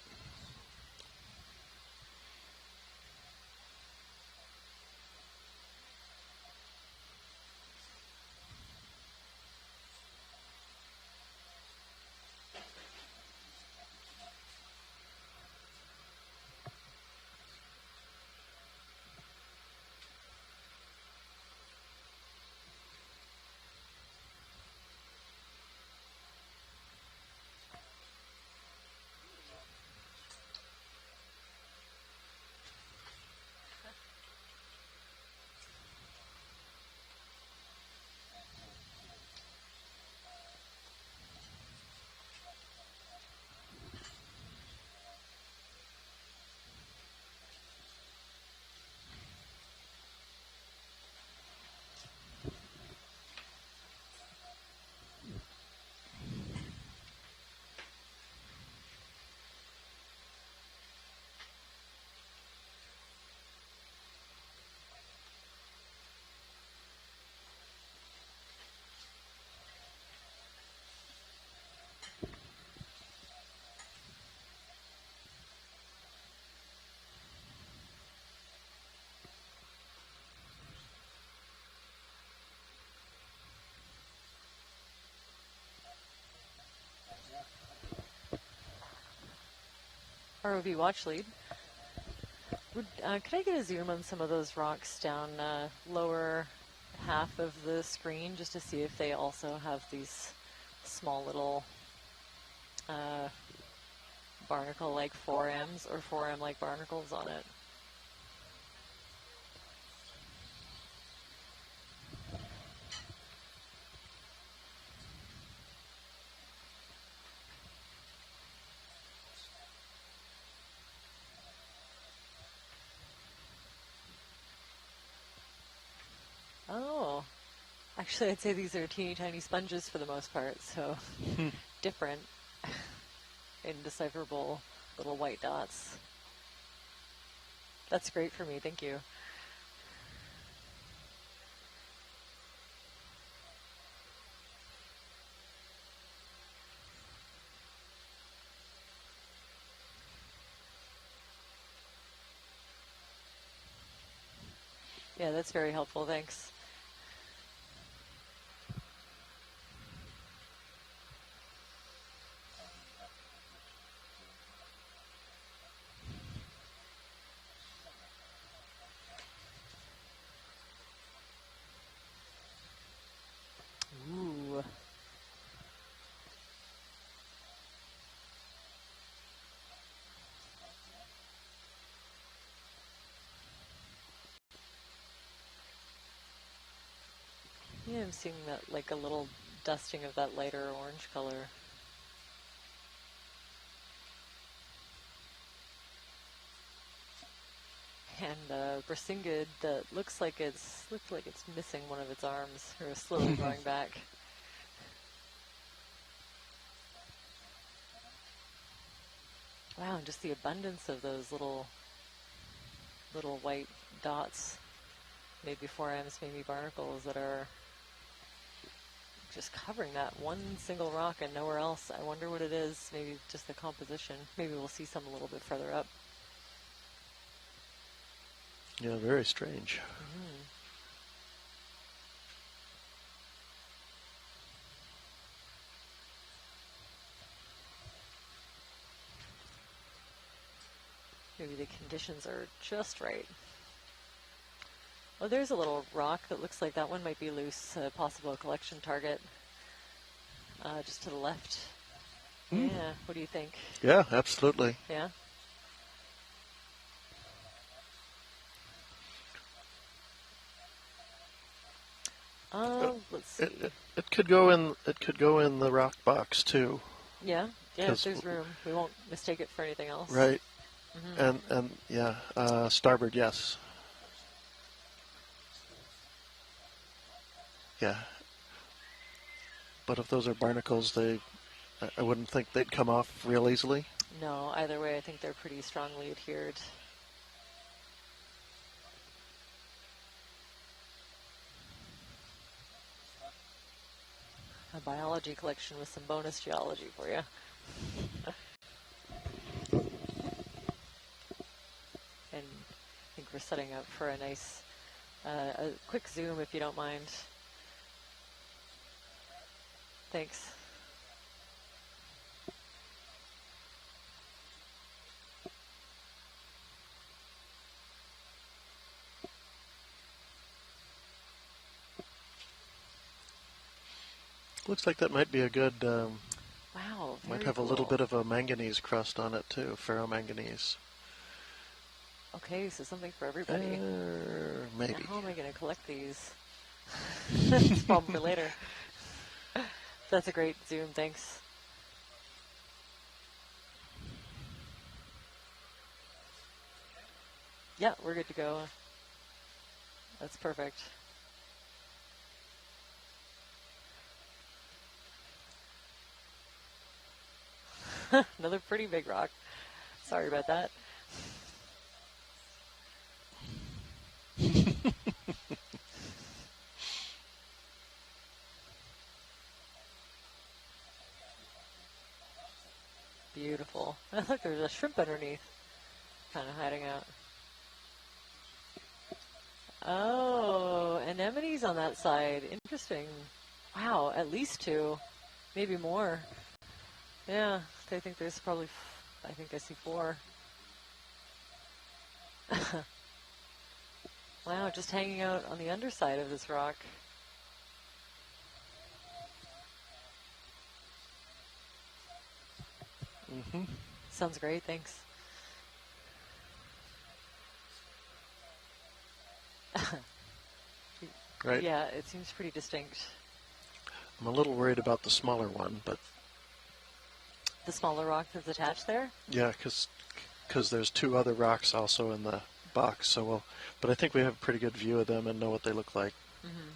ROV watch lead. Could I get a zoom on some of those rocks down lower half of the screen, just to see if they also have these small little barnacle-like forams or foram-like barnacles on it? Oh, actually I'd say these are teeny tiny sponges for the most part, so different, indecipherable little white dots. That's great for me, thank you. Yeah, that's very helpful, thanks. Ooh. Yeah, I'm seeing that like a little dusting of that lighter orange color. And Brisingid that looks like it's missing one of its arms, or is slowly growing back. Wow, and just the abundance of those little white dots, maybe forams, maybe barnacles that are just covering that one single rock and nowhere else. I wonder what it is. Maybe just the composition. Maybe we'll see some a little bit further up. Yeah, very strange. Mm-hmm. Maybe the conditions are just right. Oh, there's a little rock that looks like that one might be loose, a possible collection target. Just to the left. Mm. Yeah, what do you think? Yeah, absolutely. Yeah? Let's see. It could go in. It could go in the rock box too. Yeah, if there's room, we won't mistake it for anything else. Right. Mm-hmm. And yeah, starboard, yes. Yeah. But if those are barnacles, I wouldn't think they'd come off real easily. No, either way, I think they're pretty strongly adhered. A biology collection with some bonus geology for you. And I think we're setting up for a nice, a quick zoom if you don't mind. Thanks. Looks like that might be a good. Wow. Might have a little bit of a manganese crust on it too, ferromanganese. Okay, so something for everybody. Maybe. Now, how am I going to collect these? That's a problem for later. That's a great zoom, thanks. Yeah, we're good to go. That's perfect. Another pretty big rock. Sorry about that. Beautiful. Look, there's a shrimp underneath. Kind of hiding out. Oh, anemones on that side. Interesting. Wow, at least 2. Maybe more. Yeah, I think there's probably, I think I see 4. Wow, just hanging out on the underside of this rock. Mm-hmm. Sounds great, thanks. Right. Yeah, it seems pretty distinct. I'm a little worried about the smaller one, but... The smaller rock that's attached there? Yeah, because there's 2 other rocks also in the box, so we'll... But I think we have a pretty good view of them and know what they look like. Mm-hmm.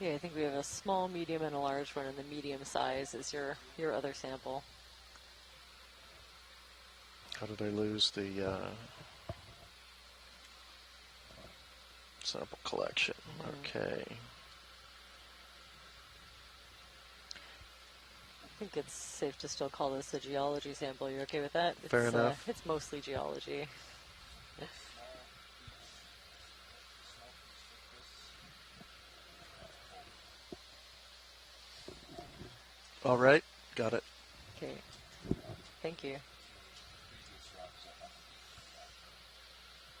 Yeah, I think we have a small, medium, and a large one, and the medium size is your other sample. How did I lose the sample collection? Okay. I think it's safe to still call this a geology sample. You okay with that? Fair enough. It's mostly geology. All right, got it. Okay, thank you.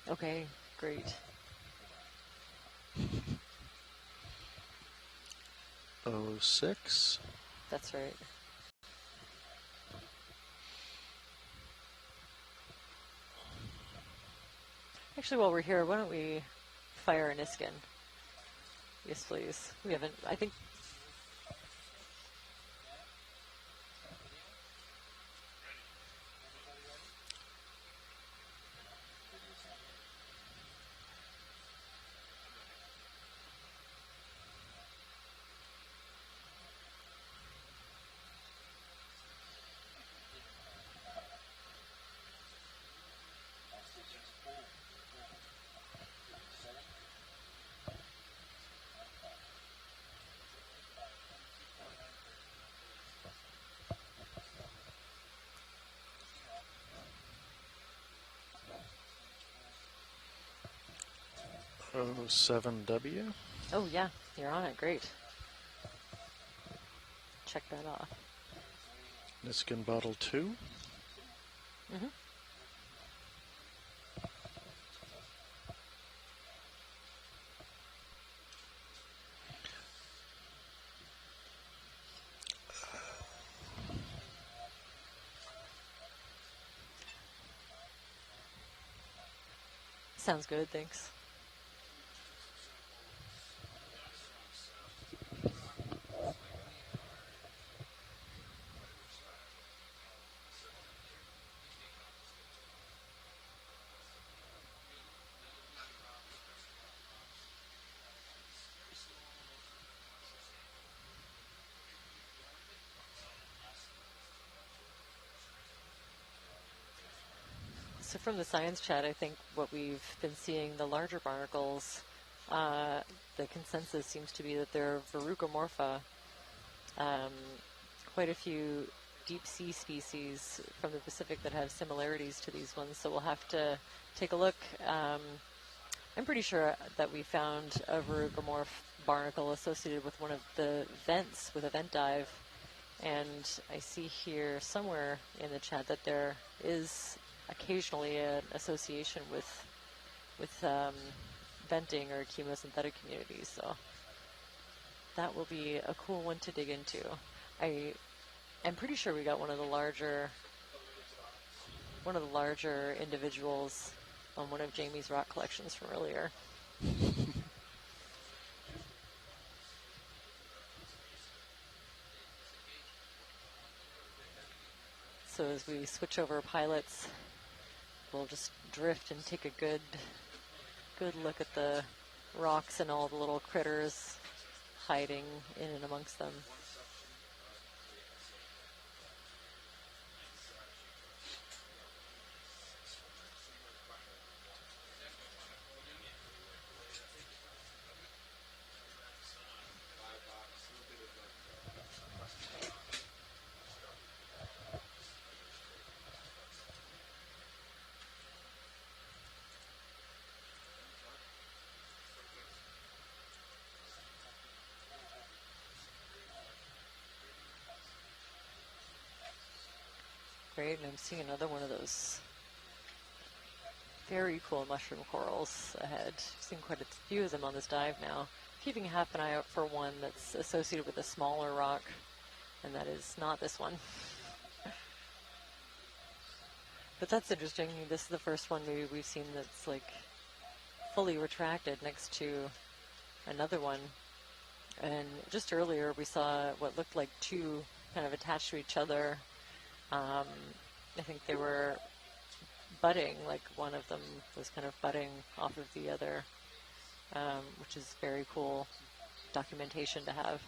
Okay, great. 06. That's right. Actually, while we're here, why don't we fire a Niskin? Yes, please. We haven't, I think. Oh, 7W. Oh, yeah, you're on it. Great. Check that off. Niskin bottle 2. Mm-hmm. Sounds good, thanks. So from the science chat, I think what we've been seeing, the larger barnacles, the consensus seems to be that they're verrucomorpha. Quite a few deep sea species from the Pacific that have similarities to these ones, so we'll have to take a look. I'm pretty sure that we found a verrucomorph barnacle associated with one of the vents, with a vent dive, and I see here somewhere in the chat that there is occasionally an association with venting or chemosynthetic communities, so that will be a cool one to dig into. I'm pretty sure we got one of the larger individuals on one of Jamie's rock collections from earlier. So as we switch over pilots, we'll just drift and take a good look at the rocks and all the little critters hiding in and amongst them. Great, and I'm seeing another one of those very cool mushroom corals ahead. I've seen quite a few of them on this dive now. Keeping half an eye out for one that's associated with a smaller rock, and that is not this one. But that's interesting. This is the first one we've seen that's like fully retracted next to another one. And just earlier we saw what looked like two kind of attached to each other. I think they were budding, like one of them was kind of budding off of the other, which is very cool documentation to have.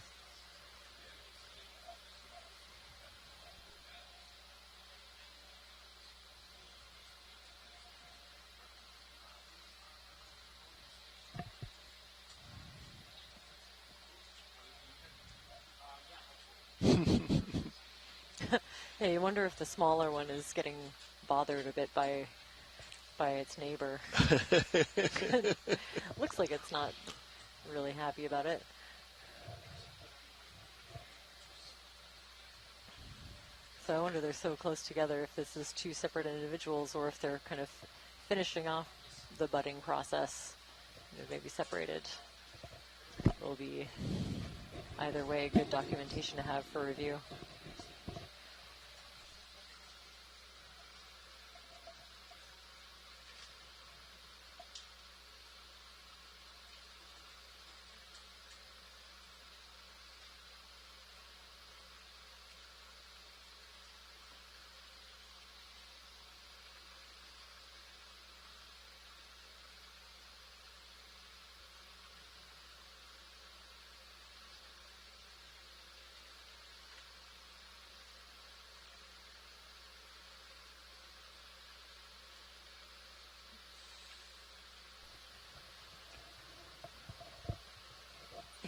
Yeah, you wonder if the smaller one is getting bothered a bit by its neighbor. Looks like it's not really happy about it. So I wonder, they're so close together, if this is two separate individuals or if they're kind of finishing off the budding process. They may be separated. Will be either way good documentation to have for review.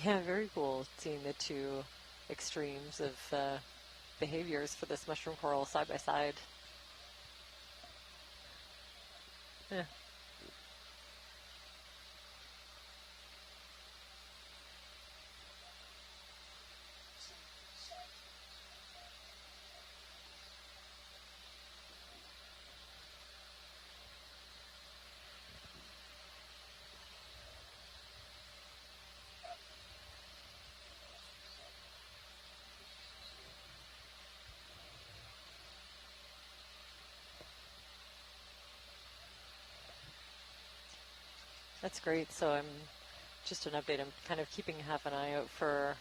Yeah, very cool seeing the two extremes of behaviors for this mushroom coral side by side. Yeah. That's great. So I'm just an update. I'm kind of keeping half an eye out for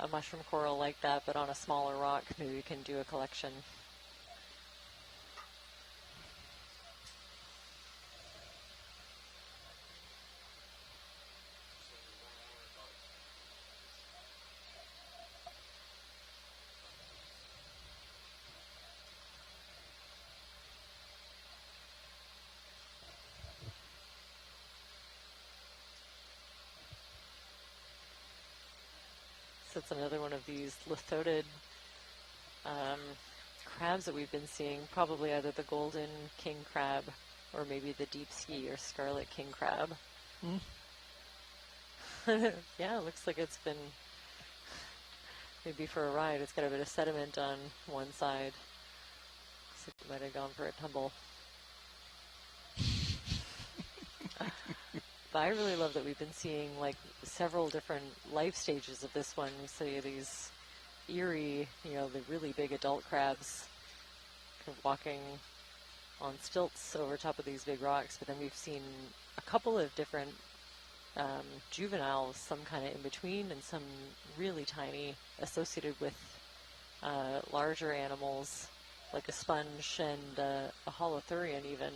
a mushroom coral like that, but on a smaller rock. Maybe we can do a collection. So it's another one of these lithodid crabs that we've been seeing, probably either the golden king crab or maybe the deep sea or scarlet king crab. Yeah, it looks like it's been maybe for a ride. It's got a bit of sediment on one side. Looks like it might have gone for a tumble. But I really love that we've been seeing like several different life stages of this one. We see these eerie, you know, the really big adult crabs kind of walking on stilts over top of these big rocks. But then we've seen a couple of different juveniles, some kind of in between, and some really tiny associated with larger animals like a sponge and a holothurian even.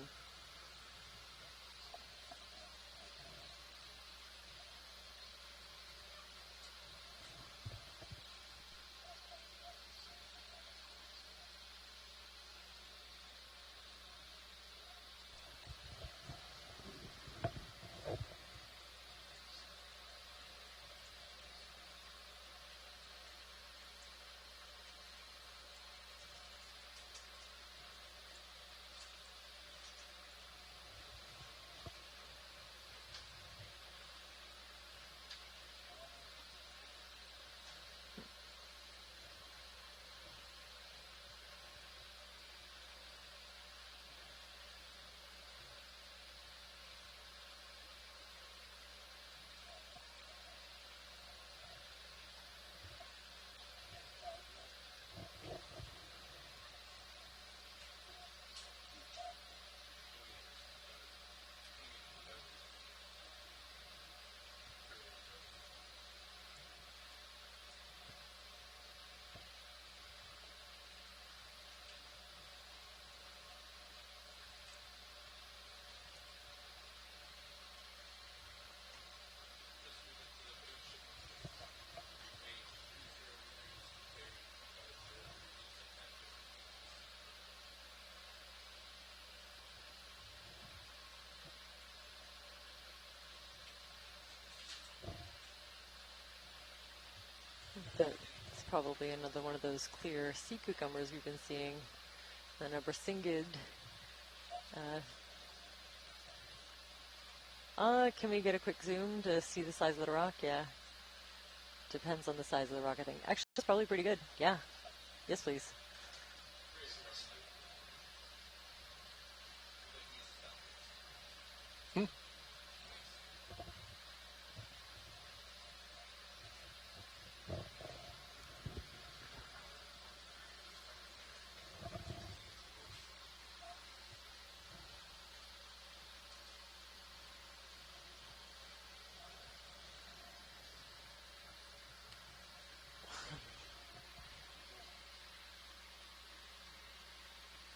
That's probably another one of those clear sea cucumbers we've been seeing. Then a Brisingid. Can we get a quick zoom to see the size of the rock? Yeah. Depends on the size of the rock, I think. Actually, that's probably pretty good. Yeah. Yes, please.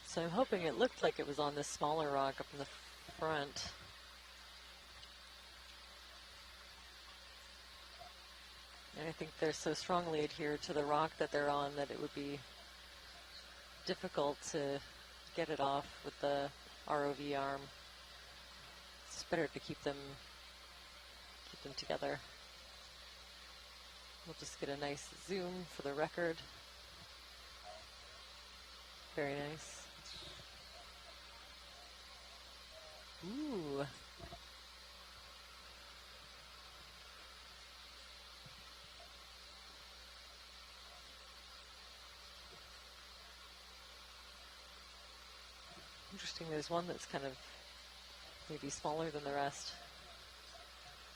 So I'm hoping it looked like it was on this smaller rock up in the front. And I think they're so strongly adhered to the rock that they're on that it would be difficult to get it off with the ROV arm. It's better to keep them together. We'll just get a nice zoom for the record. Very nice. Ooh. Interesting, there's one that's kind of maybe smaller than the rest,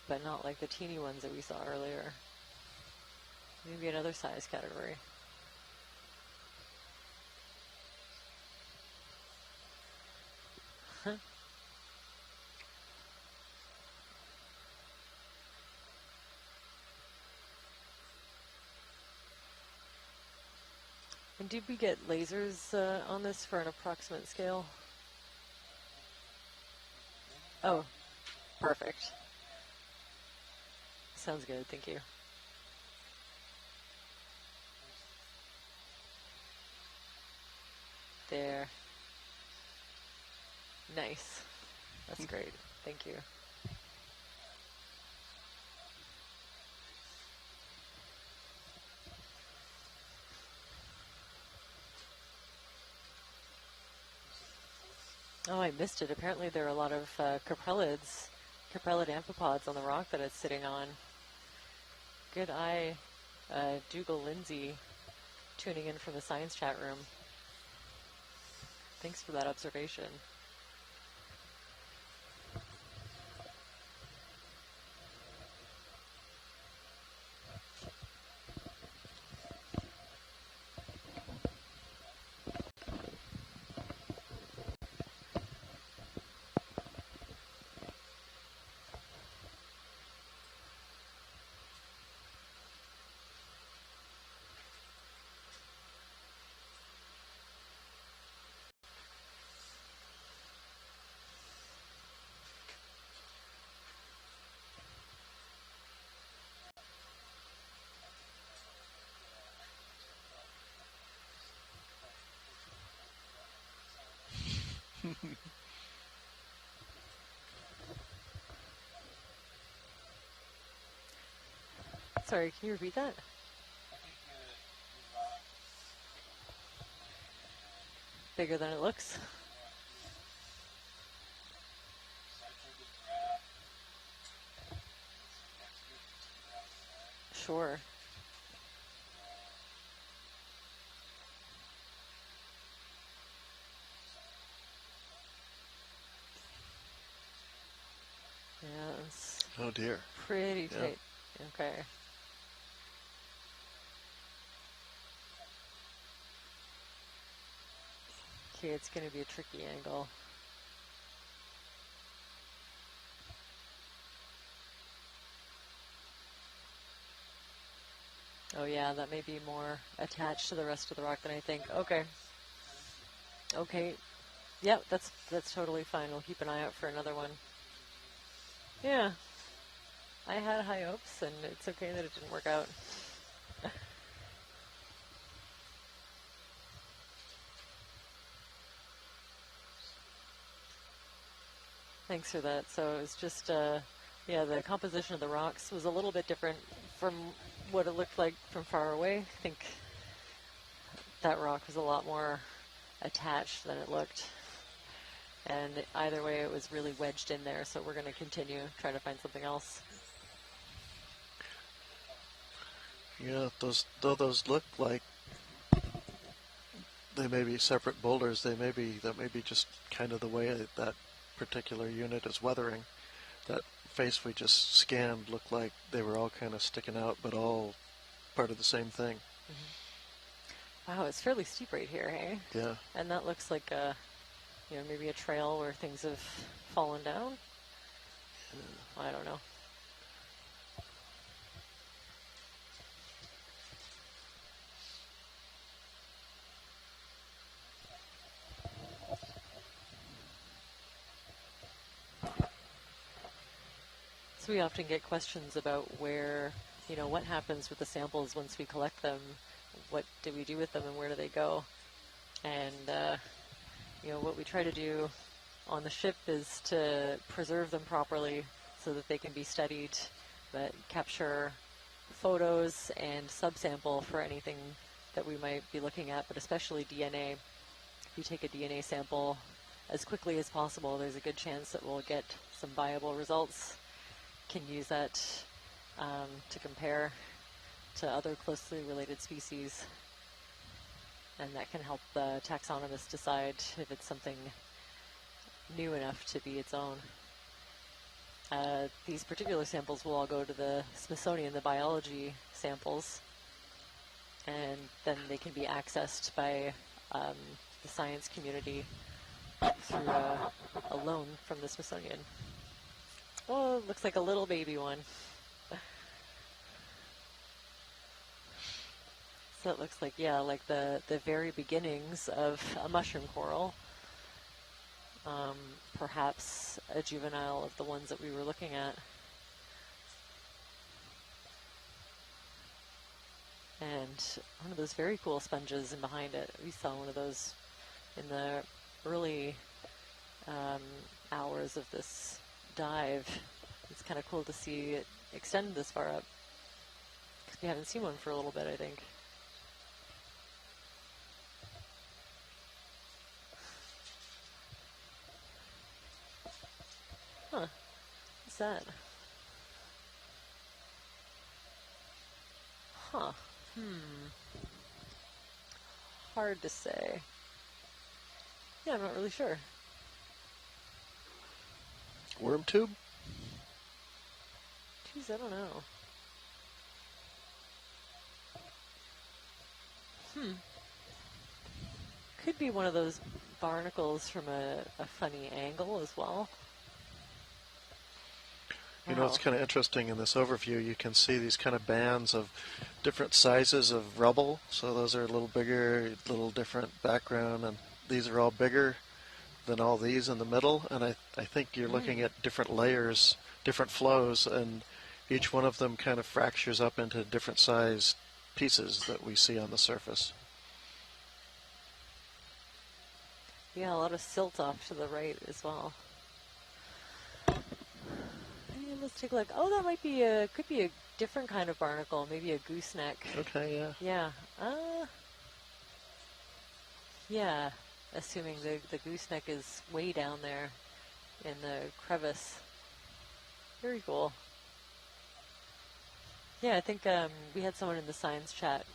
but not like the teeny ones that we saw earlier. Maybe another size category. Huh. And did we get lasers on this for an approximate scale? Oh, perfect. Sounds good, thank you. There. Nice. That's great. Thank you. Oh, I missed it. Apparently there are a lot of coprellid amphipods on the rock that it's sitting on. Good eye, Dougal Lindsay, tuning in from the science chat room. Thanks for that observation. Sorry, can you repeat that? Bigger than it looks. Sure. Yeah, it's oh dear. Pretty Yeah. tight. Okay. Okay, it's going to be a tricky angle. Oh yeah, that may be more attached to the rest of the rock than I think. Okay. Okay. Yep, that's totally fine. We'll keep an eye out for another one. Yeah. I had high hopes, and it's okay that it didn't work out. Thanks for that. So it was just, yeah, the composition of the rocks was a little bit different from what it looked like from far away. I think that rock was a lot more attached than it looked. And either way, it was really wedged in there, so we're going to continue trying to find something else. Yeah, though those look like they may be separate boulders, that may be just kind of the way that particular unit is weathering. That face we just scanned looked like they were all kind of sticking out, but all part of the same thing. Mm-hmm. Wow, it's fairly steep right here, hey? Yeah. And that looks like a, you know, maybe a trail where things have fallen down. I don't know. So we often get questions about where, you know, what happens with the samples once we collect them, what do we do with them and where do they go? And, you know, what we try to do on the ship is to preserve them properly so that they can be studied, but capture photos and subsample for anything that we might be looking at, but especially DNA. If you take a DNA sample as quickly as possible, there's a good chance that we'll get some viable results. Can use that to compare to other closely related species, and that can help the taxonomist decide if it's something new enough to be its own. These particular samples will all go to the Smithsonian, the biology samples, and then they can be accessed by the science community through a loan from the Smithsonian. Oh, it looks like a little baby one. So it looks like, yeah, like the very beginnings of a mushroom coral. Perhaps a juvenile of the ones that we were looking at. And one of those very cool sponges in behind it. We saw one of those in the early hours of this dive. It's kind of cool to see it extend this far up, because we haven't seen one for a little bit, I think. Huh. What's that? Huh. Hard to say. Yeah, I'm not really sure. Worm tube? Geez, I don't know. Could be one of those barnacles from a funny angle as well. You know, it's kind of interesting in this overview. You can see these kind of bands of different sizes of rubble. So those are a little bigger, a little different background, and these are all bigger than all these in the middle. And I think you're looking at different layers, different flows, and each one of them kind of fractures up into different sized pieces that we see on the surface. Yeah, a lot of silt off to the right as well. Let's take a look. Oh, that might be could be a different kind of barnacle, maybe a gooseneck. Okay, yeah. Yeah. Yeah, assuming the gooseneck is way down there in the crevice. Very cool. Yeah, I think we had someone in the science chat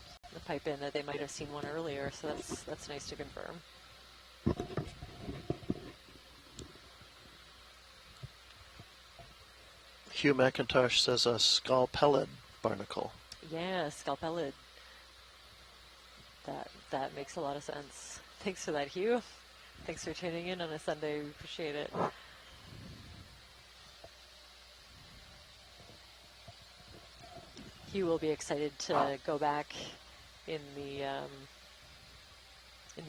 pipe in that they might have seen one earlier, so that's nice to confirm. Hugh McIntosh says a scalpellid barnacle. Yeah, scalpellid. That makes a lot of sense. Thanks for that, Hugh. Thanks for tuning in on a Sunday. We appreciate it. Hugh will be excited to go back in the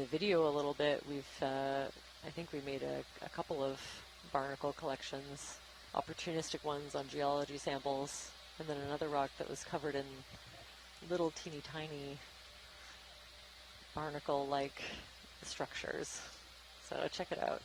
video a little bit. I think we made a couple of barnacle collections, opportunistic ones on geology samples, and then another rock that was covered in little teeny tiny barnacle-like structures. So check it out.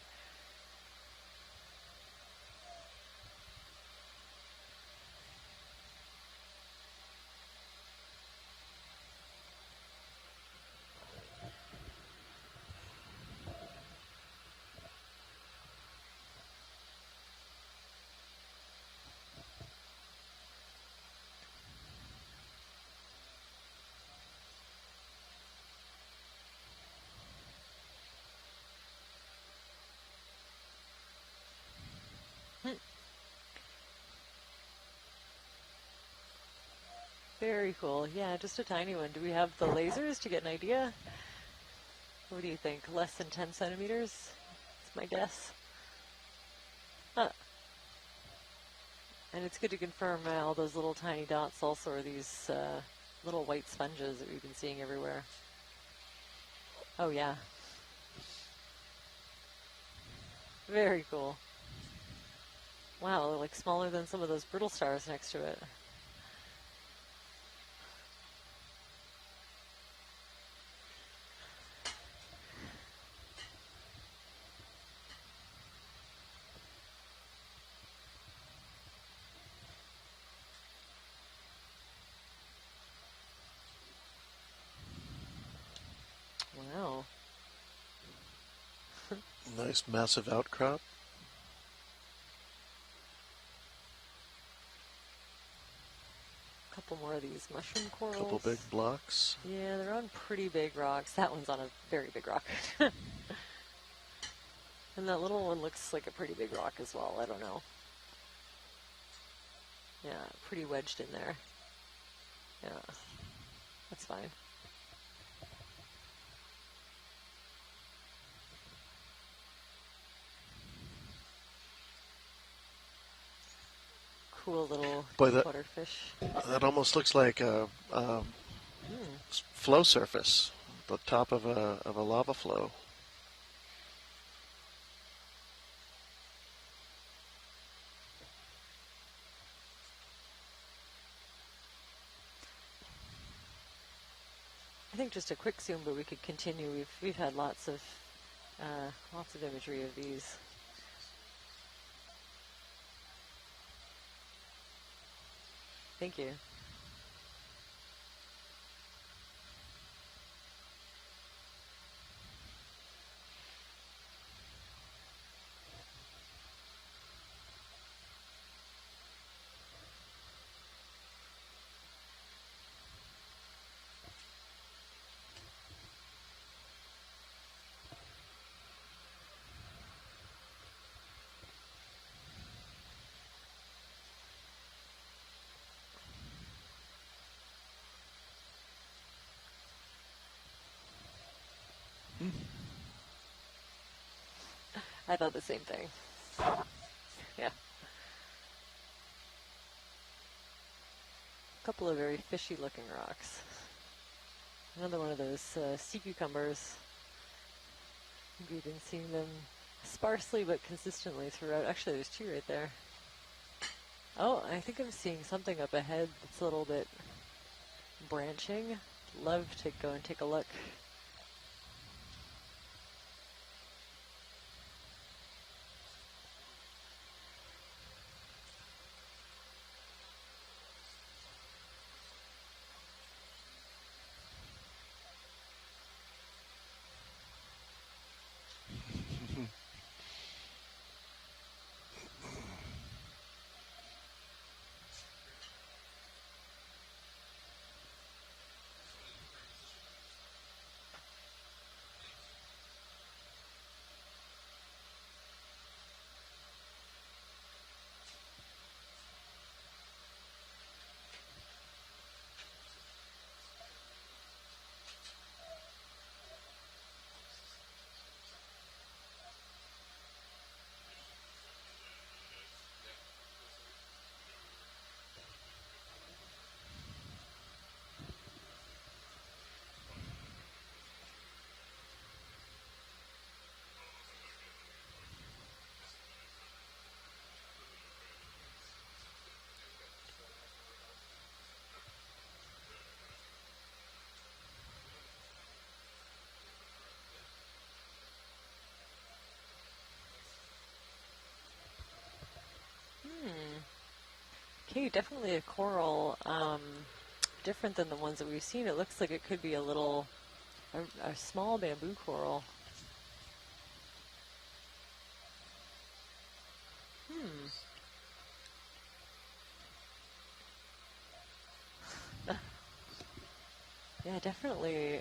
Very cool. Yeah, just a tiny one. Do we have the lasers to get an idea? What do you think? Less than 10 centimeters? That's my guess. Huh. And it's good to confirm all those little tiny dots also are these little white sponges that we've been seeing everywhere. Oh, yeah. Very cool. Wow, they're like smaller than some of those brittle stars next to it. Nice massive outcrop. A couple more of these mushroom corals. Couple big blocks. Yeah, they're on pretty big rocks. That one's on a very big rock. And that little one looks like a pretty big rock as well. I don't know. Yeah, pretty wedged in there. Yeah, that's fine. Cool little butterfish. That almost looks like a flow surface, the top of a lava flow. I think just a quick zoom, but we could continue. We've had lots of imagery of these. Thank you. I thought the same thing. Yeah. A couple of very fishy looking rocks. Another one of those sea cucumbers. We've been seeing them sparsely but consistently throughout. Actually, there's two right there. Oh, I think I'm seeing something up ahead that's a little bit branching. Love to go and take a look. Okay, definitely a coral, different than the ones that we've seen. It looks like it could be a small bamboo coral. Yeah, definitely.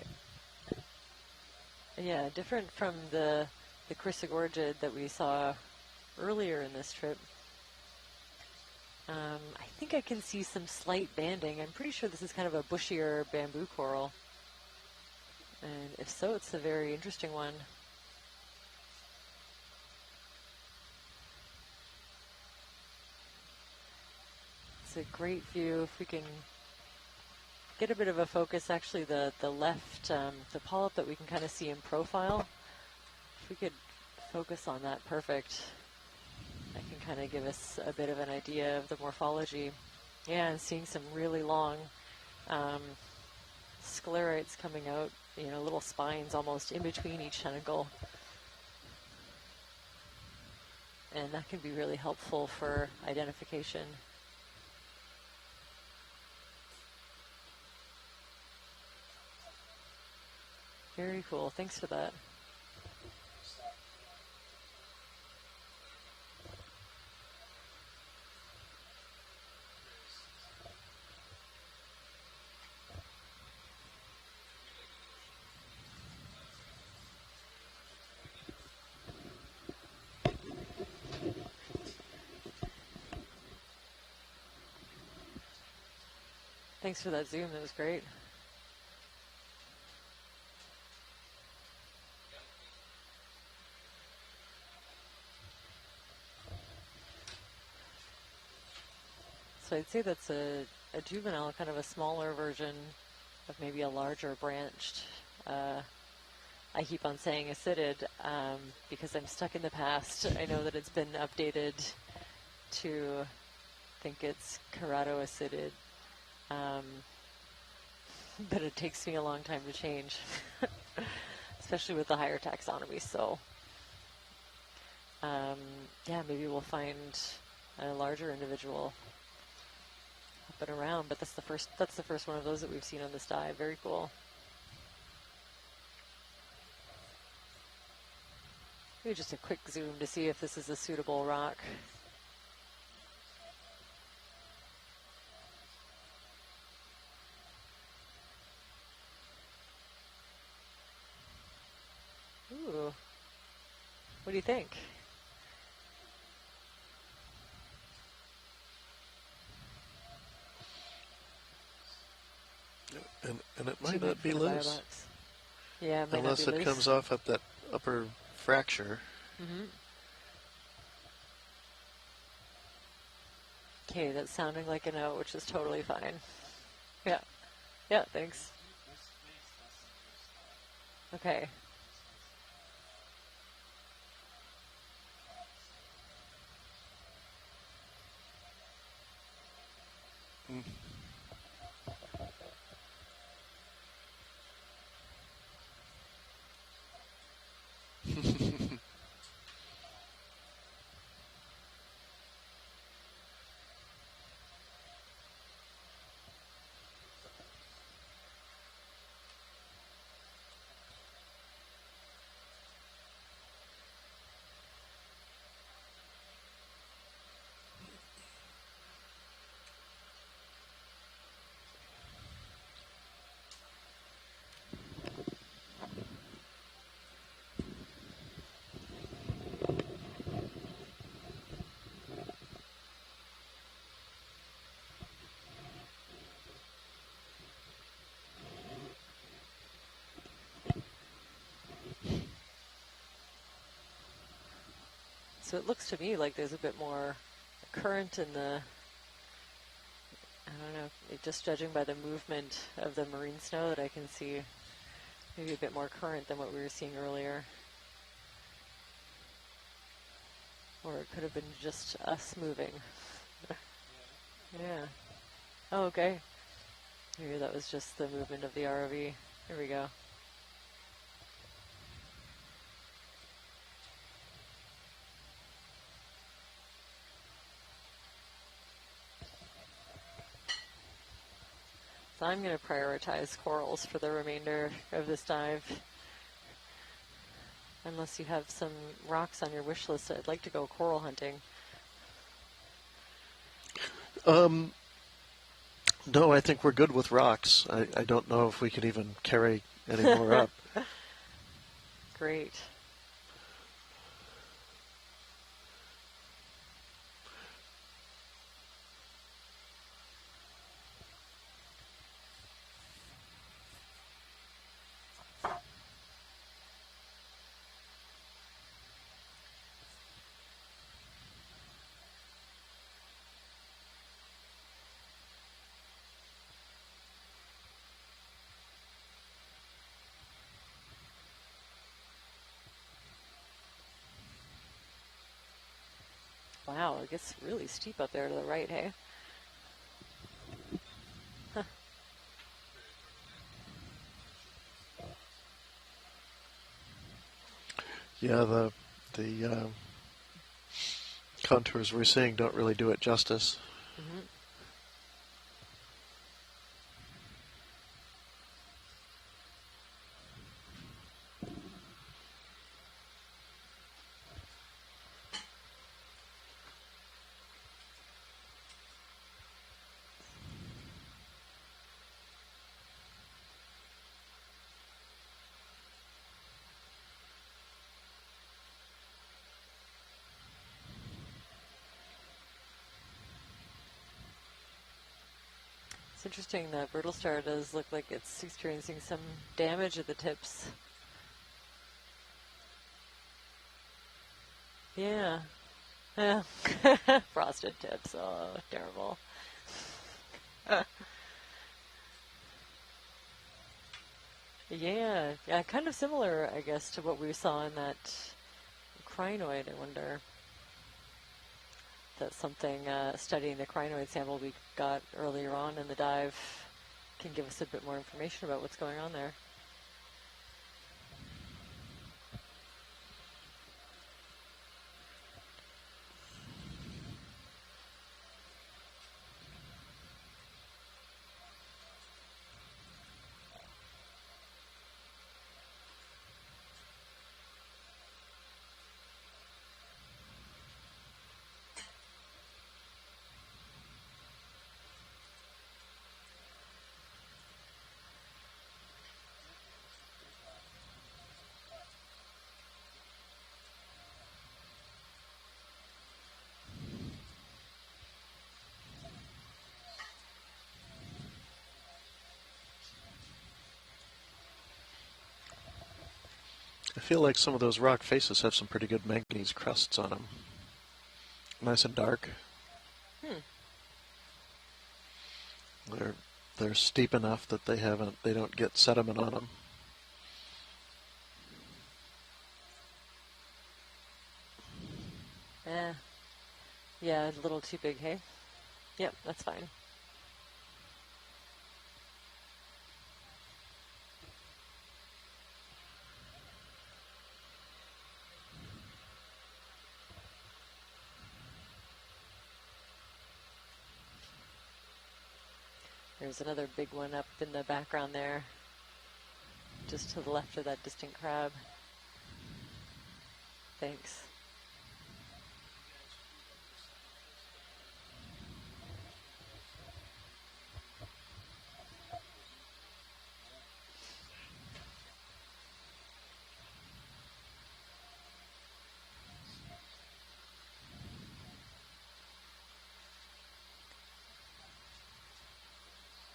Yeah, different from the chrysogorgid that we saw earlier in this trip. I think I can see some slight banding. I'm pretty sure this is kind of a bushier bamboo coral. And if so, it's a very interesting one. It's a great view. If we can get a bit of a focus, actually the left, the polyp that we can kind of see in profile, if we could focus on that, perfect. That can kind of give us a bit of an idea of the morphology. Yeah, and seeing some really long sclerites coming out, little spines almost in between each tentacle. And that can be really helpful for identification. Very cool. Thanks for that. Thanks for that zoom. That was great. So I'd say that's a juvenile, kind of a smaller version of maybe a larger branched. I keep on saying acidid because I'm stuck in the past. I know that it's been updated to think it's keratoacidid, but it takes me a long time to change, especially with the higher taxonomy. So yeah, maybe we'll find a larger individual up and around, but that's the first one of those that we've seen on this dive. Very cool. Maybe just a quick zoom to see if this is a suitable rock. Ooh. What do you think? And it might not be loose. Yeah, it might unless not be it loose. comes off at that upper fracture. Okay, that's sounding like a no, which is totally fine. Yeah. Yeah, thanks. Okay. So it looks to me like there's a bit more current in the, I don't know, just judging by the movement of the marine snow, that I can see maybe a bit more current than what we were seeing earlier. Or it could have been just us moving. Yeah. Oh, okay. Maybe that was just the movement of the ROV. Here we go. So I'm going to prioritize corals for the remainder of this dive. Unless you have some rocks on your wish list, I'd like to go coral hunting. No, I think we're good with rocks. I don't know if we could even carry any more up. Great. Wow, it gets really steep up there to the right, hey? Huh. Yeah, the contours we're seeing don't really do it justice. Mm-hmm. It's interesting that brittle star does look like it's experiencing some damage at the tips. Yeah. Yeah. Frosted tips. Oh, terrible. Yeah, kind of similar, I guess, to what we saw in that crinoid. I wonder if that's something studying the crinoid sample we got earlier on in the dive can give us a bit more information about what's going on there. I feel like some of those rock faces have some pretty good manganese crusts on them. Nice and dark. They're steep enough that they don't get sediment on them. Yeah, a little too big, hey? Yep, that's fine. There's another big one up in the background there, just to the left of that distant crab. Thanks.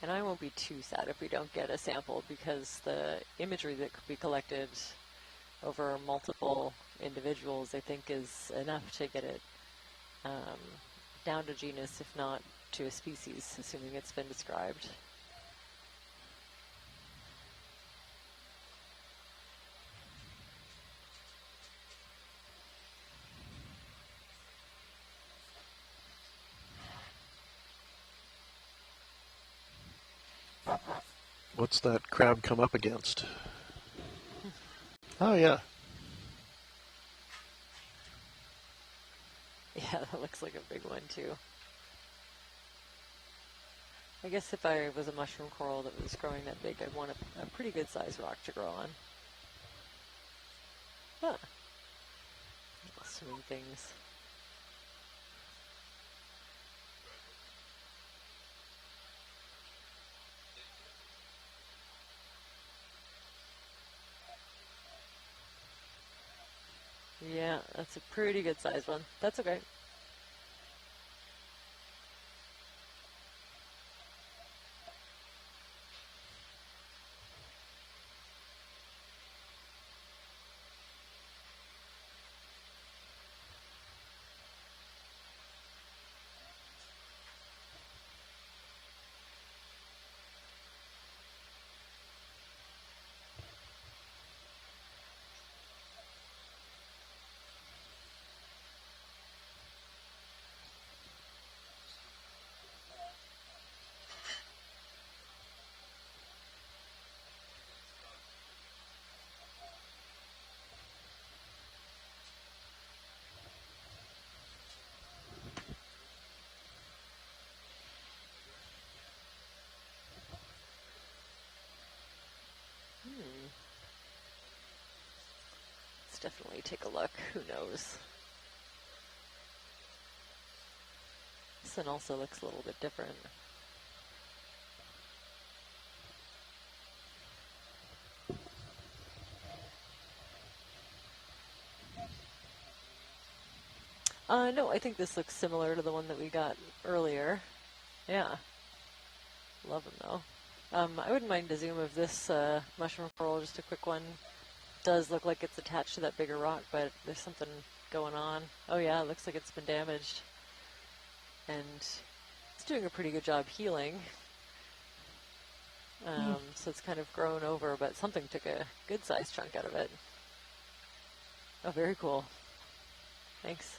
And I won't be too sad if we don't get a sample, because the imagery that could be collected over multiple individuals, I think, is enough to get it down to genus, if not to a species, assuming it's been described. What's that crab come up against? Oh, yeah. Yeah, that looks like a big one, too. I guess if I was a mushroom coral that was growing that big, I'd want a pretty good sized rock to grow on. Huh. Swimming things. Yeah, that's a pretty good sized one. That's okay. Let's definitely take a look. Who knows? This one also looks a little bit different. No, I think this looks similar to the one that we got earlier. Yeah. Love them though. I wouldn't mind a zoom of this mushroom coral, just a quick one. Does look like it's attached to that bigger rock, but there's something going on. Oh yeah, it looks like it's been damaged. And it's doing a pretty good job healing. So it's kind of grown over, but something took a good sized chunk out of it. Oh, very cool. Thanks.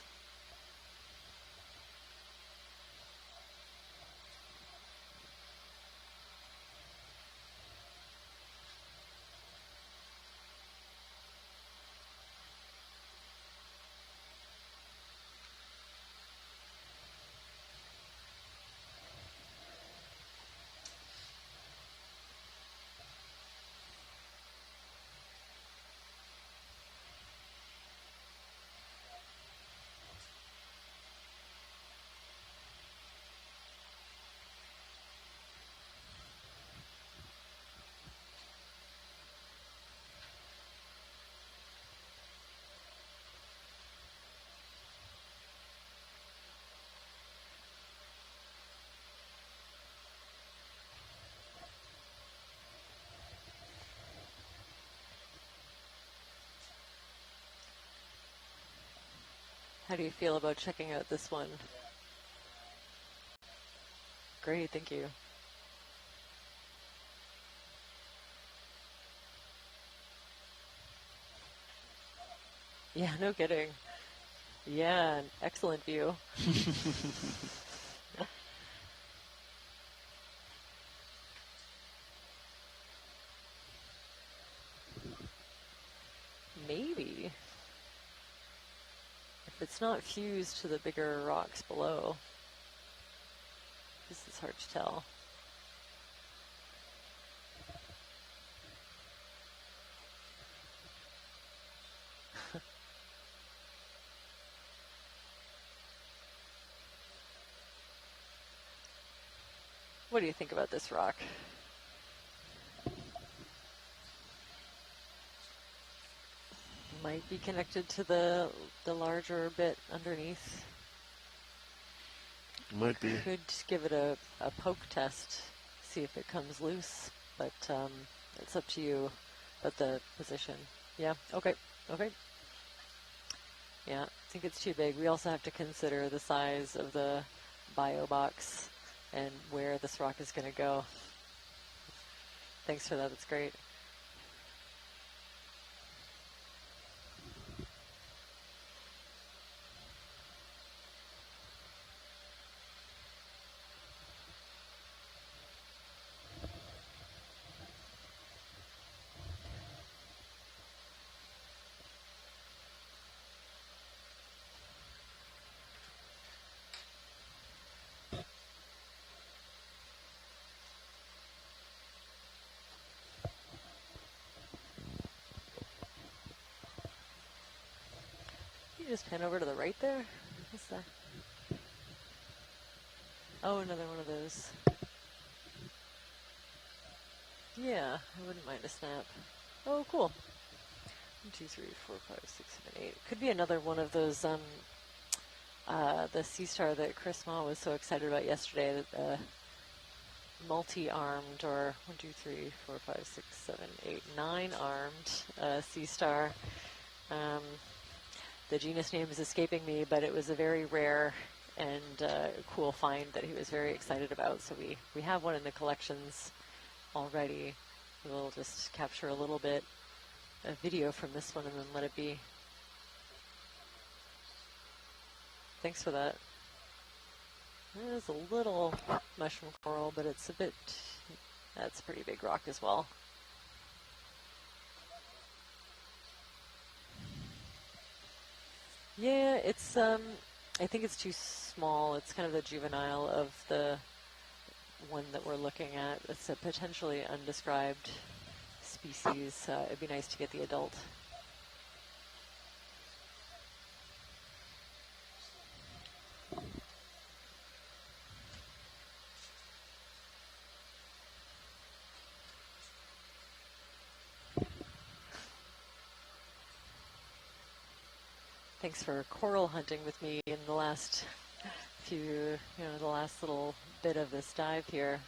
How do you feel about checking out this one? Great, thank you. Yeah, no kidding. Yeah, an excellent view. Maybe. If it's not fused to the bigger rocks below. This is hard to tell. What do you think about this rock? Might be connected to the larger bit underneath. Might be. Could give it a poke test, see if it comes loose, but it's up to you at the position. Yeah, okay. Yeah, I think it's too big. We also have to consider the size of the bio box and where this rock is going to go. Thanks for that, that's great. You just pan over to the right there? What's that? Oh, another one of those. Yeah, I wouldn't mind a snap. Oh, cool. 1, 2, 3, 4, 5, 6, 7, 8. Could be another one of those, the sea star that Chris Ma was so excited about yesterday, that multi-armed, or 1, 2, 3, 4, 5, 6, 7, 8, 9-armed sea star. The genus name is escaping me, but it was a very rare and cool find that he was very excited about. So we have one in the collections already. We'll just capture a little bit of video from this one and then let it be. Thanks for that. There's a little mushroom coral, but it's a bit, that's a pretty big rock as well. Yeah, it's, I think it's too small. It's kind of the juvenile of the one that we're looking at. It's a potentially undescribed species. It'd be nice to get the adult. Thanks for coral hunting with me in the last few, the last little bit of this dive here.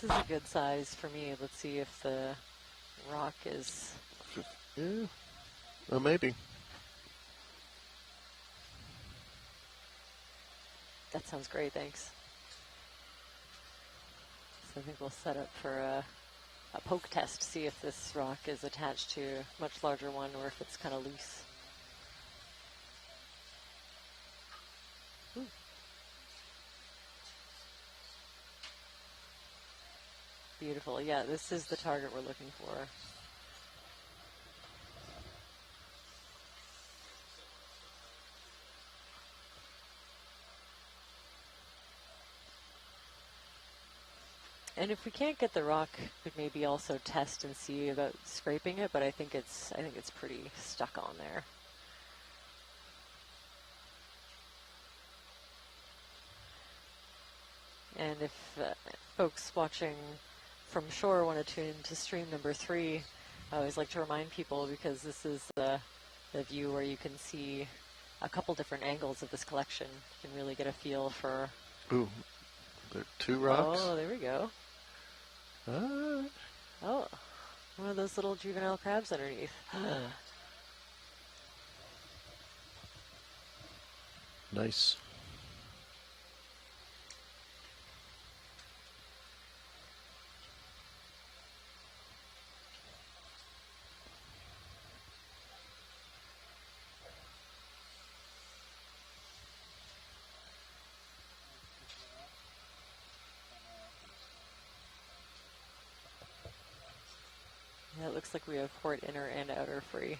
This is a good size for me. Let's see if the rock is... Yeah. Well, maybe. That sounds great, thanks. So I think we'll set up for a poke test, see if this rock is attached to a much larger one or if it's kind of loose. Ooh. Beautiful. Yeah, this is the target we're looking for. And if we can't get the rock, we'd maybe also test and see about scraping it, but I think it's pretty stuck on there. And if folks watching from shore want to tune into stream number 3, I always like to remind people, because this is the view where you can see a couple different angles of this collection. You can really get a feel for... Ooh, there are 2 rocks. Oh, there we go. Oh, one of those little juvenile crabs underneath. Nice. Yeah, it looks like we have port inner and outer free.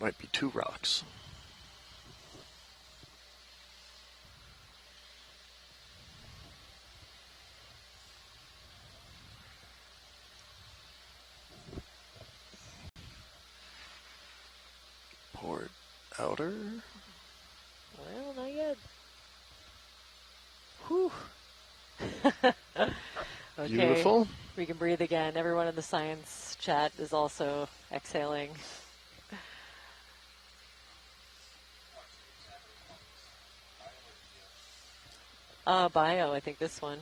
Might be 2 rocks. Port outer. Well, not yet. Whew. Okay. Beautiful. We can breathe again. Everyone in the science chat is also exhaling. Bio, I think this one.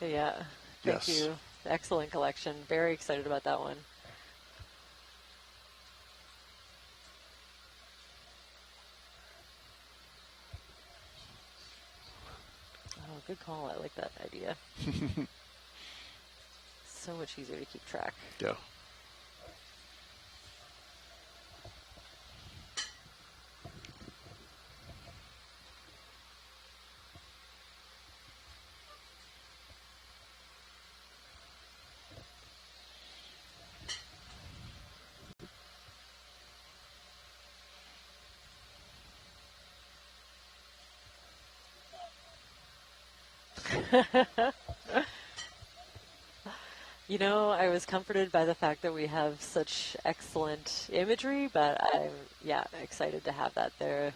Yeah. Thank you. Excellent collection. Very excited about that one. Oh, good call. I like that idea. So much easier to keep track. Yeah. You know, I was comforted by the fact that we have such excellent imagery, but I'm, excited to have that there.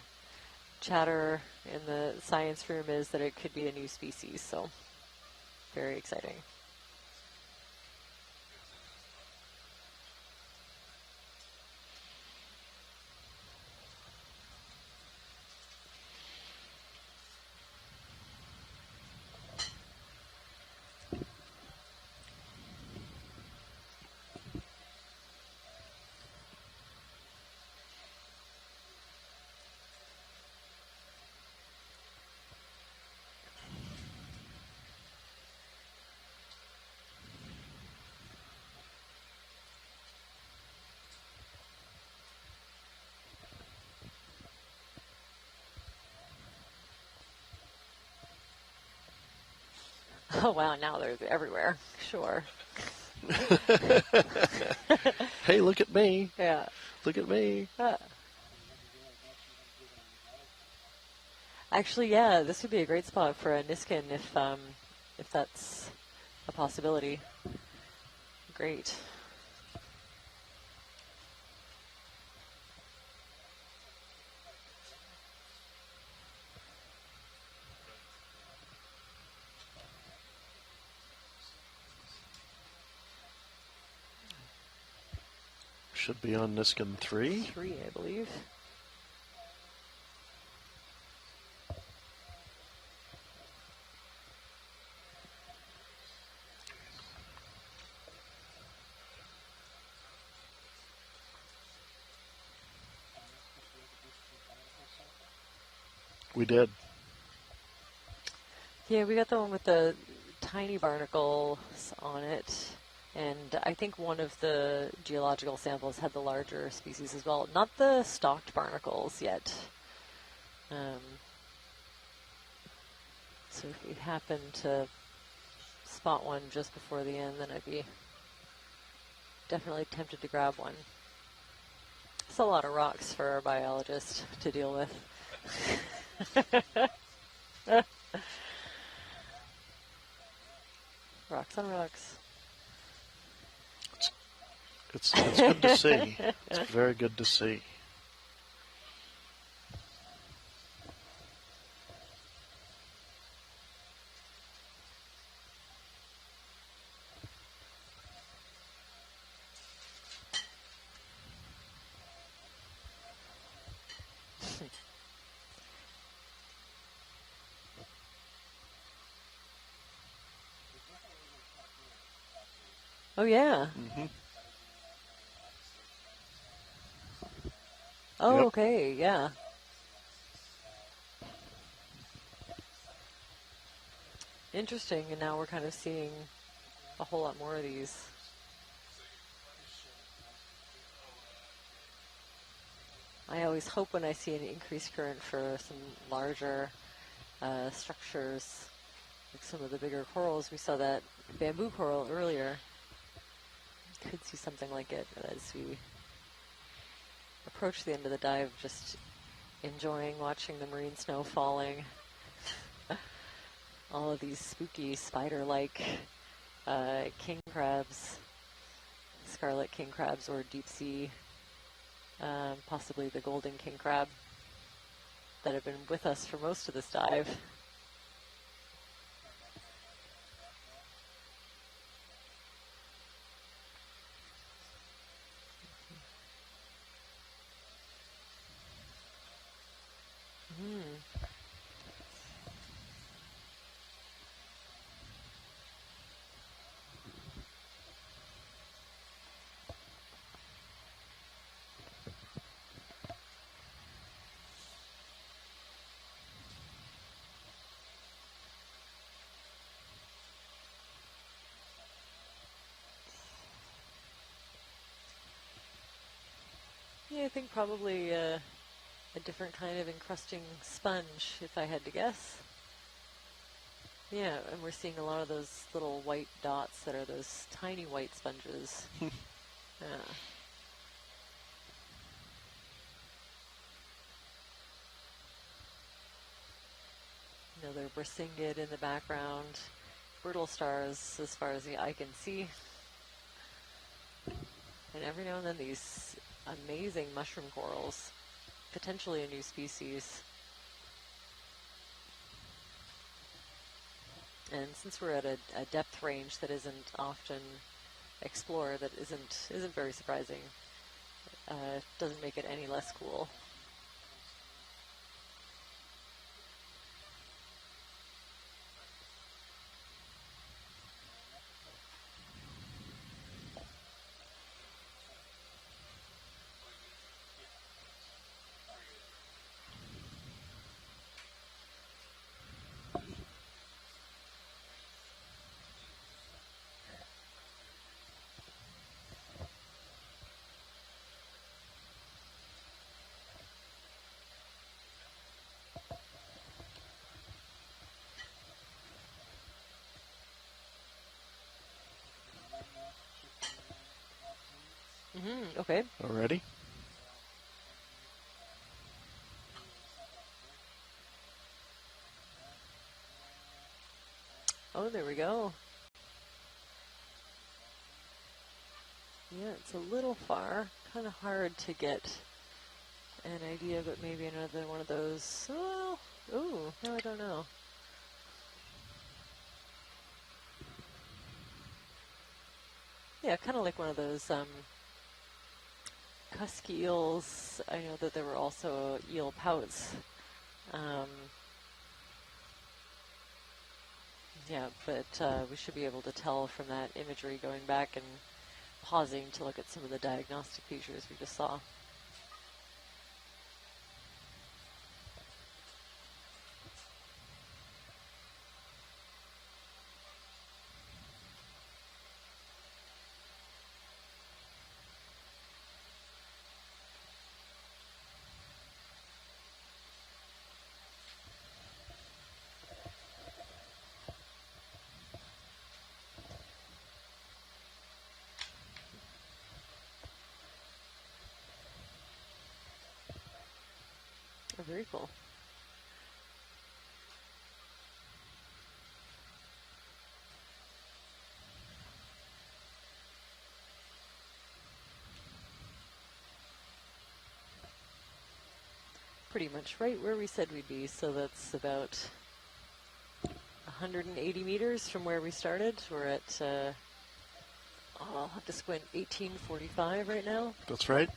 Chatter in the science room is that it could be a new species, so very exciting. Oh wow, now they're everywhere. Sure. Hey, look at me. Yeah. Look at me. Actually, yeah, this would be a great spot for a Niskin if that's a possibility. Great. Should be on Niskin 3. 3, I believe. We did. Yeah, we got the one with the tiny barnacles on it. And I think one of the geological samples had the larger species as well. Not the stalked barnacles yet. So if we happen to spot one just before the end, then I'd be definitely tempted to grab one. It's a lot of rocks for our biologist to deal with. Rocks on rocks. It's good to see. It's very good to see. Oh, yeah. Mm-hmm. Oh, Yep. okay, yeah. Interesting, and now we're kind of seeing a whole lot more of these. I always hope when I see an increased current for some larger structures, like some of the bigger corals. We saw that bamboo coral earlier. Could see something like it as we approach the end of the dive, just enjoying watching the marine snow falling. All of these spooky spider-like king crabs, scarlet king crabs, or deep sea, possibly the golden king crab, that have been with us for most of this dive. Yeah, I think probably a different kind of encrusting sponge, if I had to guess. Yeah, and we're seeing a lot of those little white dots that are those tiny white sponges. Yeah. Another Brisingid in the background. Brittle stars as far as the eye can see. And every now and then these amazing mushroom corals, potentially a new species. And since we're at a depth range that isn't often explored, that isn't very surprising, doesn't make it any less cool. Okay. Already? Oh, there we go. Yeah, it's a little far. Kind of hard to get an idea, but maybe another one of those. Oh, ooh, no, I don't know. Yeah, kind of like one of those cusk eels. I know that there were also eel pouts. Yeah, but we should be able to tell from that imagery going back and pausing to look at some of the diagnostic features we just saw. Oh, very cool. Pretty much right where we said we'd be, so that's about 180 meters from where we started. We're at, I'll have to squint, 1845 right now. That's right.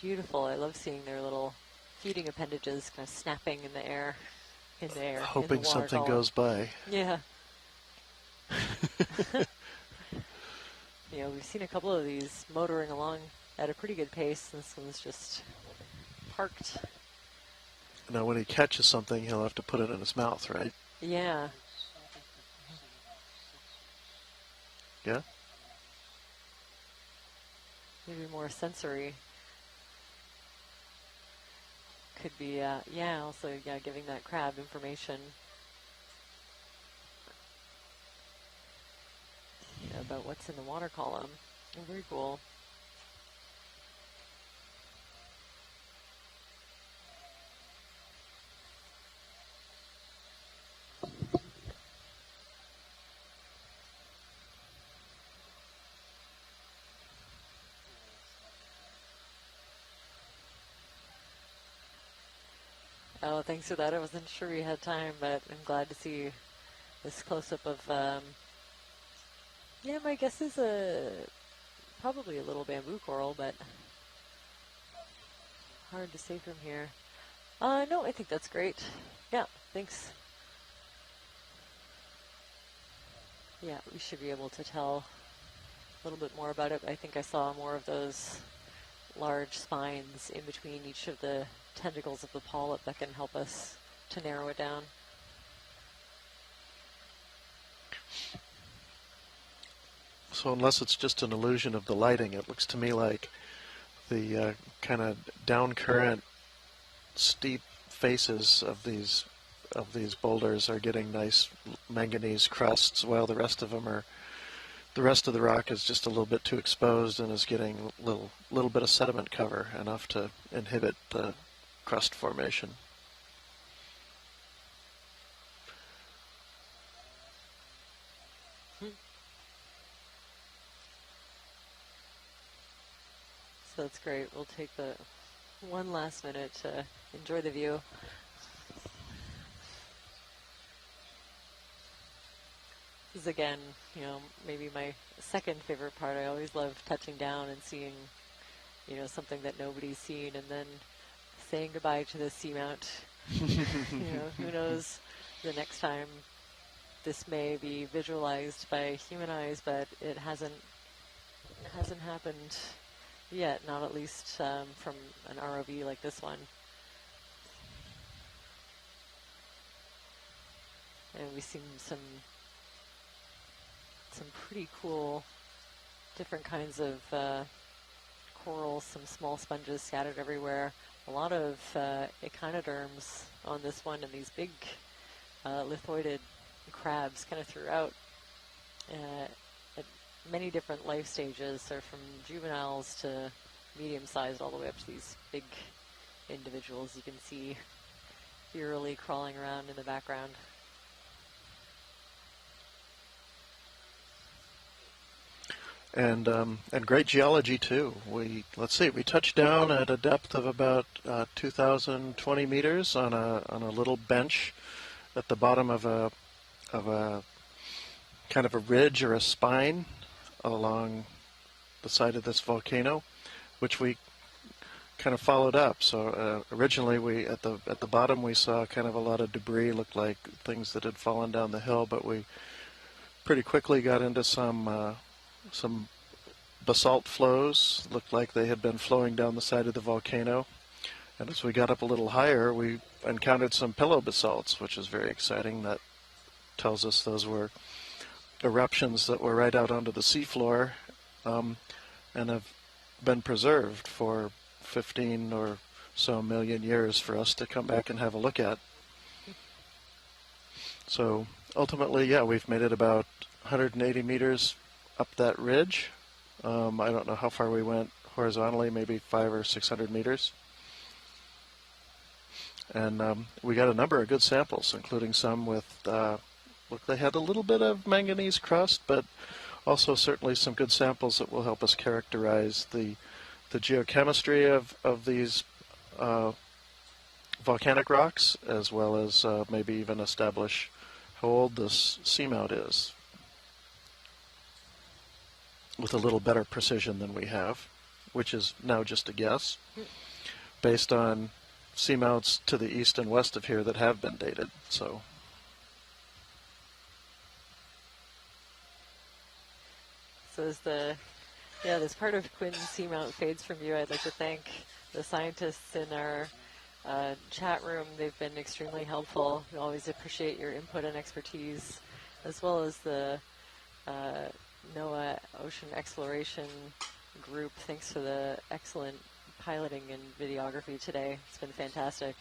Beautiful. I love seeing their little feeding appendages kind of snapping in the air. Hoping something goes by. Yeah. You know, we've seen a couple of these motoring along at a pretty good pace. This one's just parked. Now, when he catches something, he'll have to put it in his mouth, right? Yeah. Yeah? Maybe more sensory. Could be, yeah, also, yeah, giving that crab information. Yeah, about what's in the water column. Oh, very cool. Oh, thanks for that. I wasn't sure we had time, but I'm glad to see this close-up of, yeah, my guess is probably a little bamboo coral, but hard to say from here. No, I think that's great. Yeah, thanks. Yeah, we should be able to tell a little bit more about it. I think I saw more of those large spines in between each of the tentacles of the polyp that can help us to narrow it down. So unless it's just an illusion of the lighting, it looks to me like the kind of down current steep faces of these boulders are getting nice manganese crusts, while the rest of the rock is just a little bit too exposed and is getting a little bit of sediment cover, enough to inhibit the crust formation. So that's great. We'll take the one last minute to enjoy the view. This is, again, you know, maybe my second favorite part. I always love touching down and seeing, you know, something that nobody's seen, and then saying goodbye to the seamount. You know, who knows the next time this may be visualized by human eyes, but it hasn't happened yet, not at least from an ROV like this one. And we've seen some pretty cool different kinds of corals, some small sponges scattered everywhere. a lot of echinoderms on this one, and these big lithoided crabs kind of throughout at many different life stages. So from juveniles to medium-sized all the way up to these big individuals you can see eerily crawling around in the background. And great geology too. We touched down at a depth of about 2,020 meters on a little bench at the bottom of a kind of a ridge or a spine along the side of this volcano, which we kind of followed up. So originally we at the bottom we saw kind of a lot of debris, looked like things that had fallen down the hill, but we pretty quickly got into some basalt flows. Looked like they had been flowing down the side of the volcano. And as we got up a little higher, we encountered some pillow basalts, which is very exciting. That tells us those were eruptions that were right out onto the seafloor and have been preserved for 15 or so million years for us to come back and have a look at. So ultimately, yeah, we've made it about 180 meters up that ridge. I don't know how far we went horizontally, maybe 500 or 600 meters. And we got a number of good samples, including some with, look, they had a little bit of manganese crust, but also certainly some good samples that will help us characterize the geochemistry of these volcanic rocks, as well as maybe even establish how old this seamount is with a little better precision than we have, which is now just a guess, based on seamounts to the east and west of here that have been dated. So as this part of Quinn Seamount fades from you, I'd like to thank the scientists in our chat room. They've been extremely helpful. We always appreciate your input and expertise, as well as the NOAA Ocean Exploration Group. Thanks for the excellent piloting and videography today. It's been fantastic.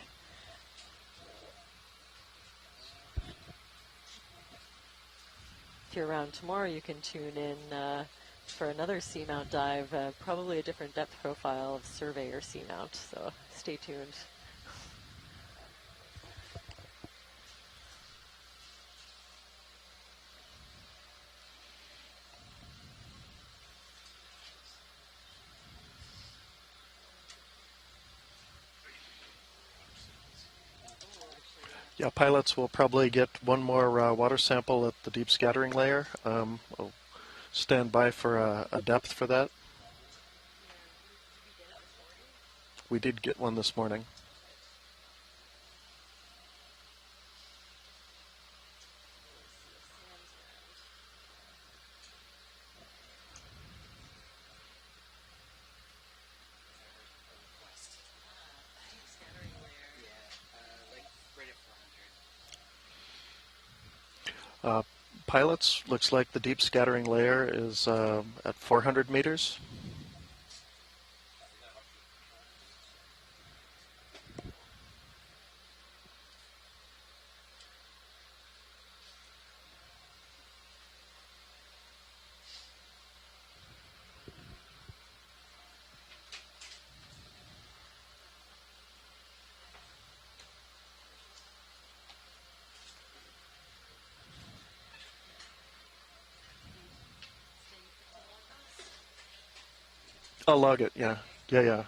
If you're around tomorrow, you can tune in for another seamount dive, probably a different depth profile of Surveyor Seamount, so stay tuned. yeah, pilots will probably get one more water sample at the deep scattering layer. We'll stand by for a depth for that. We did get one this morning. Pilots, looks like the deep scattering layer is at 400 meters. I'll log it, yeah. Yeah.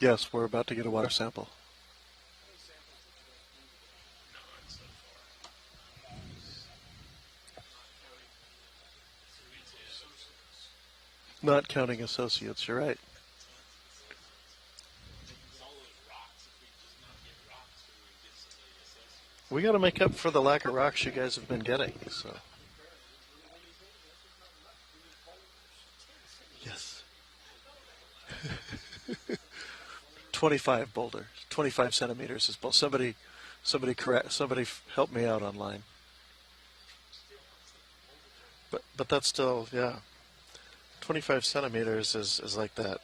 Yes, we're about to get a water sample. Not counting associates, you're right. We got to make up for the lack of rocks you guys have been getting. So. Yes. 25 boulder. 25 centimeters is both. Somebody help me out online. But that's still, yeah. 25 centimeters is like that.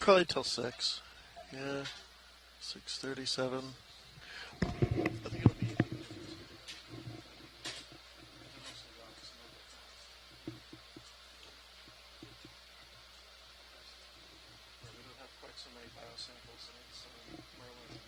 Probably till 6. Yeah, 6:37. I think it'll be. We don't have quite so many biosamples in Merlin.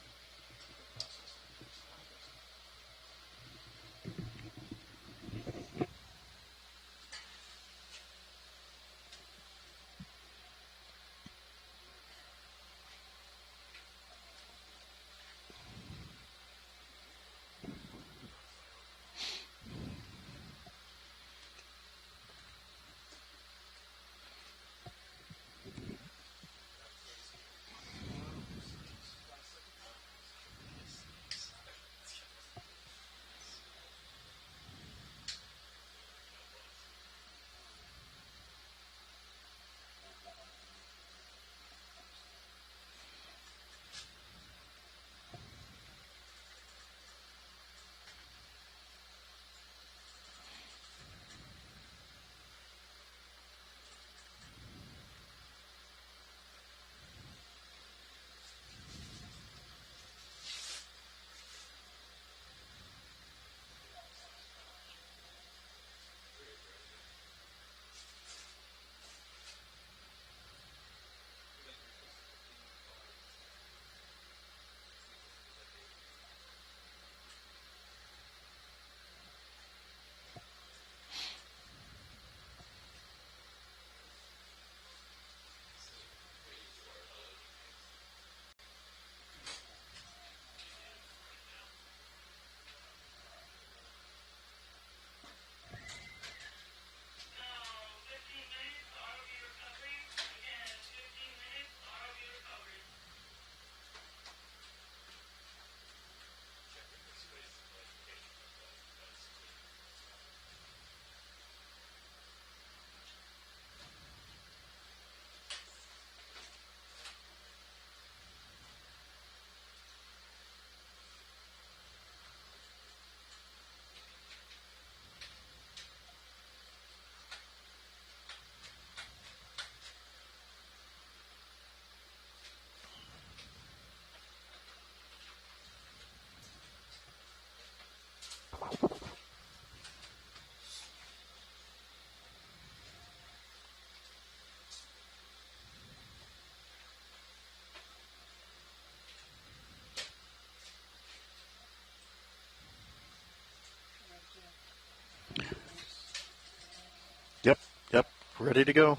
Yep, ready to go.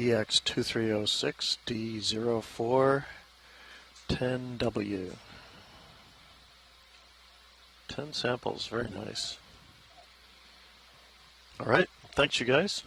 EX2306 D0410W. 10 samples, very nice. All right, thanks you guys.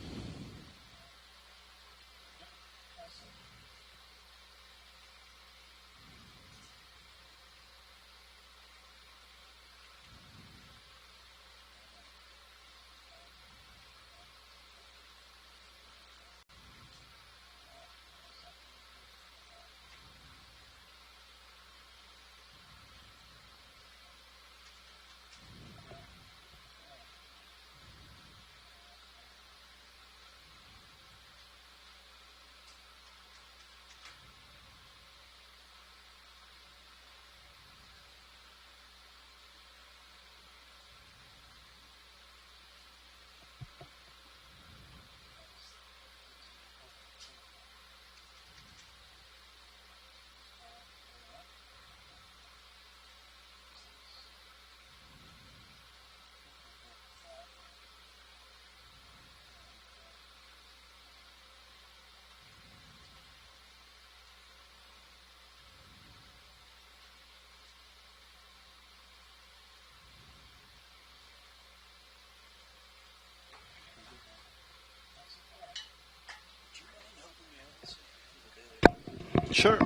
Sure.